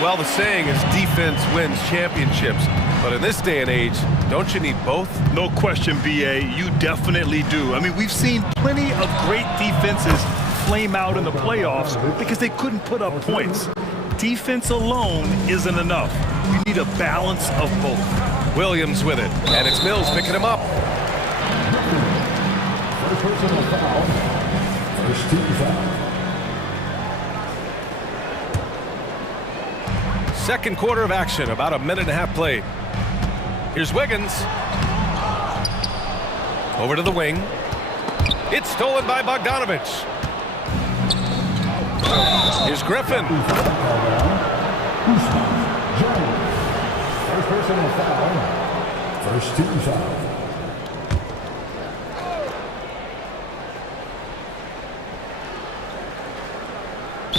Well, the saying is defense wins championships. But in this day and age, don't you need both? No question, BA. You definitely do. I mean, we've seen plenty of great defenses flame out in the playoffs because they couldn't put up points. Defense alone isn't enough. You need a balance of both. Williams with it, and it's Mills picking him up. First personal foul. First team foul. Second quarter of action, about a minute and a half played. Here's Wiggins. Over to the wing. It's stolen by Bogdanovic. Here's Griffin. First personal foul. First team foul.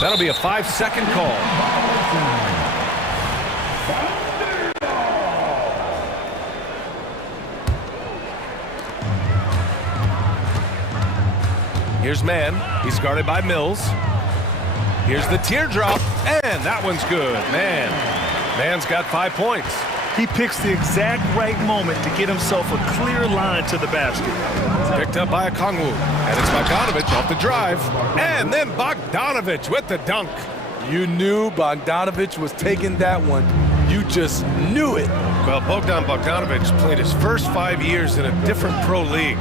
That'll be a 5-second call. Here's Mann. He's guarded by Mills. Here's the teardrop, and that one's good. Mann's got 5 points. He picks the exact right moment to get himself a clear line to the basket. Picked up by Okongwu, and it's Bogdanovic off the drive. And then Bogdanovic with the dunk. You knew Bogdanovic was taking that one. You just knew it. Well, Bogdan Bogdanovic played his first 5 years in a different pro league.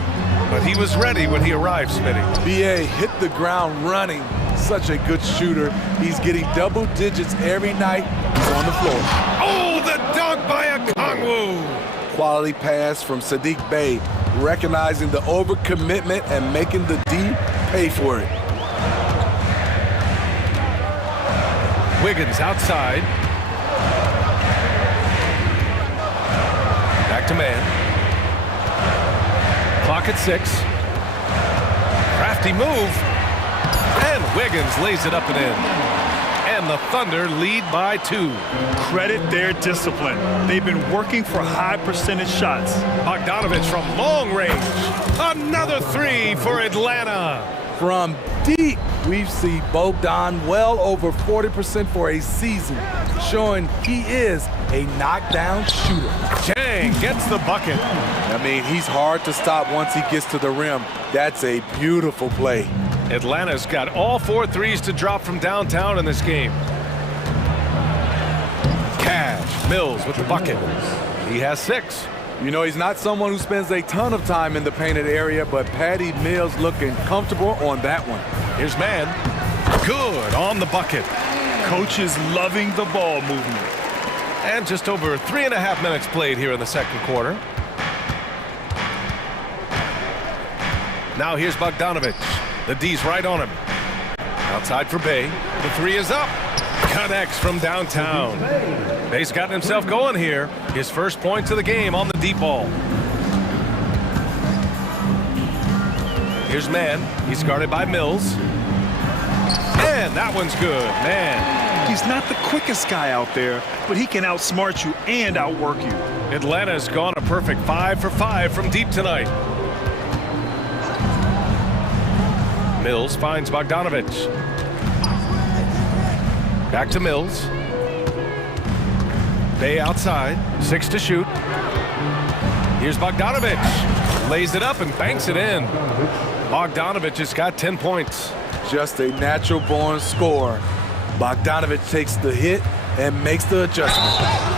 But he was ready when he arrived, Smitty. BA hit the ground running, such a good shooter. He's getting double digits every night he's on the floor. Oh, the dunk by Okongwu. Quality pass from Sadiq Bey, recognizing the overcommitment and making the D pay for it. Wiggins outside. Back to man. Clock at 6. Crafty move. And Wiggins lays it up and in. And the Thunder lead by 2. Credit their discipline. They've been working for high percentage shots. Bogdanovich from long range. Another 3 for Atlanta. From deep, we've seen Bogdan well over 40% for a season, showing he is a knockdown shooter. Chang gets the bucket. I mean, he's hard to stop once he gets to the rim. That's a beautiful play. Atlanta's got all 4 threes to drop from downtown in this game. Cash, Mills with the bucket. He has 6. You know, he's not someone who spends a ton of time in the painted area, but Patty Mills looking comfortable on that one. Here's man. Good on the bucket. Coach is loving the ball movement. And just over 3.5 minutes played here in the second quarter. Now here's Bogdanovich. The D's right on him. Outside for Bey. The 3 is up. Connects from downtown. Bay's gotten himself going here. His first points of the game on the deep ball. Here's man. He's guarded by Mills. And that one's good. Man. He's not the quickest guy out there, but he can outsmart you and outwork you. Atlanta's gone a perfect 5 for 5 from deep tonight. Mills finds Bogdanovich. Back to Mills. Bey outside. 6 to shoot. Here's Bogdanovich. Lays it up and banks it in. Bogdanovich has got 10 points. Just a natural-born scorer. Bogdanovich takes the hit and makes the adjustment.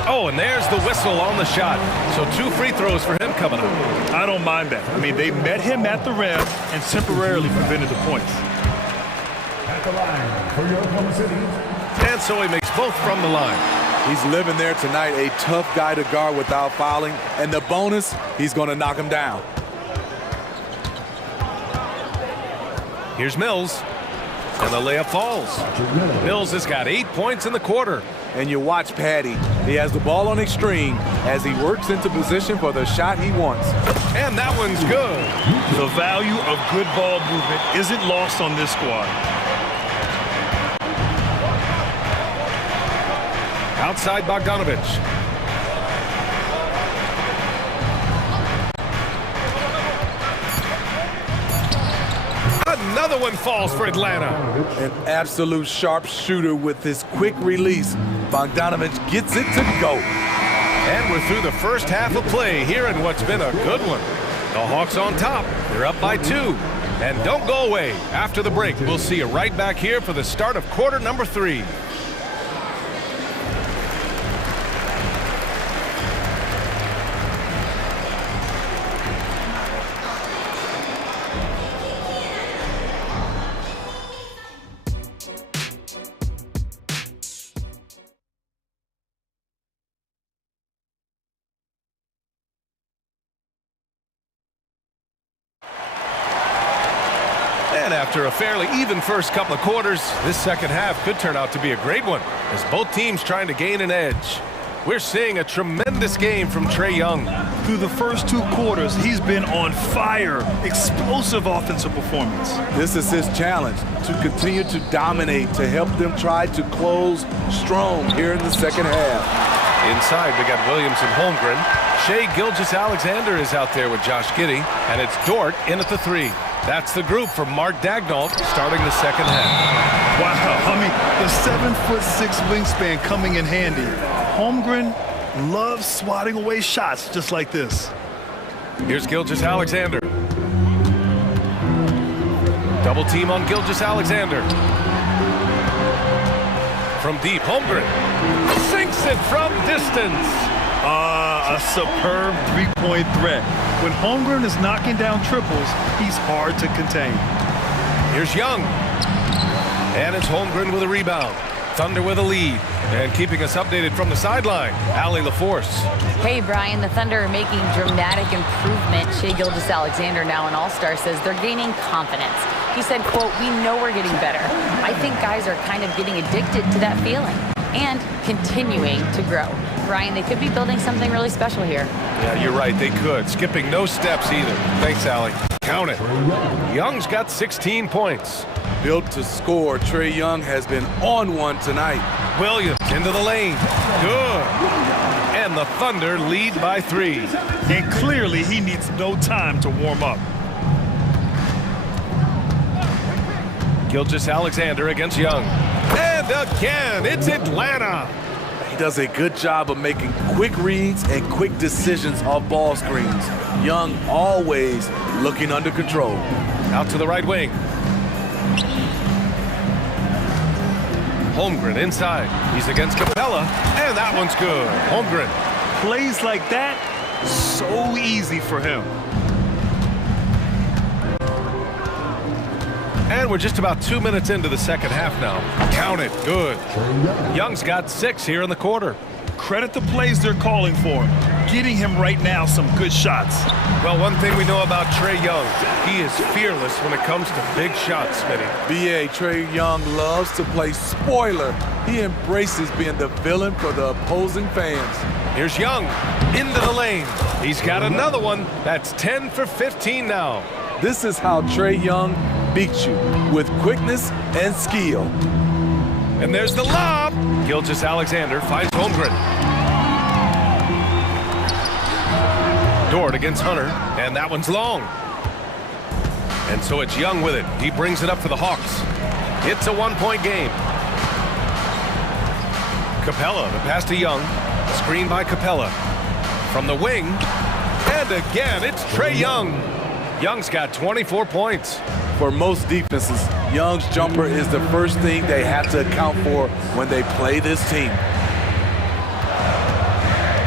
Oh, and there's the whistle on the shot. So 2 free throws for him coming up. I don't mind that. I mean, they met him at the rim and temporarily prevented the points. At the line for your Oklahoma City. And so he makes both from the line. He's living there tonight, a tough guy to guard without fouling. And the bonus, he's going to knock him down. Here's Mills. And the layup falls. Mills has got 8 points in the quarter. And you watch Patty. He has the ball on extreme as he works into position for the shot he wants. And that one's good. The value of good ball movement isn't lost on this squad. Outside Bogdanovich. Another one falls for Atlanta. An absolute sharp shooter with his quick release. Bogdanovich gets it to go. And we're through the first half of play here in what's been a good one. The Hawks on top. They're up by 2. And don't go away. After the break, we'll see you right back here for the start of quarter number 3. And after a fairly even first couple of quarters, this second half could turn out to be a great one as both teams trying to gain an edge. We're seeing a tremendous game from Trae Young. Through the first 2 quarters, he's been on fire. Explosive offensive performance. This is his challenge, to continue to dominate, to help them try to close strong here in the second half. Inside, we got Williams and Holmgren. Shai Gilgeous-Alexander is out there with Josh Giddey, and it's Dort in at the 3. That's the group from Mark Daigneault starting the second half. Wow, I mean, the 7'6" wingspan coming in handy. Holmgren loves swatting away shots just like this. Here's Gilgeous-Alexander. Double team on Gilgeous-Alexander. From deep, Holmgren sinks it from distance. A superb three-point threat. When Holmgren is knocking down triples, he's hard to contain. Here's Young. And it's Holmgren with a rebound. Thunder with a lead. And keeping us updated from the sideline, Allie LaForce. Hey, Brian, the Thunder are making dramatic improvement. Shai Gilgeous-Alexander, now an All-Star, says they're gaining confidence. He said, quote, "We know we're getting better. I think guys are kind of getting addicted to that feeling and continuing to grow." Brian, they could be building something really special here. Yeah, you're right, they could. Skipping no steps either. Thanks, Allie. Count it. Young's got 16 points. Built to score, Trae Young has been on one tonight. Williams into the lane. Good. And the Thunder lead by 3. And clearly he needs no time to warm up. Gilgeous-Alexander against Young. And again, it's Atlanta. He does a good job of making quick reads and quick decisions off ball screens. Young always looking under control. Out to the right wing. Holmgren inside. He's against Capella, and that one's good. Holmgren. Plays like that, so easy for him. And we're just about 2 minutes into the second half now. Count it. Good. Young's got 6 here in the quarter. Credit the plays they're calling for him. Getting him right now some good shots. Well, one thing we know about Trae Young, he is fearless when it comes to big shots, Smitty. BA, Trae Young loves to play spoiler. He embraces being the villain for the opposing fans. Here's Young into the lane. He's got another one. That's 10 for 15 now. This is how Trae Young beats you, with quickness and skill. And there's the lob. Gilgeous-Alexander finds Holmgren. Dort against Hunter, and that one's long. And so it's Young with it. He brings it up for the Hawks. It's a 1-point game. Capella, the pass to Young. Screen by Capella. From the wing. And again, it's Trae Young. Young's got 24 points. For most defenses, Young's jumper is the first thing they have to account for when they play this team.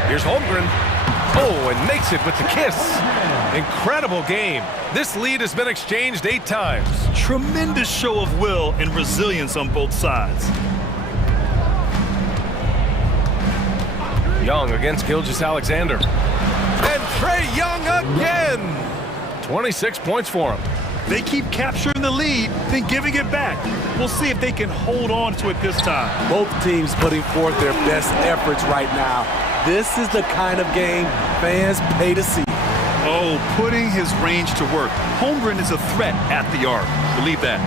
Here's Holmgren. Oh, and makes it with the kiss. Incredible game. This lead has been exchanged 8 times. Tremendous show of will and resilience on both sides. Young against Gilgeous-Alexander. And Trae Young again. 26 points for him. They keep capturing the lead, then giving it back. We'll see if they can hold on to it this time. Both teams putting forth their best efforts right now. This is the kind of game fans pay to see. Oh, putting his range to work. Holmgren is a threat at the arc. Believe that.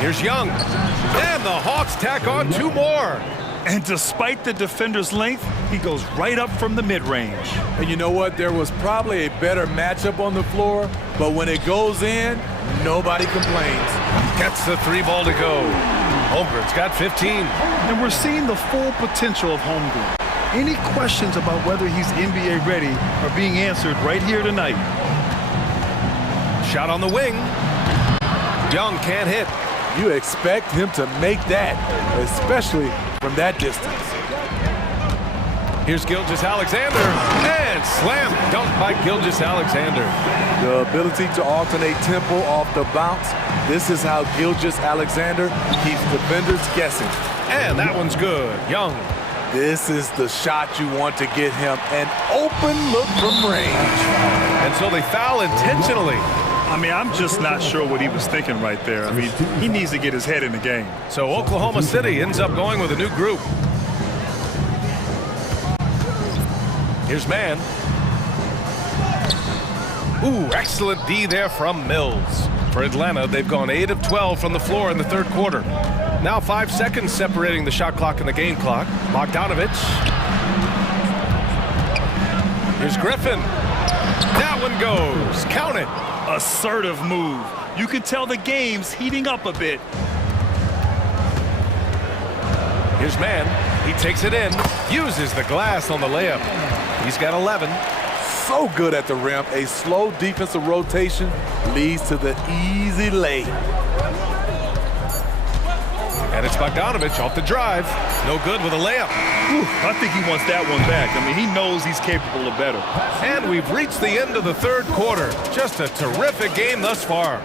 Here's Young. And the Hawks tack on 2 more. And despite the defender's length, he goes right up from the mid-range. And you know what? There was probably a better matchup on the floor, but when it goes in, nobody complains. Gets the 3 ball to go. Holmgren's got 15. And we're seeing the full potential of Holmgren. Any questions about whether he's NBA ready are being answered right here tonight. Shot on the wing. Young can't hit. You expect him to make that, especially from that distance. Here's Gilgeous-Alexander, and slam dunk by Gilgeous-Alexander. The ability to alternate tempo off the bounce. This is how Gilgeous-Alexander keeps defenders guessing. And that one's good. Young. This is the shot you want to get him, an open look from range. And so they foul intentionally. I mean, I'm just not sure what he was thinking right there. I mean, he needs to get his head in the game. So Oklahoma City ends up going with a new group. Here's Mann. Ooh, excellent D there from Mills. For Atlanta, they've gone 8 of 12 from the floor in the third quarter. Now 5 seconds separating the shot clock and the game clock. Bogdanovich. Here's Griffin. That one goes. Count it. Assertive move. You can tell the game's heating up a bit. Here's Mann. He takes it in. Uses the glass on the layup. He's got 11. So good at the rim. A slow defensive rotation leads to the easy lay. And it's Bogdanovich off the drive. No good with a layup. I think he wants that one back. I mean, he knows he's capable of better. And we've reached the end of the third quarter. Just a terrific game thus far.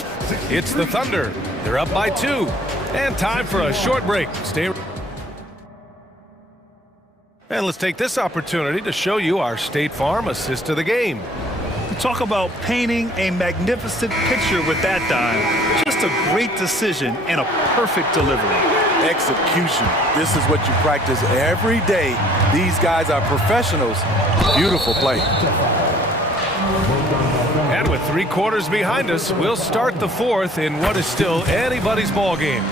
It's the Thunder. They're up by 2. And time for a short break. Stay. And let's take this opportunity to show you our State Farm assist to the game. Talk about painting a magnificent picture with that dime. Just a great decision and a perfect delivery. Execution. This is what you practice every day. These guys are professionals. Beautiful play. And with 3 quarters behind us, we'll start the fourth in what is still anybody's ball game.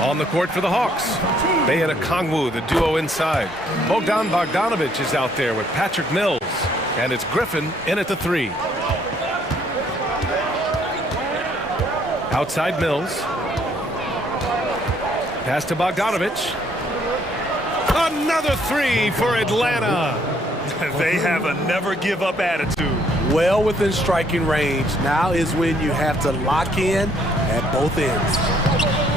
On the court for the Hawks, Bay and Okongwu, the duo inside. Bogdan Bogdanovich is out there with Patrick Mills. And it's Griffin in at the 3. Outside Mills. Pass to Bogdanovich. Another 3 for Atlanta. They have a never-give-up attitude. Well within striking range. Now is when you have to lock in at both ends.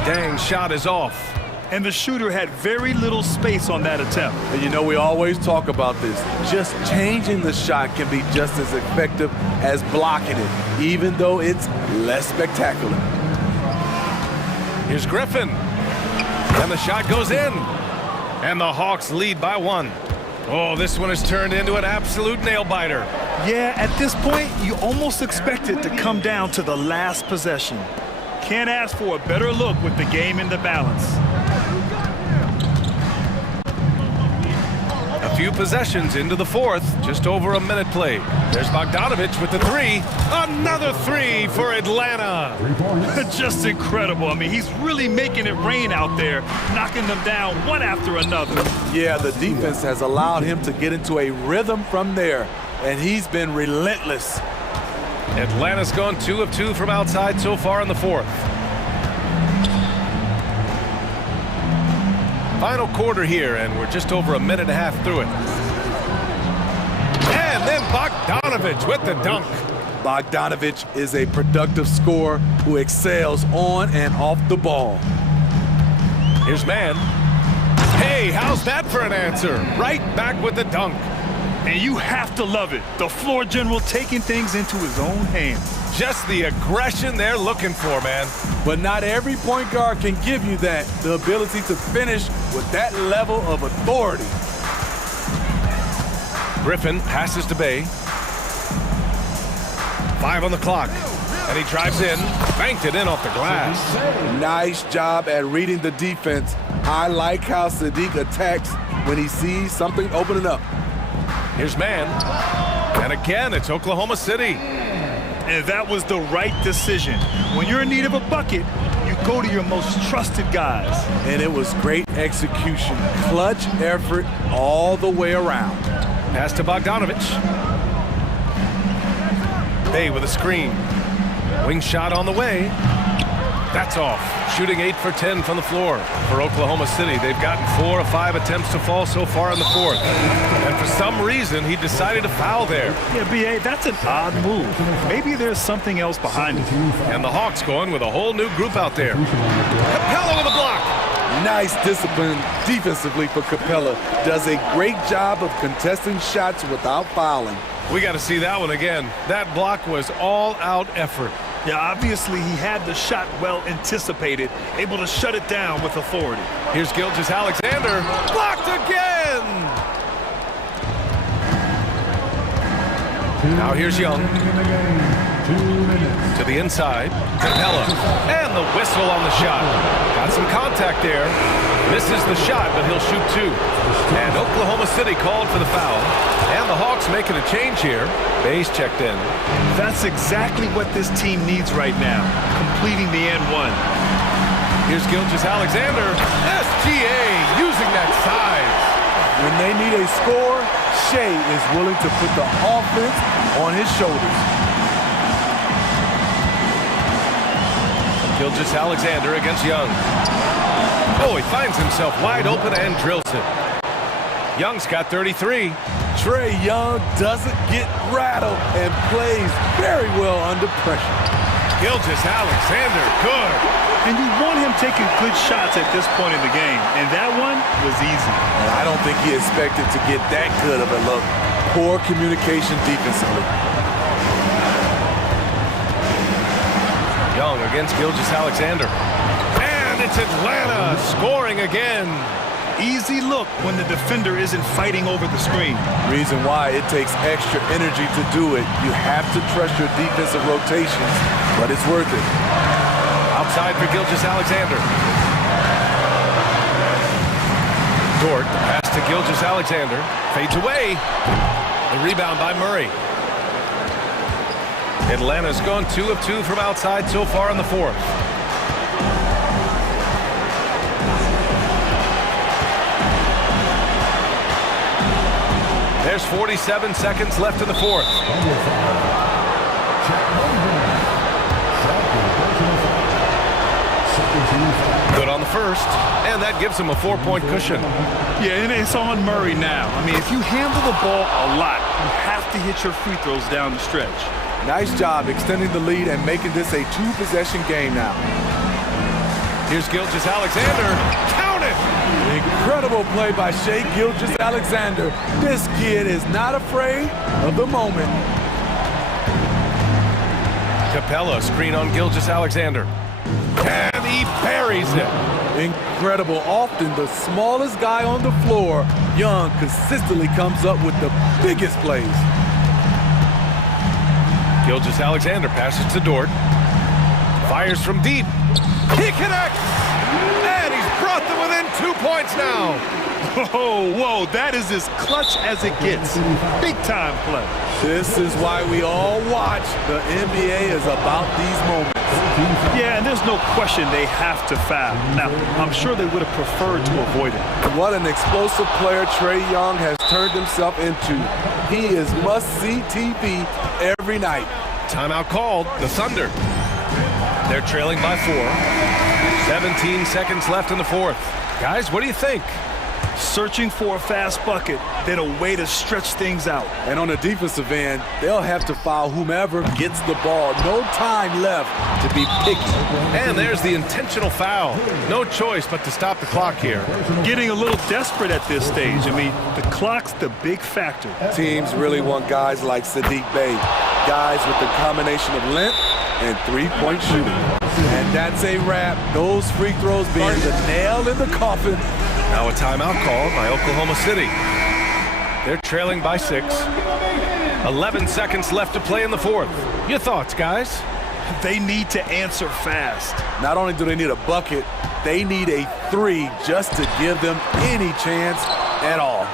Dang, shot is off. And the shooter had very little space on that attempt. And you know, we always talk about this. Just changing the shot can be just as effective as blocking it, even though it's less spectacular. Here's Griffin. And the shot goes in. And the Hawks lead by 1. Oh, this one has turned into an absolute nail-biter. Yeah, at this point, you almost expect it to come down to the last possession. Can't ask for a better look with the game in the balance. A few possessions into the fourth, just over a minute played. There's Bogdanovich with the 3. Another 3 for Atlanta. Just incredible. I mean, he's really making it rain out there, knocking them down one after another. Yeah, the defense has allowed him to get into a rhythm from there, and he's been relentless. Atlanta's gone 2 of 2 from outside so far in the fourth. Final quarter here, and we're just over a minute and a half through it. And then Bogdanovich with the dunk. Bogdanovich is a productive scorer who excels on and off the ball. Here's Mann. Hey, how's that for an answer? Right back with the dunk. And you have to love it. The floor general taking things into his own hands. Just the aggression they're looking for, man. But not every point guard can give you that, the ability to finish with that level of authority. Griffin passes to Bay. 5 on the clock. And he drives in, banked it in off the glass. Nice job at reading the defense. I like how Sadiq attacks when he sees something opening up. Here's Mann. And again, it's Oklahoma City. And that was the right decision. When you're in need of a bucket, you go to your most trusted guys. And it was great execution. Clutch effort all the way around. Pass to Bogdanovich. Bay with a screen. Wing shot on the way. That's off. Shooting 8 for 10 from the floor. For Oklahoma City, they've gotten 4 of 5 attempts to fall so far in the fourth. And for some reason, he decided to foul there. Yeah, B.A., that's an odd move. Maybe there's something else behind it. And the Hawks going with a whole new group out there. Capella with a block. Nice discipline defensively for Capella. Does a great job of contesting shots without fouling. We got to see that one again. That block was all-out effort. Yeah, obviously he had the shot well anticipated, able to shut it down with authority. Here's Gilgeous-Alexander, blocked again! Now here's Young. To the inside, Capella, and the whistle on the shot. Got some contact there. Misses the shot, but he'll shoot 2. And Oklahoma City called for the foul. And the Hawks making a change here. Bay's checked in. That's exactly what this team needs right now, completing the end one. Here's Gilgeous-Alexander. SGA using that size. When they need a score, Shea is willing to put the offense on his shoulders. Gilgeous-Alexander against Young. Oh, he finds himself wide open and drills it. Young's got 33. Trae Young doesn't get rattled and plays very well under pressure. Gilgeous Alexander, good. And you want him taking good shots at this point in the game, and that one was easy. And I don't think he expected to get that good of a look. Poor communication defensively. Young against Gilgeous Alexander. And it's Atlanta scoring again. Easy look when the defender isn't fighting over the screen. Reason why it takes extra energy to do it. You have to trust your defensive rotations, but it's worth it. Outside for Gilgeous Alexander. Dort, pass to Gilgeous Alexander. Fades away. The rebound by Murray. Atlanta's gone 2 of 2 from outside so far in the fourth. There's 47 seconds left in the fourth. Good on the first, and that gives him a 4-point cushion. Yeah, and it's on Murray now. I mean, if you handle the ball a lot, you have to hit your free throws down the stretch. Nice job extending the lead and making this a 2-possession game now. Here's Gilgeous Alexander. Count it! Incredible play by Shai Gilgeous-Alexander. This kid is not afraid of the moment. Capella screen on Gilgeous-Alexander. And he buries it. Incredible. Often the smallest guy on the floor, Young consistently comes up with the biggest plays. Gilgeous-Alexander passes to Dort. Fires from deep. He connects! And he's brought them within 2 points now. Whoa, that is as clutch as it gets. Big time play. This is why we all watch. The NBA is about these moments. Yeah, and there's no question they have to foul. Now, I'm sure they would have preferred to avoid it. What an explosive player Trae Young has turned himself into. He is must-see TV every night. Timeout called. The Thunder. They're trailing by 4. 17 seconds left in the fourth. Guys, what do you think? Searching for a fast bucket, then a way to stretch things out. And on the defensive end, they'll have to foul whomever gets the ball. No time left to be picky. And there's the intentional foul. No choice but to stop the clock here. Getting a little desperate at this stage. I mean, the clock's the big factor. Teams really want guys like Saddiq Bey, guys with the combination of length and three-point shooting. And that's a wrap. Those free throws being the nail in the coffin. Now a timeout called by Oklahoma City. They're trailing by 6. 11 seconds left to play in the fourth. Your thoughts, guys? They need to answer fast. Not only do they need a bucket, they need a 3 just to give them any chance at all.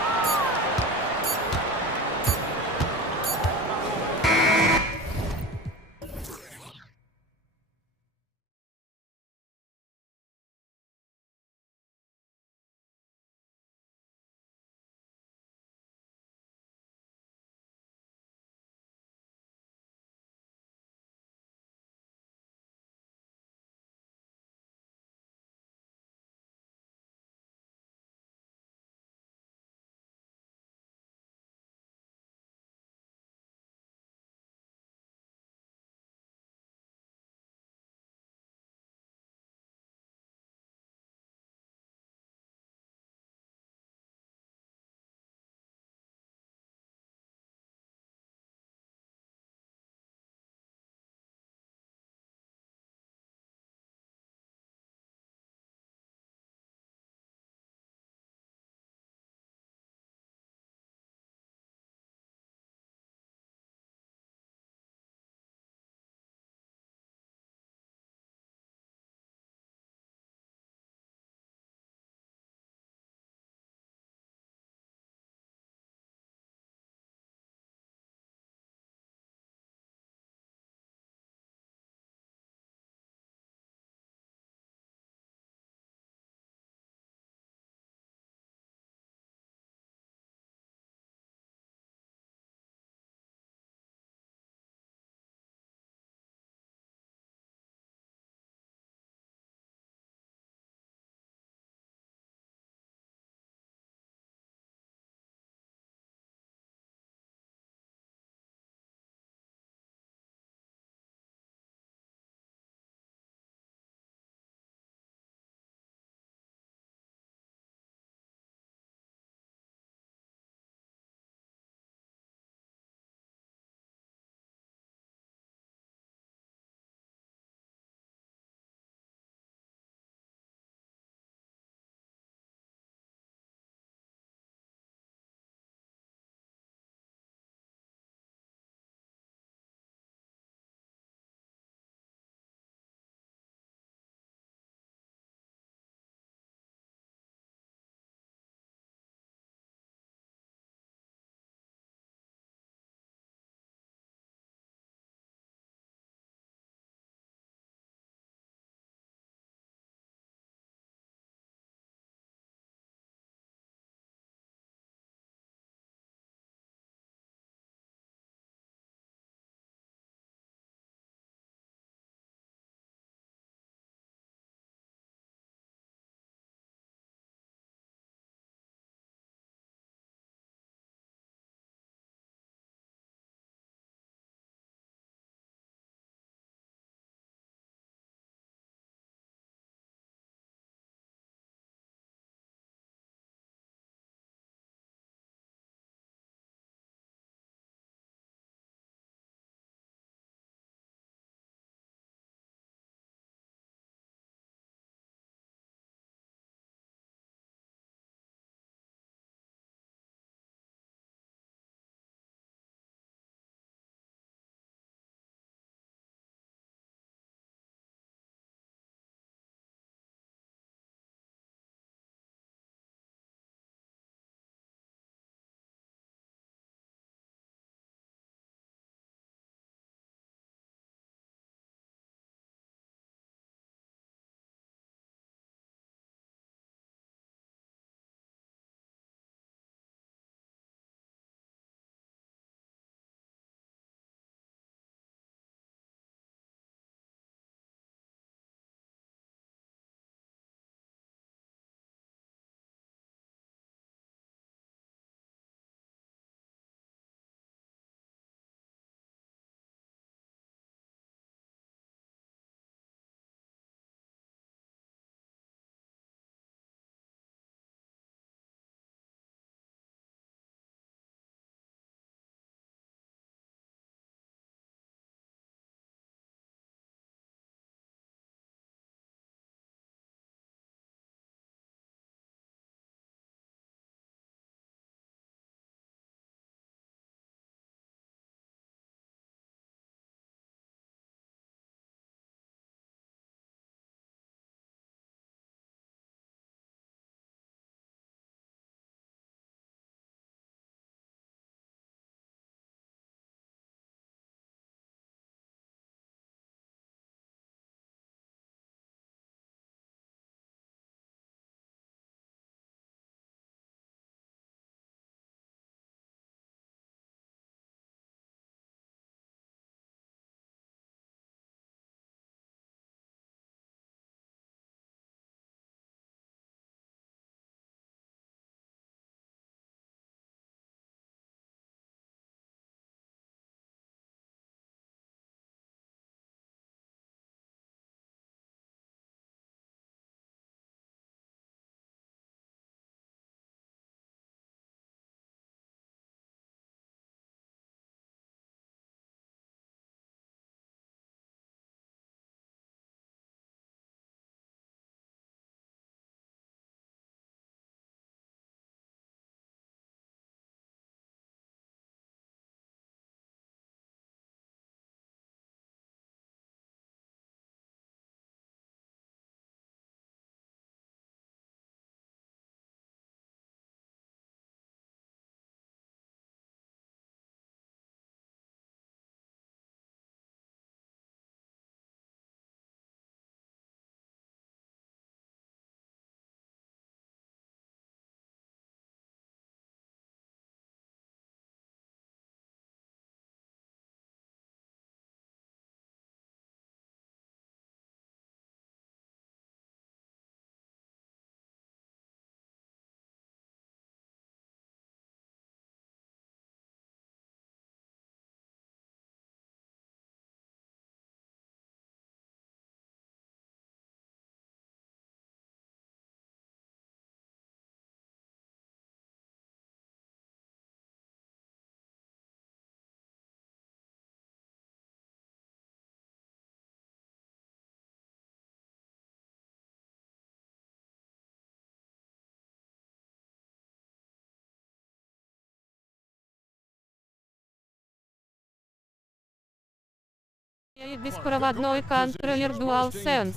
Беспроводной контроллер DualSense.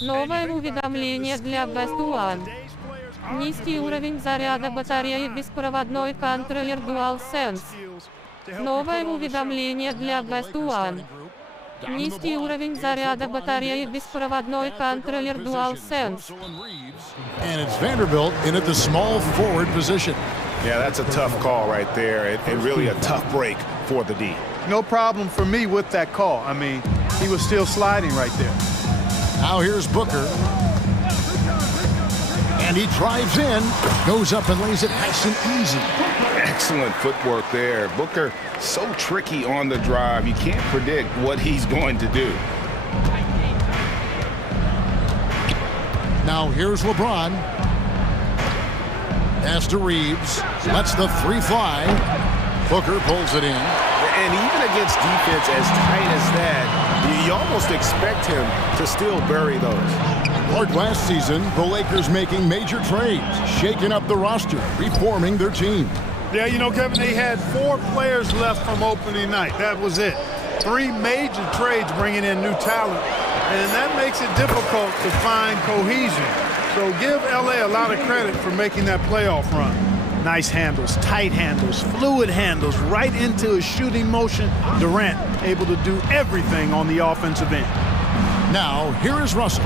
Новое уведомление для Best One. Низкий уровень заряда батареи беспроводной контроллер DualSense. Новое уведомление для Best One. Низкий уровень заряда батареи беспроводной контроллер DualSense. And it's Vanderbilt in at the small forward position. Yeah, that's a tough call right there, and really a tough break for the D. No problem for me with that call. I mean, he was still sliding right there. Now here's Booker. And he drives in, goes up and lays it nice and easy. Excellent footwork there. Booker, so tricky on the drive. You can't predict what he's going to do. Now here's LeBron. Pass to Reeves. Lets the three fly. Booker pulls it in. And even against defense as tight as that, you almost expect him to still bury those. Like last season, the Lakers making major trades, shaking up the roster, reforming their team. Yeah, you know, Kevin, they had 4 players left from opening night. That was it. 3 major trades bringing in new talent, and that makes it difficult to find cohesion. So give LA a lot of credit for making that playoff run. Nice handles, tight handles, fluid handles, right into a shooting motion. Durant able to do everything on the offensive end. Now, here is Russell.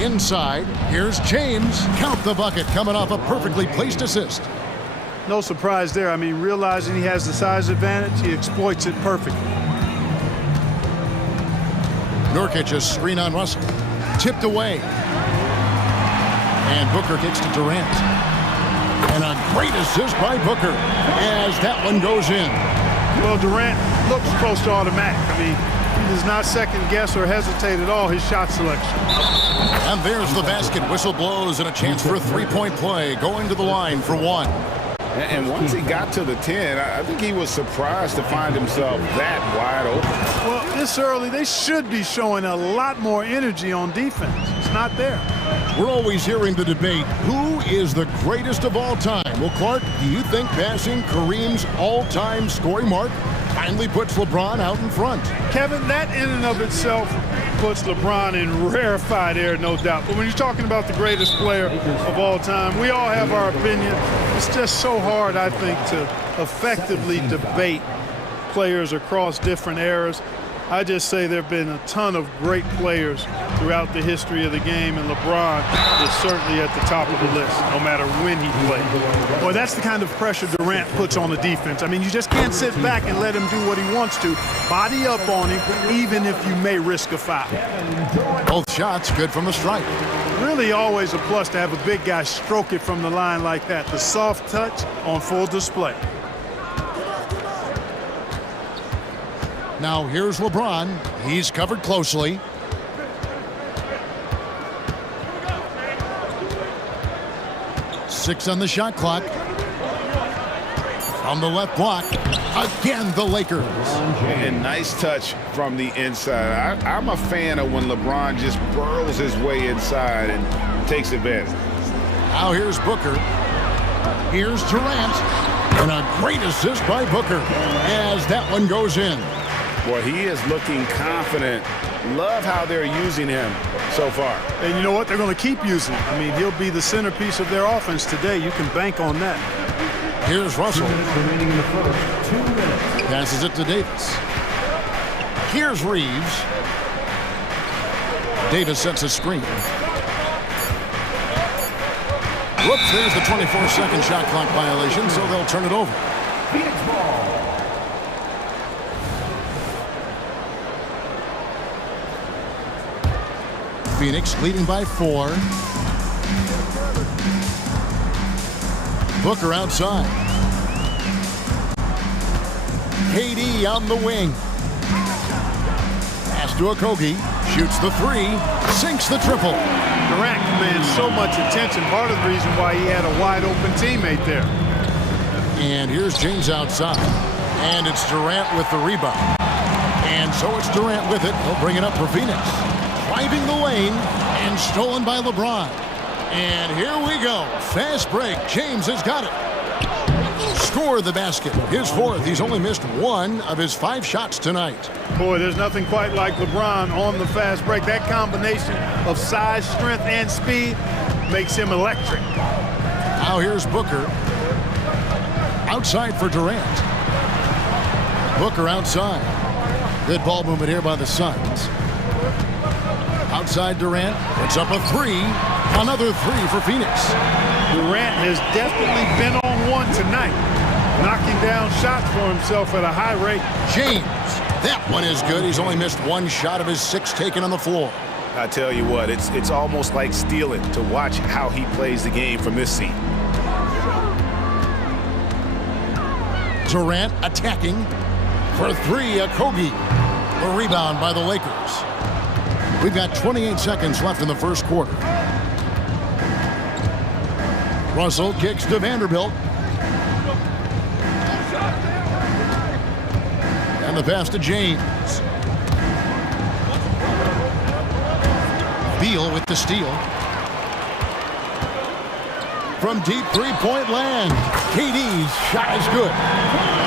Inside, here's James. Count the bucket coming off a perfectly placed assist. No surprise there. I mean, realizing he has the size advantage, he exploits it perfectly. Nurkic a screen on Russell. Tipped away. And Booker gets to Durant. And a great assist by Booker as that one goes in. Well, Durant looks close to automatic. I mean, he does not second guess or hesitate at all his shot selection. And there's the basket. Whistle blows and a chance for a three-point play. Going to the line for one. And once he got to the 10, I think he was surprised to find himself that wide open. Well, this early, they should be showing a lot more energy on defense. It's not there. We're always hearing the debate, who is the greatest of all time? Well, Clark, do you think passing Kareem's all-time scoring mark finally puts LeBron out in front? Kevin, that in and of itself puts LeBron in rarefied air, no doubt. But when you're talking about the greatest player of all time, we all have our opinion. It's just so hard, I think, to effectively debate players across different eras. I just say there have been a ton of great players throughout the history of the game, and LeBron is certainly at the top of the list, no matter when he played. Boy, that's the kind of pressure Durant puts on the defense. I mean, you just can't sit back and let him do what he wants to. Body up on him, even if you may risk a foul. Both shots good from the stripe. Really always a plus to have a big guy stroke it from the line like that. The soft touch on full display. Now here's LeBron. He's covered closely. Six on the shot clock. From the left block. Again, the Lakers. And nice touch from the inside. I'm a fan of when LeBron just burrows his way inside and takes advantage. Now here's Booker. Here's Durant. And a great assist by Booker as that one goes in. Boy, he is looking confident. Love how they're using him so far. And you know what? They're going to keep using him. I mean, he'll be the centerpiece of their offense today. You can bank on that. Here's Russell. 2 minutes remaining in the first. 2 minutes. Passes it to Davis. Here's Reeves. Davis sets a screen. Whoops, there's the 24-second shot clock violation, so they'll turn it over. Phoenix ball. Phoenix leading by 4. Booker outside. KD on the wing. Pass to Okogie. Shoots the 3. Sinks the triple. Durant commands so much attention. Part of the reason why he had a wide-open teammate there. And here's James outside. And it's Durant with the rebound. And so it's Durant with it. He'll bring it up for Phoenix. Driving the lane and stolen by LeBron. And here we go. Fast break. James has got it. score the basket. His fourth. He's only missed one of his 5 shots tonight. Boy, there's nothing quite like LeBron on the fast break. That combination of size, strength, and speed makes him electric. Now here's Booker. Outside for Durant. Booker outside. Good ball movement here by the Suns. Outside Durant. Puts up a 3. Another 3 for Phoenix. Durant has definitely been on one tonight, knocking down shots for himself at a high rate. James. That one is good. He's only missed 1 shot of his 6 taken on the floor. I tell you what, it's almost like stealing to watch how he plays the game from this seat. Durant attacking for 3, Okogie. The rebound by the Lakers. We've got 28 seconds left in the first quarter. Russell kicks to Vanderbilt. And the pass to James. Beal with the steal. From deep three-point land. KD's shot is good.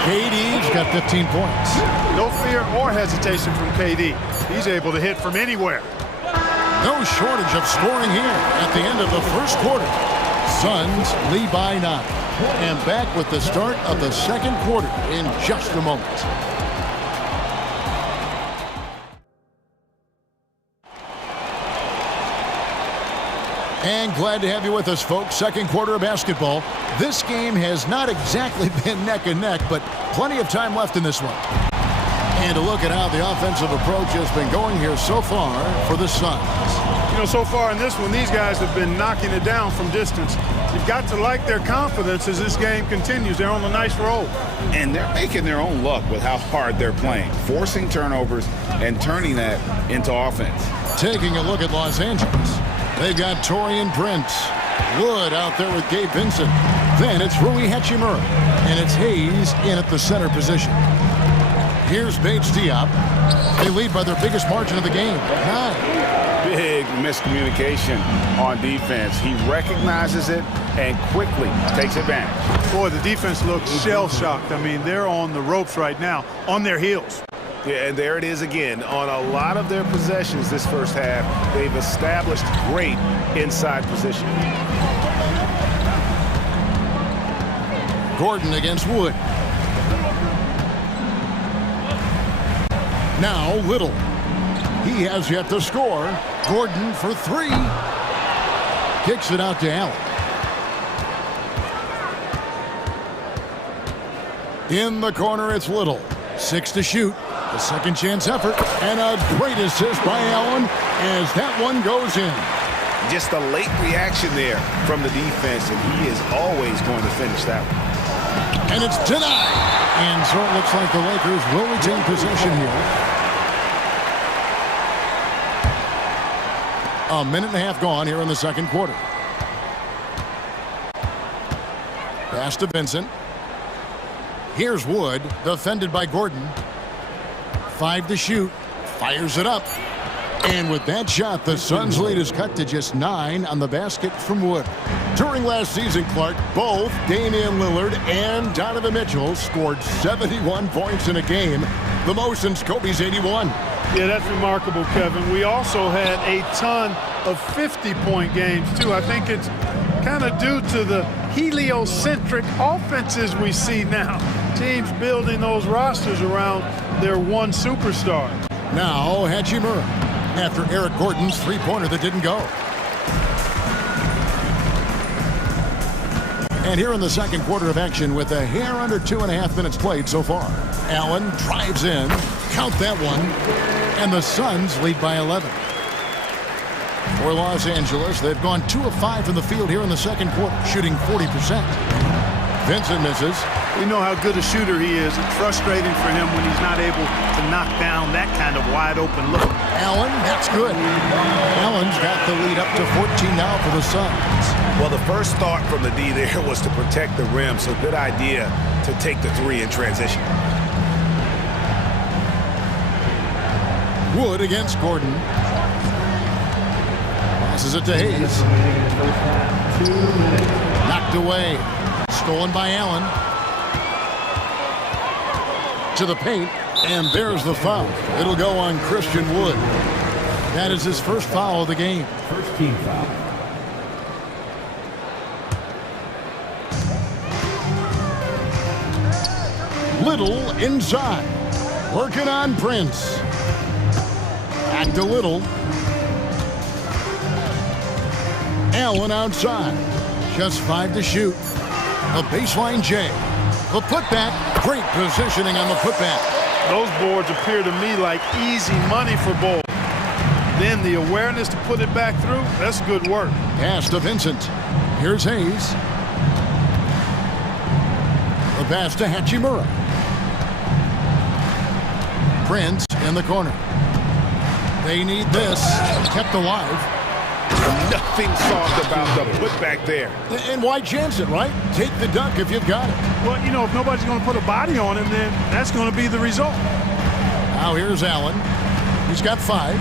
KD's got 15 points. No fear or hesitation from KD. He's able to hit from anywhere. No shortage of scoring here at the end of the first quarter. Suns lead by 9. And back with the start of the second quarter in just a moment. And glad to have you with us, folks. Second quarter of basketball. This game has not exactly been neck and neck, but plenty of time left in this one. And to look at how the offensive approach has been going here so far for the Suns. You know, so far in this one, these guys have been knocking it down from distance. You've got to like their confidence as this game continues. They're on a nice roll. And they're making their own luck with how hard they're playing, forcing turnovers and turning that into offense. Taking a look at Los Angeles. They've got Torian Prince. Wood out there with Gabe Vincent. Then it's Rui Hachimura. And it's Hayes in at the center position. Here's Bates Diop. They lead by their biggest margin of the game, 9. Big miscommunication on defense. He recognizes it and quickly takes advantage. Boy, the defense looks shell-shocked. I mean, they're on the ropes right now, on their heels. Yeah, and there it is again. On a lot of their possessions this first half, they've established great inside position. Gordon against Wood. Now Little. He has yet to score. Gordon for 3. Kicks it out to Allen. In the corner, it's Little. 6 to shoot. The second chance effort. And a great assist by Allen as that one goes in. Just a late reaction there from the defense, and he is always going to finish that one. And it's denied. And so it looks like the Lakers will retain possession here. A minute and a half gone here in the second quarter. Pass to Vincent. Here's Wood, defended by Gordon. 5 to shoot. Fires it up. And with that shot, the Suns' lead is cut to just 9 on the basket from Wood. During last season, Clark, both Damian Lillard and Donovan Mitchell scored 71 points in a game, the most since Kobe's 81. Yeah, that's remarkable, Kevin. We also had a ton of 50-point games, too. I think it's kind of due to the heliocentric offenses we see now. Teams building those rosters around their one superstar. Now Hachimura after Eric Gordon's three-pointer that didn't go. And here in the second quarter of action with a hair under 2.5 minutes played so far. Allen drives in. Count that one. And the Suns lead by 11. For Los Angeles, they've gone 2 of 5 from the field here in the second quarter, shooting 40%. Vincent misses. We know how good a shooter he is. It's frustrating for him when he's not able to knock down that kind of wide-open look. Allen, that's good. Allen's got the lead up to 14 now for the Suns. Well, the first thought from the D there was to protect the rim, so good idea to take the 3 in transition. Wood against Gordon. Passes it to Hayes. Knocked away. Stolen by Allen. To the paint, and there's the foul. It'll go on Christian Wood. That is his first foul of the game. First team foul. Little inside. Working on Prince. Back to Little. Allen outside. Just 5 to shoot. A baseline J. The putback. Great positioning on the putback. Those boards appear to me like easy money for Bull. Then the awareness to put it back through, that's good work. Pass to Vincent. Here's Hayes. The pass to Hachimura. Prince in the corner. They need this. Kept alive. Nothing soft about the putback there. And why chance it, right? Take the dunk if you've got it. Well, you know, if nobody's going to put a body on him, then that's going to be the result. Now here's Allen. He's got 5.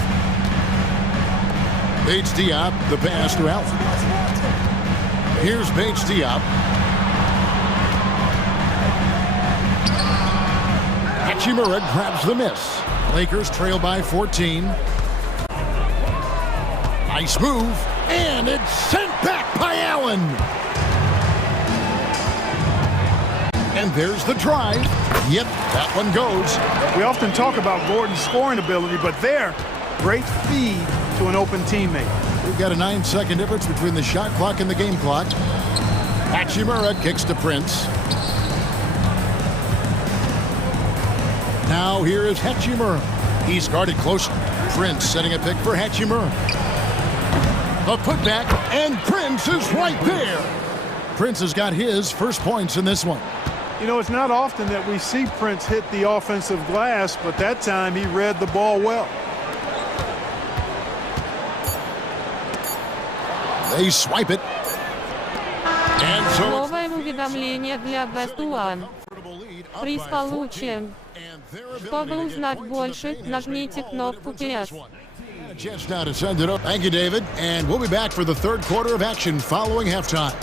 Bates Diop, the pass to Allen. Here's Bates Diop. Hachimura grabs the miss. Lakers trail by 14. Nice move, and it's sent back by Allen. And there's the drive. Yep, that one goes. We often talk about Gordon's scoring ability, but there, great feed to an open teammate. We've got a 9-second difference between the shot clock and the game clock. Hachimura kicks to Prince. Now here is Hachimura. He's guarded closely. Prince setting a pick for Hachimura. A putback, and Prince is right there. Prince has got his first points in this one. You know, it's not often that we see Prince hit the offensive glass, but that time he read the ball well. They swipe it. And so Новое уведомление для Best One. Приз получен. Чтобы узнать больше, нажмите кнопку PS. A chance now to send it up. Thank you, David. And we'll be back for the third quarter of action following halftime.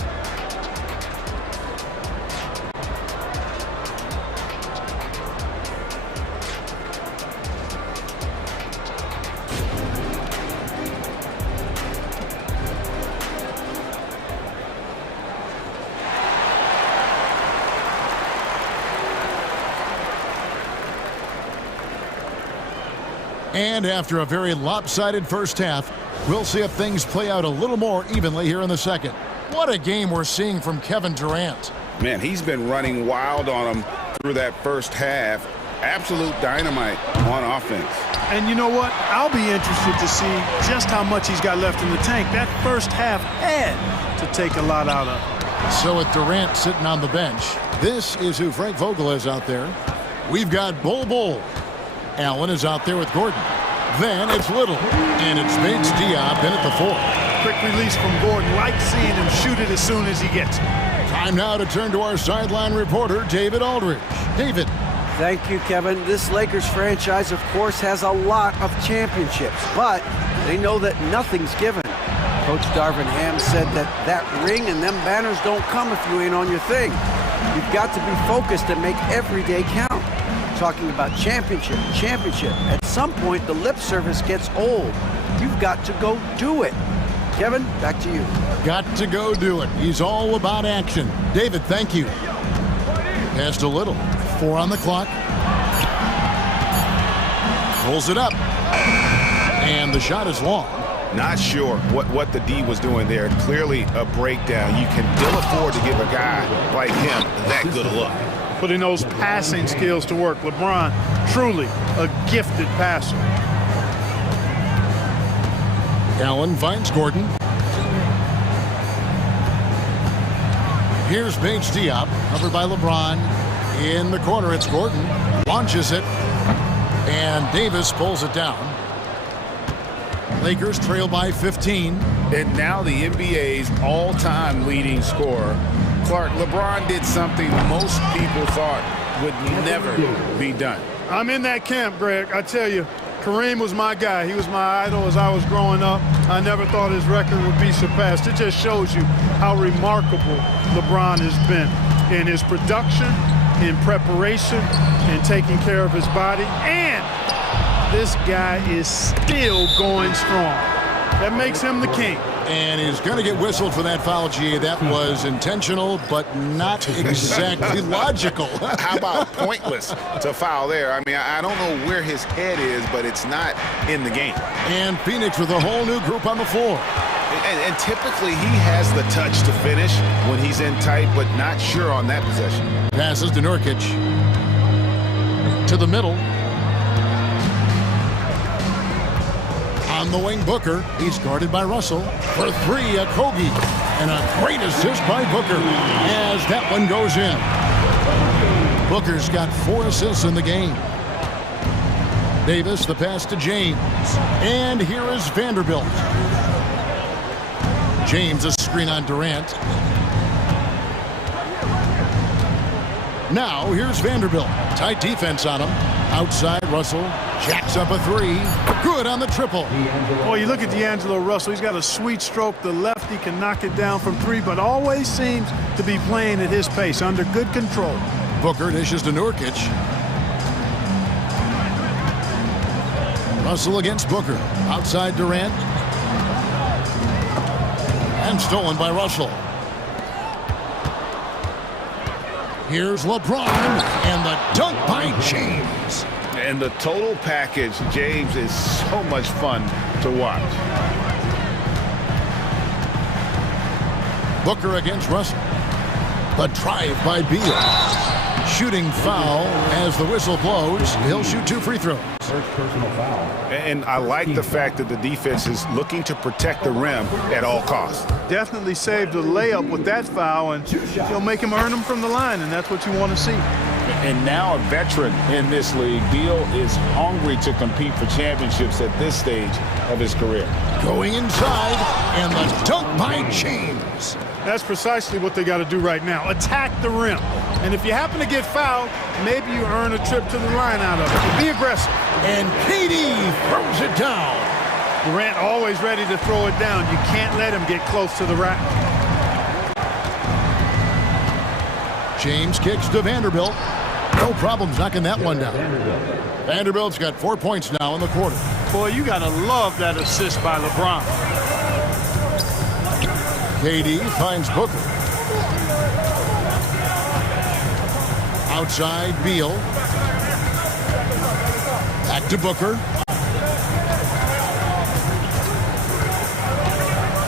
And after a very lopsided first half, we'll see if things play out a little more evenly here in the second. What a game we're seeing from Kevin Durant. Man, he's been running wild on him through that first half. Absolute dynamite on offense. And you know what? I'll be interested to see just how much he's got left in the tank. That first half had to take a lot out of. So with Durant sitting on the bench, this is who Frank Vogel is out there. We've got Bull. Allen is out there with Gordon. Then it's Little, and it's Bates Diop in at the 4. Quick release from Gordon. Like seeing him shoot it as soon as he gets it. Time now to turn to our sideline reporter, David Aldridge. David. Thank you, Kevin. This Lakers franchise, of course, has a lot of championships, but they know that nothing's given. Coach Darvin Ham said that ring and them banners don't come if you ain't on your thing. You've got to be focused and make every day count. Talking about championship. At some point, the lip service gets old. You've got to go do it. Kevin, back to you. Got to go do it. He's all about action. David, thank you. Pass to Little. 4 on the clock. Pulls it up. And the shot is long. Not sure what the D was doing there. Clearly a breakdown. You can ill afford to give a guy like him that good a look. Putting those passing skills to work. LeBron, truly a gifted passer. Allen finds Gordon. Here's Bates Diop, covered by LeBron. In the corner, it's Gordon. Launches it. And Davis pulls it down. Lakers trail by 15. And now the NBA's all-time leading scorer. Clark, LeBron did something most people thought would never be done. I'm in that camp, Greg. I tell you, Kareem was my guy. He was my idol as I was growing up. I never thought his record would be surpassed. It just shows you how remarkable LeBron has been in his production in preparation and taking care of his body. And this guy is still going strong. That makes him the king. And he's going to get whistled for that foul, G. That was intentional, but not exactly logical. How about pointless to foul there? I mean, I don't know where his head is, but it's not in the game. And Phoenix with a whole new group on the floor. And typically he has the touch to finish when he's in tight, but not sure on that possession. Passes to Nurkic. To the middle. On the wing, Booker. He's guarded by Russell. For three, Kogi. And a great assist by Booker as that one goes in. Booker's got 4 assists in the game. Davis, the pass to James. And here is Vanderbilt. James, a screen on Durant. Now, here's Vanderbilt. Tight defense on him. Outside, Russell jacks up a 3. Good on the triple. Boy, you look at D'Angelo Russell. He's got a sweet stroke. The lefty can knock it down from 3, but always seems to be playing at his pace, under good control. Booker dishes to Nurkic. Russell against Booker. Outside Durant. And stolen by Russell. Here's LeBron, and the dunk by James. And the total package, James, is so much fun to watch. Booker against Russell. The drive by Beal. Shooting foul as the whistle blows. He'll shoot 2 free throws. First personal foul. And I like the fact that the defense is looking to protect the rim at all costs. Definitely saved a layup with that foul, and he'll make him earn them from the line, and that's what you want to see. And now a veteran in this league, Beal is hungry to compete for championships at this stage of his career. Going inside, and the dunk by James. That's precisely what they got to do right now. Attack the rim. And if you happen to get fouled, maybe you earn a trip to the line out of it. Be aggressive. And KD throws it down. Durant always ready to throw it down. You can't let him get close to the rack. James kicks to Vanderbilt. No problems knocking that one down. Vanderbilt's got 4 points now in the quarter. Boy, you got to love that assist by LeBron. KD finds Booker. Outside, Beal. Back to Booker.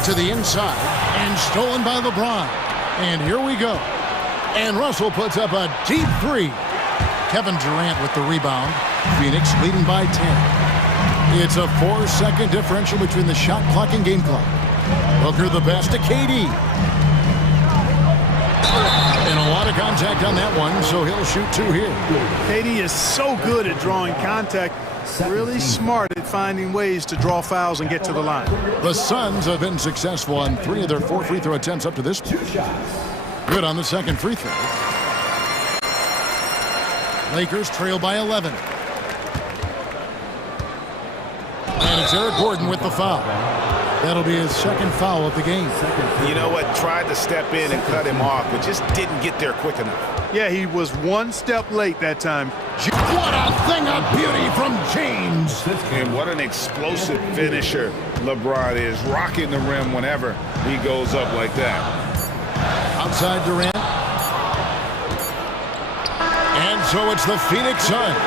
To the inside, and stolen by LeBron. And here we go. And Russell puts up a deep 3. Kevin Durant with the rebound. Phoenix leading by 10. It's a 4-second differential between the shot clock and game clock. Booker the pass to KD. And a lot of contact on that one, so he'll shoot 2 here. KD is so good at drawing contact. Really smart at finding ways to draw fouls and get to the line. The Suns have been successful on 3 of their 4 free throw attempts up to this point. Good on the second free throw. Lakers trail by 11. And it's Eric Gordon with the foul. That'll be his second foul of the game. You know what? Tried to step in and cut him off, but just didn't get there quick enough. Yeah, he was 1 step late that time. What a thing of beauty from James. And what an explosive finisher LeBron is, rocking the rim whenever he goes up like that. Outside Durant. And so it's the Phoenix Suns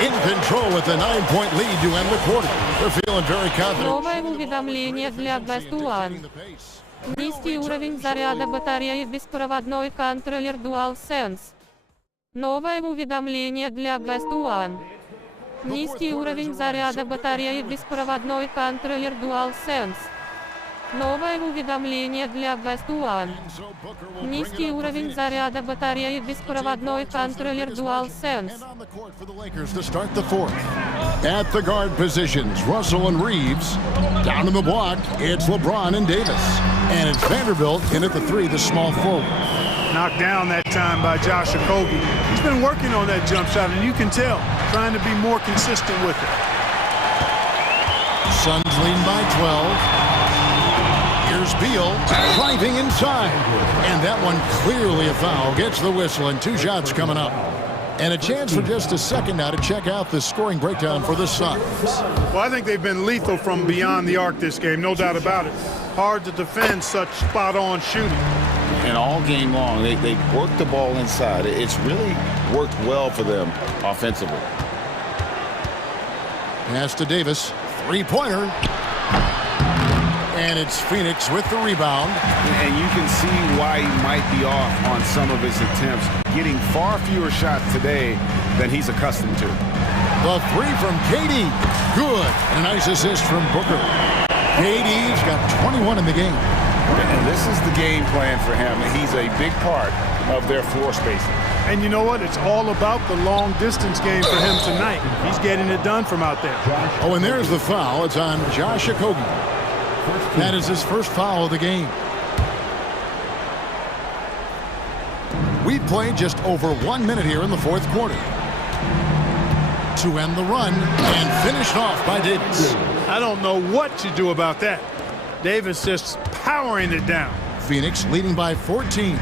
in control with a 9-point lead to end the quarter. They're feeling very confident. Новое уведомление для Best One. Низкий уровень заряда батареи беспроводной контроллер DualSense. Новое уведомление для Best One. Низкий уровень заряда батареи беспроводной контроллер DualSense. Новое уведомление для Best One. Низкий уровень заряда батареи беспроводной контроллер DualSense. To start the fourth. At the guard positions, Russell and Reeves. Down in the block, it's LeBron and Davis. And it's Vanderbilt in at the 3, the small forward. Knocked down that time by Josh Okogie. He's been working on that jump shot, and you can tell, trying to be more consistent with it. Suns lead by 12. Here's Beal driving inside. And that one clearly a foul. Gets the whistle and 2 shots coming up. And a chance for just a second now to check out the scoring breakdown for the Suns. Well, I think they've been lethal from beyond the arc this game, no doubt about it. Hard to defend such spot-on shooting. And all game long, they worked the ball inside. It's really worked well for them offensively. Pass to Davis. Three-pointer. And it's Phoenix with the rebound. And you can see why he might be off on some of his attempts, getting far fewer shots today than he's accustomed to. The three from KD. Good. And a nice assist from Booker. KD's got 21 in the game. And this is the game plan for him. He's a big part of their floor spacing. And you know what? It's all about the long-distance game for him tonight. He's getting it done from out there. Oh, and there's the foul. It's on Josh Okogie. That is his first foul of the game. We played just over 1 minute here in the fourth quarter. To end the run and finished off by Davis. I don't know what you do about that. Davis just powering it down. Phoenix leading by 14.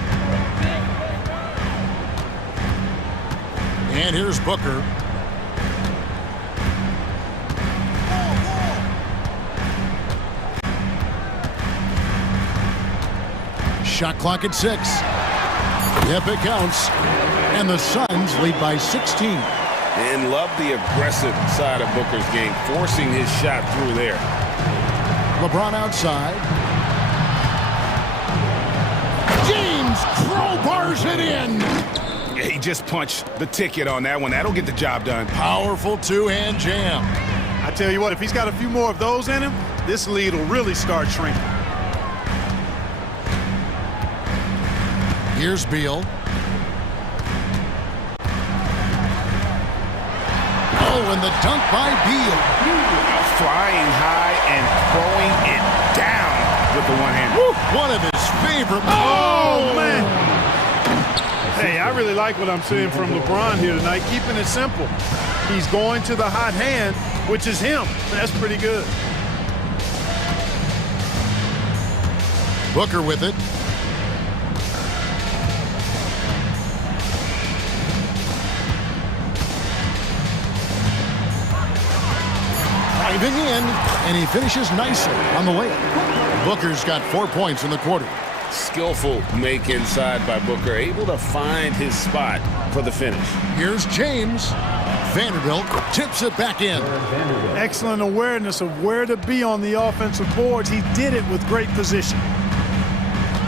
And here's Booker. Shot clock at 6. Yep, it counts. And the Suns lead by 16. And love the aggressive side of Booker's game, forcing his shot through there. LeBron outside. James crowbars it in. He just punched the ticket on that one. That'll get the job done. Powerful two-hand jam. I tell you what, if he's got a few more of those in him, this lead will really start shrinking. Here's Beal. Oh, and the dunk by Beal. Flying high and throwing it down with the one-hand. One of his favorite. Oh, man. Hey, I really like what I'm seeing from LeBron here tonight, keeping it simple. He's going to the hot hand, which is him. That's pretty good. Booker with it. Driving in, and he finishes nicely on the layup. Booker's got 4 points in the quarter. Skillful make inside by Booker, able to find his spot for the finish. Here's James. Vanderbilt tips it back in. Excellent awareness of where to be on the offensive boards. He did it with great position.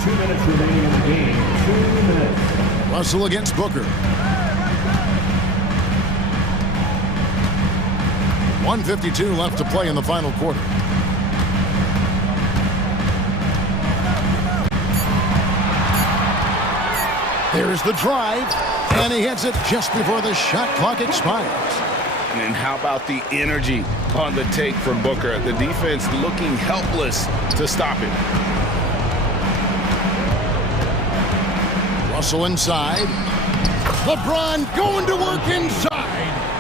2 minutes remaining in the game. 2 minutes. Russell against Booker. 1:52 left to play in the final quarter. There's the drive, and he hits it just before the shot clock expires. And how about the energy on the take from Booker? The defense looking helpless to stop it. Russell inside. LeBron going to work inside.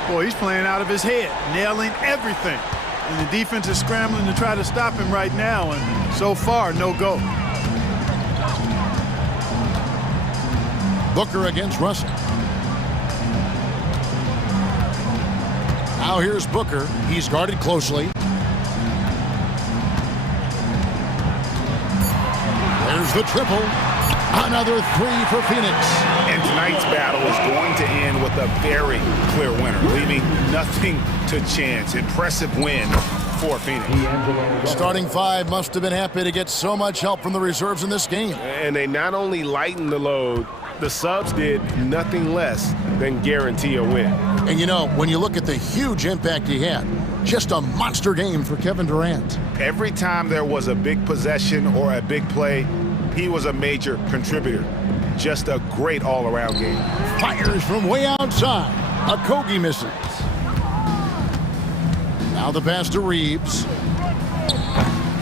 Boy, he's playing out of his head, nailing everything. And the defense is scrambling to try to stop him right now, and so far, no go. Booker against Russell. Now here's Booker. He's guarded closely. There's the triple. Another three for Phoenix. And tonight's battle is going to end with a very clear winner, leaving nothing to chance. Impressive win for Phoenix. Starting five must have been happy to get so much help from the reserves in this game. And they not only lightened the load, the subs did nothing less than guarantee a win. And you know, when you look at the huge impact he had, just a monster game for Kevin Durant. Every time there was a big possession or a big play, he was a major contributor. Just a great all-around game. Fires from way outside. Okogie misses. Now the pass to Reeves.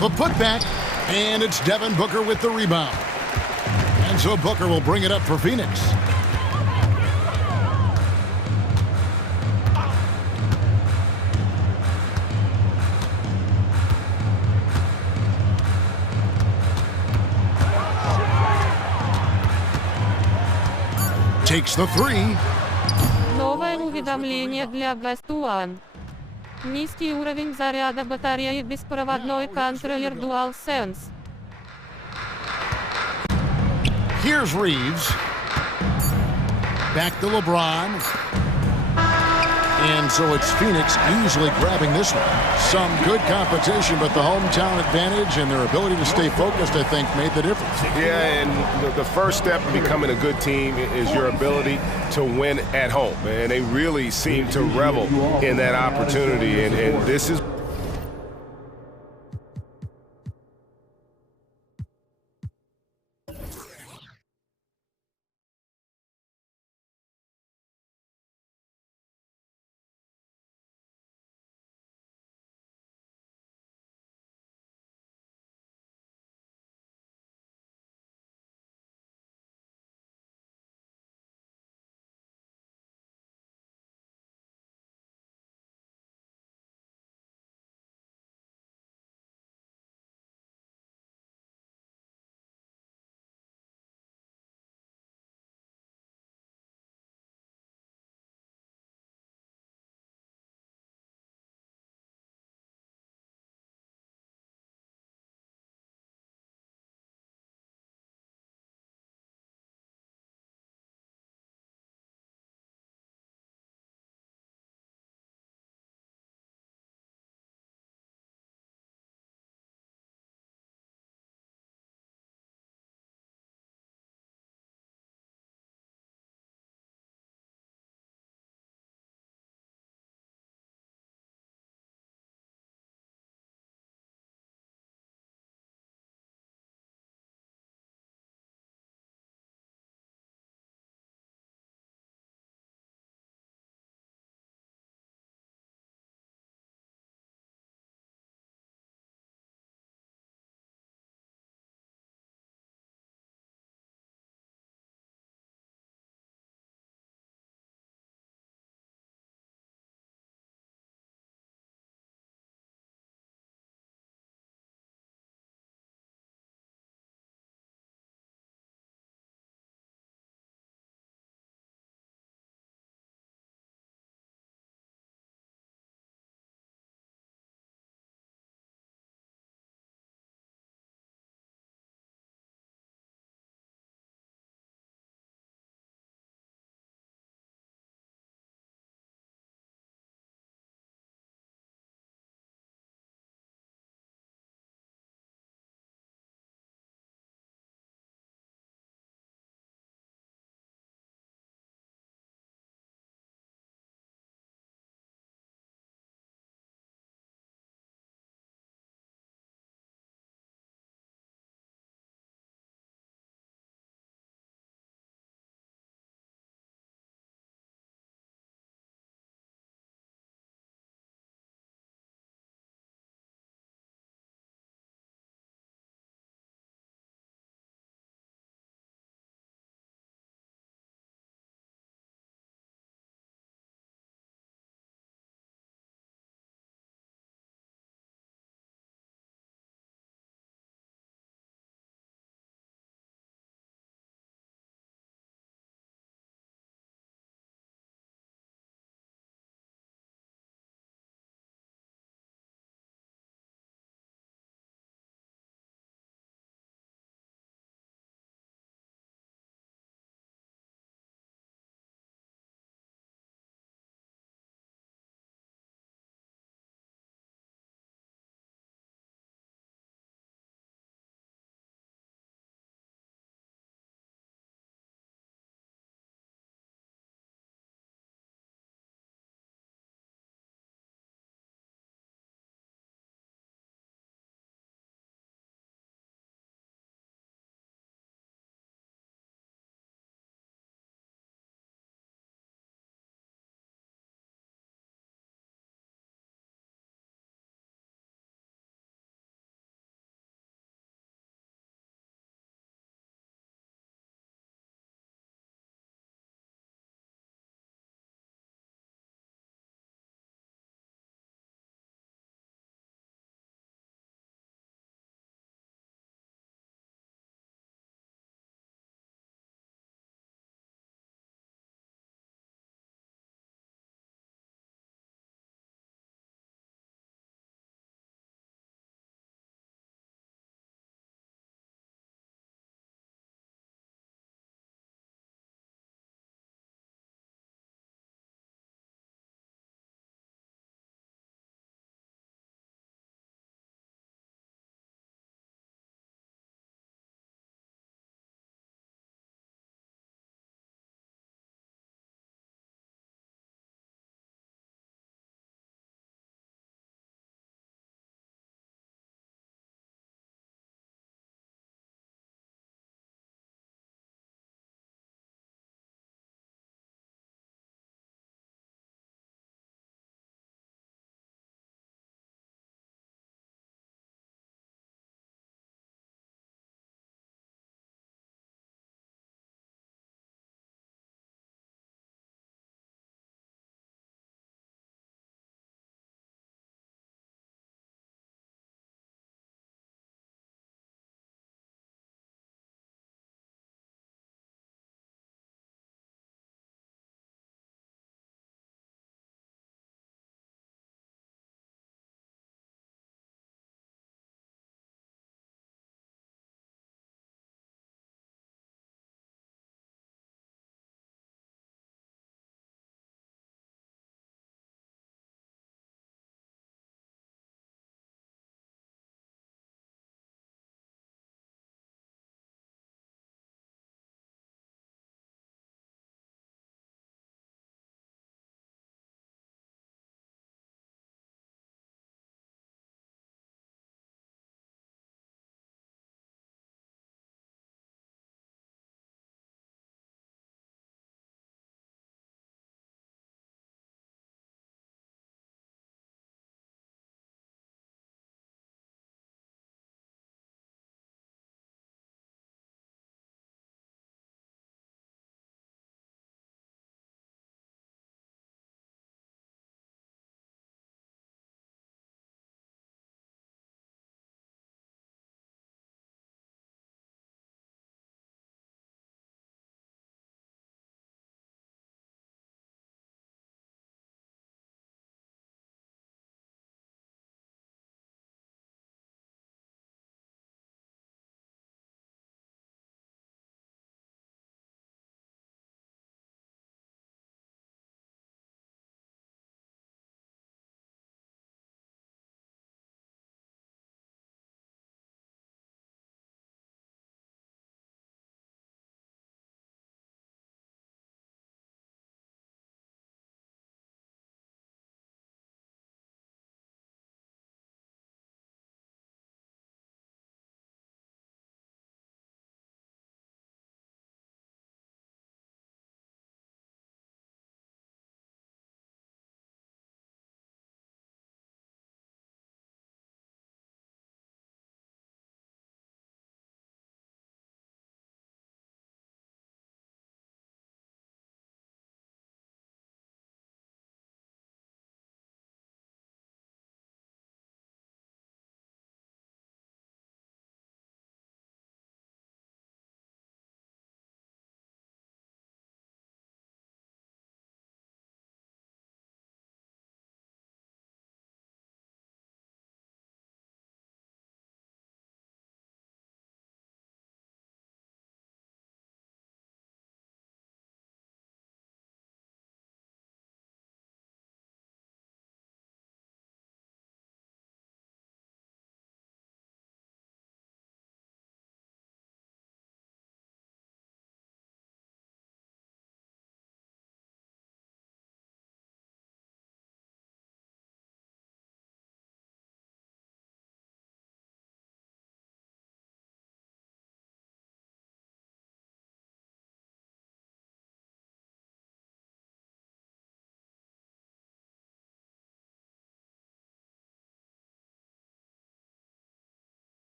The putback, and it's Devin Booker with the rebound. And so Booker will bring it up for Phoenix. Takes the three. Новое уведомление для Best One. Низкий уровень заряда батареи беспроводной контроллер DualSense. Here's Reeves. Back to LeBron. And so it's Phoenix easily grabbing this one. Some good competition, but the hometown advantage and their ability to stay focused, I think, made the difference. Yeah, and the first step in becoming a good team is your ability to win at home. And they really seem to revel in that opportunity. And this is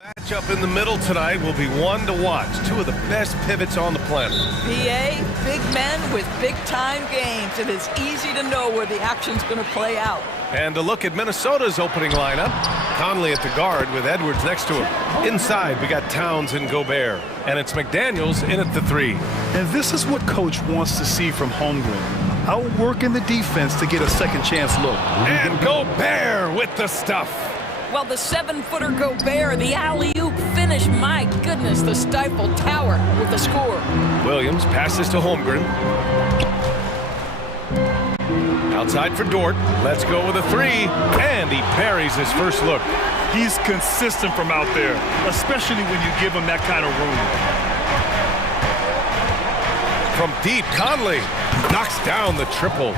Matchup in the middle tonight will be one to watch. Two of the best pivots on the planet. PA, big men with big-time games. It is easy to know where the action's going to play out. And a look at Minnesota's opening lineup. Conley at the guard with Edwards next to him. Inside, we got Towns and Gobert. And it's McDaniels in at the 3. And this is what Coach wants to see from Holmgren. Outworking the defense to get a second chance look. And Gobert with the stuff. Well, the 7-footer Gobert, the alley-oop finish. My goodness, the Stifle Tower with the score. Williams passes to Holmgren. Outside for Dort. Let's go with a 3. And he buries his first look. He's consistent from out there, especially when you give him that kind of room. From deep, Conley knocks down the triple.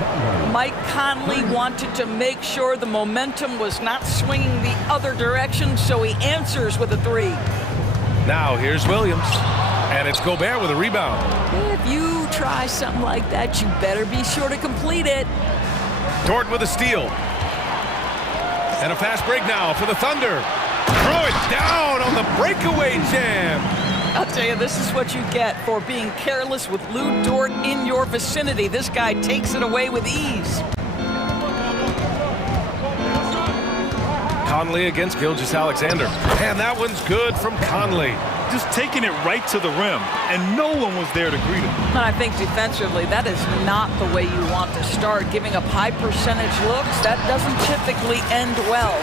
Mike Conley wanted to make sure the momentum was not swinging the other direction, so he answers with a 3. Now here's Williams. And it's Gobert with a rebound. If you try something like that, you better be sure to complete it. Dort with a steal. And a fast break now for the Thunder. Throw it down on the breakaway jam. I'll tell you, this is what you get for being careless with Lou Dort in your vicinity. This guy takes it away with ease. Conley against Gilgeous-Alexander. And that one's good from Conley. Just taking it right to the rim, and no one was there to greet him. And I think defensively, that is not the way you want to start. Giving up high percentage looks, that doesn't typically end well.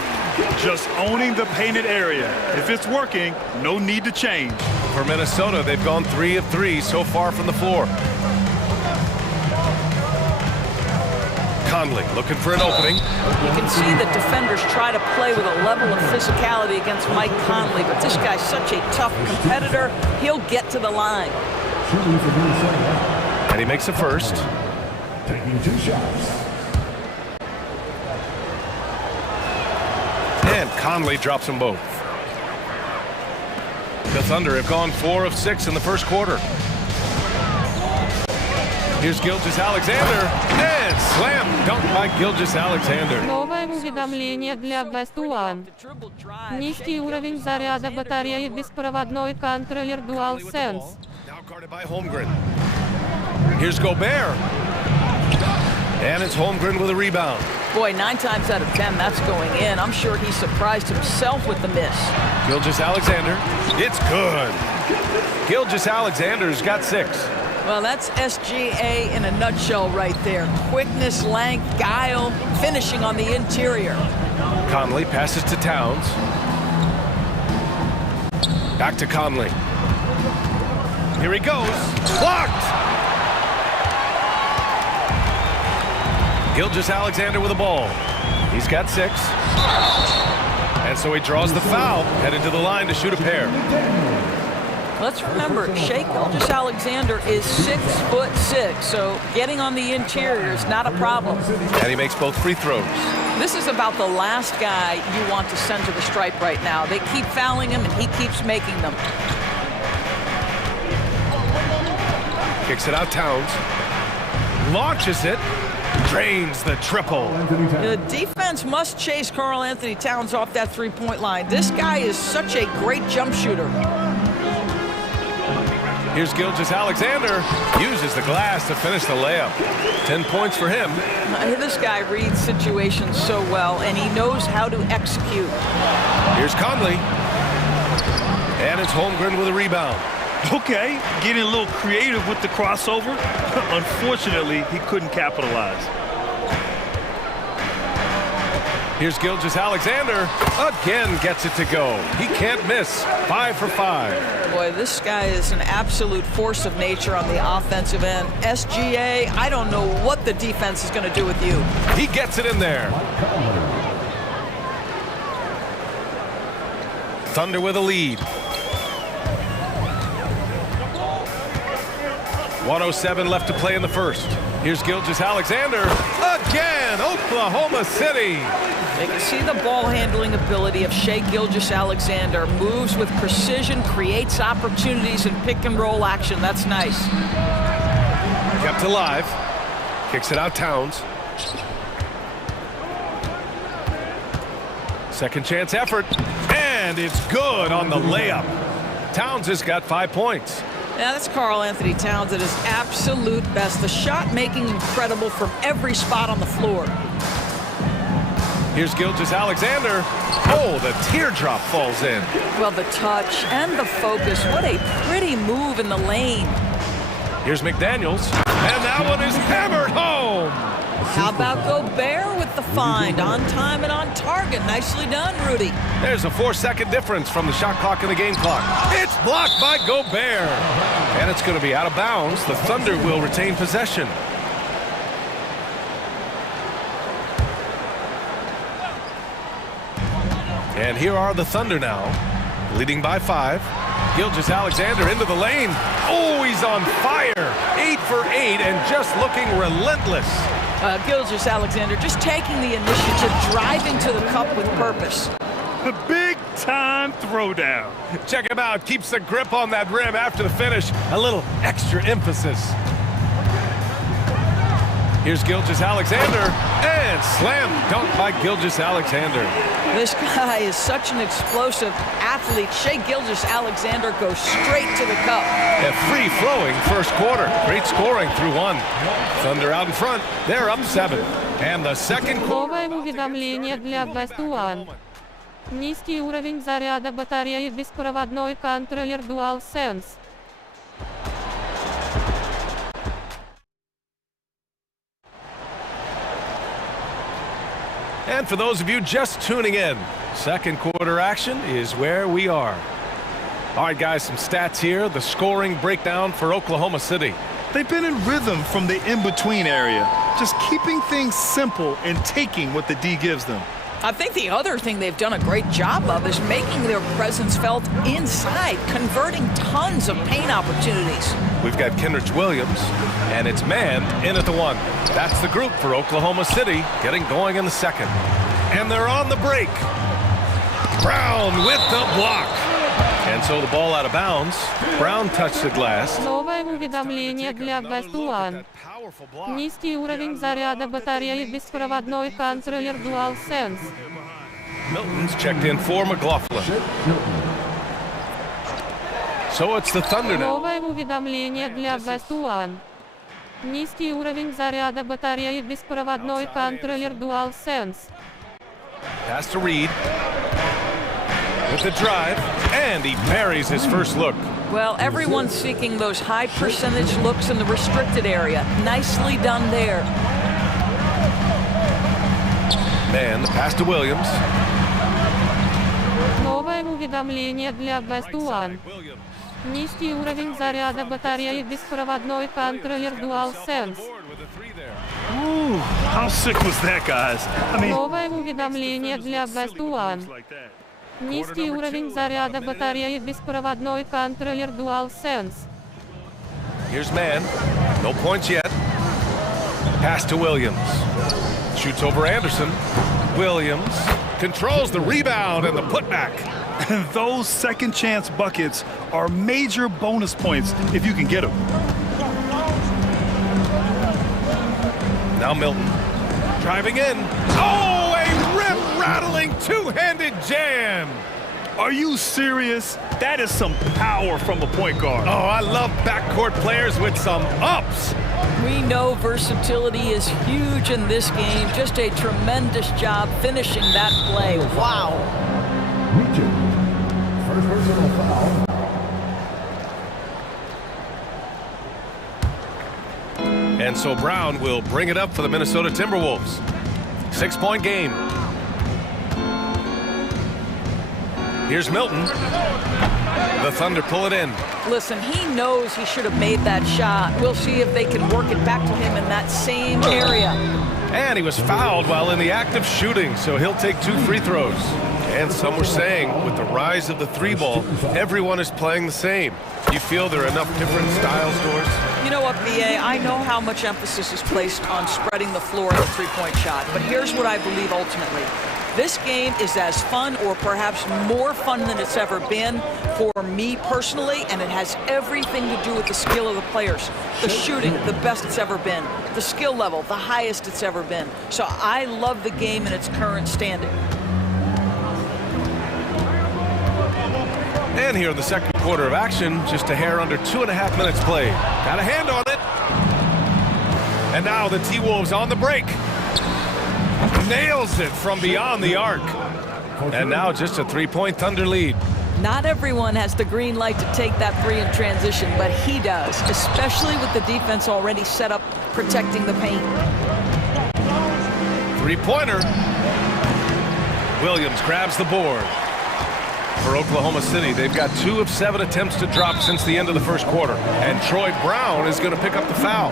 Just owning the painted area. If it's working, no need to change. For Minnesota, they've gone 3 of 3 so far from the floor. Conley looking for an opening. You can see that defenders try to play with a level of physicality against Mike Conley, but this guy's such a tough competitor, he'll get to the line. And he makes a first. Taking 2 shots. And Conley drops them both. The Thunder have gone 4 of 6 in the first quarter. Here's Gilgeous-Alexander, and slam dunk by Gilgeous-Alexander. Новое уведомление для Best One. Низкий уровень заряда батареи беспроводной контроллер DualSense. Now guarded by Holmgren. Here's Gobert. And it's Holmgren with a rebound. Boy, 9 times out of 10, that's going in. I'm sure he surprised himself with the miss. Gilgeous-Alexander, it's good. Gilgeous-Alexander's got 6. Well, that's SGA in a nutshell right there. Quickness, length, guile, finishing on the interior. Conley passes to Towns. Back to Conley. Here he goes. Blocked! Gilgeous-Alexander with the ball. He's got 6. And so he draws the foul, headed to the line to shoot a pair. Let's remember, Shai Gilgeous-Alexander is 6'6", so getting on the interior is not a problem. And he makes both free throws. This is about the last guy you want to send to the stripe right now. They keep fouling him, and he keeps making them. Kicks it out, Towns. Launches it. Drains the triple. The defense must chase Karl-Anthony Towns off that three-point line. This guy is such a great jump shooter. Here's Gilgeous-Alexander. Uses the glass to finish the layup. 10 points for him. This guy reads situations so well, and he knows how to execute. Here's Conley. And it's Holmgren with a rebound. Okay, getting a little creative with the crossover. Unfortunately, he couldn't capitalize. Here's Gilgeous-Alexander. Again gets it to go. He can't miss. 5 for 5. Boy, this guy is an absolute force of nature on the offensive end. SGA, I don't know what the defense is going to do with you. He gets it in there. Thunder with a lead. 1:07 left to play in the first. Here's Gilgeous-Alexander. Again, Oklahoma City. They can see the ball handling ability of Shai Gilgeous-Alexander. Moves with precision, creates opportunities in pick and roll action. That's nice. Kept alive. Kicks it out, Towns. Second chance effort. And And it's good on the layup. Towns has got 5 points. Now that's Karl Anthony Towns at his absolute best. The shot making incredible from every spot on the floor. Here's Gilgeous-Alexander. Oh, the teardrop falls in. Well, the touch and the focus. What a pretty move in the lane. Here's McDaniels. And that one is hammered home. How about Gobert with the find? On time and on target. Nicely done, Rudy. There's a 4-second difference from the shot clock and the game clock. It's blocked by Gobert. And it's going to be out of bounds. The Thunder will retain possession. And here are the Thunder now, leading by 5. Gilgeous-Alexander into the lane. Oh, he's on fire. 8 for 8 and just looking relentless. Gilgeous-Alexander just taking the initiative, driving to the cup with purpose. A big-time throwdown. Check him out. Keeps the grip on that rim after the finish. A little extra emphasis. Here's Gilgeous-Alexander, and slam dunk by Gilgeous-Alexander. This guy is such an explosive athlete. Shai Gilgeous-Alexander goes straight to the cup. A free-flowing first quarter. Great scoring through 1. Thunder out in front. They're up 7. And the second quarter... Новое уведомление для One. Низкий уровень заряда батареи беспроводной контроллер DualSense. And for those of you just tuning in, second quarter action is where we are. All right, guys, some stats here. The scoring breakdown for Oklahoma City. They've been in rhythm from the in-between area, just keeping things simple and taking what the D gives them. I think the other thing they've done a great job of is making their presence felt inside, converting tons of paint opportunities. We've got Kenrich Williams, and it's man in at the 1. That's the group for Oklahoma City, getting going in the second. And they're on the break. Brown with the block. And so the ball out of bounds. Brown touched the glass. Новое уведомление для One. Низкий уровень заряда батареи беспроводной контроллер DualSense. Milton's checked in for McLaughlin. So it's the Thunder now. Новое уведомление для One. Низкий уровень заряда батареи беспроводной контроллер DualSense. Pass to Reed. With the drive, and he parries his first look. Well, everyone's seeking those high percentage looks in the restricted area. Nicely done there. Man, the pass to Williams. Новое уведомление для One. Низкий уровень заряда батареи беспроводной контроллер DualSense. Ooh, how sick was that, guys? I mean, Новое уведомление для One. Низкий уровень заряда батареи беспроводной контроллер DualSense. Here's man. No points yet. Pass to Williams. Shoots over Anderson. Williams controls the rebound and the putback. And those second chance buckets are major bonus points if you can get them. Now Milton driving in. Oh, a rim-rattling two-handed jam. Are you serious? That is some power from a point guard. Oh, I love backcourt players with some ups. We know versatility is huge in this game. Just a tremendous job finishing that play. Wow. First personal foul. And so Brown will bring it up for the Minnesota Timberwolves. 6-point game. Here's Milton. The Thunder pull it in. Listen, he knows he should have made that shot. We'll see if they can work it back to him in that same area. And he was fouled while in the act of shooting, so he'll take 2 free throws. And some were saying, with the rise of the 3-ball, everyone is playing the same. You feel there are enough different styles, Doris? You know what, BA? I know how much emphasis is placed on spreading the floor in the three-point shot, but here's what I believe ultimately. This game is as fun or perhaps more fun than it's ever been for me personally, and it has everything to do with the skill of the players. The shooting, the best it's ever been. The skill level, the highest it's ever been. So I love the game in its current standing. And here in the second quarter of action, just a hair under 2.5 minutes played. Got a hand on it. And now the T-Wolves on the break. Nails it from beyond the arc. And now just a 3-point Thunder lead. Not everyone has the green light to take that three in transition, but he does, especially with the defense already set up protecting the paint. Three-pointer. Williams grabs the board. For Oklahoma City, they've got 2 of 7 attempts to drop since the end of the first quarter. And Troy Brown is going to pick up the foul.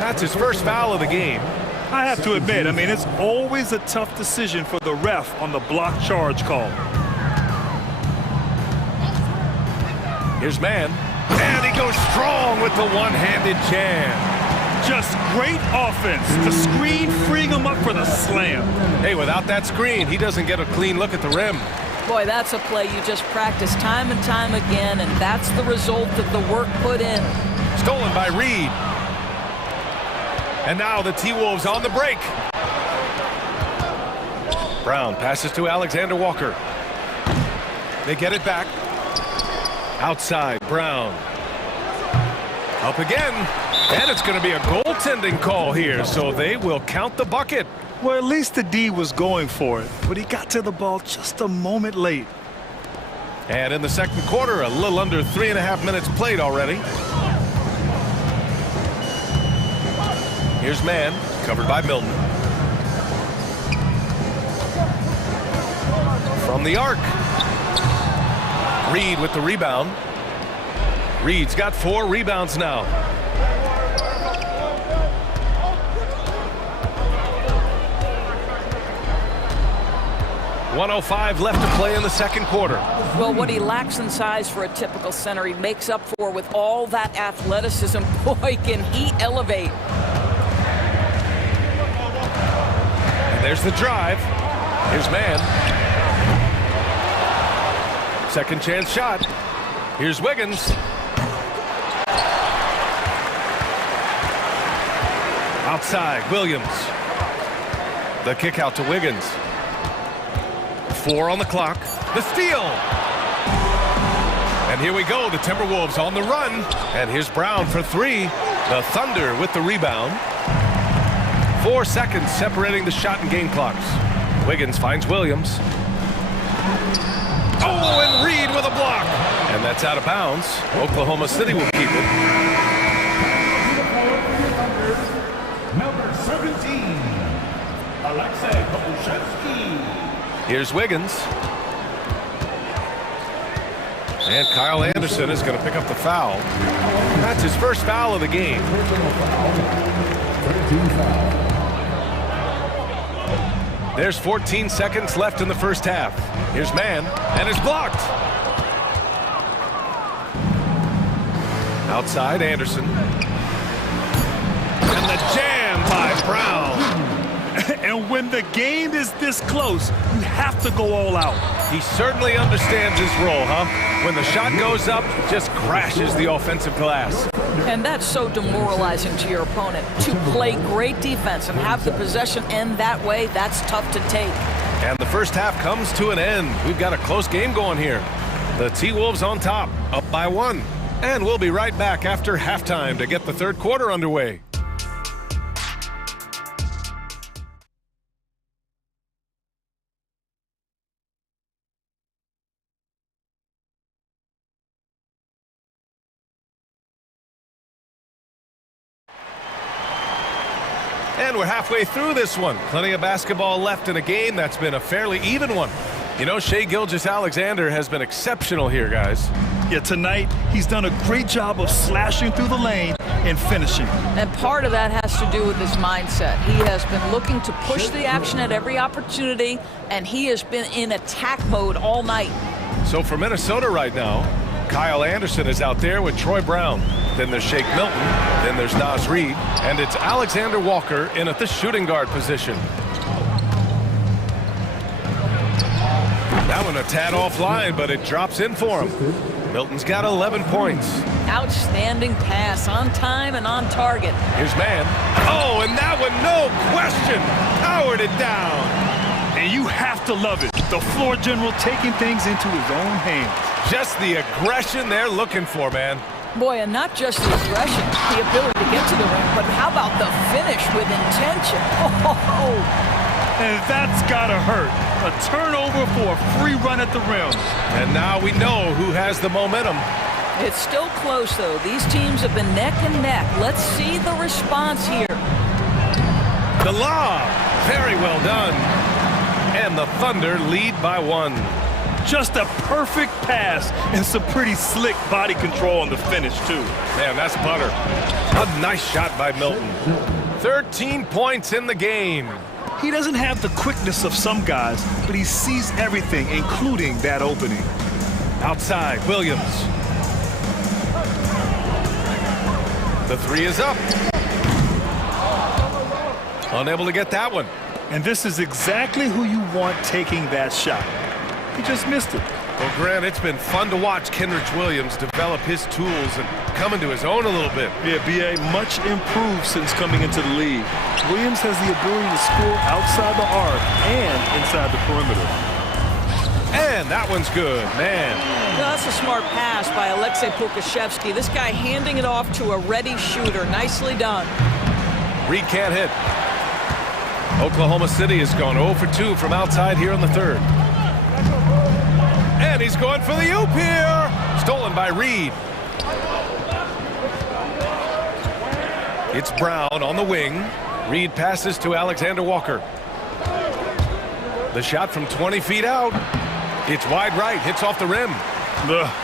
That's his first foul of the game. I have to admit, I mean, it's always a tough decision for the ref on the block charge call. Here's Mann. And he goes strong with the one-handed jam. Just great offense. The screen freeing him up for the slam. Hey, without that screen, he doesn't get a clean look at the rim. Boy, that's a play you just practice time and time again, and that's the result of the work put in. Stolen by Reed. And now the T-Wolves on the break. Brown passes to Alexander Walker. They get it back. Outside, Brown. Up again. And it's going to be a goaltending call here, so they will count the bucket. Well, at least the D was going for it, but he got to the ball just a moment late. And in the second quarter, a little under 3.5 minutes played already. Here's Mann, covered by Milton. From the arc. Reed with the rebound. Reed's got 4 rebounds now. .105 left to play in the second quarter. Well, what he lacks in size for a typical center, he makes up for with all that athleticism. Boy, can he elevate. And there's the drive. Here's Mann. Second chance shot. Here's Wiggins. Outside, Williams. The kick out to Wiggins. 4 on the clock. The steal. And here we go. The Timberwolves on the run. And here's Brown for 3. The Thunder with the rebound. 4 seconds separating the shot and game clocks. Wiggins finds Williams. Oh, and Reed with a block. And that's out of bounds. Oklahoma City will keep it. Number 17, Alexei Kokoszewski. Here's Wiggins. And Kyle Anderson is going to pick up the foul. That's his first foul of the game. There's 14 seconds left in the first half. Here's Mann, and it's blocked. Outside, Anderson. And the jam by Brown. And when the game is this close, you have to go all out. He certainly understands his role, huh? When the shot goes up, just crashes the offensive glass. And that's so demoralizing to your opponent. To play great defense and have the possession end that way, that's tough to take. And the first half comes to an end. We've got a close game going here. The T-Wolves on top, up by 1. And we'll be right back after halftime to get the third quarter underway. And we're halfway through this one. Plenty of basketball left in a game that's been a fairly even one. You know, Shai Gilgeous-Alexander has been exceptional here, guys. Yeah, tonight he's done a great job of slashing through the lane and finishing. And part of that has to do with his mindset. He has been looking to push the action at every opportunity, and he has been in attack mode all night. So for Minnesota right now, Kyle Anderson is out there with Troy Brown. Then there's Shake Milton. Then there's Naz Reid. And it's Alexander Walker in at the shooting guard position. That one a tad offline, but it drops in for him. Milton's got 11 points. Outstanding pass, on time and on target. Here's Mann. Oh, and that one, no question, powered it down. And you have to love it. The floor general taking things into his own hands. Just the aggression they're looking for, man. Boy, and not just the aggression, the ability to get to the rim, but how about the finish with intention? Oh, and that's gotta hurt. A turnover for a free run at the rim. And now we know who has the momentum. It's still close, though. These teams have been neck and neck. Let's see the response here. The lob, very well done. And the Thunder lead by 1. Just a perfect pass and some pretty slick body control on the finish, too. Man, that's butter. A nice shot by Milton. 13 points in the game. He doesn't have the quickness of some guys, but he sees everything, including that opening. Outside, Williams. The 3 is up. Unable to get that one. And this is exactly who you want taking that shot. He just missed it. Well, Grant, it's been fun to watch Kenrich Williams develop his tools and come into his own a little bit. Yeah, B.A. much improved since coming into the league. Williams has the ability to score outside the arc and inside the perimeter. And that one's good, man. That's a smart pass by Alexei Pukashevsky. This guy handing it off to a ready shooter. Nicely done. Reed can't hit. Oklahoma City has gone 0 for 2 from outside here in the 3rd. And he's going for the oop here. Stolen by Reed. It's Brown on the wing. Reed passes to Alexander Walker. The shot from 20 feet out. It's wide right, hits off the rim.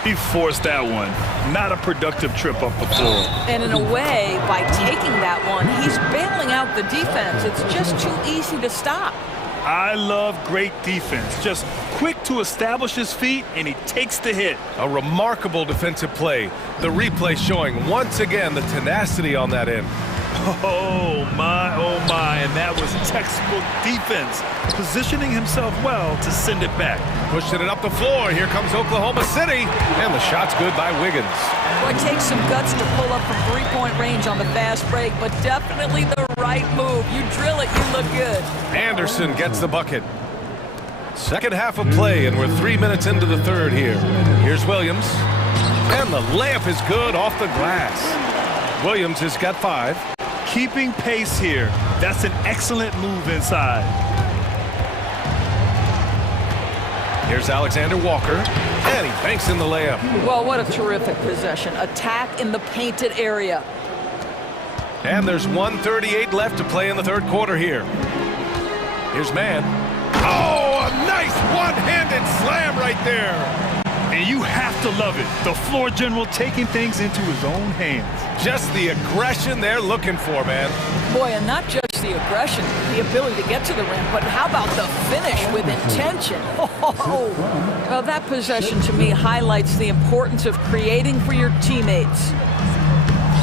He forced that one. Not a productive trip up the floor. And in a way, by taking that one, he's bailing out the defense. It's just too easy to stop. I love great defense. Just quick to establish his feet, and he takes the hit. A remarkable defensive play. The replay showing once again the tenacity on that end. Oh my, and that was textbook defense. Positioning himself well to send it back. Pushing it up the floor. Here comes Oklahoma City. And the shot's good by Wiggins. Well, it takes some guts to pull up from three-point range on the fast break, but definitely the right move. You drill it, you look good. Anderson gets the bucket. Second half of play, and we're 3 minutes into the 3rd here. Here's Williams. And the layup is good off the glass. Williams has got 5. Keeping pace here. That's an excellent move inside. Here's Alexander Walker, and he banks in the layup. Well, what a terrific possession. Attack in the painted area. And there's 1:38 left to play in the 3rd quarter here. Here's Mann. Oh, a nice one-handed slam right there. And you have to love it. The floor general taking things into his own hands. Just the aggression they're looking for, man. Boy, and not just the aggression, the ability to get to the rim, but how about the finish with intention? Oh, well, that possession to me highlights the importance of creating for your teammates.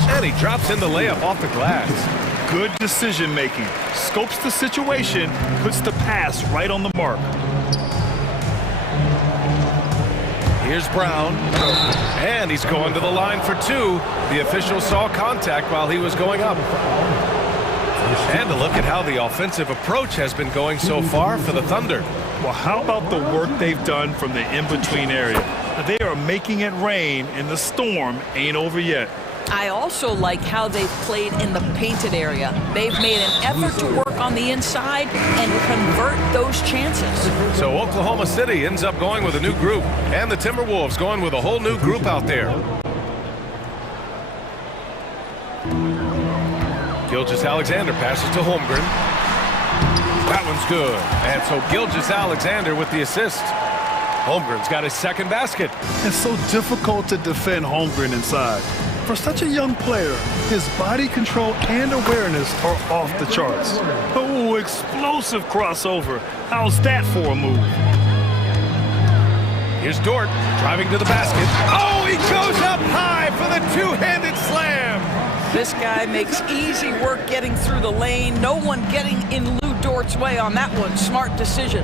And he drops in the layup off the glass. Good decision making. Scopes the situation, puts the pass right on the mark. Here's Brown, and he's going to the line for 2. The official saw contact while he was going up. And a look at how the offensive approach has been going so far for the Thunder. Well, how about the work they've done from the in-between area? They are making it rain, and the storm ain't over yet. I also like how they've played in the painted area. They've made an effort to work on the inside and convert those chances. So Oklahoma City ends up going with a new group, and the Timberwolves going with a whole new group out there. Gilgeous-Alexander passes to Holmgren. That one's good. And so Gilgeous-Alexander with the assist. Holmgren's got his 2nd basket. It's so difficult to defend Holmgren inside. For such a young player, his body control and awareness are off the charts. Oh, explosive crossover. How's that for a move? Here's Dort driving to the basket. Oh, he goes up high for the two-handed slam. This guy makes easy work getting through the lane. No one getting in Lou Dort's way on that one. Smart decision.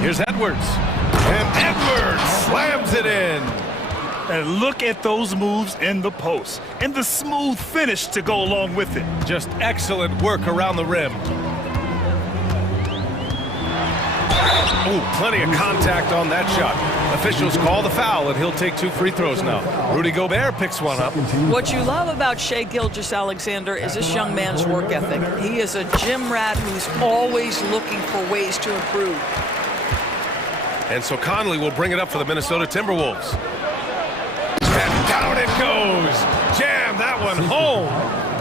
Here's Edwards. And Edwards slams it in. And look at those moves in the post. And the smooth finish to go along with it. Just excellent work around the rim. Ooh, plenty of contact on that shot. Officials call the foul, and he'll take 2 free throws now. Rudy Gobert picks one up. What you love about Shai Gilgeous-Alexander is this young man's work ethic. He is a gym rat who's always looking for ways to improve. And so Conley will bring it up for the Minnesota Timberwolves. And down it goes. Jam that one home.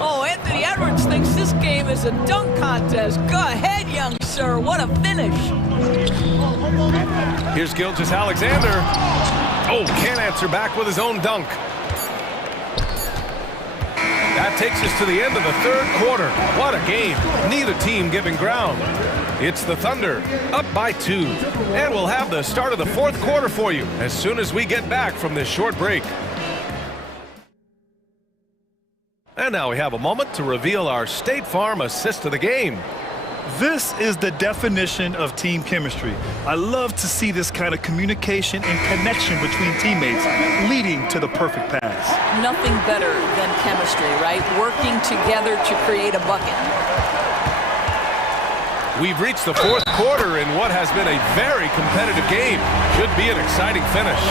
Oh, Anthony Edwards thinks this game is a dunk contest. Go ahead, young sir. What a finish. Here's Gilgeous-Alexander. Oh, can't answer back with his own dunk. That takes us to the end of the third quarter. What a game. Neither team giving ground. It's the Thunder, up by 2. And we'll have the start of the fourth quarter for you as soon as we get back from this short break. And now we have a moment to reveal our State Farm assist of the game. This is the definition of team chemistry. I love to see this kind of communication and connection between teammates leading to the perfect pass. Nothing better than chemistry, right? Working together to create a bucket. We've reached the fourth quarter in what has been a very competitive game. Should be an exciting finish.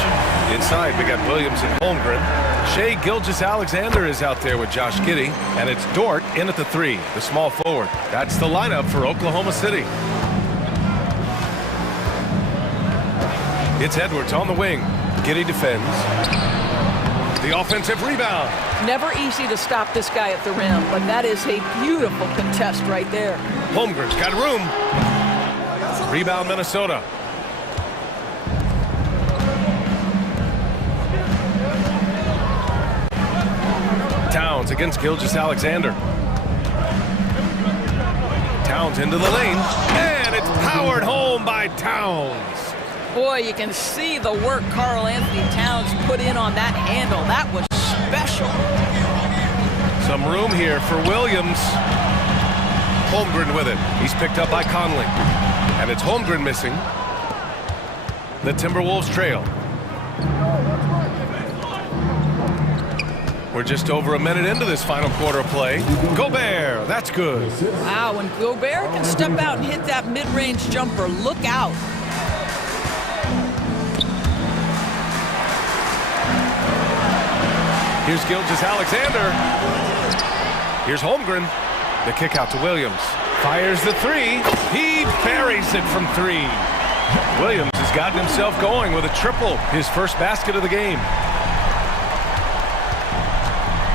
Inside, we got Williams and Holmgren. Shai Gilgeous-Alexander is out there with Josh Giddey, and it's Dort in at the 3, the small forward. That's the lineup for Oklahoma City. It's Edwards on the wing. Giddey defends. The offensive rebound. Never easy to stop this guy at the rim, but that is a beautiful contest right there. Holmgren's got room. Rebound Minnesota. Towns against Gilgeous-Alexander. Towns into the lane, and it's powered home by Towns. Boy, you can see the work Karl Anthony Towns put in on that handle. That was special. Some room here for Williams. Holmgren with it. He's picked up by Conley. And it's Holmgren missing. The Timberwolves trail. We're just over a minute into this final quarter of play. Gobert, that's good. Wow, when Gobert can step out and hit that mid-range jumper, look out. Here's Gilgeous-Alexander. Here's Holmgren. The kick out to Williams. Fires the 3. He buries it from 3. Williams has gotten himself going with a triple, his first basket of the game.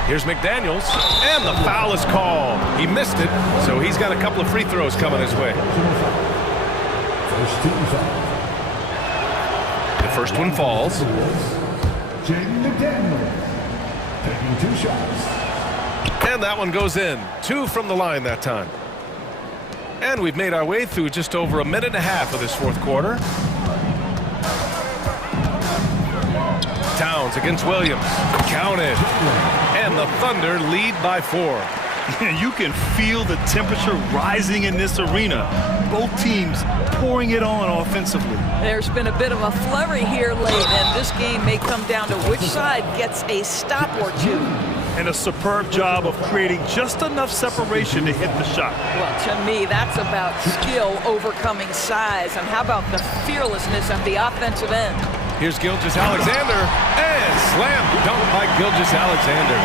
Here's McDaniels, and the foul is called. He missed it, so he's got a couple of free throws coming his way. The first one falls. Taking 2 shots. And that one goes in. 2 from the line that time. And we've made our way through just over a minute and a half of this fourth quarter. Towns against Williams. Counted. And the Thunder lead by 4. You can feel the temperature rising in this arena. Both teams pouring it on offensively. There's been a bit of a flurry here late, and this game may come down to which side gets a stop or 2. And a superb job of creating just enough separation to hit the shot. Well, to me, that's about skill overcoming size. And how about the fearlessness at the offensive end? Here's Gilgeous-Alexander, and slam dunk by Gilgeous-Alexander.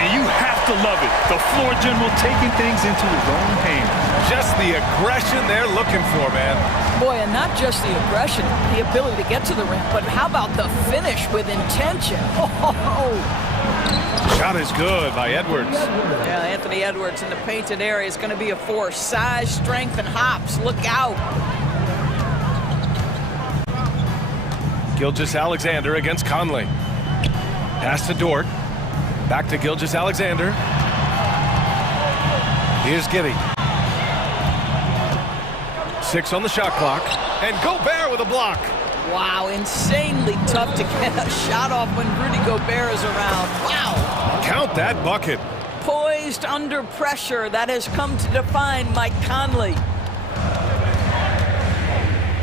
And you have to love it. The floor general taking things into his own hands. Just the aggression they're looking for, man. Boy, and not just the aggression, the ability to get to the rim, but how about the finish with intention? Oh. Shot is good by Edwards. Yeah, Anthony Edwards in the painted area is going to be a force. Size, strength, and hops. Look out. Gilgeous-Alexander against Conley. Pass to Dort. Back to Gilgeous-Alexander. Here's Giddey. 6 on the shot clock. And Gobert with a block. Wow, insanely tough to get a shot off when Rudy Gobert is around. Wow. Count that bucket. Poised under pressure. That has come to define Mike Conley.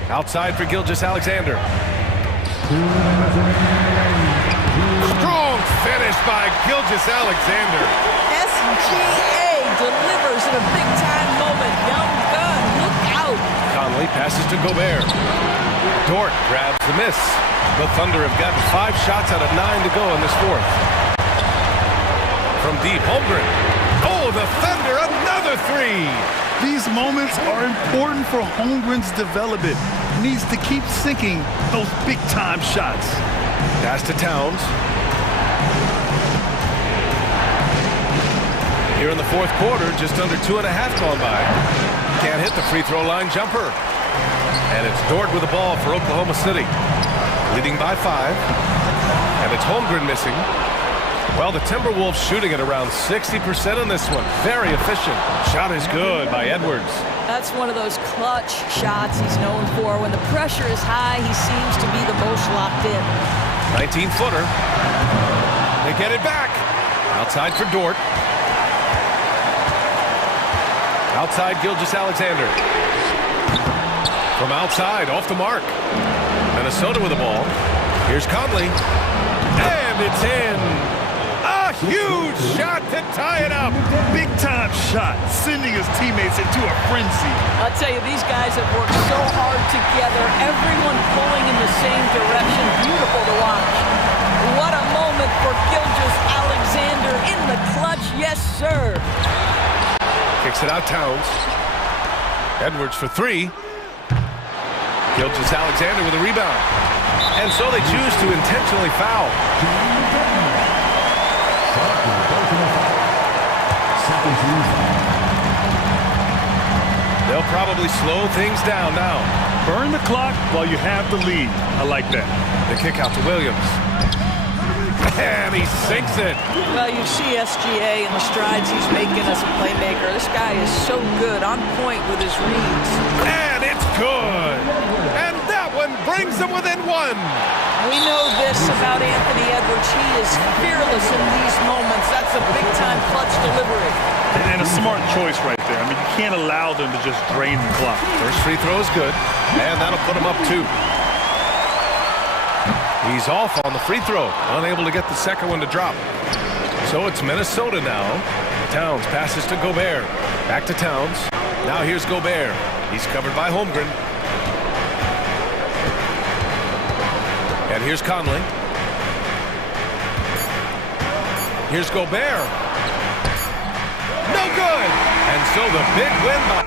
Outside for Gilgeous-Alexander. Strong finish by Gilgeous-Alexander. SGA delivers in a big-time moment. Young gun, look out. Conley passes to to Gobert. Dort grabs the miss. The Thunder have gotten 5 shots out of 9 to go in this fourth. From deep, Holmgren. Oh, the Thunder, another 3. These moments are important for Holmgren's development. He needs to keep sinking those big-time shots. Pass to Towns. Here in the fourth quarter, just under 2.5 gone by. Can't hit the free throw line jumper. And it's Dort with the ball for Oklahoma City. Leading by 5. And it's Holmgren missing. Well, the Timberwolves shooting at around 60% on this one. Very efficient. Shot is good by Edwards. That's one of those clutch shots he's known for. When the pressure is high, he seems to be the most locked in. 19-footer. They get it back. Outside for Dort. Outside Gilgeous-Alexander. From outside, off the mark. Minnesota with the ball. Here's Conley. And it's in. A huge shot to tie it up. Big-time shot, sending his teammates into a frenzy. I'll tell you, these guys have worked so hard together. Everyone pulling in the same direction. Beautiful to watch. What a moment for Gilgeous-Alexander in the clutch. Yes, sir. Kicks it out, Towns. Edwards for 3. Gilgeous-Alexander with a rebound. And so they choose to intentionally foul. They'll probably slow things down now. Burn the clock while you have the lead. I like that. The kick out to Williams. And he sinks it. Well, you see SGA and the strides he's making as a playmaker. This guy is so good, on point with his reads. And it's good. And that one brings them within 1. We know this about Anthony Edwards. He is fearless in these moments. That's a big-time clutch delivery. And a smart choice right there. I mean, you can't allow them to just drain the clock. First free throw is good. And that'll put him up 2. He's off on the free throw, unable to get the second one to drop. So it's Minnesota now. Towns passes to Gobert. Back to Towns. Now here's Gobert. He's covered by Holmgren. And here's Conley. Here's Gobert. No good! And so the big win by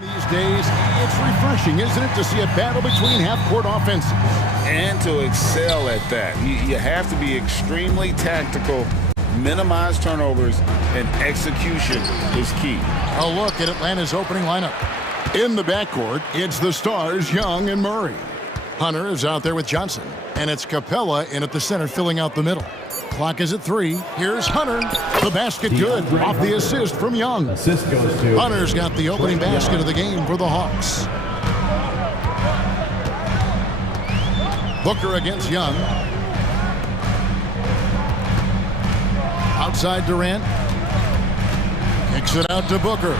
These days, it's refreshing, isn't it, to see a battle between half-court offenses? And to excel at that. You have to be extremely tactical, minimize turnovers, and execution is key. A look at Atlanta's opening lineup. In the backcourt, it's the stars, Young and Murray. Hunter is out there with Johnson, and it's Capella in at the center filling out the middle. Clock is at 3. Here's Hunter. The basket good off the assist from Young. Assist goes to Hunter's got the opening basket of the game for the Hawks. Booker against Young. Outside Durant. Kicks it out to Booker.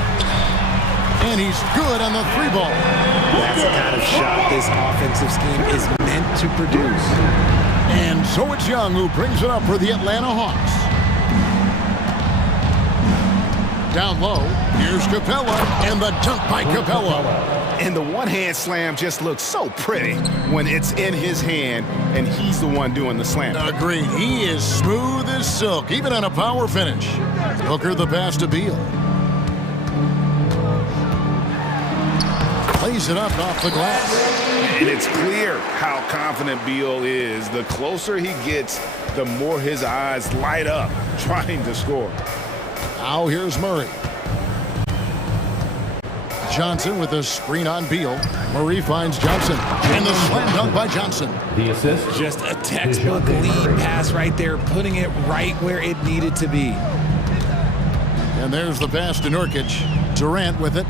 And he's good on the 3-ball. That's the kind of shot this offensive scheme is meant to produce. And so it's Young who brings it up for the Atlanta Hawks. Down low, here's Capella, and the dunk by Capella. And the one-hand slam just looks so pretty when it's in his hand and he's the one doing the slam. Agreed. He is smooth as silk, even on a power finish. Booker the pass to Beal. Plays it up off the glass. And it's clear how confident Beal is. The closer he gets, the more his eyes light up trying to score. Now here's Murray. Johnson with a screen on Beal. Murray finds Johnson. And the slam dunk by Johnson. the assist. Just a textbook lead pass right there, putting it right where it needed to be. And there's the pass to Nurkic. Durant with it.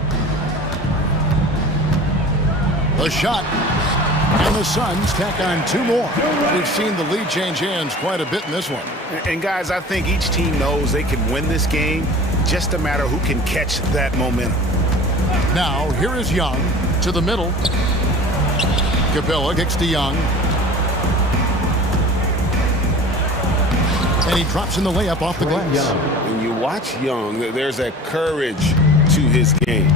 The shot. And the Suns tack on 2 more. We've seen the lead change hands quite a bit in this one. And guys, I think each team knows they can win this game. Just a matter who can catch that momentum. Now, here is Young to the middle. Capella kicks to Young. And he drops in the layup off the glass. When you watch Young, there's a courage to his game.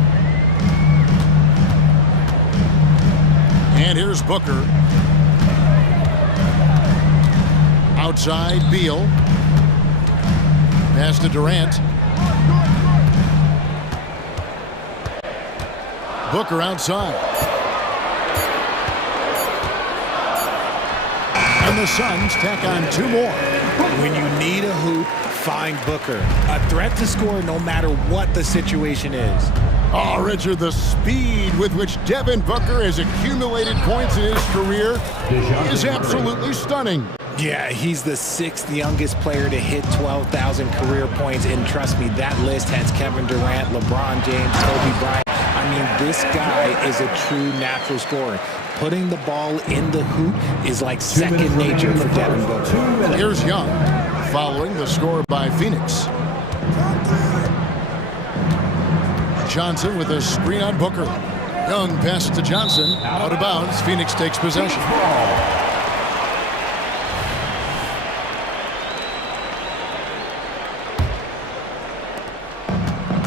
And here's Booker. Outside, Beal. Pass to Durant. Booker outside. And the Suns tack on 2 more. When you need a hoop, find Booker. A threat to score no matter what the situation is. Oh, Richard, the speed with which Devin Booker has accumulated points in his career is absolutely stunning. Yeah, he's the 6th youngest player to hit 12,000 career points. And trust me, that list has Kevin Durant, LeBron James, Kobe Bryant. I mean, this guy is a true natural scorer. Putting the ball in the hoop is like second nature for Devin Booker. Here's Young, following the score by Phoenix. Johnson with a screen on Booker. Young pass to Johnson. Out of bounds. Phoenix takes possession.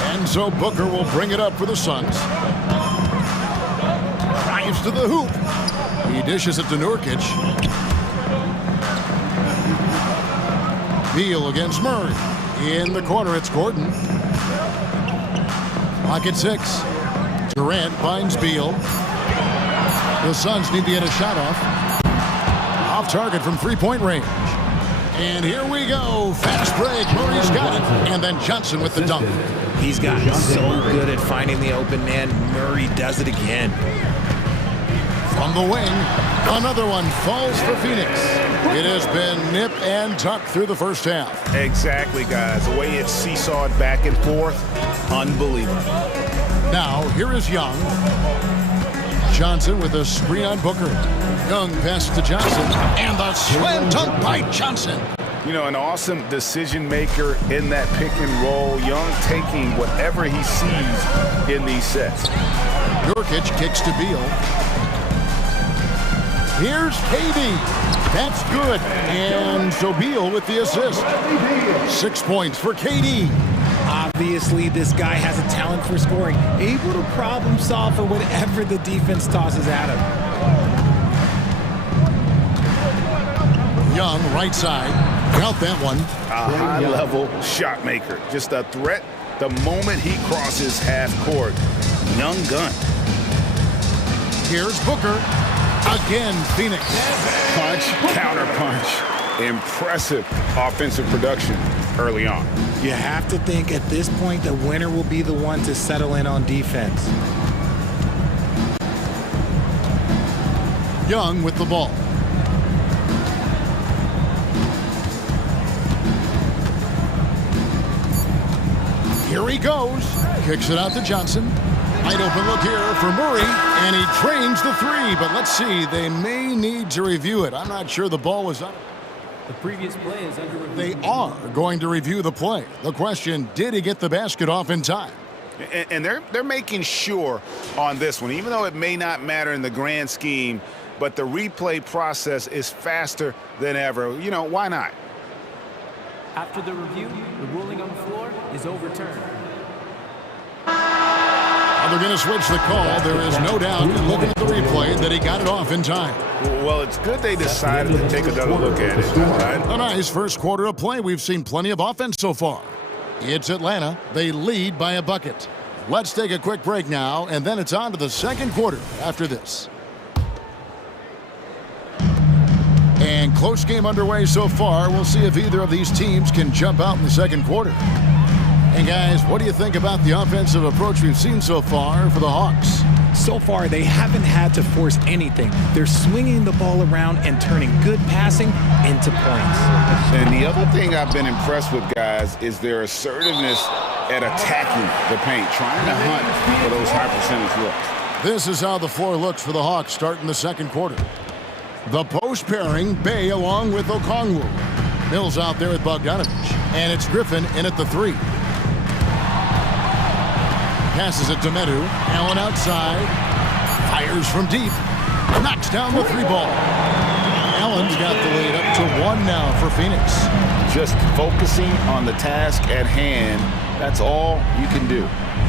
And so Booker will bring it up for the Suns. Drives to the hoop. He dishes it to Nurkic. Beal against Murray. In the corner, it's Gordon. Clock at 6. Durant finds Beal. The Suns need to get a shot off. Off target from 3-point range. And here we go. Fast break. Murray's got it. And then Johnson with the dunk. He's gotten so good at finding the open man. Murray does it again. From the wing, another one falls for Phoenix. It has been nip and tuck through the first half. Exactly, guys. The way it's seesawed back and forth, unbelievable. Now, here is Young. Johnson with a screen on Booker. Young pass to Johnson. And the slam dunk by Johnson. You know, an awesome decision maker in that pick and roll. Young taking whatever he sees in these sets. Nurkic kicks to Beal. Here's KD. That's good. And so Beal with the assist. 6 points for KD. Obviously, this guy has a talent for scoring. Able to problem solve for whatever the defense tosses at him. Young, right side. Count that one. A high-level shot maker. Just a threat the moment he crosses half court. Young gun. Here's Booker. Again, Phoenix. Punch, counter punch. Impressive offensive production early on. You have to think at this point the winner will be the one to settle in on defense. Young with the ball. Here he goes. Kicks it out to Johnson. Wide open look here for Murray, and he trains the three, but let's see, they may need to review it. I'm not sure the ball was up. The previous play is under review. They are going to review the play. The question, did he get the basket off in time? And they're making sure on this one, even though it may not matter in the grand scheme, but the replay process is faster than ever. You know, why not? After the review, the ruling on the floor is overturned. They're going to switch the call. There is no doubt, looking at the replay, that he got it off in time. Well, it's good they decided to take another look at it. Right? A nice first quarter of play. We've seen plenty of offense so far. It's Atlanta. They lead by a bucket. Let's take a quick break now, and then it's on to the second quarter after this. And close game underway so far. We'll see if either of these teams can jump out in the second quarter. And guys, what do you think about the offensive approach we've seen so far for the Hawks? So far, they haven't had to force anything. They're swinging the ball around and turning good passing into points. And the other thing I've been impressed with, guys, is their assertiveness at attacking the paint, trying to hunt for those high percentage looks. This is how the floor looks for the Hawks starting the second quarter. The post pairing, Bay along with Okongwu. Mills out there with Bogdanovich. And it's Griffin in at the three. Passes it to Medu. Allen outside. Fires from deep. Knocks down the three ball. Allen's got the lead up to one now for Phoenix. Just focusing on the task at hand. That's all you can do.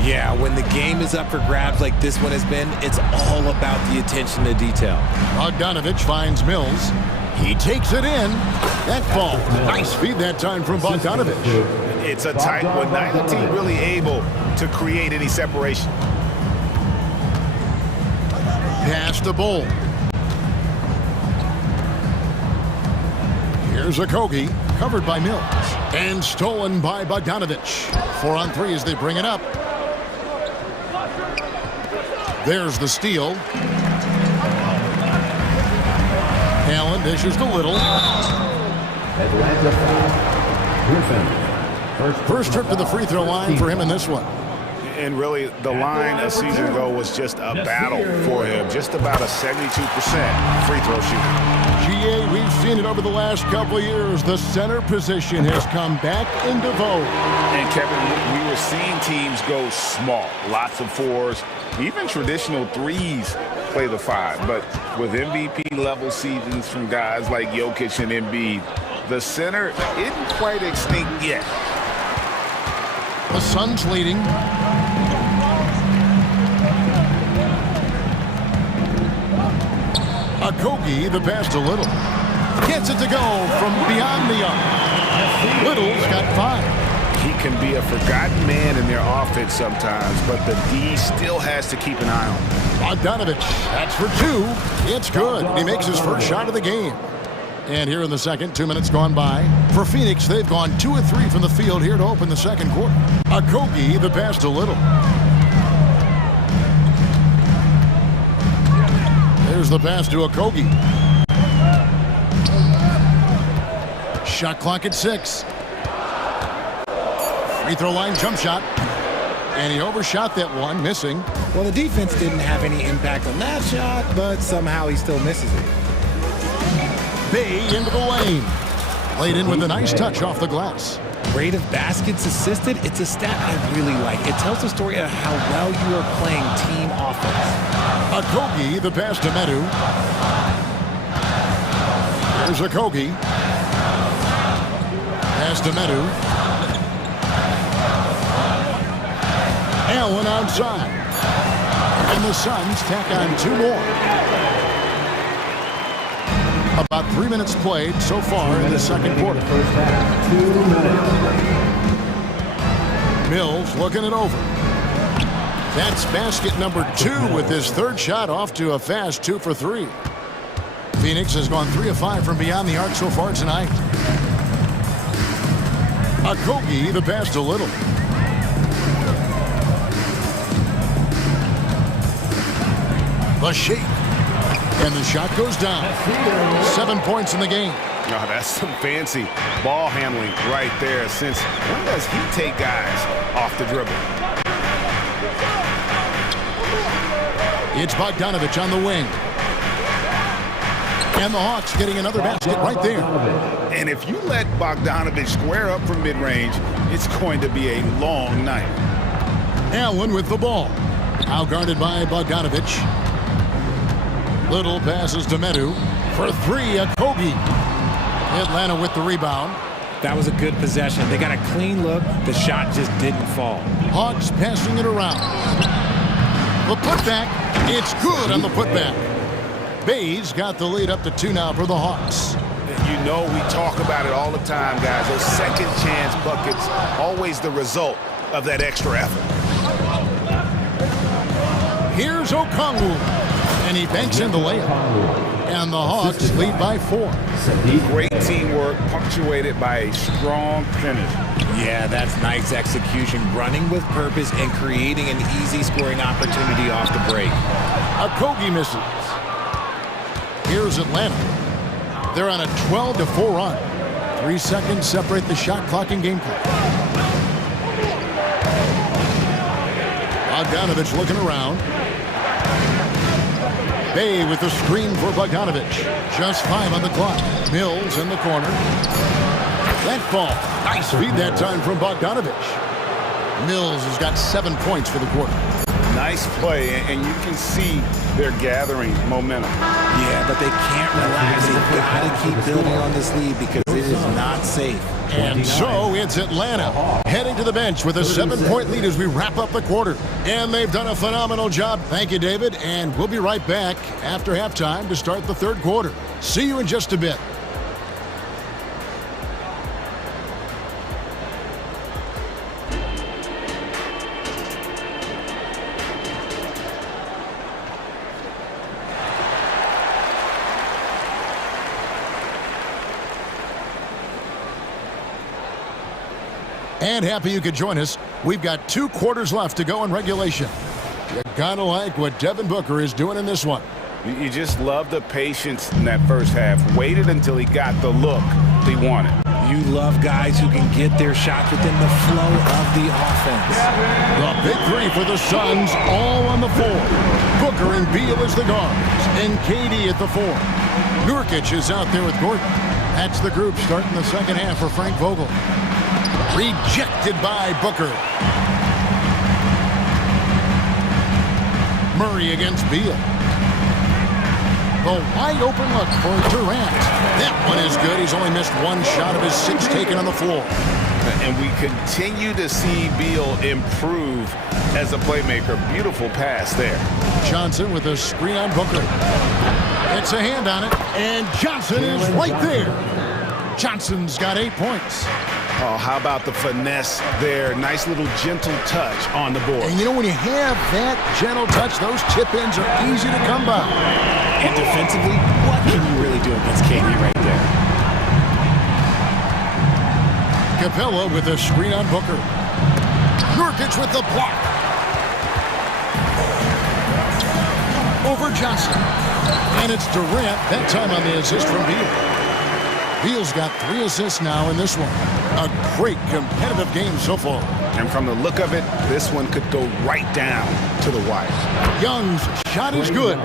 Yeah, when the game is up for grabs like this one has been, it's all about the attention to detail. Bogdanovich finds Mills. He takes it in. That falls. Nice feed that time from Bogdanovich. It's a tight one. Neither team really able to create any separation. Pass to Bull. Here's Okogie, covered by Mills. And stolen by Bogdanovich. 4 on 3 as they bring it up. There's the steal. Allen dishes to Little. Atlanta foul. Griffin. First trip to the free throw line for him in this one. And really, the line a season ago was just a battle for him. Just about a 72% free throw shooter. GA, we've seen it over the last couple of years. The center position has come back into vogue. And Kevin, we were seeing teams go small. Lots of fours, even traditional threes play the five. But with MVP-level seasons from guys like Jokic and Embiid, the center isn't quite extinct yet. The Suns leading. Okogie, the pass to Little. Gets it to go from beyond the arc. Little's got 5. He can be a forgotten man in their offense sometimes, but the D still has to keep an eye on him. Bogdanovich, that's for 2. It's good. He makes his first shot of the game. And here in the second, 2 minutes gone by. For Phoenix, they've gone 2 of 3 from the field here to open the second quarter. Okogie, the pass to Little. There's the pass to Okogie. Shot clock at 6. Free throw line jump shot. And he overshot that one, missing. Well, the defense didn't have any impact on that shot, but somehow he still misses it. Bay into the lane. Played in with a nice touch off the glass. Rate of baskets assisted, it's a stat I really like. It tells the story of how well you are playing team offense. Okogie, the pass to Medu. There's Okogie. Pass to Medu. Allen outside. And the Suns tack on 2 more. About 3 minutes played so far in the second quarter. First half, 2 minutes. Mills looking it over. That's basket number 2 with his third shot off to a fast 2 for 3. Phoenix has gone 3 of 5 from beyond the arc so far tonight. Okogie, the pass to Little. The shake. And the shot goes down. 7 points in the game. Oh, that's some fancy ball handling right there. Since when does he take guys off the dribble? It's Bogdanovich on the wing. And the Hawks getting another basket right there. And if you let Bogdanovich square up from mid-range, it's going to be a long night. Allen with the ball. Out-guarded by Bogdanovich. Little passes to Medu. For 3, Okogie. Atlanta with the rebound. That was a good possession. They got a clean look. The shot just didn't fall. Hawks passing it around. The putback. It's good on the putback. Bays got the lead up to 2 now for the Hawks. You know we talk about it all the time, guys. Those second chance buckets, always the result of that extra effort. Here's Okongwu. And he banks in the layup. And the Hawks lead by 4. Great teamwork, punctuated by a strong finish. Yeah, that's nice execution, running with purpose and creating an easy scoring opportunity off the break. Okogie misses. Here's Atlanta. They're on a 12-4 run. 3 seconds separate the shot clock and game clock. Bogdanovich looking around. Bay with the screen for Bogdanovich. Just 5 on the clock. Mills in the corner. That ball. Nice feed that time from Bogdanovich. Mills has got 7 points for the quarter. Nice play, and you can see they're gathering momentum. Yeah, but they can't relax. They've got to keep building on this lead because it is not safe. And so it's Atlanta heading to the bench with a 7-point lead as we wrap up the quarter. And they've done a phenomenal job. Thank you, David. And we'll be right back after halftime to start the third quarter. See you in just a bit. And happy you could join us. We've got 2 quarters left to go in regulation. You gotta like what Devin Booker is doing in this one. You just love the patience in that first half. Waited until he got the look he wanted. You love guys who can get their shots within the flow of the offense. The big 3 for the Suns, all on the floor. Booker and Beal as the guards, and KD at the 4. Nurkic is out there with Gordon. That's the group starting the second half for Frank Vogel. Rejected by Booker. Murray against Beal. The wide open look for Durant. That one is good. He's only missed 1 shot of his 6 taken on the floor. And we continue to see Beal improve as a playmaker. Beautiful pass there. Johnson with a screen on Booker. It's a hand on it, and Johnson is right there. Johnson's got 8 points. Oh, how about the finesse there? Nice little gentle touch on the board. And you know, when you have that gentle touch, those chip-ins are easy to come by. And defensively, what can you really do against KD right there? Capella with a screen on Booker. Nurkic with the block. Over Johnson. And it's Durant, that time on the assist from Beal. Beal's got 3 assists now in this one. A great competitive game so far. And from the look of it, this one could go right down to the wire. Young's shot is good.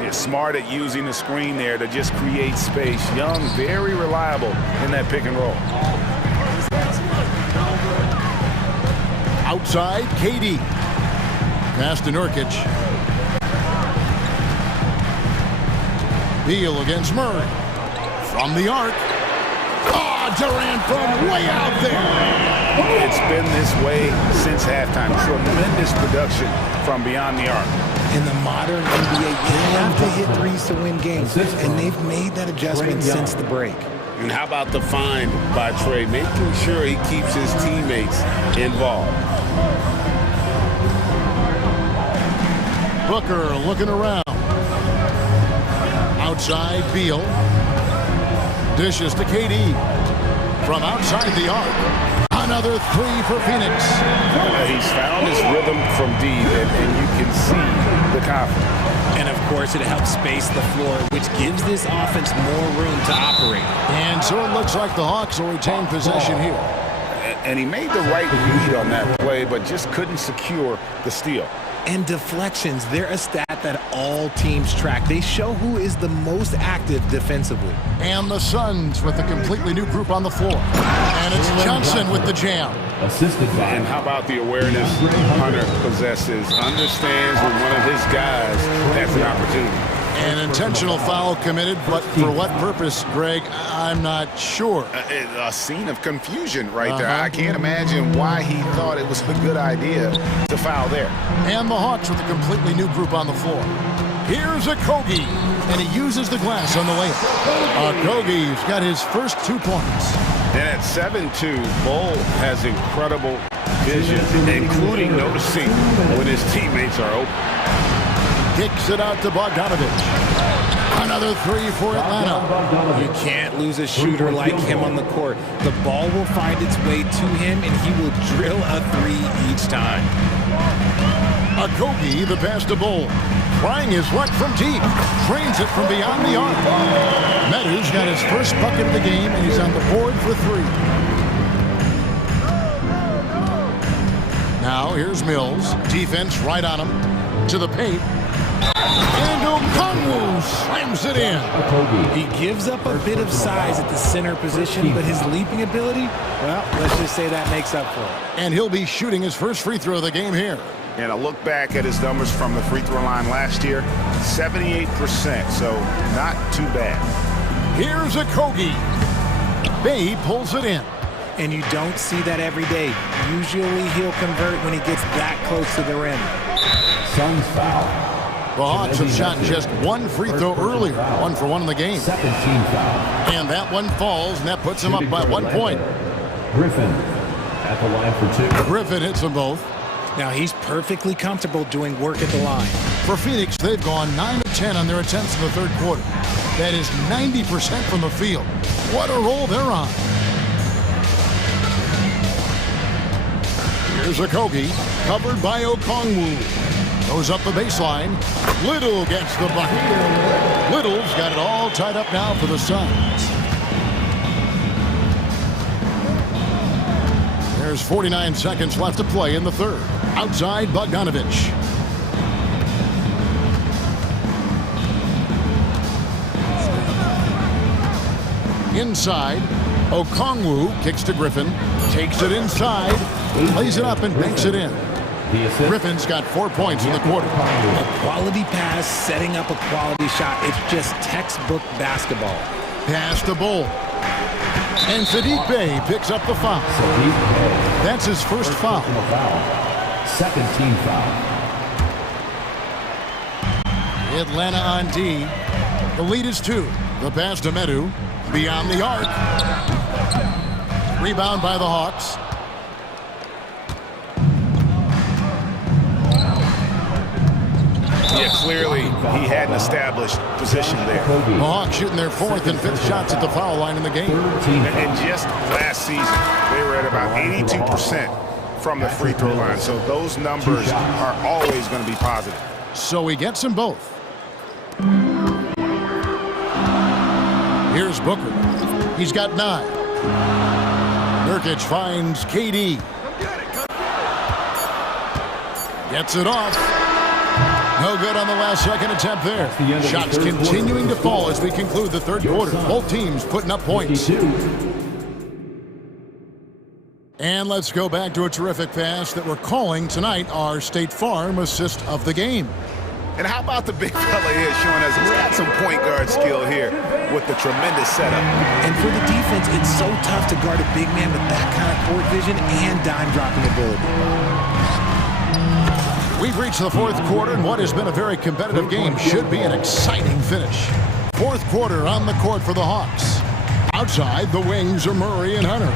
He's smart at using the screen there to just create space. Young, very reliable in that pick and roll. Outside, KD. Pass to Nurkic. Beal against Murray. From the arc. Oh, Durant from way out there. It's been this way since halftime. Tremendous production from beyond the arc. In the modern NBA, you have to hit threes to win games, and they've made that adjustment since the break. And how about the find by Trey, making sure he keeps his teammates involved. Booker looking around. Outside, Beal. Dishes to KD. From outside the arc. Another three for Phoenix. He's found his rhythm from deep, and you can see the confidence. And, of course, it helps space the floor, which gives this offense more room to operate. And so it looks like the Hawks will retain possession here. And he made the right read on that play, but just couldn't secure the steal. And deflections, they're a stat that all teams track. They show who is the most active defensively. And the Suns with a completely new group on the floor. And it's Johnson with the jam. Assisted by. And how about the awareness Hunter possesses? Understands when one of his guys has an opportunity. An intentional foul committed, but for what purpose, Greg, I'm not sure. A scene of confusion right there. I can't imagine why he thought it was a good idea to foul there. And the Hawks with a completely new group on the floor. Here's Okogie, and he uses the glass on the layup. Okogie's got his first 2 points. Then at 7-2, Bull has incredible vision, including noticing when his teammates are open. Kicks it out to Bogdanovich. Another three for Atlanta. You can't lose a shooter like him on the court. The ball will find its way to him, and he will drill a three each time. Okogie, the pass to Bull. Trying his luck from deep. Trains it from beyond the arc. Meadows got his first bucket of the game, and he's on the board for 3. Now here's Mills. Defense right on him. To the paint. And Okongwu slams it in. He gives up a bit of size at the center position, but his leaping ability, well, let's just say that makes up for it. And he'll be shooting his first free throw of the game here. And a look back at his numbers from the free throw line last year, 78%, so not too bad. Here's Okogie. Bay pulls it in. And you don't see that every day. Usually he'll convert when he gets that close to the rim. Suns foul. The Hawks have shot just 1 free throw earlier, 1 for 1 in the game. Second team foul. And that one falls, and that puts him up by 1 point. Griffin at the line for 2. Griffin hits them both. Now he's perfectly comfortable doing work at the line. For Phoenix, they've gone 9 of 10 on their attempts in the third quarter. That is 90% from the field. What a roll they're on. Here's Okogie, covered by Okongwu. Goes up the baseline. Little gets the bucket. Little's got it all tied up now for the Suns. There's 49 seconds left to play in the third. Outside, Bogdanovich. Inside, Okongwu kicks to Griffin. Takes it inside. Lays it up and banks it in. Griffin's got 4 points in the quarter. A quality pass setting up a quality shot. It's just textbook basketball. Pass to Bull. And Saddiq Bey picks up the foul. That's his first foul. Second team foul. Atlanta on D. The lead is 2. The pass to Medu. Beyond the arc. Rebound by the Hawks. Yeah, clearly he had an established position there. The Hawks shooting their 4th and 5th shots at the foul line in the game. And just last season, they were at about 82% from the free throw line. So those numbers are always going to be positive. So he gets them both. Here's Booker. He's got 9. Nurkic finds KD. Gets it off. No good on the last second attempt there. Shots continuing to fall as we conclude the third quarter. Both teams putting up points. And let's go back to a terrific pass that we're calling tonight our State Farm assist of the game. And how about the big fella here showing us he's got some point guard skill here with the tremendous setup. And for the defense, it's so tough to guard a big man with that kind of court vision and dime dropping ability. We've reached the fourth quarter, and what has been a very competitive game should be an exciting finish. Fourth quarter on the court for the Hawks. Outside, the wings are Murray and Hunter.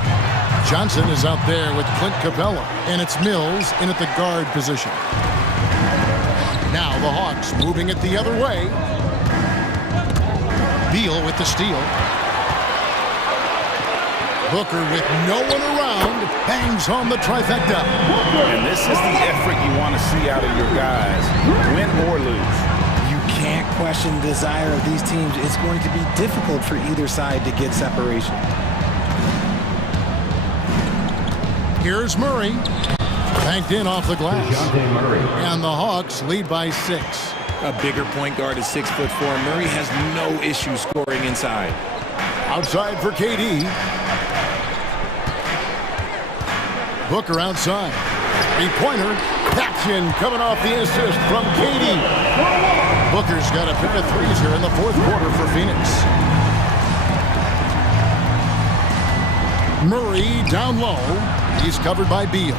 Johnson is out there with Clint Capella, and it's Mills in at the guard position. Now the Hawks moving it the other way. Beal with the steal. Booker with no one around, bangs home the trifecta. And this is the effort you want to see out of your guys, win or lose. You can't question the desire of these teams. It's going to be difficult for either side to get separation. Here's Murray. Banked in off the glass. And the Hawks lead by 6. A bigger point guard is 6'4". Murray has no issue scoring inside. Outside for KD. Booker outside. Three-pointer. Action coming off the assist from KD. Booker's got a pair of threes here in the fourth quarter for Phoenix. Murray down low. He's covered by Beal.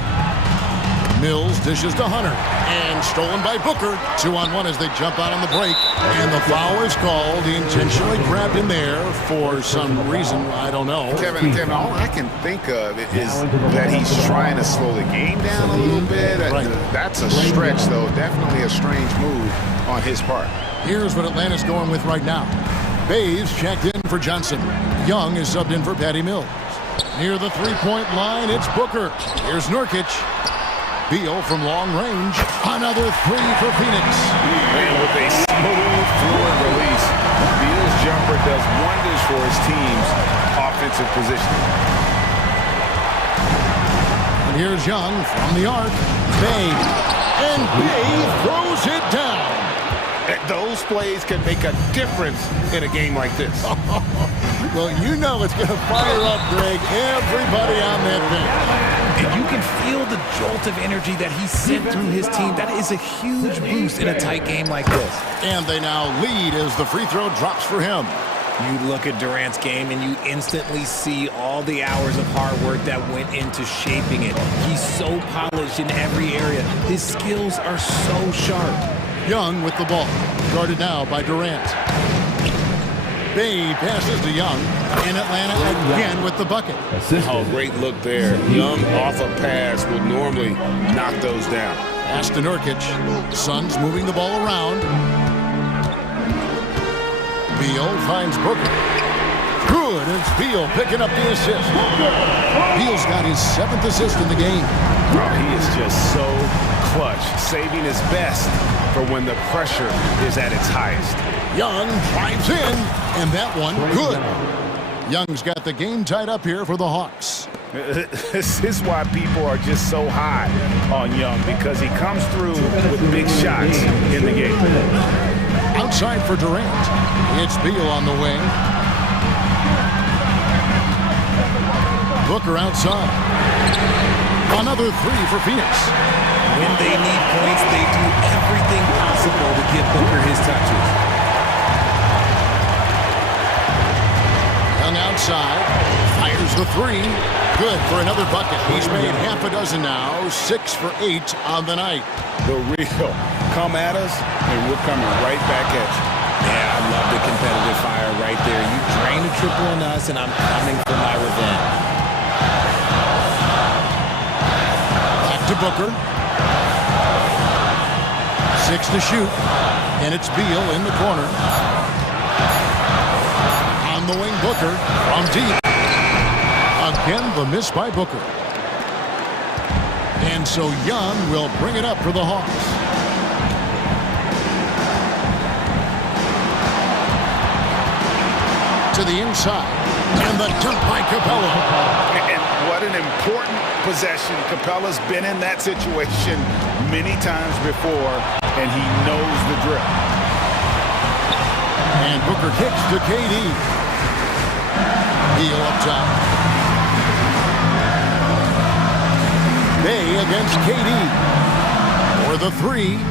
Mills dishes to Hunter. And stolen by Booker. 2-on-1 as they jump out on the break. And the foul is called. He intentionally grabbed him there for some reason. I don't know. Kevin, all I can think of is that he's trying to slow the game down a little bit. Right. That's a stretch, though. Definitely a strange move on his part. Here's what Atlanta's going with right now. Bays checked in for Johnson. Young is subbed in for Patty Mills. Near the three-point line, it's Booker. Here's Nurkic. Beal from long range. Another three for Phoenix. And with a smooth, fluid release, Beal's jumper does wonders for his team's offensive positioning. And here's Young from the arc. Bay. And Bay throws it down. Those plays can make a difference in a game like this. Well, you know it's going to fire up, Greg, everybody on that bench. And you can feel the jolt of energy that he sent through his team. That is a huge boost in a tight game like this. And they now lead as the free throw drops for him. You look at Durant's game and you instantly see all the hours of hard work that went into shaping it. He's so polished in every area. His skills are so sharp. Young with the ball. Guarded now by Durant. Bay passes to Young. And Atlanta again with the bucket. Oh, great look there. Young off a pass would normally knock those down. Pass to Nurkic. Suns moving the ball around. Beal finds Booker. Good. It's Beal picking up the assist. Beal's got his 7th assist in the game. Oh, he is just so clutch, saving his best for when the pressure is at its highest. Young drives in, and that one good. Young's got the game tied up here for the Hawks. This is why people are just so high on Young, because he comes through with big shots in the game. Outside for Durant. It's Beal on the wing. Booker outside. Another three for Phoenix. When they need points, they do everything possible to get Booker his touches. Young outside. Fires the three. Good for another bucket. He's made half a dozen now. 6 for 8 on the night. The real come at us, and we're coming right back at you. Yeah, I love the competitive fire right there. You drain a triple on us, and I'm coming for my revenge. Back to Booker. 6 to shoot. And it's Beal in the corner. On the wing, Booker from deep. Again, the miss by Booker. And so Young will bring it up for the Hawks. To the inside. And the dunk by Capella. And what an important possession. Capella's been in that situation many times before, and he knows the drill. And Booker kicks to KD. Beal up top. Bay against KD. For the three.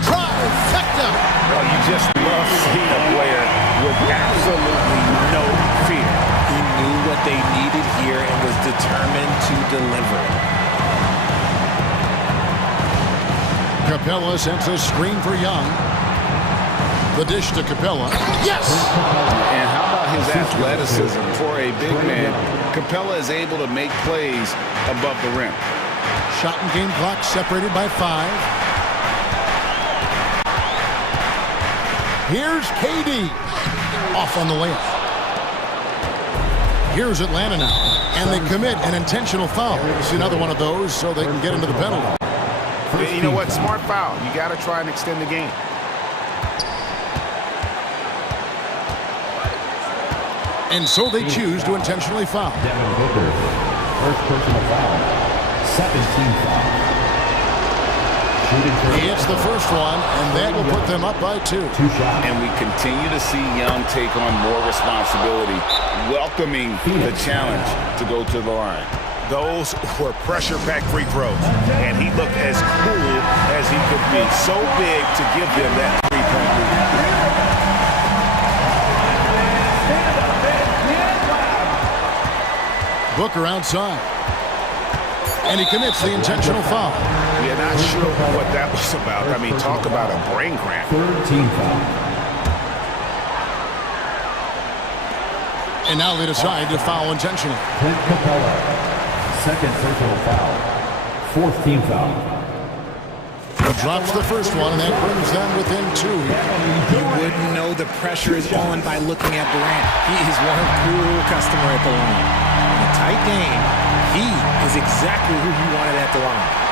Trifecta! Well, you just love seeing a player with absolutely no fear. He knew what they needed here and was determined to deliver. Capella sends a screen for Young. The dish to Capella. Yes! And how about his athleticism for a big man? Capella is able to make plays above the rim. Shot and game clock separated by 5. Here's KD. Off on the layup. Here's Atlanta now. And they commit an intentional foul. It's another one of those so they can get into the penalty. You know what? Smart foul. You got to try and extend the game. And so they choose to intentionally foul. Devin Booker, first personal foul. 17 foul. It's the first one, and that will put them up by 2. And we continue to see Young take on more responsibility, welcoming the challenge to go to the line. Those were pressure-packed free throws, and he looked as cool as he could be. So big to give them that three-point lead. Booker outside. And he commits the intentional foul. We're not sure what that was about. I mean, talk about a brain cramp. Third team foul. And now they decide to foul intentionally. Clint Capella, second personal foul. Fourth team foul. He drops the first one, and that brings them within 2. You wouldn't know the pressure is on by looking at Durant. He is one cool customer at the line. In a tight game, he is exactly who you wanted at the line.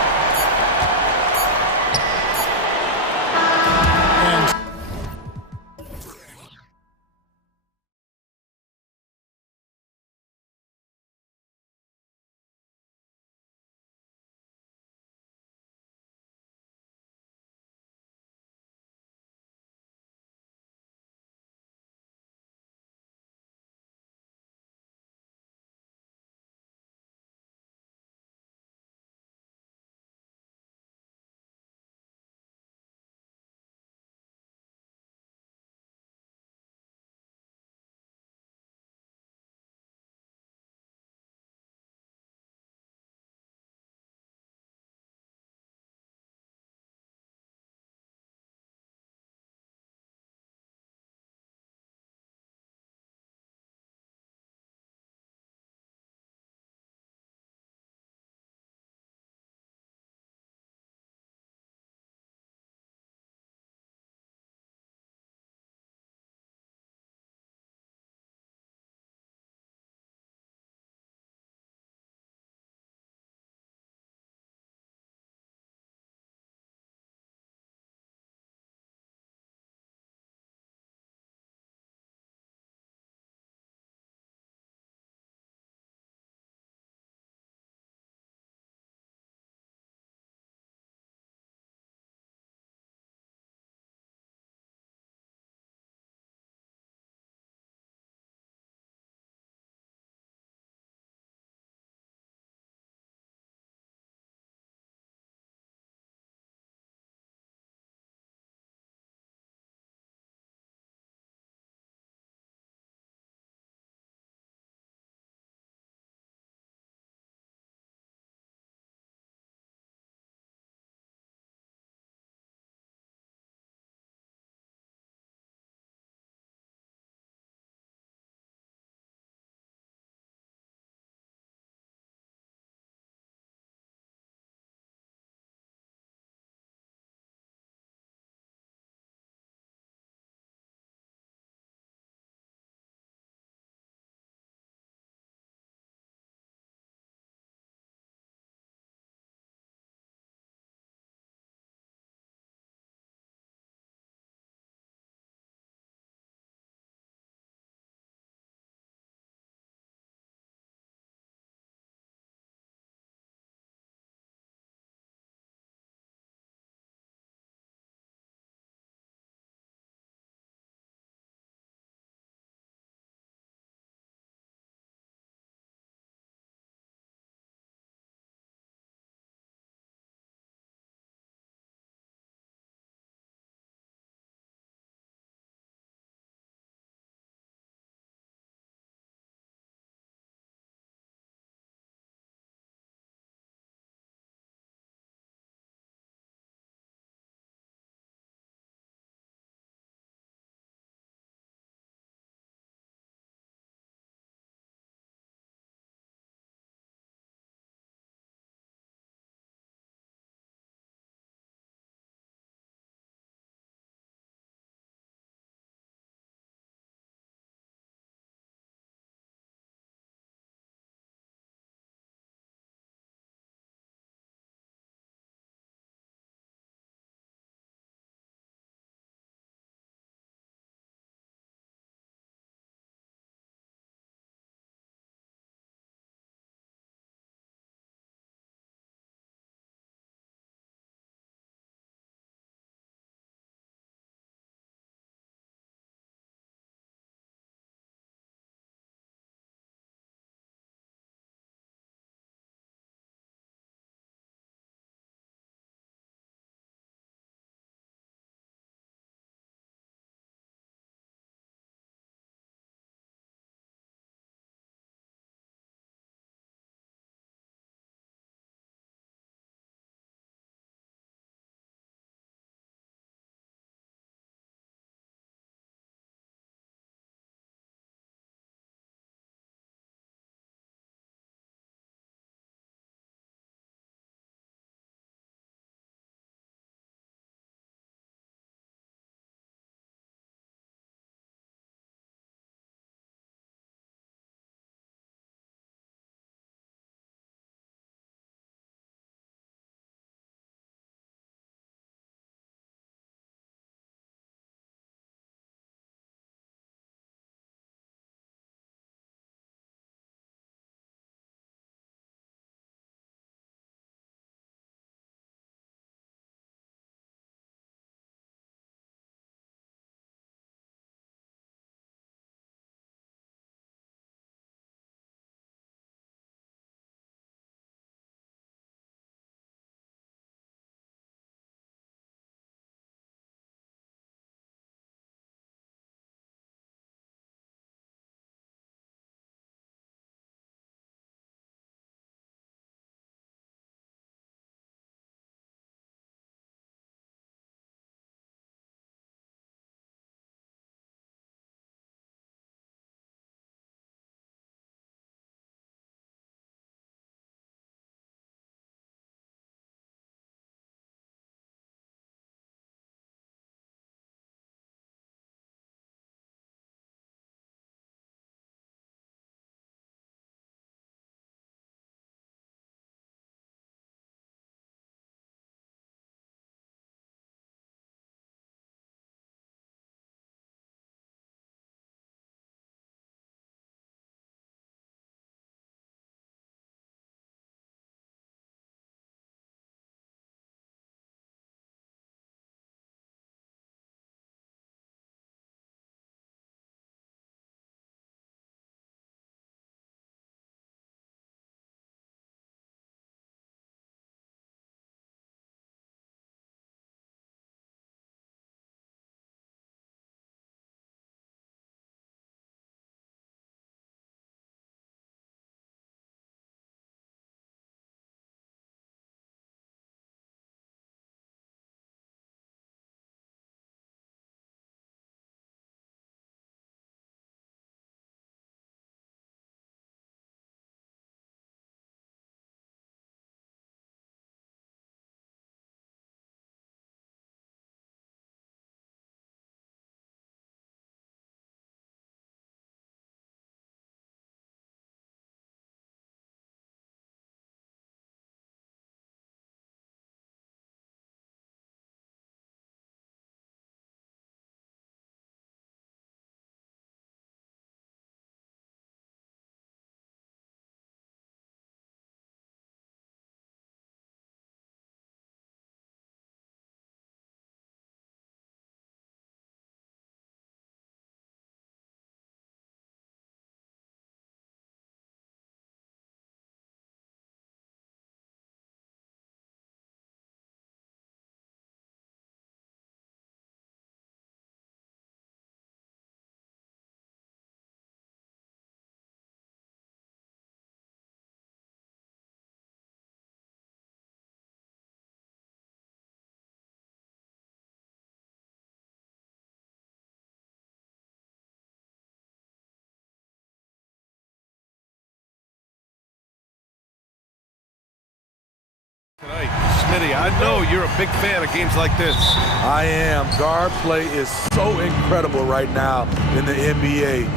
Tonight, Smitty, I know you're a big fan of games like this. I am. Guard play is so incredible right now in the NBA.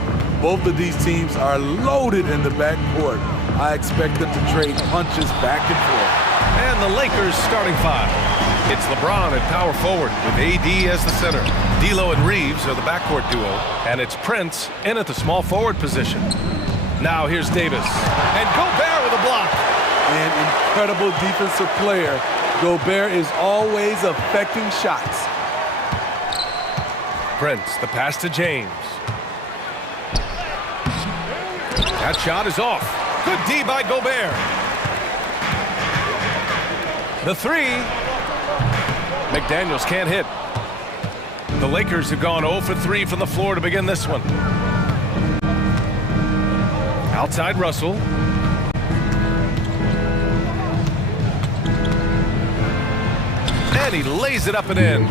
Both of these teams are loaded in the backcourt. I expect them to trade punches back and forth. And the Lakers starting five. It's LeBron at power forward with AD as the center. D'Lo and Reeves are the backcourt duo. And it's Prince in at the small forward position. Now here's Davis. And Gobert with a block. An incredible defensive player. Gobert is always affecting shots. Prince, the pass to James. That shot is off. Good D by Gobert. The three. McDaniels can't hit. The Lakers have gone 0 for 3 from the floor to begin this one. Outside Russell. And he lays it up and in.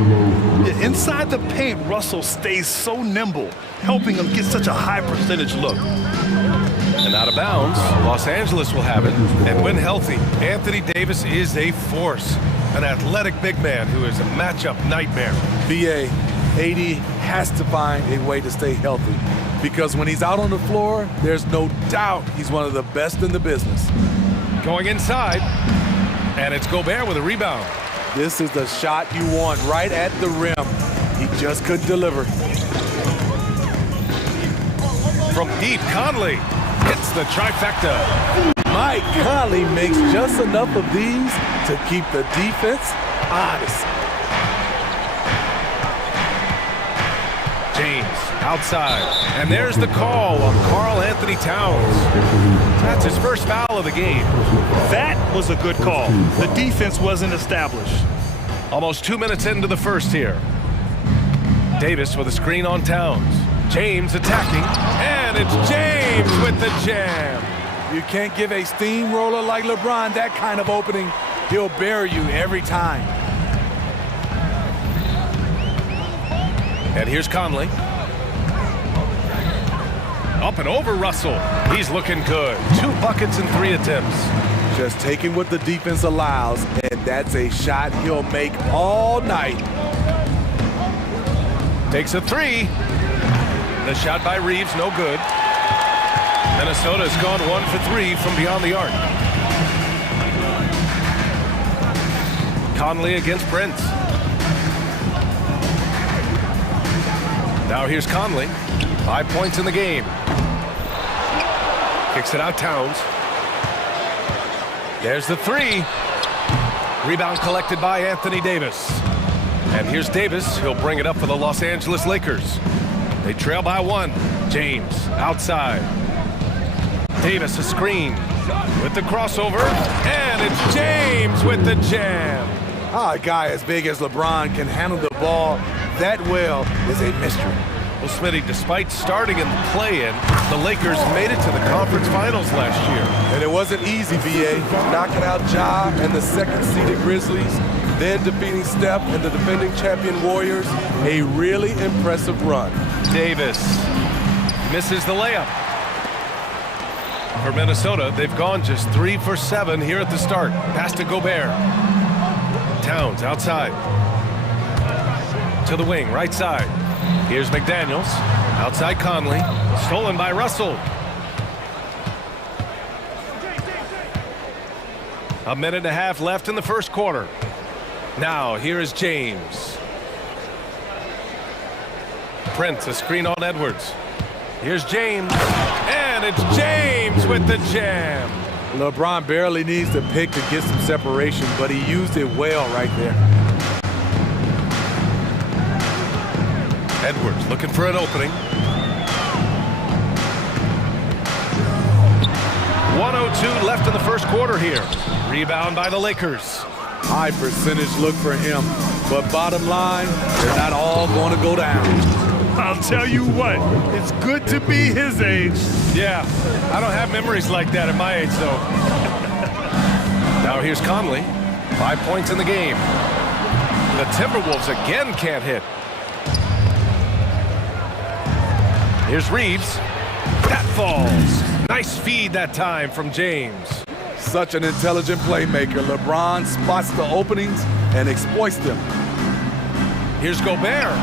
Yeah, inside the paint, Russell stays so nimble, helping him get such a high percentage look. And out of bounds, Los Angeles will have it. And when healthy, Anthony Davis is a force. An athletic big man who is a matchup nightmare. BA, AD has to find a way to stay healthy because when he's out on the floor, there's no doubt he's one of the best in the business. Going inside, and it's Gobert with a rebound. This is the shot you want right at the rim. He just couldn't deliver. From deep, Conley hits the trifecta. Mike Conley makes just enough of these to keep the defense honest. James outside, and there's the call on Karl Anthony Towns. That's his first foul of the game. That was a good call. The defense wasn't established. Almost 2 minutes into the first here. Davis with a screen on Towns. James attacking, and it's James with the jam. You can't give a steamroller like LeBron that kind of opening. He'll bury you every time. And here's Conley. Up and over Russell. He's looking good. 2 buckets and 3 attempts. Just taking what the defense allows, and that's a shot he'll make all night. Takes a 3. The shot by Reeves, no good. Minnesota's gone 1 for 3 from beyond the arc. Conley against Prince. Now here's Conley. 5 points in the game. Kicks it out Towns. There's the 3. Rebound collected by Anthony Davis. And here's Davis. He'll bring it up for the Los Angeles Lakers. They trail by 1. James outside. Davis a screen with the crossover. And it's James with the jam. How a guy as big as LeBron can handle the ball that well is a mystery. Well, Smitty, despite starting in the play-in, the Lakers made it to the conference finals last year. And it wasn't easy, BA. Knocking out Ja and the second-seeded Grizzlies, then defeating Steph and the defending champion Warriors. A really impressive run. Davis misses the layup. For Minnesota, they've gone just 3 for 7 here at the start. Pass to Gobert. Towns outside. To the wing, right side. Here's McDaniels. Outside Conley. Stolen by Russell. A minute and a half left in the first quarter. Now, here is James. Prince, a screen on Edwards. Here's James. And it's James with the jam. LeBron barely needs to pick to get some separation, but he used it well right there. Edwards looking for an opening. 1:02 left in the first quarter here. Rebound by the Lakers. High percentage look for him, but bottom line, they're not all going to go down. I'll tell you what, it's good to be his age. Yeah, I don't have memories like that at my age, though. Now here's Conley. 5 points in the game. The Timberwolves again can't hit. Here's Reeves. That falls. Nice feed that time from James. Such an intelligent playmaker. LeBron spots the openings and exploits them. Here's Gobert.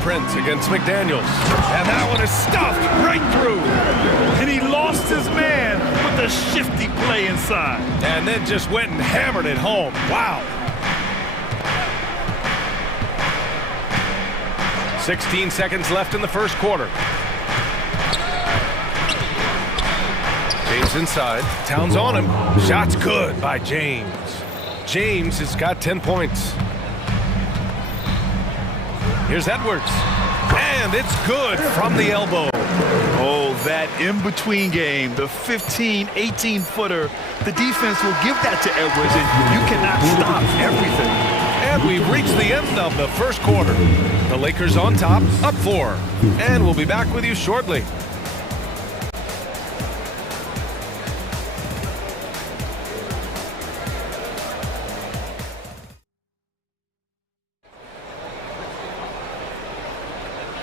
Prince against McDaniels. And that one is stuffed right through. And he lost his man with a shifty play inside. And then just went and hammered it home. Wow. 16 seconds left in the first quarter. James inside. Towns on him. Shot's good by James. James has got 10 points. Here's Edwards. And it's good from the elbow. Oh, that in-between game, the 15, 18-footer, the defense will give that to Edwards, and you cannot stop everything. And we've reached the end of the first quarter. The Lakers on top, up 4. And we'll be back with you shortly.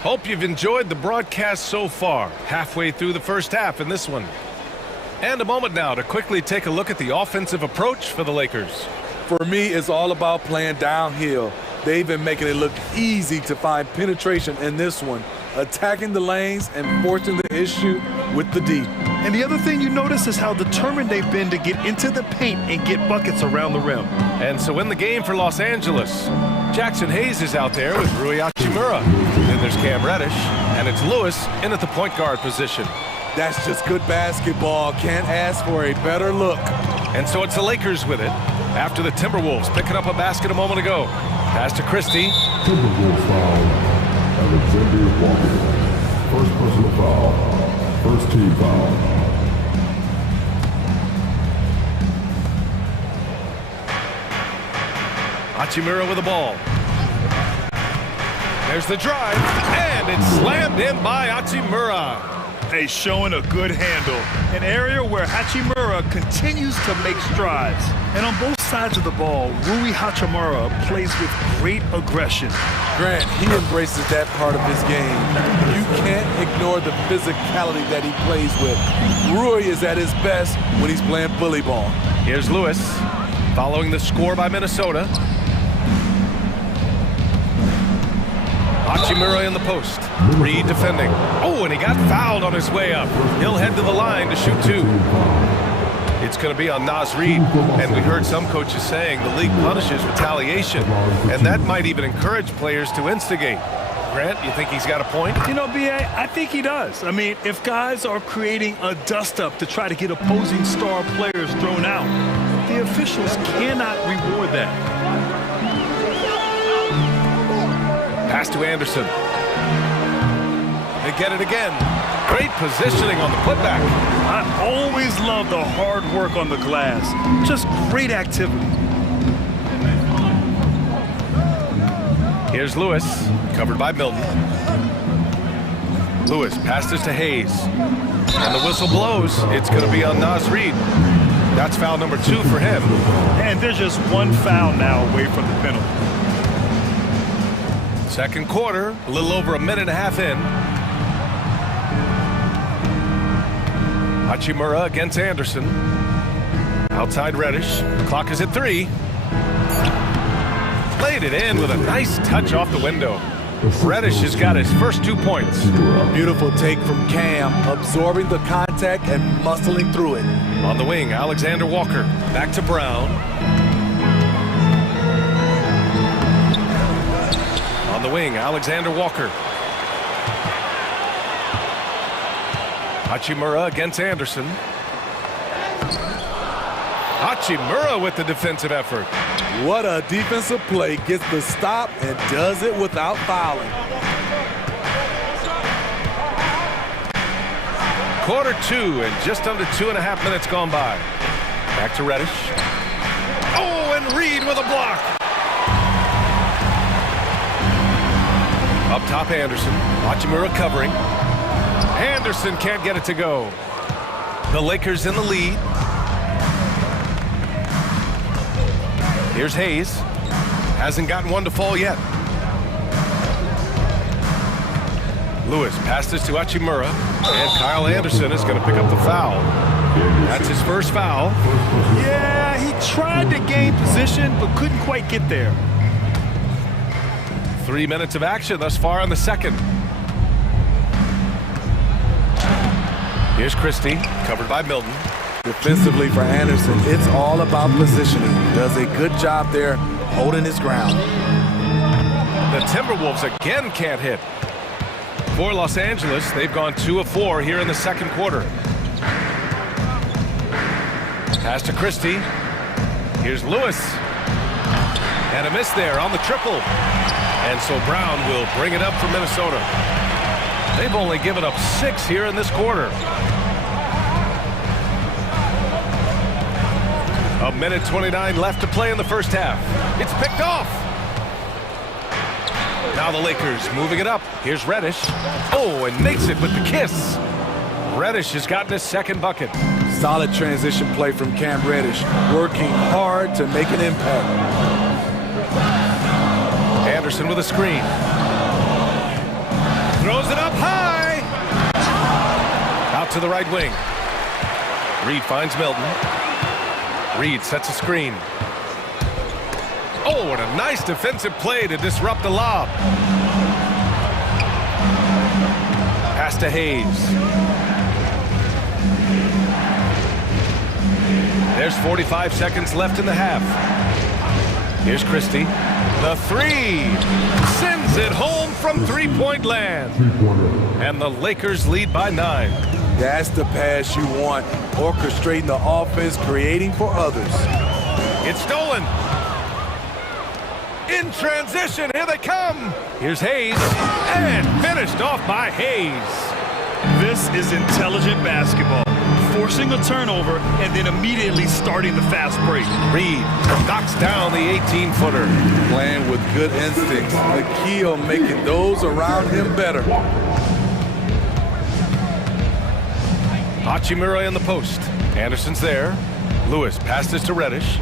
Hope you've enjoyed the broadcast so far. Halfway through the first half in this one. And a moment now to quickly take a look at the offensive approach for the Lakers. For me, it's all about playing downhill. They've been making it look easy to find penetration in this one, attacking the lanes and forcing the issue with the D. And the other thing you notice is how determined they've been to get into the paint and get buckets around the rim. And so in the game for Los Angeles, Jackson Hayes is out there with Rui Hachimura. Then there's Cam Reddish, and it's Lewis in at the point guard position. That's just good basketball. Can't ask for a better look. And so it's the Lakers with it after the Timberwolves picking up a basket a moment ago. Pass to Christie. Timberwolves foul. Alexander Walker. First personal foul. First team foul. Hachimura with the ball. There's the drive, and it's slammed in by Hachimura. Hey, showing a good handle. An area where Hachimura continues to make strides. And on both sides of the ball, Rui Hachimura plays with great aggression. Grant, he embraces that part of his game. You can't ignore the physicality that he plays with. Rui is at his best when he's playing bully ball. Here's Lewis, following the score by Minnesota. Hachimura in the post. Reed defending. Oh, and he got fouled on his way up. He'll head to the line to shoot 2. It's going to be on Naz Reid. And we heard some coaches saying the league punishes retaliation. And that might even encourage players to instigate. Grant, you think he's got a point? You know, B.A., I think he does. I mean, if guys are creating a dust-up to try to get opposing star players thrown out, the officials cannot reward that. Pass to Anderson. They get it again. Great positioning on the putback. I always love the hard work on the glass. Just great activity. Here's Lewis, covered by Milton. Lewis passes to Hayes. And the whistle blows. It's going to be on Naz Reid. That's foul number 2 for him. And there's just one foul now away from the penalty. Second quarter, a little over a minute and a half in. Hachimura against Anderson. Outside Reddish. The clock is at 3. Laid it in with a nice touch off the window. Reddish has got his first 2 points. Beautiful take from Cam, absorbing the contact and muscling through it. On the wing, Alexander Walker. Back to Brown. On the wing, Alexander Walker. Hachimura against Anderson. Hachimura with the defensive effort. What a defensive play. Gets the stop and does it without fouling. Quarter 2 and just under 2.5 minutes gone by. Back to Reddish. Oh, and Reed with a block. Up top, Anderson. Hachimura covering. Anderson can't get it to go. The Lakers in the lead. Here's Hayes. Hasn't gotten one to fall yet. Lewis passes to Hachimura, and Kyle Anderson is going to pick up the foul. That's his first foul. Yeah, he tried to gain position, but couldn't quite get there. 3 minutes of action thus far in the second. Here's Christie, covered by Milton. Defensively for Anderson, it's all about positioning. Does a good job there holding his ground. The Timberwolves again can't hit. For Los Angeles, they've gone 2 of 4 here in the second quarter. Pass to Christie. Here's Lewis. And a miss there on the triple. And so Brown will bring it up for Minnesota. They've only given up 6 here in this quarter. A minute 29 left to play in the first half. It's picked off. Now the Lakers moving it up. Here's Reddish. Oh, and makes it with the kiss. Reddish has gotten his second bucket. Solid transition play from Cam Reddish, working hard to make an impact. Anderson with a screen. Throws it up high. Out to the right wing. Reed finds Milton. Reed sets a screen. Oh, and a nice defensive play to disrupt the lob. Pass to Hayes. There's 45 seconds left in the half. Here's Christie. The three. Sends it home from three-point land. And the Lakers lead by 9. That's the pass you want. Orchestrating the offense, creating for others. It's stolen. In transition, here they come. Here's Hayes. And finished off by Hayes. This is intelligent basketball. Forcing a turnover and then immediately starting the fast break. Reed knocks down the 18-footer. Playing with good instincts. The key on making those around him better. Hachimura in the post. Anderson's there. Lewis passes to Reddish.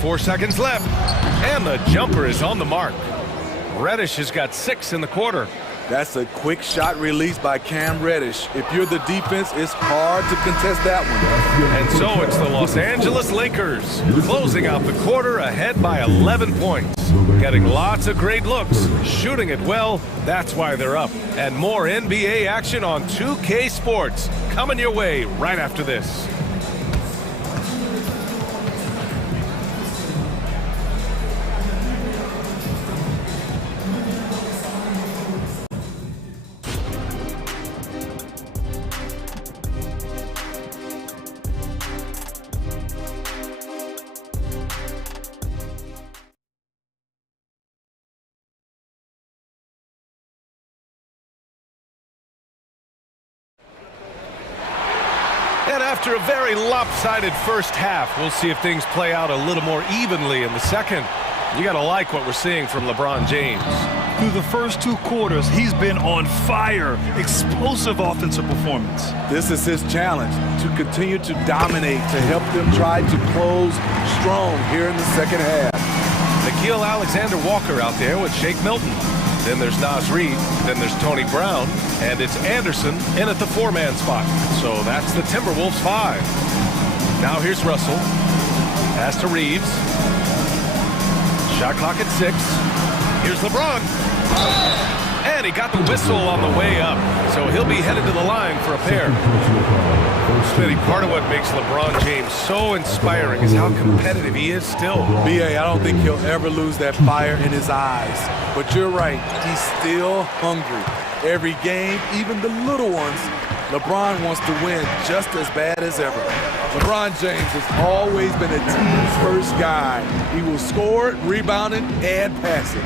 Four seconds left. And the jumper is on the mark. Reddish has got 6 in the quarter. That's a quick shot release by Cam Reddish. If you're the defense, it's hard to contest that one. And so it's the Los Angeles Lakers closing out the quarter ahead by 11 points. Getting lots of great looks, shooting it well. That's why they're up. And more NBA action on 2K Sports coming your way right after this. And after a very lopsided first half, we'll see if things play out a little more evenly in the second. You got to like what we're seeing from LeBron James. Through the first 2 quarters, he's been on fire. Explosive offensive performance. This is his challenge, to continue to dominate, to help them try to close strong here in the second half. Nickeil Alexander-Walker out there with Shake Milton. Then there's Naz Reid, then there's Tony Brown, and it's Anderson in at the 4-man spot. So that's the Timberwolves 5. Now here's Russell. Pass to Reeves. Shot clock at 6. Here's LeBron. And he got the whistle on the way up. So he'll be headed to the line for a pair. Smitty, part of what makes LeBron James so inspiring is how competitive he is still. B.A., I don't think he'll ever lose that fire in his eyes. But you're right, he's still hungry. Every game, even the little ones, LeBron wants to win just as bad as ever. LeBron James has always been a team-first guy. He will score, rebound it, and pass it.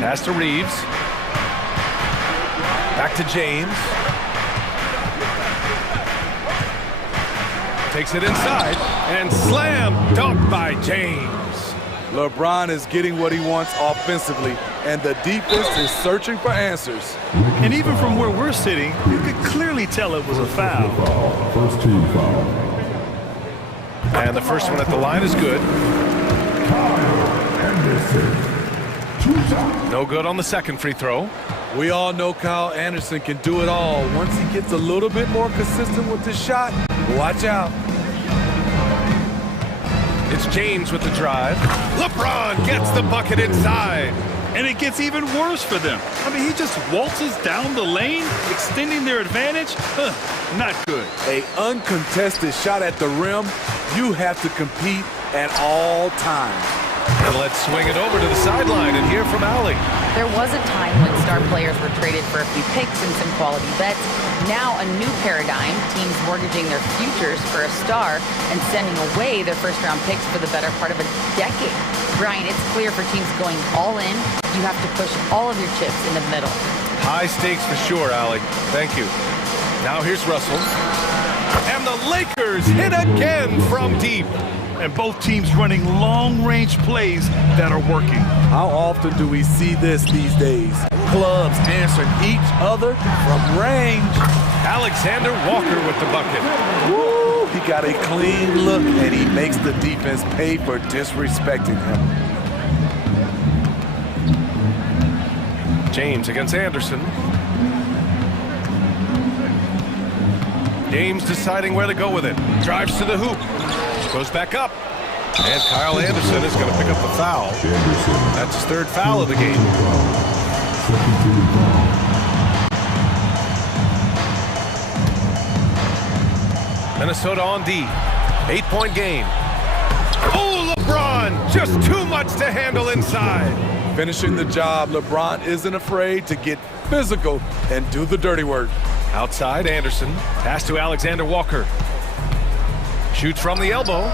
Pass to Reeves. Back to James. Takes it inside, and slam dunk by James. LeBron is getting what he wants offensively, and the defense is searching for answers. And even from where we're sitting, you could clearly tell it was a foul. First team foul. And the first one at the line is good. No good on the second free throw. We all know Kyle Anderson can do it all. Once he gets a little bit more consistent with his shot, watch out. It's James with the drive. LeBron gets the bucket inside. And it gets even worse for them. I mean, he just waltzes down the lane, extending their advantage. Not good. An uncontested shot at the rim, you have to compete at all times. And let's swing it over to the sideline and hear from Allie. There was a time when star players were traded for a few picks and some quality bets. Now a new paradigm, teams mortgaging their futures for a star and sending away their first-round picks for the better part of a decade. Brian, it's clear for teams going all in, you have to push all of your chips in the middle. High stakes for sure, Allie. Thank you. Now here's Russell. And the Lakers hit again from deep. And both teams running long-range plays that are working. How often do we see this these days? Clubs answering each other from range. Alexander Walker with the bucket. Woo! He got a clean look, and he makes the defense pay for disrespecting him. James against Anderson. James deciding where to go with it. Drives to the hoop. Goes back up. And Kyle Anderson is going to pick up the foul. That's his third foul of the game. Minnesota on D. 8-point game. Oh, LeBron! Just too much to handle inside. Finishing the job, LeBron isn't afraid to get physical and do the dirty work. Outside, Anderson. Pass to Alexander Walker. Shoots from the elbow.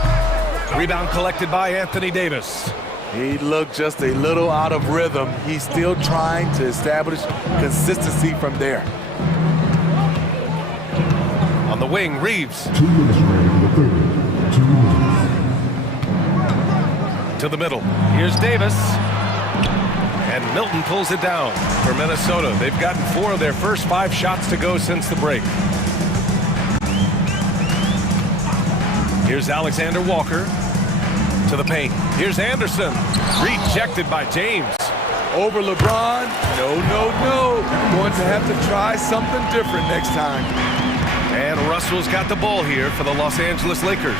Rebound collected by Anthony Davis. He looked just a little out of rhythm. He's still trying to establish consistency from there. On the wing, Reeves. 2 minutes remaining in the third. 2 minutes. To the middle. Here's Davis. And Milton pulls it down for Minnesota. They've gotten 4 of their first 5 shots to go since the break. Here's Alexander Walker to the paint. Here's Anderson. Rejected by James. Over LeBron. No. Going to have to try something different next time. And Russell's got the ball here for the Los Angeles Lakers.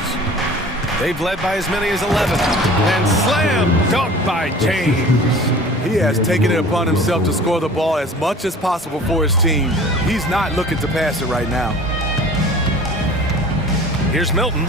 They've led by as many as 11. And slam dunk by James. He has taken it upon himself to score the ball as much as possible for his team. He's not looking to pass it right now. Here's Milton.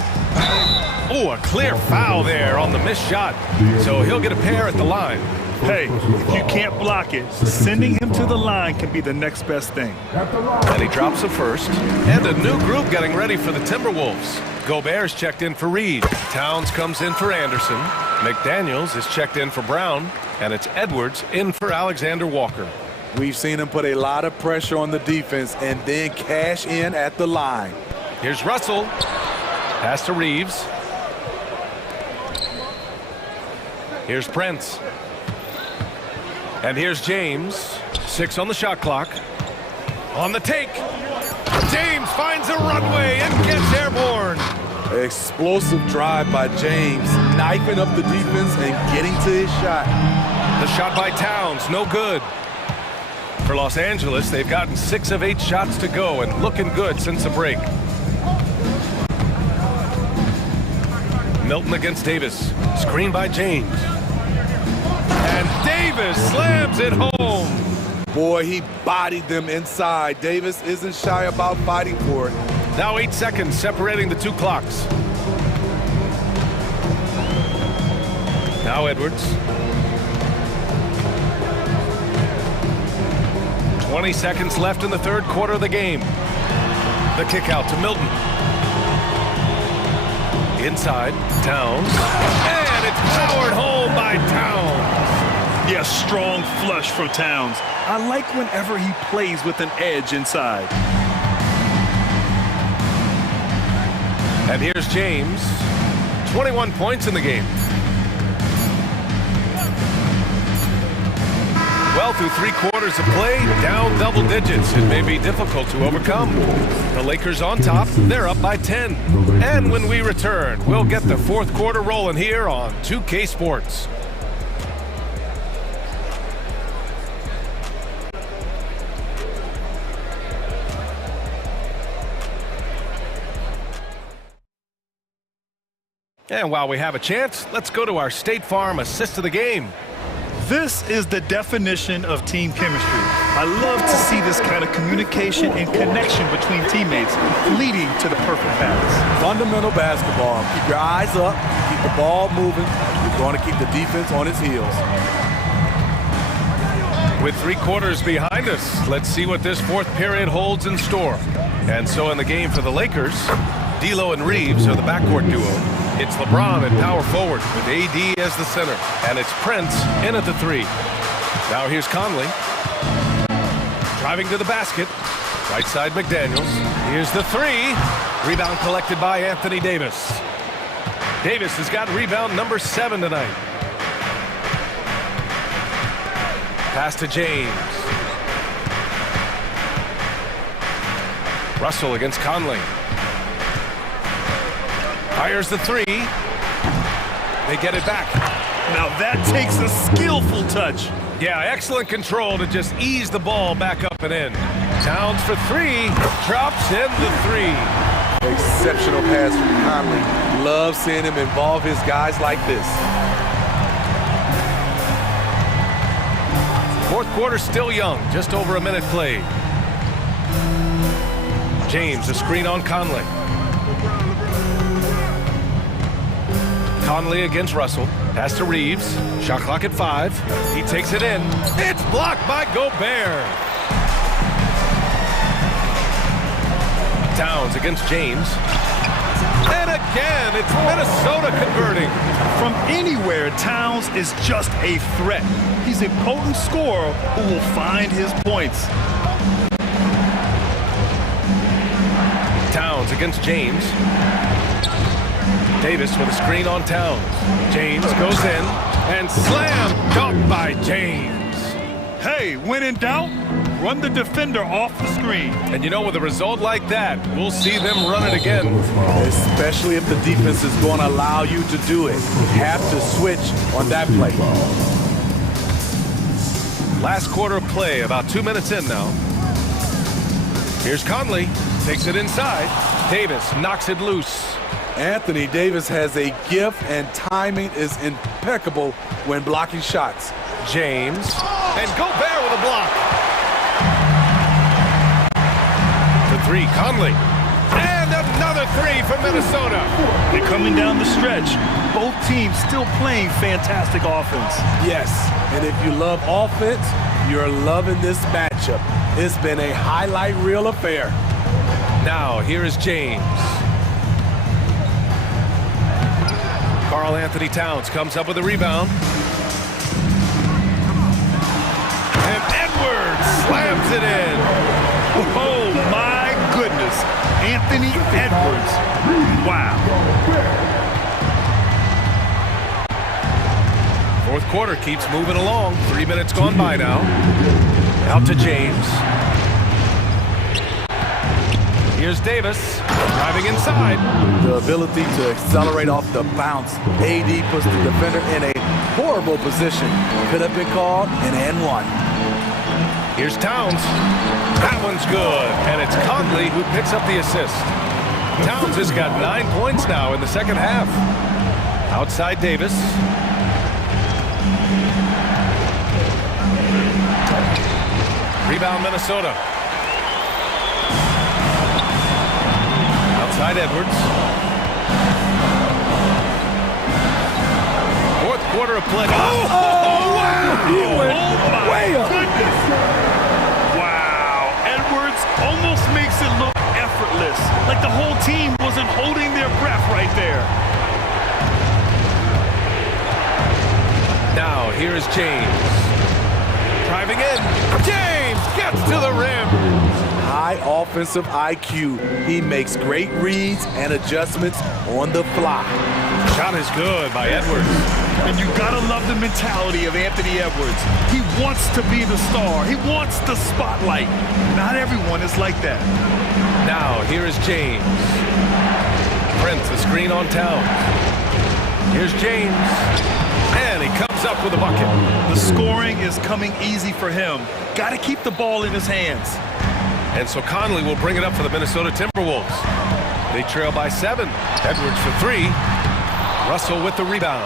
Oh, a clear foul there on the missed shot. So he'll get a pair at the line. Hey, if you can't block it, sending him to the line can be the next best thing. And he drops a first. And a new group getting ready for the Timberwolves. Gobert's checked in for Reed. Towns comes in for Anderson. McDaniels is checked in for Brown. And it's Edwards in for Alexander Walker. We've seen him put a lot of pressure on the defense and then cash in at the line. Here's Russell. Pass to Reeves. Here's Prince. And here's James. 6 on the shot clock. On the take. James finds a runway and gets airborne. Explosive drive by James, knifing up the defense and getting to his shot. The shot by Towns, no good. For Los Angeles, they've gotten 6 of 8 shots to go and looking good since the break. Milton against Davis. Screen by James. And Davis slams it home. Boy, he bodied them inside. Davis isn't shy about fighting for it. Now 8 seconds separating the 2 clocks. Now Edwards. 20 seconds left in the third quarter of the game. The kick out to Milton. Inside, Towns. And it's powered home by Towns. Yeah, strong flush from Towns. I like whenever he plays with an edge inside. And here's James. 21 points in the game. Well, through 3 quarters of play, down double digits. It may be difficult to overcome. The Lakers on top. They're up by 10. And when we return, we'll get the 4th quarter rolling here on 2K Sports. And while we have a chance, let's go to our State Farm assist of the game. This is the definition of team chemistry. I love to see this kind of communication and connection between teammates leading to the perfect pass. Fundamental basketball. Keep your eyes up, keep the ball moving. You're going to keep the defense on its heels. With 3 quarters behind us, let's see what this fourth period holds in store. And so in the game for the Lakers, D'Lo and Reeves are the backcourt duo. It's LeBron at power forward with AD as the center. And it's Prince in at the 3. Now here's Conley. Driving to the basket. Right side McDaniels. Here's the 3. Rebound collected by Anthony Davis. Davis has got rebound number 7 tonight. Pass to James. Russell against Conley. Fires the 3. They get it back. Now that takes a skillful touch. Yeah, excellent control to just ease the ball back up and in. Towns for 3. Drops in the 3. Exceptional pass from Conley. Love seeing him involve his guys like this. Fourth quarter still young, just over a minute played. James, a screen on Conley. Conley against Russell. Pass to Reeves. Shot clock at 5. He takes it in. It's blocked by Gobert. Towns against James. And again, it's Minnesota converting. From anywhere, Towns is just a threat. He's a potent scorer who will find his points. Towns against James. Davis with a screen on Towns. James goes in and slam dunked by James. Hey, when in doubt, run the defender off the screen. And you know, with a result like that, we'll see them run it again. Especially if the defense is going to allow you to do it. You have to switch on that play. Last quarter of play, about 2 minutes in now. Here's Conley, takes it inside. Davis knocks it loose. Anthony Davis has a gift, and timing is impeccable when blocking shots. James, and Gobert with a block. The 3, Conley. And another 3 for Minnesota. They're coming down the stretch. Both teams still playing fantastic offense. Yes, and if you love offense, you're loving this matchup. It's been a highlight reel affair. Now, here is James. Karl Anthony Towns comes up with a rebound. And Edwards slams it in. Oh, my goodness. Anthony Edwards. Wow. Fourth quarter keeps moving along. 3 minutes gone by now. Out to James. Here's Davis, driving inside. The ability to accelerate off the bounce. AD puts the defender in a horrible position. Could have been called an and-1. Here's Towns. That one's good, and it's Conley who picks up the assist. Towns has got 9 points now in the second half. Outside Davis. Rebound Minnesota. Outside Edwards. Fourth quarter of play. Oh, wow! He went way up. Goodness. Wow. Edwards almost makes it look effortless. Like the whole team wasn't holding their breath right there. Now, here is James. Driving in. James gets to the rim. High offensive IQ. He makes great reads and adjustments on the fly. Shot is good by Edwards. And you gotta love the mentality of Anthony Edwards. He wants to be the star. He wants the spotlight. Not everyone is like that. Now, here is James. Prince, the screen on Towns. Here's James. And he comes up with a bucket. The scoring is coming easy for him. Got to keep the ball in his hands. And so Conley will bring it up for the Minnesota Timberwolves. They trail by 7. Edwards for 3. Russell with the rebound.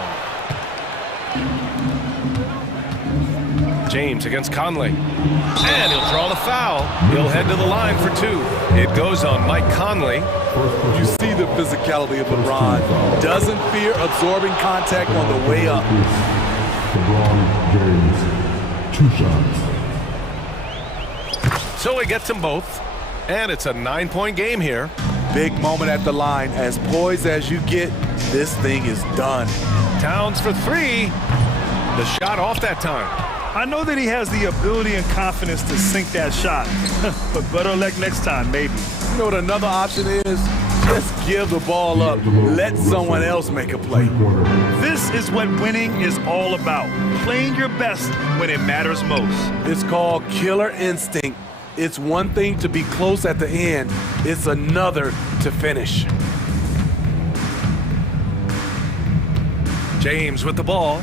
James against Conley. And he'll draw the foul. He'll head to the line for two. It goes on Mike Conley. You see the physicality of LeBron. Doesn't fear absorbing contact on the way up. LeBron James, 2 shots. So he gets them both. And it's a 9-point game here. Big moment at the line. As poised as you get, this thing is done. Towns for 3. The shot off that time. I know that he has the ability and confidence to sink that shot, but better luck next time, maybe. You know what another option is? Just give the ball up. Let someone else make a play. This is what winning is all about. Playing your best when it matters most. It's called killer instinct. It's one thing to be close at the end. It's another to finish. James with the ball.